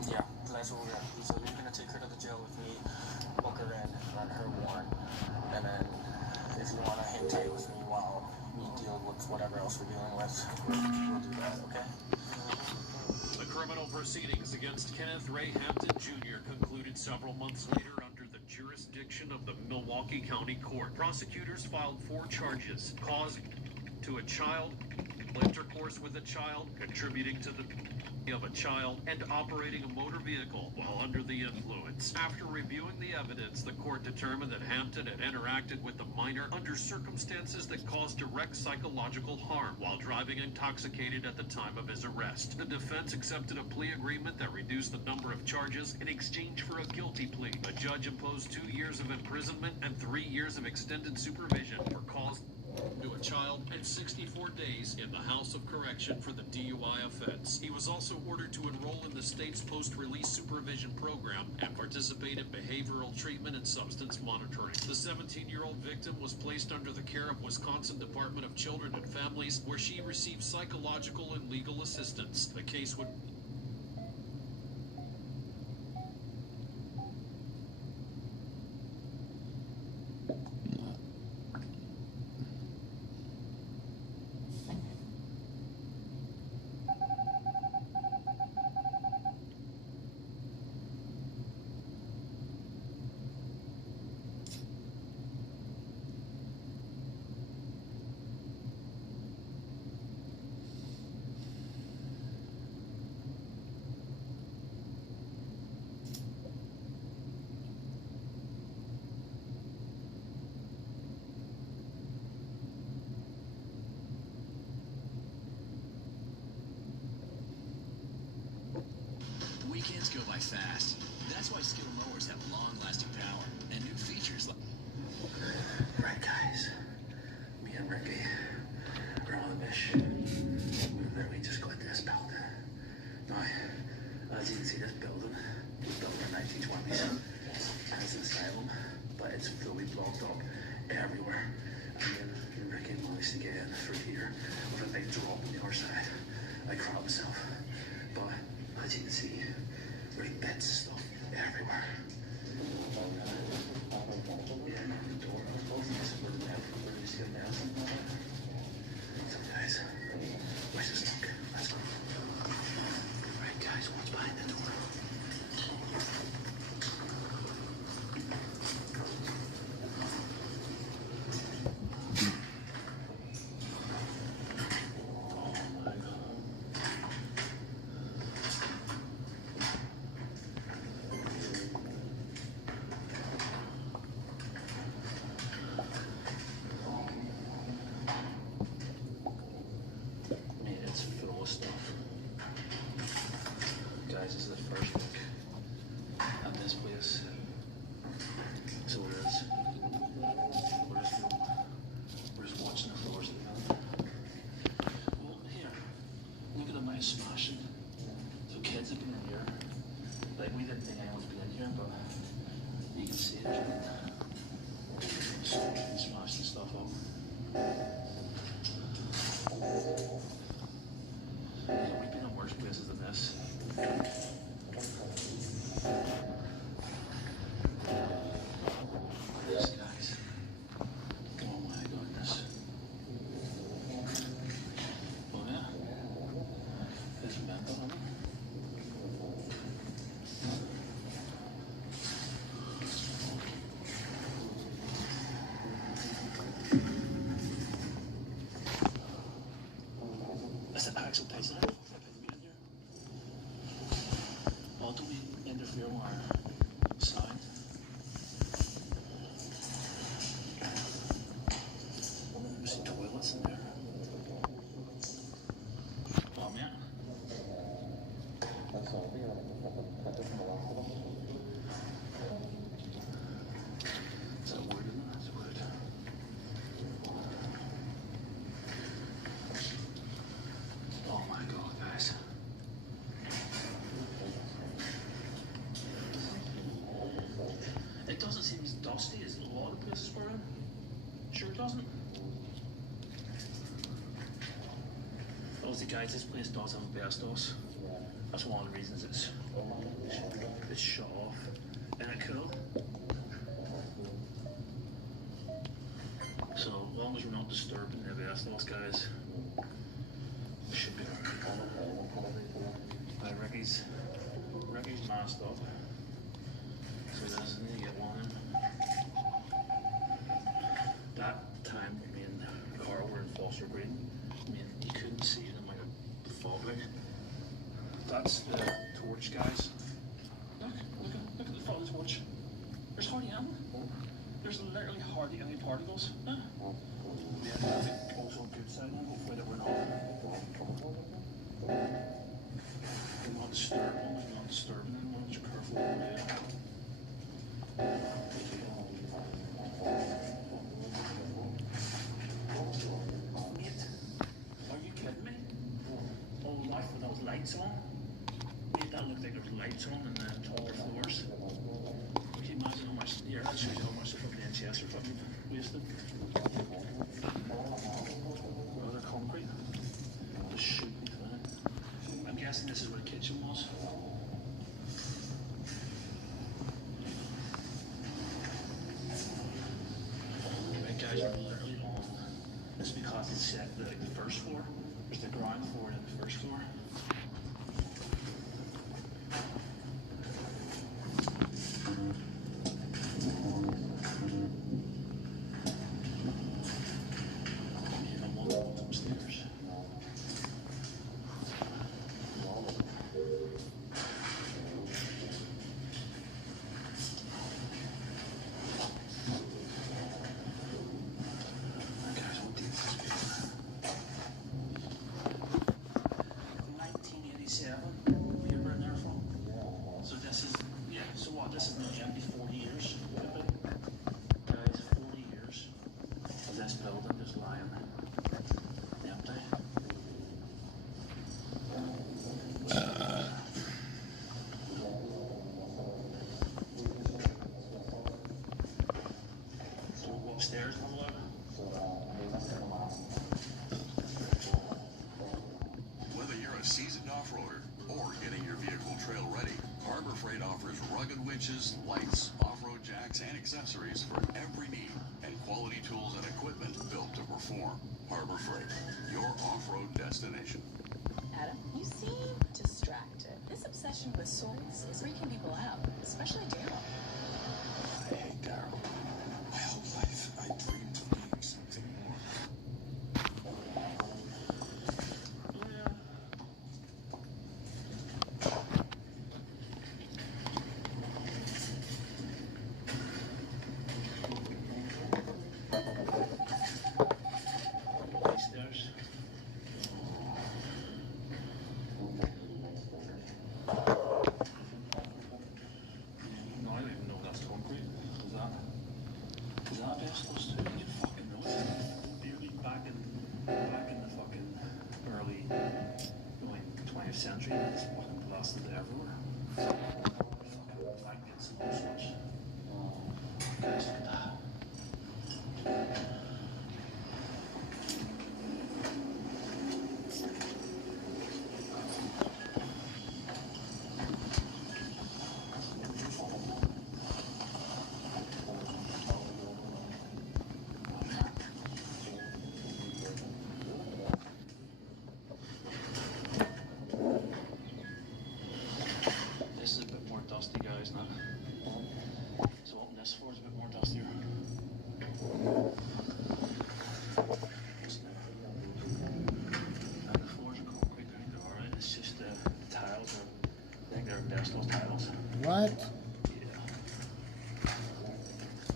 Yeah, that's what we're going to do. So you're going to take her to the jail with me, book her in, run her warrant, and then if you want to hang tight with me while we deal with whatever else we're dealing with, we'll do that, okay? The criminal proceedings against Kenneth Ray Hampton Jr. concluded several months later under the jurisdiction of the Milwaukee County Court. Prosecutors filed 4 charges: causing to a child, intercourse with a child, contributing to the of a child, and operating a motor vehicle while under the influence. After reviewing the evidence, the court determined that Hampton had interacted with the minor under circumstances that caused direct psychological harm while driving intoxicated at the time of his arrest. The defense accepted a plea agreement that reduced the number of charges in exchange for a guilty plea. The judge imposed 2 years of imprisonment and 3 years of extended supervision for cause to a child and 64 days in the House of Correction for the DUI offense. He was also ordered to enroll in the state's post-release supervision program and participate in behavioral treatment and substance monitoring. The 17-year-old victim was placed under the care of Wisconsin Department of Children and Families, where she received psychological and legal assistance. The case would Weekends go by fast. That's why Skittle mowers have long-lasting power and new features like... Right, guys. Me and Ricky are on a mission. We literally just got this building. Now, as you can see, this building was built in the 1920s. And it's an asylum, but it's fully blocked up everywhere. And then Ricky managed to get in through here with a big drop on the other side. I crap myself. But as you can see, there's bits of stuff everywhere. Yeah, the door opens. This is where the left, where you see a mess. So guys, wish us luck. Let's go. Right guys, what's behind the door? Guys, this is the first look at this place. So it is. We're just watching the floors of the building. Well, here, look at the amount of smashing. So kids have been in here. Like, we didn't think anyone's been in here, but you can see there's been smashing stuff up. Yeah, we've been in worse places than this. This, guys. Oh my goodness. Oh yeah. It's mental, isn't it? That's an actual place. Oh, don't we interfere with our sound? There's some toilets in there. Oh, man. Is that weird, isn't it? That's weird. Oh my god, guys. It doesn't seem as dusty as a lot of places we're in. Sure it doesn't. Obviously, guys, this place does have asbestos. That's one of the reasons it's shut off. Isn't it cool? So, as long as we're not disturbing the asbestos, guys, we should be alright. Ricky's masked up. So he doesn't need to get one in. That time, me and Carl were in Foster Green. I mean, you couldn't see it in like a fog light. That's the torch, guys. Look at the front of the torch. There's hardly any. There's literally hardly any particles. Yeah, also good side on, hopefully that we're not disturbing them, we're not disturbing them, we're just careful what we do. Mate, are you kidding me? Oh, life when there was lights on? Mate, that looked like there was lights on in the taller floors. Can you imagine how much, yeah, that shows you how much the fucking NCS are fucking wasted. Rather concrete. Just shooting through it. I'm guessing this is where the kitchen was. Right, guys, we're literally on. It's because it's set the first floor. There's the ground floor and the first floor. rugged winches, lights, off-road jacks, and accessories for every need, and quality tools and equipment built to perform. Harbor Freight, your off-road destination. Adam, you seem distracted. This obsession with swords is freaking people out, especially Daryl. I hate Daryl. My whole life, I dreamed of being something more. Stairs. No, I don't even know if that's concrete. Is that asbestos too? You fucking know it. Barely back in the fucking early 20th century, it's fucking blasted everywhere. Fucking blankets and all sorts. This is a bit more dusty, guys, now. So up this floor is a bit more dustier. And the floors are concrete, they're alright. It's just the tiles I think they're asbestos tiles. What? Yeah.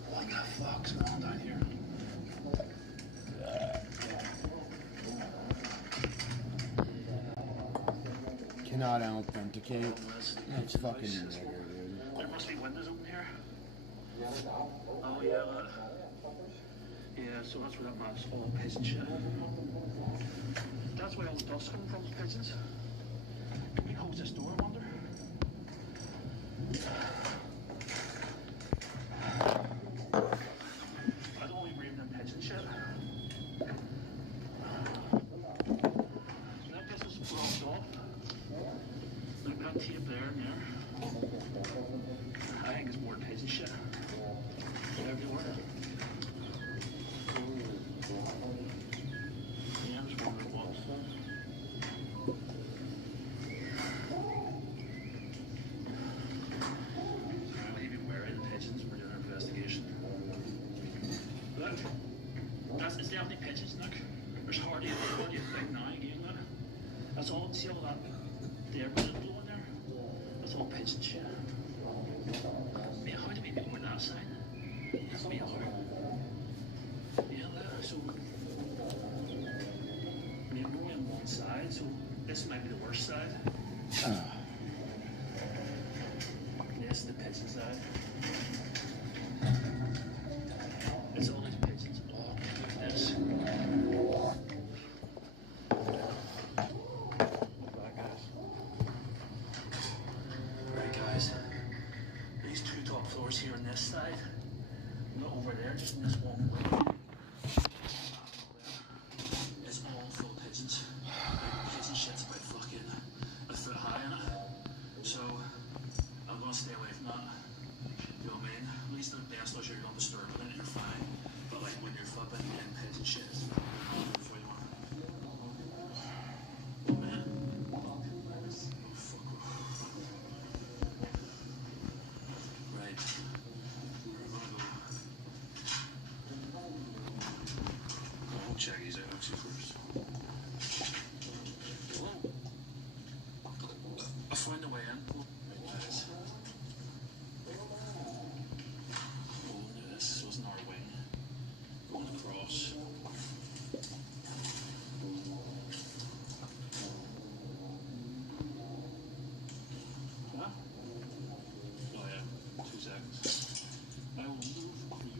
What the fuck's going on down here? Cannot authenticate. That's fucking nigger, dude. There must be windows open here. Oh yeah, that. Yeah, so that's where that mat's all pigeon shit. That's where all the dust comes from, pigeons. Can we close this door, I wonder? I don't want to be breathing in pigeon shit. That place is blocked off. Look at that tape there and there. I think it's more pigeon shit. Everywhere. Yeah, I'm just wondering what. Maybe wearing the pigeons. We're doing an investigation. Look, it's definitely pigeons, look. There's hardly a thing now again, look. That's all, see all that, the air blowing there? That's all pigeon shit. Yeah, how do we know where that side? That's me other. Yeah, look, so we're only on one side, so this might be the worst side. This is the pigeon side. It's all these pigeons. Oh, look at this. Right, guys. These two top floors here on this side. Not over there, just in this one way. It's all full of pigeons. Like, pigeon shit's about fucking a foot high in it. So, I'm gonna stay away from that. You know what I mean? At least the best you're not disturbed with it, you're fine. But like when you're flipping in pigeon shit, it's before you want. Man. Oh, fuck. Right. We're gonna go. I'll check these out actually first. Whoa. I found the way in. Right, guys. Oh, this wasn't our wing. Going across. Huh? Oh yeah, 2 seconds. I will move for you.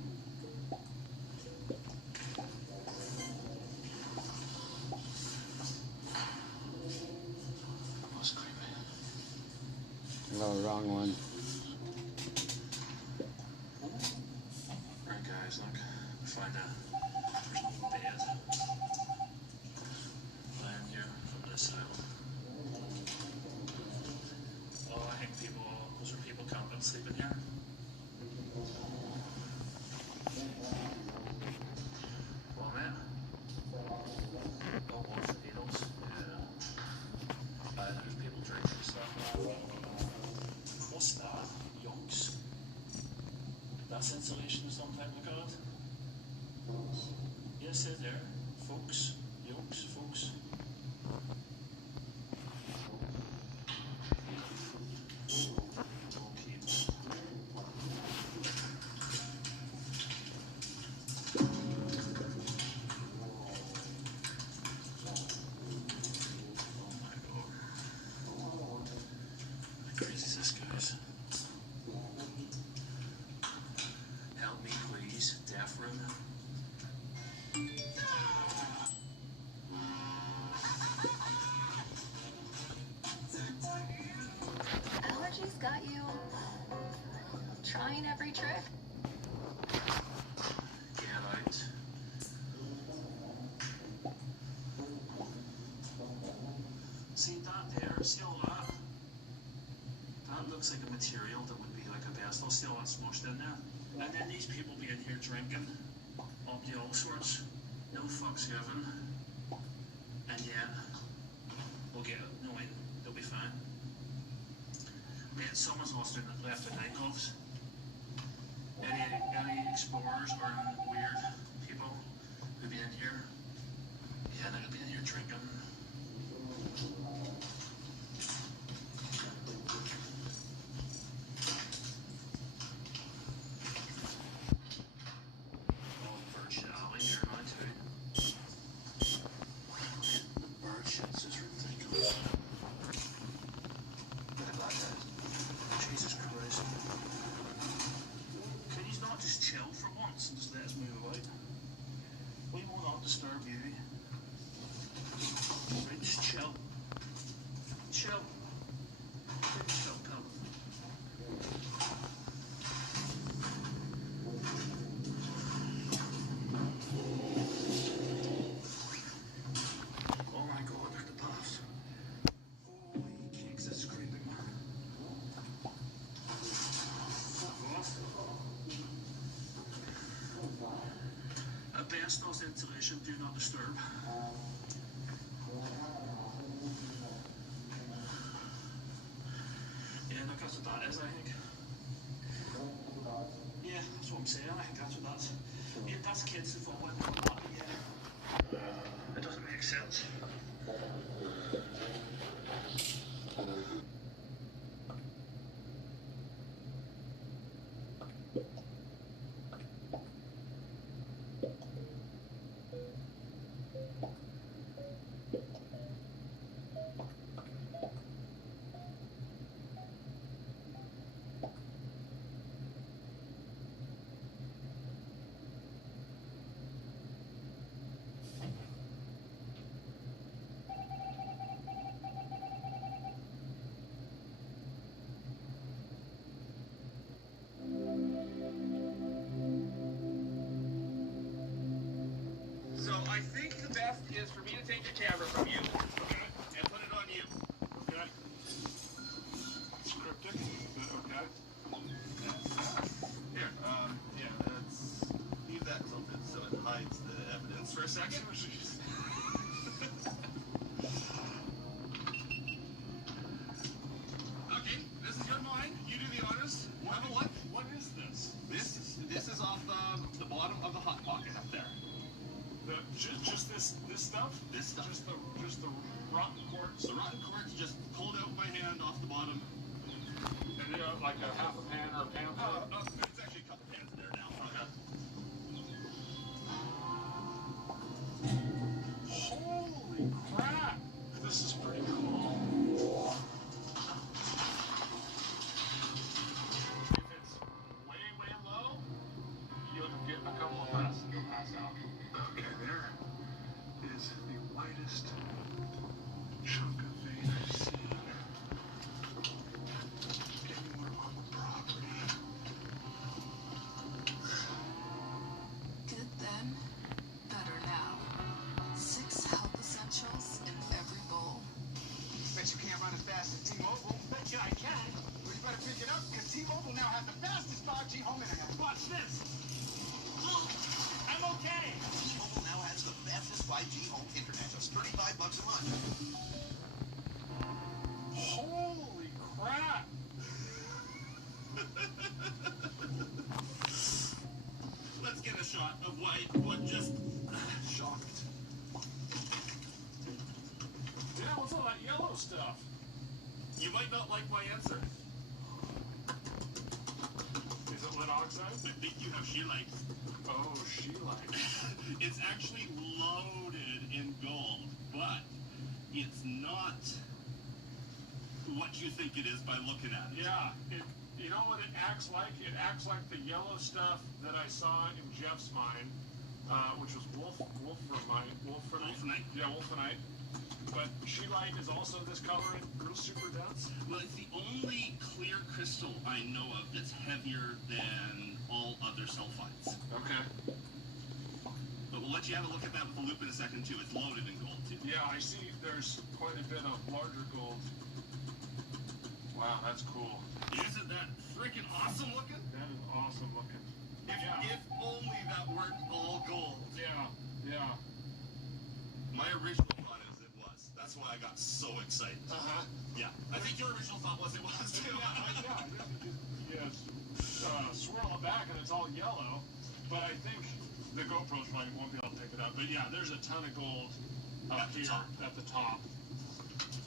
That's creepy. Oh, wrong one. Right, guys, look. Find that. There's no bed. Lying here from this island. Oh, I think those are people camping, sleeping gas insulation or something like that. Yes, it there. Folks. Yokes, folks. Allergies got you trying every trick? Get out. See that there? See all that? That looks like a material that would be like a vessel. See all that smushed in there? And then these people be in here drinking, up to all sorts. No fucks given. And yet, we'll get it. No, they'll be fine. Man, someone's left their night gloves. Any explorers or weird people who'll be in here? Yeah, they'll be in here drinking. Disturb you. Right, just chill. Chill. Just chill, pal. Oh my god, they're the baths. Holy cakes, this is creeping. Fuck off. Asbestos insulation, do not disturb. Yeah, look, that's what that is, I think. Yeah, that's what I'm saying, I think that's what that's. Yeah, that's kids who fall in with that, yeah. It doesn't make sense. So I think the best is for me to take your camera from you, okay, and put it on you, okay? It's cryptic, but okay. Here, yeah, let's leave that tilted so it hides the evidence for a second. Okay, this is your mind. You do the honors. Have a look. What is this? This is off the bottom of the hot pocket up there. Just this stuff? This stuff. Just the rotten quartz. The rotten quartz just pulled out by hand off the bottom. And they're like a half a pan or a pan? It's actually a couple pans in there now. Holy crap! This is pretty cool. If it's way low, you'll get a couple of passes and you'll pass out. Okay, there is the whitest chunk of vein I've seen anywhere on the property. Good then, better now. 6 health essentials in every bowl. Bet you can't run as fast as T-Mobile. Bet you I can. Well, you better pick it up, because T-Mobile now has the fastest 5G home internet. Watch this. I'm okay. T-Mobile now has the fastest 5G home internet, just $35 a month. What's all that yellow stuff? You might not like my answer. Is it lead oxide? I think you have scheelite. Oh, scheelite. It's actually loaded in gold, but it's not what you think it is by looking at it. Yeah, you know what it acts like? It acts like the yellow stuff that I saw in Jeff's mine, which was wolframite. Yeah, wolframite. But scheelite is also this color and real super dense. Well, it's the only clear crystal I know of that's heavier than all other sulfides. Okay. But we'll let you have a look at that with the loop in a second, too. It's loaded in gold, too. Yeah, I see there's quite a bit of larger gold. Wow, that's cool. Isn't that freaking awesome looking? That is awesome looking. If only that weren't all gold. Yeah, yeah. My original thought is it was. That's why I got so excited. Uh-huh. Yeah. I think your original thought was it was, too. Swirl it back and it's all yellow. But I think the GoPros probably won't be able to pick it up. But yeah, there's a ton of gold up here at the top.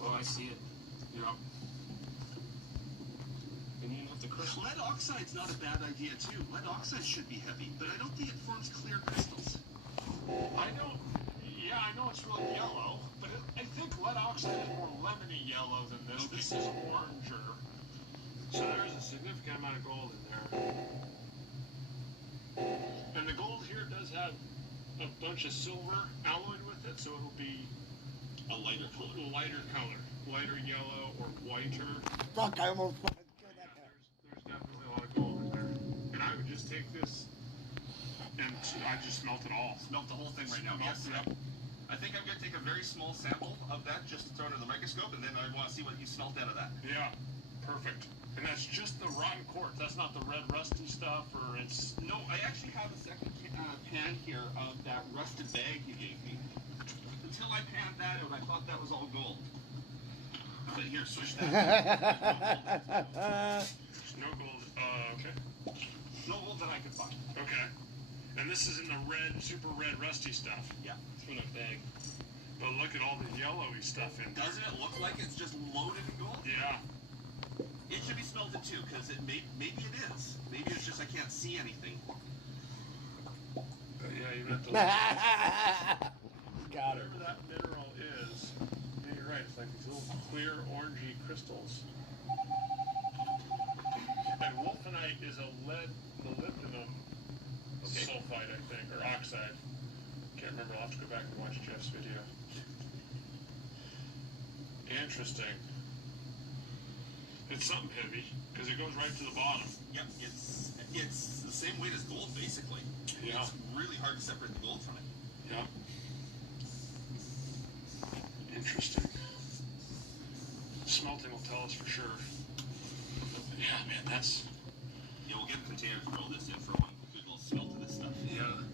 Oh, I see it. Yep. And you have the crystal. Lead oxide's not a bad idea, too. Lead oxide should be heavy, but I don't think it forms clear crystals. Yeah, I know it's really yellow, but I think lead oxide is more lemony yellow than this. Okay. This is oranger. So there's a significant amount of gold in there. And the gold here does have a bunch of silver alloyed with it, so it'll be a lighter color. Lighter yellow or whiter. Fuck, I almost fucking killed that guy. There's definitely a lot of gold in there. And I would just take this and I just smelt it all. Smelt the whole thing right now. Yes. Yep. I think I'm going to take a very small sample of that just to throw it in the microscope, and then I want to see what you smelt out of that. Yeah, perfect. And that's just the rotten quartz. That's not the red rusty stuff, or it's... No, I actually have a second pan here of that rusted bag you gave me. Until I panned that out, I thought that was all gold. But here, switch that. No gold. Okay. No gold that I could find. Okay. And this is in the red, super red rusty stuff. Yeah. From the bag. But look at all the yellowy stuff in there. Doesn't it look like it's just loaded in gold? Yeah. It should be smelted too, because maybe it is. Maybe it's just I can't see anything. Yeah, you have to Got it. Whatever that mineral is, yeah, you're right, it's like these little clear orangey crystals. And wolfenite is a lead molybdenum sulfide, I think, or oxide. Can't remember, I'll have to go back and watch Jeff's video. Interesting. It's something heavy, because it goes right to the bottom. Yep, it's the same weight as gold, basically. Yeah. It's really hard to separate the gold from it. Yeah. Interesting. Smelting will tell us for sure. Yeah, man, that's... Yeah, we'll get a container to throw this in for one good little smelt of this stuff. Yeah.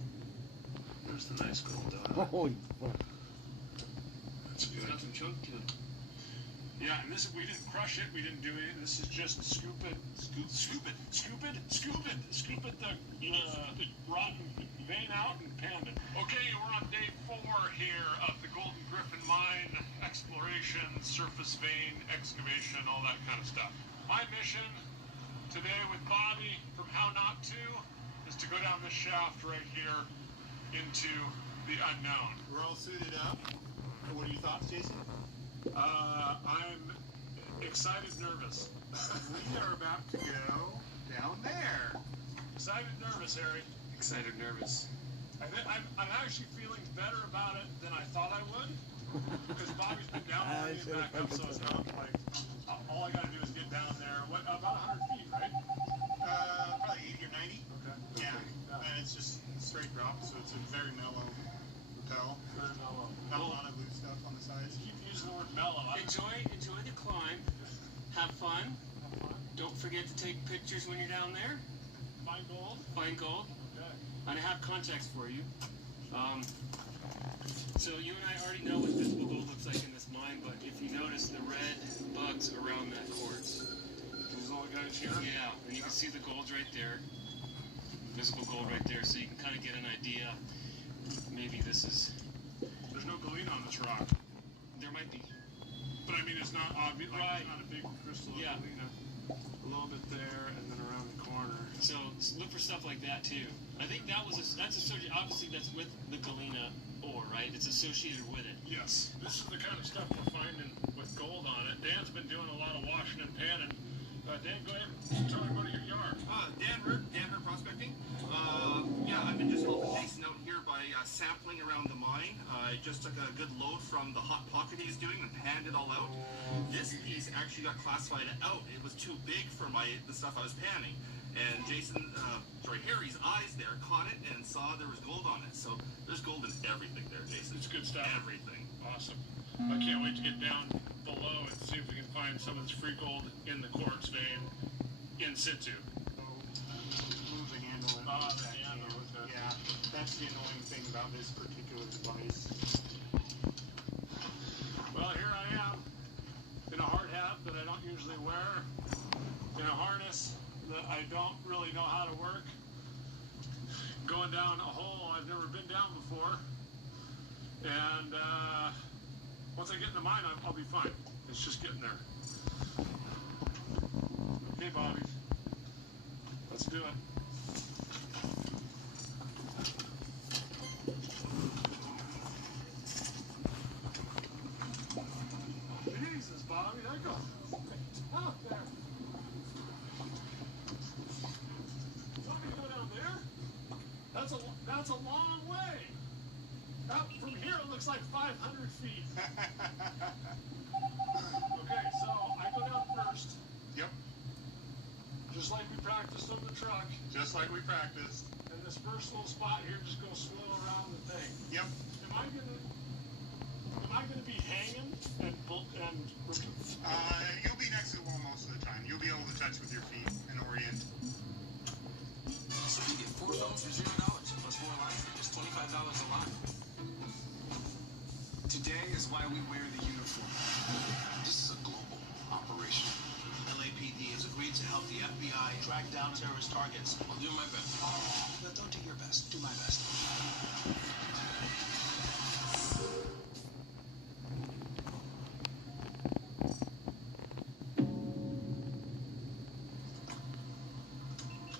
There's the nice gold. Holy fuck. That's good. It's got some chunk to it. Yeah, and this, we didn't crush it, we didn't do anything. This is just scoop it, the rotten vein out and pan it. Okay, we're on day 4 here of the Golden Griffin mine exploration, surface vein excavation, all that kind of stuff. My mission today with Bobby from How Not To is to go down this shaft right here into the unknown. We're all suited up. What are your thoughts, Jason? I'm excited, nervous. We are about to go down there. Excited, nervous, Harry. Excited, nervous. I'm actually feeling better about it than I thought I would. Because Bobby's been down there and back up, so it's not like all I gotta do is get down there. What, about 100 feet, right? Probably 80 or 90. Okay. Yeah, and it's just straight drop, so it's a very mellow rappel. Very mellow. Not a lot of loose stuff on the sides. Keep using the word mellow. Enjoy the climb. Have fun. Don't forget to take pictures when you're down there. Find gold. Find gold. Okay. And I have contacts for you. So you and I already know what visible gold looks like in this mine, but if you notice the red bugs around that quartz. These little guys here? Yeah, and you can see the gold right there. Visible gold right there, so you can kind of get an idea. Maybe this is... There's no galena on this rock. There might be. I mean, it's not obvious. Like, Right. It's not a big crystal. Yeah. A little bit there, and then around the corner. So look for stuff like that too. I think that's associated. Obviously, that's with the galena ore, right? It's associated with it. Yes. This is the kind of stuff we're finding with gold on it. Dan's been doing a lot of washing and panning. Dan, go ahead and tell me about your yard. Dan Hurt Prospecting. Yeah, I've been just helping Jason out here by sampling around the mine. I just took a good load from the hot pocket he's doing and panned it all out. This piece actually got classified out. It was too big for the stuff I was panning. And Harry's eyes there caught it and saw there was gold on it. So there's gold in everything there, Jason. It's good stuff. Everything. Awesome. I can't wait to get down below and see if we can find some of this free gold in the quartz vein in situ. Move the handle. Yeah, that's the annoying thing about this particular device. Well, here I am in a hard hat that I don't usually wear, in a harness that I don't really know how to work, going down a hole I've never been down before, and once I get in the mine, I'll be fine. It's just getting there. Okay, Bobby. Let's do it. Jesus, Bobby, that goes out there. Want me to go down there? That's a long way. From here, it looks like 500 feet. Okay, so I go down first. Yep. Just like we practiced on the truck. Just like we practiced. And this first little spot here, just go slow around the thing. Yep. Am I gonna be hanging and you'll be next to the wall most of the time. You'll be able to touch with your feet and orient. So you get 4 phones for $0 plus 4 lines for just $25 a line. Today is why we wear the uniform. This is a global operation. LAPD has agreed to help the FBI track down terrorist targets. I'll do my best. No, don't do your best. Do my best.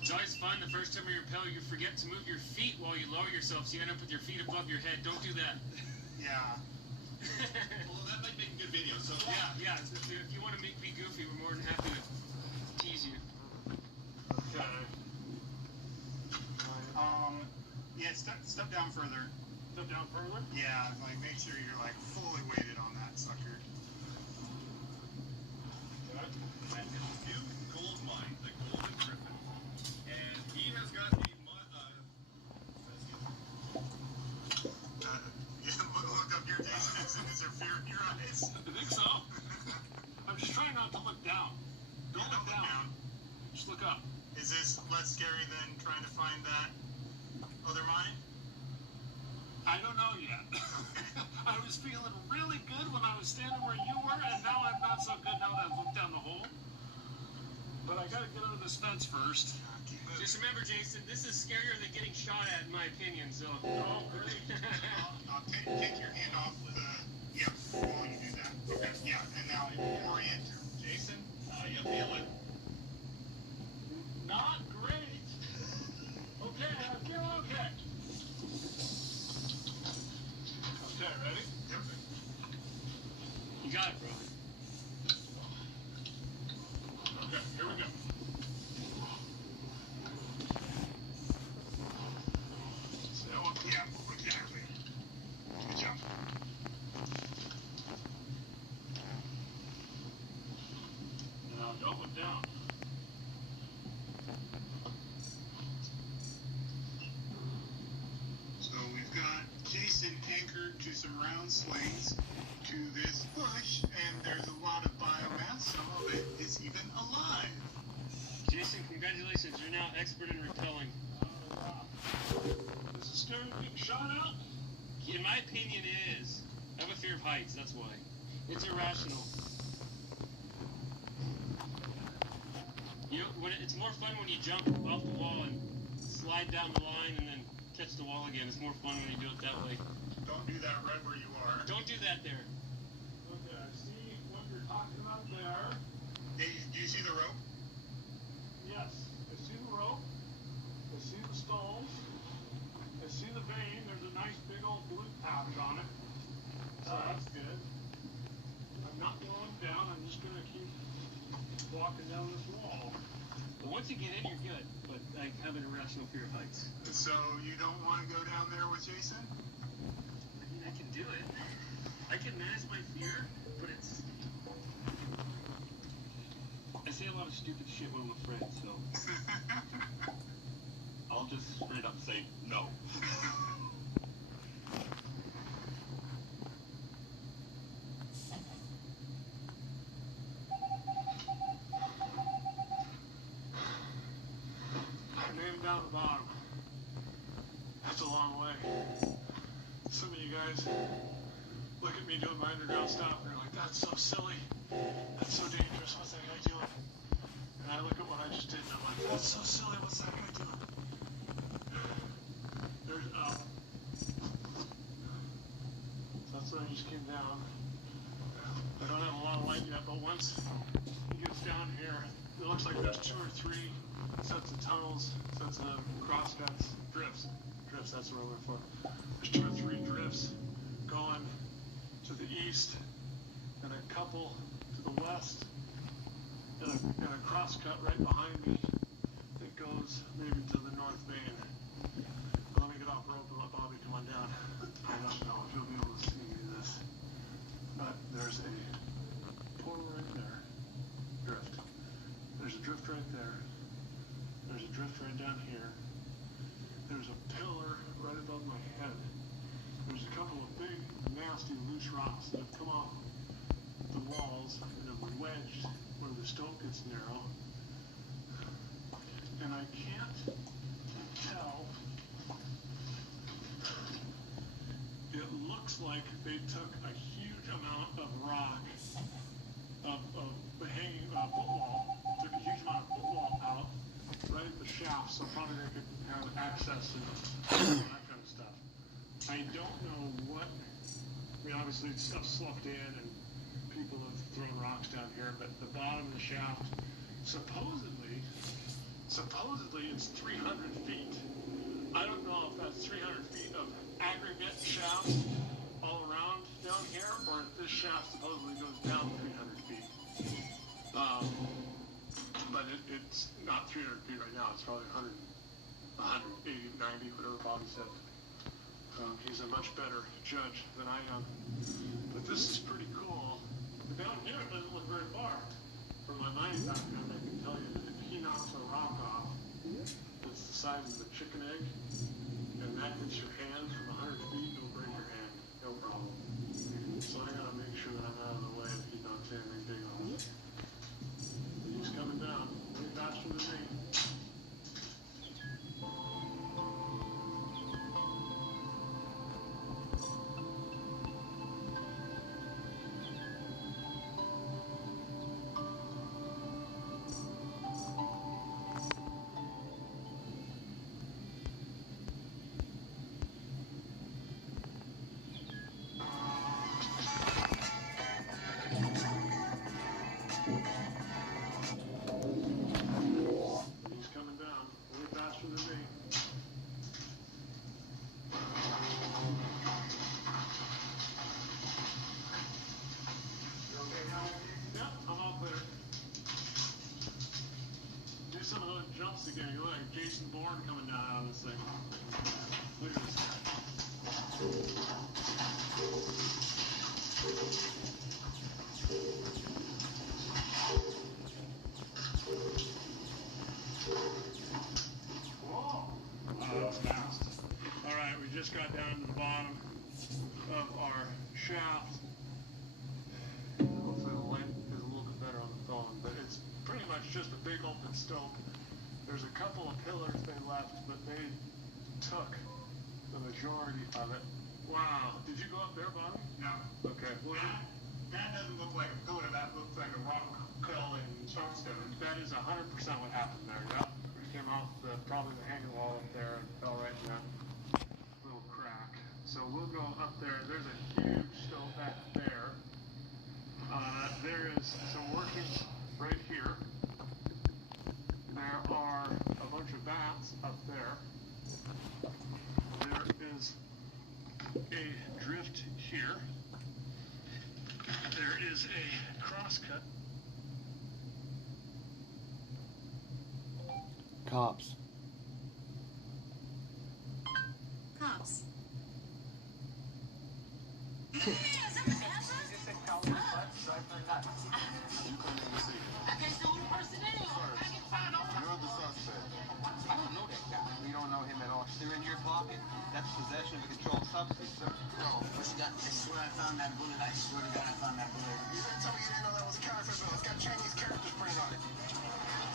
It's always fun. The first time you rappel, you forget to move your feet while you lower yourself, so you end up with your feet above your head. Don't do that. Yeah. Well, that might make a good video. So Yeah. If you want to make me goofy, we're more than happy to tease you. Okay. Yeah, step down further. Step down further? Yeah, like make sure you're like fully weighted on that sucker. And it's a new gold mine, the Golden Griffin. And he has got a look up here, Jason. Is there fear in your eyes? I think so. I'm just trying not to look down. Don't look down. Just look up. Is this less scary than trying to find that other mine? I don't know yet. I was feeling really good when I was standing where you were, and now I'm not so good now that I've looked down the hole. But I gotta get under this fence first. Just remember, Jason, this is scarier than getting shot at, in my opinion, so... Oh, great. I'll take your hand off the... Yeah, while you do that. Okay, yeah, and now orient. Jason, you feel it. Not great. Okay, I feel okay. Okay, ready? Yep. You got it, bro. Okay, here we go. Yeah, exactly. Good job. Now, don't look down. So we've got Jason anchored to some round slings to this bush, and there's a lot of biomass. Some of it is even alive. Jason, congratulations. You're now expert in rappelling. This is scary being shot out? In my opinion, it is. I have a fear of heights, that's why. It's irrational. It's more fun when you jump off the wall and slide down the line and then catch the wall again. It's more fun when you do it that way. Don't do that right where you are. Don't do that there. Okay, I see what you're talking about there. Do you see the rope? Yes, I see the rope. I see the stalls. I see the vein. There's a nice big old blue patch on it. So that's good. I'm not going down. I'm just going to keep walking down this wall. But once you get in, you're good. But I have an irrational fear of heights. So you don't want to go down there with Jason? I mean, I can do it. I can manage my fear, but it's... I say a lot of stupid shit when I'm afraid, so... I'll just straight up say no. Name down the bottom. That's a long way. Some of you guys look at me doing my underground stuff and they're like, that's so silly. That's so dangerous. What's that guy doing? And I look at what I just did and I'm like, that's so silly. What's that guy doing? There's so that's where I just came down. I don't have a lot of light yet, but once he gets down here, it looks like there's 2 or 3 sets of tunnels, sets of crosscuts, drifts, that's the word for. There's 2 or 3 drifts going to the east, and a couple to the west, and a crosscut right behind me that goes maybe to the north vein. But let me get off rope and let Bobby come on down. I don't know if he'll be able to see this, but there's a portal right there, drift. There's a drift right there. There's a drift right down here. There's a pillar right above my head. There's a couple of big, nasty, loose rocks that have come off the walls and have wedged where the stope gets narrow. And I can't tell. It looks like they took a huge amount of rock, of hanging footwall, took a huge amount of footwall out right at the shaft, so probably they could have access and that kind of stuff. I don't know what, I mean obviously stuff sloughed in and people have thrown rocks down here, but the bottom of the shaft, supposedly it's 300 feet. I don't know if that's 300 feet of aggregate shaft all around down here, or if this shaft supposedly goes down 300 feet. But it's not 300 feet right now. It's probably 100, 180, 90, whatever Bobby said. He's a much better judge than I am. But this is pretty cool. But down here, it doesn't look very far. From my mining background, I can tell you that if he knocks a rock off, it's the size of a chicken egg, and that hits your hand from 100 feet, it'll break your hand. No problem. So I gotta make sure that I'm out of the way if he knocks anything big off. He's coming down way faster than me. Again, you look like Jason Bourne coming down out of this thing. Look at this guy. Whoa! Wow, that was fast. Alright, we just got down to the bottom of our shaft. Hopefully the light is a little bit better on the phone, but it's pretty much just a big open stope. There's a couple of pillars they left, but they took the majority of it. Wow. Did you go up there, Bobby? No. Okay. Well, that doesn't look like a pillar. That looks like a rock cut and stone. That is 100% what happened there. Yep. We came off probably the hanging wall up there and fell right in that little crack. So we'll go up there. There's a huge stope back there. There is is a crosscut. Cops. Cops. Okay, so who the person is? You're the suspect. I don't know that guy. We don't know him at all. They're in your pocket. That's possession of a controlled substance, sir. Bro, what you got? I swear I found that bullet. I swear to God I found that bullet. You didn't tell me you didn't know that was a counterfeit bill. It's got Chinese characters printed on it.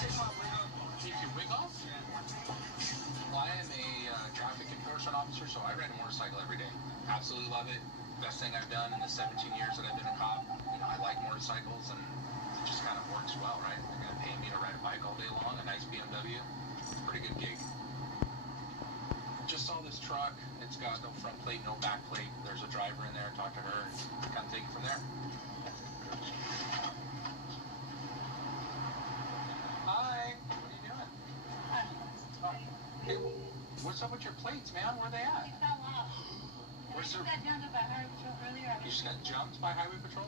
Take my wig off. Take your wig off? Well, I am a traffic enforcement officer, so I ride a motorcycle every day. Absolutely love it. Best thing I've done in the 17 years that I've been a cop. You know, I like motorcycles, and it just kind of works well, right? They're going to pay me to ride a bike all day long, a nice BMW. Pretty good gig. Just saw this truck. It's got no front plate, no back plate. There's a driver in there. Talk to her and kind of take it from there. Hi. What are you doing? Hey, what's up with your plates, man? Where are they at? Where's your... You just got jumped by Highway Patrol?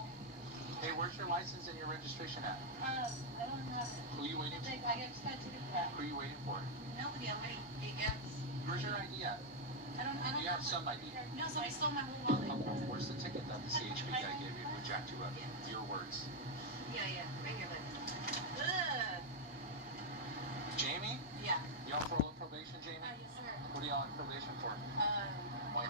Hey, where's your license and your registration at? I don't have it. Who are you waiting for? I just got to do that. Who are you waiting for? Nobody, I'm waiting. Where's your ID at? I don't You have some ID. No, somebody stole my whole wallet. Okay, where's the ticket that the CHP guy gave you who jacked you up? Your words. Yeah, right here, but... Jamie? Yeah. You on probation, Jamie? Yes, sir. What are you on probation for? How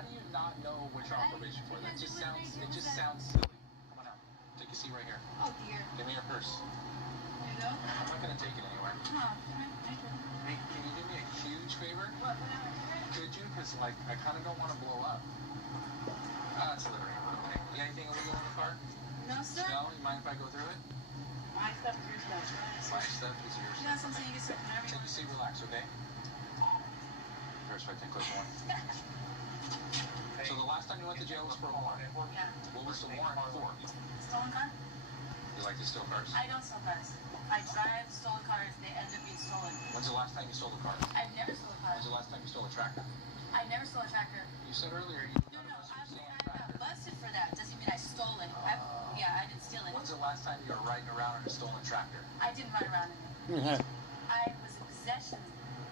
do you not know what you're on probation for? That just sounds, it just sounds silly. Come on out. Take a seat right here. Oh, dear. Give me your purse. There you go. I'm not going to take it anywhere. Hey, can you do me a huge favor? What? Could you? Because, like, I kind of don't want to blow up. It's literally a little thing. You got anything illegal in the car? No, sir. No? You mind if I go through it? My stuff is your stuff. My stuff is yours. You got something you can say whenever you Take a seat, relax, okay? First, I think, click one. So the last time you went to jail was for a warrant. Yeah. What was the warrant for? Stolen car? You like to steal cars? I don't steal cars. I drive stolen cars. They end up being stolen. When's the last time you stole a car? I've never stole a car. When's the last time you stole a tractor? I never stole a tractor. You said earlier you got busted for stealing a tractor. I got busted for that. Doesn't mean I stole it. I didn't steal it. When's the last time you were riding around in a stolen tractor? I didn't ride around in it. I was in possession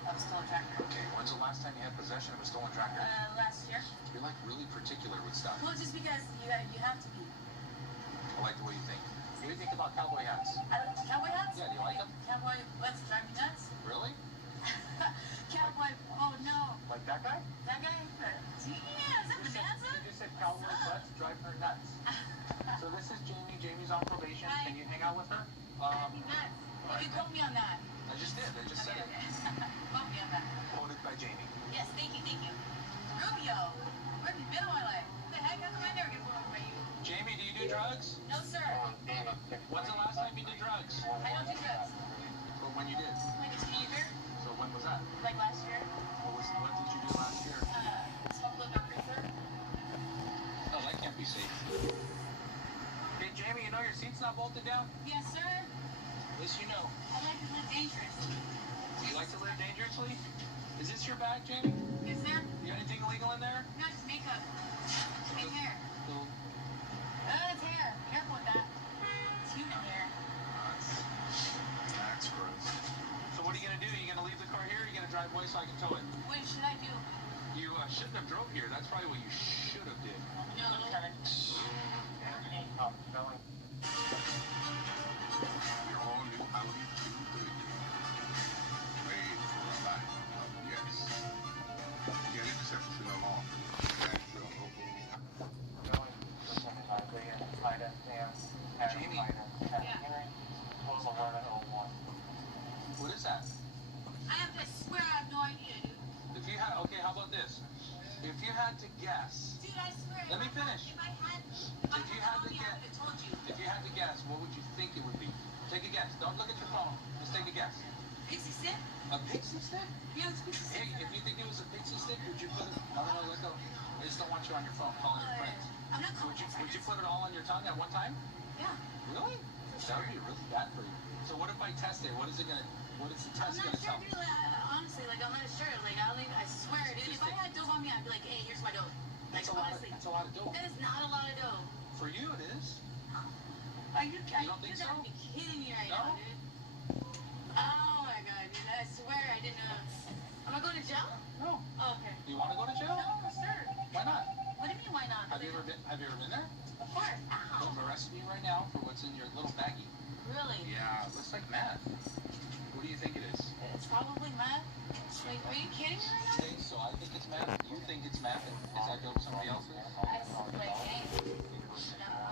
of a stolen tractor. Okay, when's the last time you had possession of a stolen tractor? Last year. You're like really particular with stuff. Well, just because you have to be. I like the way you think. What do you think about cowboy hats? Cowboy hats? Yeah, do you like them? Cowboy butts drive me nuts. Really? Cowboy, oh no. Like that guy? That guy? Yeah, is that Bonanza? You just said cowboy butts drive her nuts. So this is Jamie. Jamie's on probation. Hi. Can you hang out with her? That'd be nuts. You quote me on that. I just did. I just said it. Quote me on that. Quoted by Jamie. Yes, thank you. Rubio, where have you been all my life? What the heck? How come I never get quoted by you? Jamie, do you do drugs? No, sir. When's the last time you did drugs? I don't do drugs. But when you did? Like a teenager? So when was that? Like last year? What did you do last year? Smoke a little bit of reefer. Oh, that can't be safe. Hey, Jamie, you know your seat's not bolted down? Yes, sir. At least you know. I like to live dangerously. You like to live dangerously? Is this your bag, Jamie? Yes, sir. You got anything illegal in there? No, just makeup. Fake hair. Cool. It's hair. Careful with that. It's human hair. That's gross. So what are you going to do? Are you going to leave the car here or are you going to drive away so I can tow it? What should I do? You shouldn't have drove here. That's probably what you should have did. No, Your own new Audi Q3. Made for a life of yes. Get exceptional offer. Jamie. What is that? I swear I have no idea, dude. If you had, okay, how about this? If you had to guess. Dude, I swear. Let me finish. If I had to guess, I would have told you. If you had to guess, what would you think it would be? Take a guess. Don't look at your phone. Just take a guess. Pixie stick? A pixie stick? Yeah, it's pixie stick. Hey, if you think it was a pixie stick, would you put it? I don't know. Let go. I just don't want you on your phone calling your friends. I'm not calling your friends. Would you put it all on your tongue at one time? Yeah. Really? That would be really bad for you. So what if I test it? What is it gonna? What is the test gonna tell me? Honestly, like I'm not sure. Like I swear, dude. If I had dope on me, I'd be like, hey, here's my dope. That's a lot of dough. That is not a lot of dough. For you, it is. You gotta be kidding me right now, dude. Oh my god, dude. I swear I didn't know. Am I going to jail? No. Oh, okay. Do you want to go to jail? No, sir. Why not? What do you mean, why not? Have you ever been there? Of course. Ow. I'm arresting you right now for what's in your little baggie. Really? Yeah, it looks like meth. What do you think it is? It's probably meth. Wait, are you kidding me right now? Okay, so I think it's meth. You think it's meth. Is that dope somebody else's?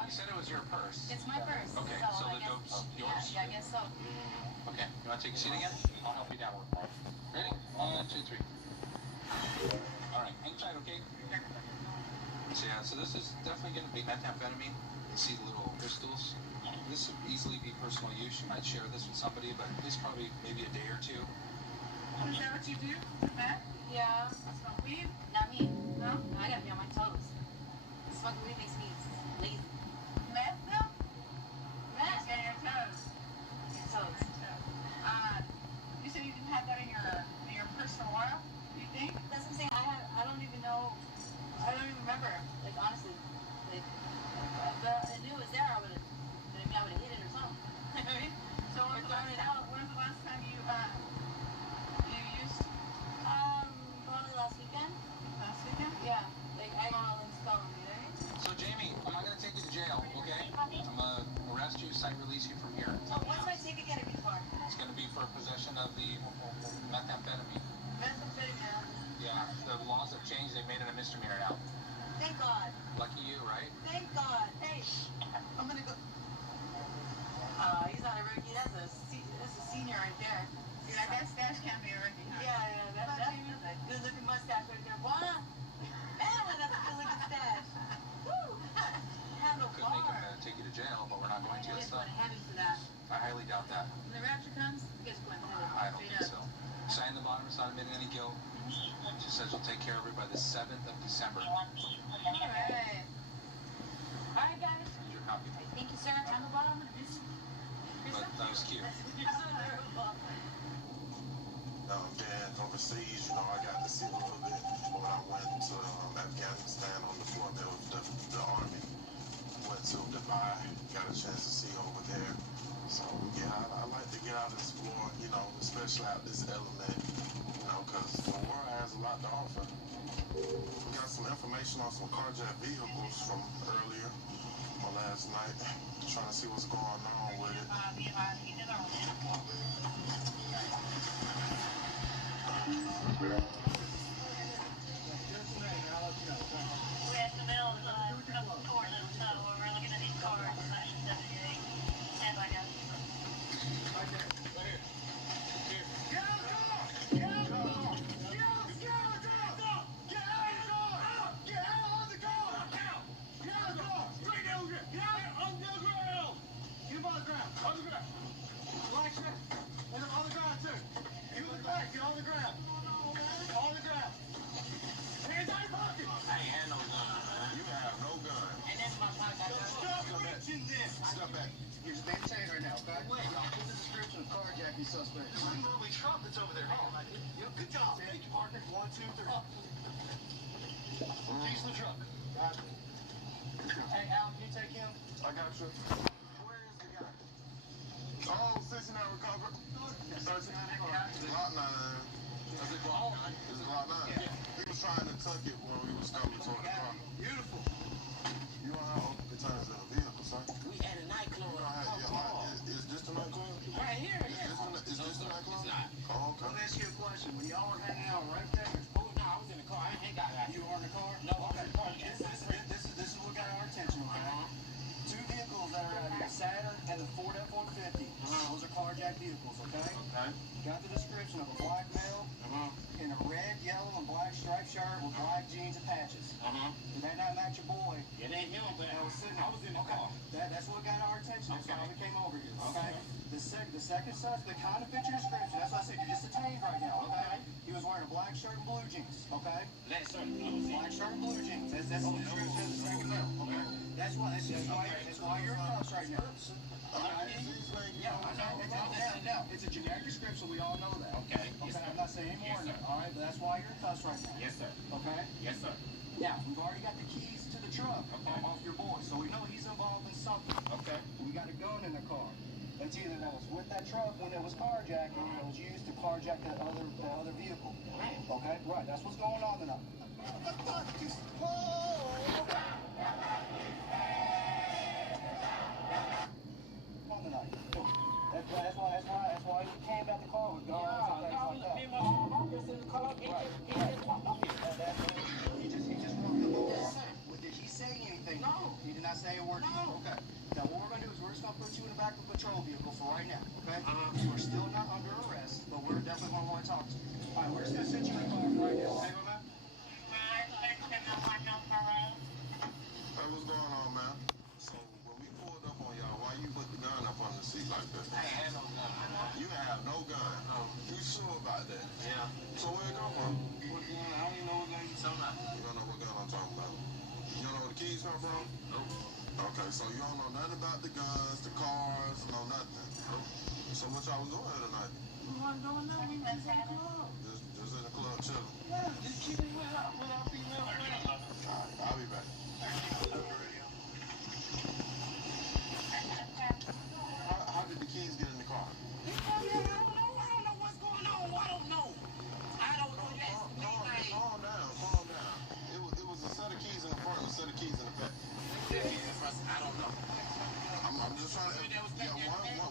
You said it was your purse. It's my purse. Okay, so the dope's yours? Yeah, I guess so. Okay, you want to take a seat again? I'll help you downward. Ready? 1, 2, 3. All right, hang tight, okay? So yeah, so this is definitely going to be methamphetamine. You see the little crystals? This would easily be personal use. You might share this with somebody, but at least probably maybe a day or two. Is that what you do? Meth? Yeah. Smoke weed? Not me. No? I gotta be on my toes. Smoking weed makes me lazy. Meth though? Meth? On your toes. Your toes. You said you didn't have that in your purse for a while? You think? That's what I'm saying. I don't even know. I don't even remember. Like honestly. Like if I knew it was there, I would have hit it or something. So when's the last time you used? Probably last weekend. Last weekend? Yeah. Like I don't know what's going on there. So Jamie, I'm not going to take you to jail, okay? I'm going to arrest you, site release you from here. So what's my ticket going to be for? It's going to be for possession of the methamphetamine. Methamphetamine? Yeah, the laws have changed. They made it a misdemeanor now. Thank God. Lucky you, right? Thank God. Hey, I'm going to go. He's not a rookie. That's a senior right there. Yeah, that stash can't be a rookie. Huh? Yeah, that's a good-looking mustache right there. What? Man, that's a good-looking stash. Woo! Handle Could make him take you to jail, but we're not going to. It's going heavy for that. I highly doubt that. When the rapture comes, you guys going heavy. I don't think so. Sign the bottom, it's not admitting any guilt. She says she'll take care of it by the 7th of December. All right. All right, guys. Here's your copy. Thank you, sir. On the bottom of this. But that was cute. You're so terrible. Being overseas, I got to see a little bit when I went to Afghanistan on deployment with the Army. Went to Dubai, got a chance to see over there. So, yeah, I like to get out and explore, especially out this element, because the world has a lot to offer. We got some information on some carjacked vehicles from earlier or last night, trying to see what's going on with it. We're at the middle of a couple of stores in the tunnel where we're looking at these cars, 78. Stand by, guys. Right there. Right here. Here. Get out of the car! Get out of the car! Get out of the car! Get out of the car! Get out of the car! Straight down here! Get out on the ground! Get him on the ground! On the ground! Relax it. And on the ground too. You look back. Get on the ground. On the ground. Hands out your pocket. I ain't had no gun, man. You have no gun. And that's my pocket. Stop reaching this. Step back. Here's the name change right now, okay? Wait, y'all. This is the description of carjacking suspect. This is probably Trump that's over there. Oh, good job. Thank you, partner. 1, 2, 3. Keys to the truck. Got it. Hey, Al, can you take him? I got you. Where is the guy? Oh, 69 recovered. 39. Glock 9. Is it Glock 9? Is it Glock 9? Yeah. He was trying to tuck it when we was coming toward the car. Beautiful. You don't have open containers in the vehicle, son? We at a nightclub. Is this the nightclub? Right here, yeah. Is this the nightclub? It's not. Oh, okay. Let me ask you a question. When y'all were hanging out right there, Oh, no, I was in the car. I ain't got that. you were in the car? No, I was in the car. This is what got our attention, okay? Two vehicles that are out here, Saturn and the Ford F-150. Those are carjacked vehicles, okay? Okay. Got the description of a black male in a red, yellow, and black striped shirt with black jeans and patches. Did that not match your boy? It ain't him, but That was sitting I was in the car. That's what got our attention. That's Okay. why we came over here, okay? The second suspect kind of fit your description. That's why I said you're just detained right now, okay? He was wearing a black shirt and blue jeans, okay? Black shirt and blue jeans. Black shirt and blue jeans. That's the description of the second male, okay? That's why you're in cuffs right now. Yeah, I know. Now, it's a generic description. We all know that. Okay. Yes, Okay, sir. I'm not saying any more than that. All right, but that's why you're in cuffs right now. Yes, sir. Okay? Yes, sir. Now, we've already got the keys to the truck off your boy, so we know he's involved in something. Okay. We got a gun in the car. It's either that was with that truck when it was carjacked, or it was used to carjack the other vehicle. Okay? Right, that's what's going on tonight. On tonight. That's why you came out the car with guns and things like that. Me and my homegirls in the car, he just walked up here. He just walked up here. Did he say anything? No. He did not say a word? No. Okay. Now what we're going to do is we're just going to put you in the back of the patrol vehicle for right now, okay? You are still not under arrest, but we're definitely going to want to talk to you. All right, we're just going to sit you in the car right now, okay, my man? Hey, what's going on, man? So, when we pulled up on y'all, why you put the gun up on the seat like that? I ain't had no gun. You ain't have no gun? No. You sure about that? Yeah. So where it come from? What gun? I don't even know what gun you're talking about. You don't know what gun I'm talking about? You don't know where the keys come from? Nope. Okay, so you don't know nothing about the guns, the cars, no nothing? Nope. So what y'all was doing here tonight? We wasn't doing nothing. We was just in the club. Just in the club chilling? Yeah, just keeping with our female friends. Alright, I'll be back. How did the keys get in the car? I don't know what's going on. I don't know. Calm down. It was a set of keys in the front and a set of keys in the back. I don't know. I'm just trying to. Yeah,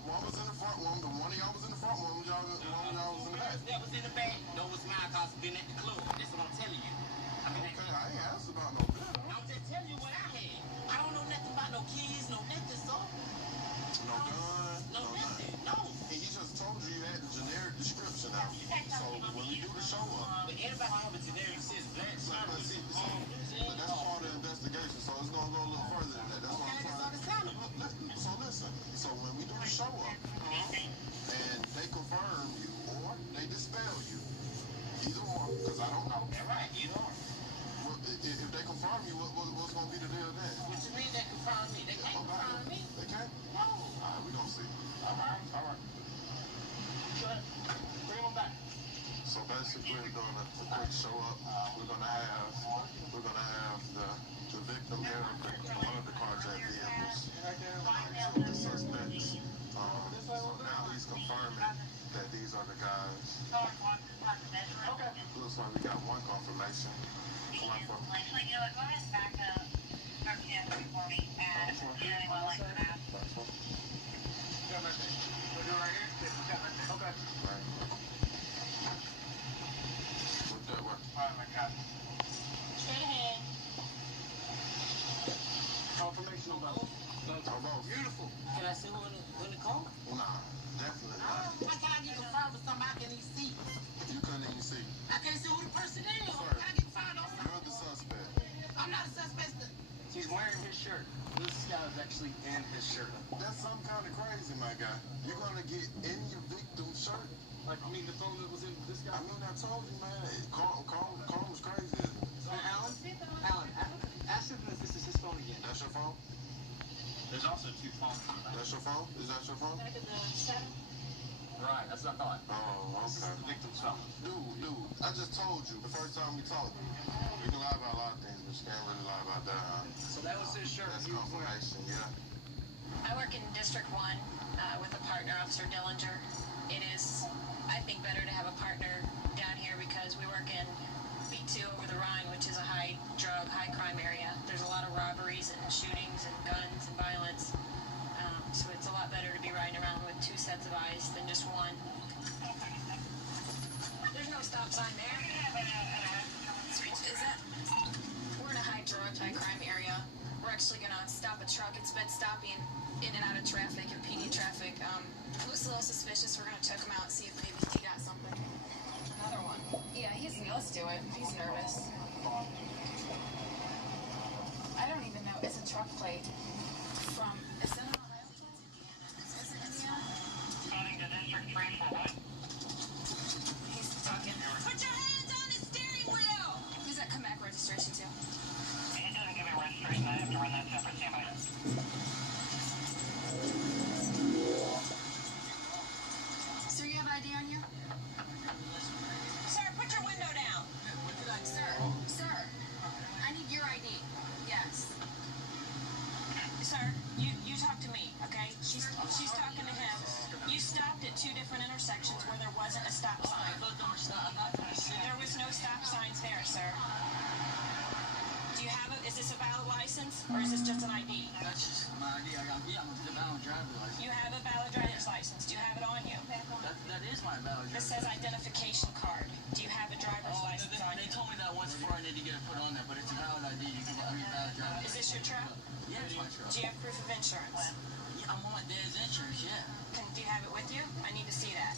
one was in the front, one of y'all was in the front, one of y'all was in the back. That was in the back. No, it was mine because I've been at the club. That's what I'm telling you. Okay, I ain't asked about no bill. I'm just telling you what I had. I don't know nothing about no keys, no nothing, so. No gun, no nothing. No. And he just told you had the generic description out. So when we do the show up. But everybody have a generic says black. But that's part of the investigation, so it's gonna go a little further than that. That's what I'm trying to. So listen. So when we do the show up, and they confirm you or they dispel you, either or, because I don't know. All right, either or. If they confirm you, what's gonna be the deal then? What you mean they confirm me? They can't confirm me. They can't? No. Alright, we gonna see. Alright. Go ahead. Bring them back. So basically, we're doing a quick show up. We're gonna have the victim here, one of the carjacked vehicles, two of the suspects. So now he's confirming that these are the guys. Okay. Looks like we got one confirmation. Actually, you know what? Go ahead and back up. Start canceling for me. And really well like that. Got my thing. We'll do it right here? Got my thing. Okay. Right. Look that way. Alright, my copy. Straight ahead. Confirmation on both. Beautiful. Can I see who in the car? Nah, definitely not. Why can't I get confirmed with somebody I can even see? You couldn't even see. I can't see who the person is. Sir, Can I get confirmed on something? you're the suspect. I'm not a suspect. He's wearing his shirt. This guy is actually in his shirt. That's some kind of crazy, my guy. You're gonna get in your victim's shirt? Like, I mean, the phone that was in this guy? I mean, I told you, man. Carl was crazy, isn't it? So, Alan, ask him if this is his phone again. That's your phone? There's also two phones. That's your phone? Is that your phone? Right, that's what I thought. Oh, This is okay. the victim's phone. Dude, I just told you the first time we talked. You can lie about a lot of things, but you can't really lie about that, huh? So that was his shirt. That's confirmation, yeah. I work in District 1 with a partner, Officer Dillinger. It is, I think, better to have a partner down here because we work in B2 over the Rhine, which is a high drug, high crime area. There's a lot of robberies and shootings and guns and violence. So it's a lot better to be riding around with two sets of eyes than just one. There's no stop sign there. Is that? We're in a high drug, high crime area. We're actually gonna stop a truck. It's been stopping in and out of traffic and PD traffic. Looks a little suspicious. We're gonna check him out, see if maybe he got something. Another one. Yeah, let's do it. He's nervous. I don't even know. It's a truck plate from. Is that an Ohio plate? Is it Indiana? Calling to District 3 for what? He's talking. Put your hands on the steering wheel! Who's that come back registration to? He doesn't give me registration. I have to run that separate CMI. Sir, you have ID on you? Sir, put your window down. Sir, wasn't a stop sign. I thought there were stop. I'm not going to sit. There was no stop signs there, sir. Do you have is this a valid license, or is this just an ID? That's just my ID. I'm a valid driver's license. You have a valid driver's license. Do you have it on you? That is my valid driver's This says identification card. Do you have a driver's license on They you? told me that once before I need to get it put on there, but it's a valid ID. Valid driver's Is this your truck? Yeah, it's my truck. Do you have proof of insurance? Yeah, I'm on my dad's insurance, yeah. Do you have it with you? I need to see that.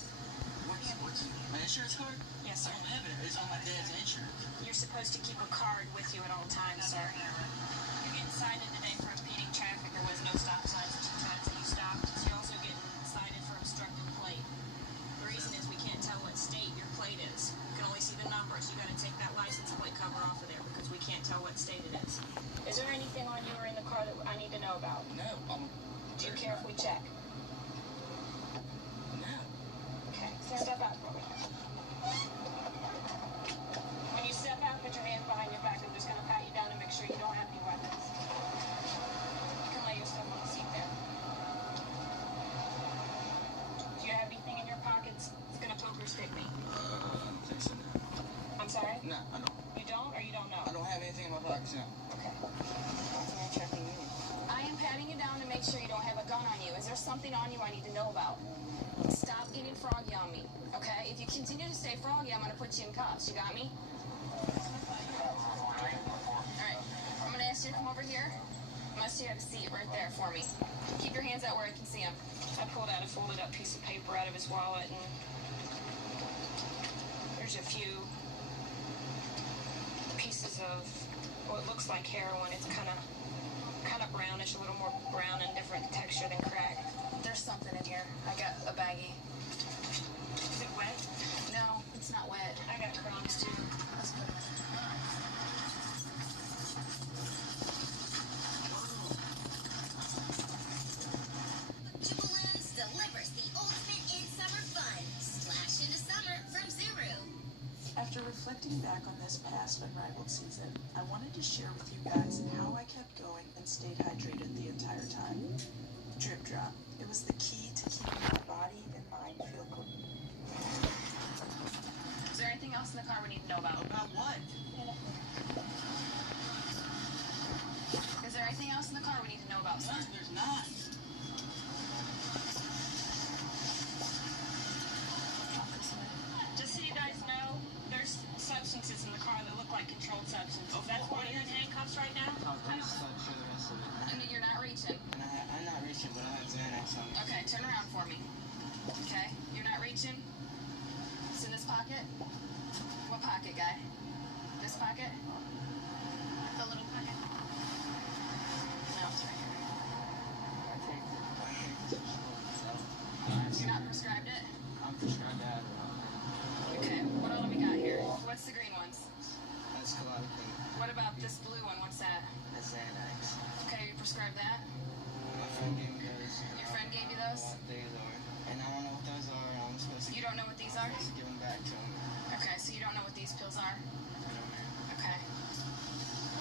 What's my insurance card? Yes, sir. I don't have it. It's on my dad's insurance. You're supposed to keep a card with you at all times, sir. You're getting cited today for impeding traffic. There was no stop signs 2 times that you stopped. So you're also getting cited for obstructing plate. The reason is we can't tell what state your plate is. We can only see the numbers. You got to take that license plate cover off of there because we can't tell what state it is. Is there anything on you or in the car that I need to know about? No. Do you care if we check? No. Okay. Step out for me. When you step out, put your hands behind your back. I'm just going to pat you down and make sure you don't have any weapons. You can lay your stuff on the seat there. Do you have anything in your pockets that's going to poke or stick me? I don't think so, no. I'm sorry? No, I don't. You don't or you don't know? I don't have anything in my pockets, no. Okay. I am patting you down to make sure you don't have a gun on you. Is there something on you I need to know about? Stop getting froggy on me, okay? If you continue to stay froggy, I'm going to put you in cuffs. You got me? Alright, I'm going to ask you to come over here. Unless you have a seat right there for me. Keep your hands out where I can see them. I pulled out a folded up piece of paper out of his wallet and there's a few pieces of what looks like heroin. It's kind of brownish, a little more brown and different texture than crack. There's something in here. I got a baggie. Is it wet? No, it's not wet. I got crumbs too. That's good. Jubilees delivers the ultimate in summer fun. Splash into summer from Zuru. After reflecting back on this past unrivaled season, I wanted to share with you guys how I kept going and stayed hydrated the entire time. Drip drop. It was the key to keeping my body and mind feel clean. Is there anything else in the car we need to know about? About what? Is there anything else in the car we need to know about, sir? No, there's not. Just so you guys know, there's substances in the car that look like controlled substances. That's why you're in handcuffs right now? I'm just not sure the rest of it. I mean, you're not reaching. I'm not reaching, but I have Xanax on me. Okay, turn around for me. Okay, you're not reaching? It's in this pocket? What pocket, guy? This pocket? The little pocket? No, it's right here. You're not prescribed it? I'm prescribed that. Okay, what all do we got here? What's the green ones? That's Klonopin. What about this blue one? What's that? That's Xanax. Okay, you prescribed that? My friend gave me those. Your friend gave you those? What these are. And I don't know what those are, and I'm supposed to... You don't know what these are? I'm supposed to give them back to him. Okay, so you don't know what these pills are? I don't know. Okay.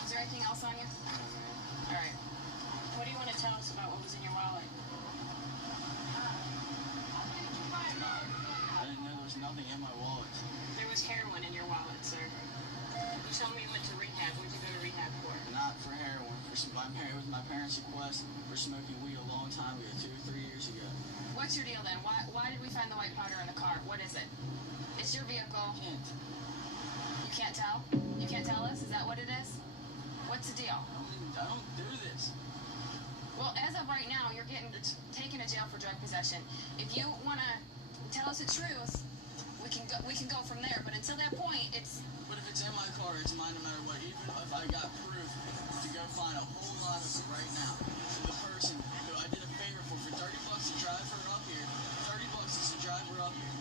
Is there anything else on you? All right. What do you want to tell us about what was in your wallet? I didn't know there was nothing in my wallet. There was heroin in your wallet, sir. You told me you went to rehab. What did you go to rehab for? Not for heroin. It was my parents' request for smoking weed a long time ago, 2 or 3 years ago. What's your deal then? Why did we find the white powder in the car? What is it? It's your vehicle. You can't tell? You can't tell us? Is that what it is? What's the deal? I don't do this. Well, as of right now, you're getting taken to jail for drug possession. If you want to tell us the truth, we can go from there. But until that point, it's... But if it's in my car, it's mine no matter what. Even if I got proof to go find a whole lot of it right now. So the person who I did a favor for $30 to drive her up here, $30 is to drive her up here.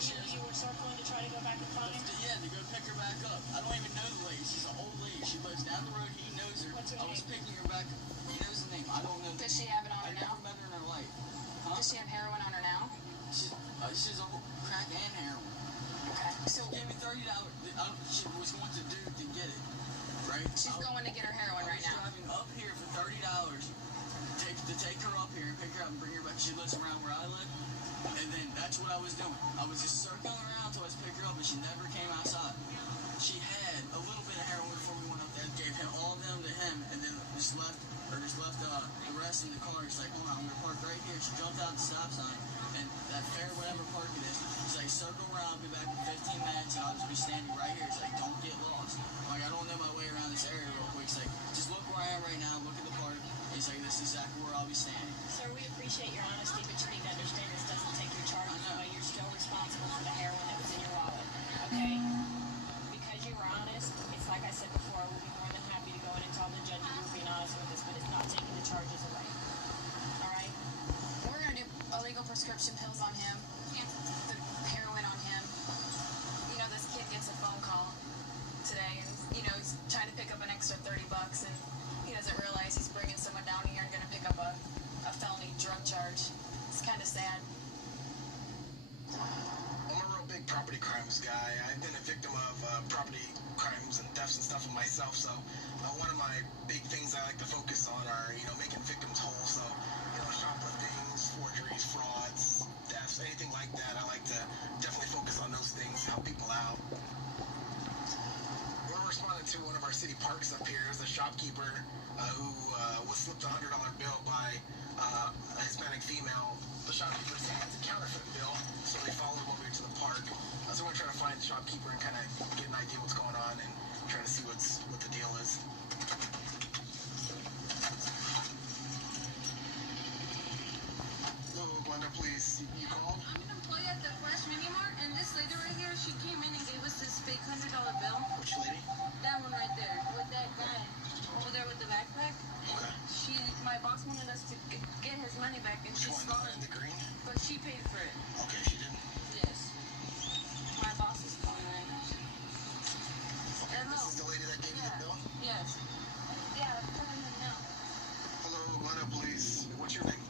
Is that you were circling to try to go back and find? Yeah, to go pick her back up. I don't even know the lady. She's an old lady. She lives down the road. He knows her. What's her I was name? picking her back up. He knows the name. I don't know. Does she have it on her now? I never met her in her life. Huh? Does she have heroin on her now? She's a crack and heroin. Okay. So gave me $30. She was going to do to get it, right? She's going to get her heroin right now. I was driving up here for $30 to take her up here and pick her up and bring her back. She lives around where I live. And then that's what I was doing. I was just circling around until I picked her up, and she never came outside. She had a little bit of heroin before we went up there. Gave him all of them to him, and then just left the rest in the car. She's like, hold on, I'm gonna park right here. She jumped out the stop sign, and that fair whatever park it is. She's like, circle around, I'll be back in 15 minutes, and I'll just be standing right here. She's like, don't get lost. I'm like, I don't know my way around this area real quick. She's like, just look where I am right now. Look at the park. And he's like, this is exactly where I'll be standing. Sir, we appreciate your honesty, but you need to understand this doesn't take your charges away. You're still responsible for the heroin that was in your wallet. Okay? Because you were honest, it's like I said before, we'll be more than happy to go in and tell the judge you were being honest with us, but it's not taking the charges away. Alright? We're gonna do illegal prescription pills on him. The heroin on him. You know, this kid gets a phone call today, and you know, he's trying to pick up an extra $30, and he doesn't realize he's bringing someone down here and gonna pick up a felony drug charge. It's kind of sad. I'm a real big property crimes guy. I've been a victim of property crimes and thefts and stuff myself, so one of my big things I like to focus on are, you know, making victims whole. So, you know, shopliftings, forgeries, frauds, thefts, anything like that. I like to definitely focus on those things, help people out. We're responding to one of our city parks up here. There's a shopkeeper who was slipped a $100 bill by a Hispanic female. The shopkeeper said it's a counterfeit bill, so they followed him over to the park. So we're trying to find the shopkeeper and kind of get an idea what's going on and trying to see what the deal is. Hello, Glenda, please. You called? I'm an employee at the Fresh Mini Mart, and this lady right here, she came in and gave us this fake $100 bill. Which lady? That one right there, with that guy over there with the backpack. Okay. My boss wanted us to get his money back, and she's gone. In the green? But she paid for it. Okay, she didn't. Yes. My boss is calling right now. Okay, this is the lady that gave you the bill? Yes. Yeah, I'm telling him now. Hello, Glenda, please. What's your name?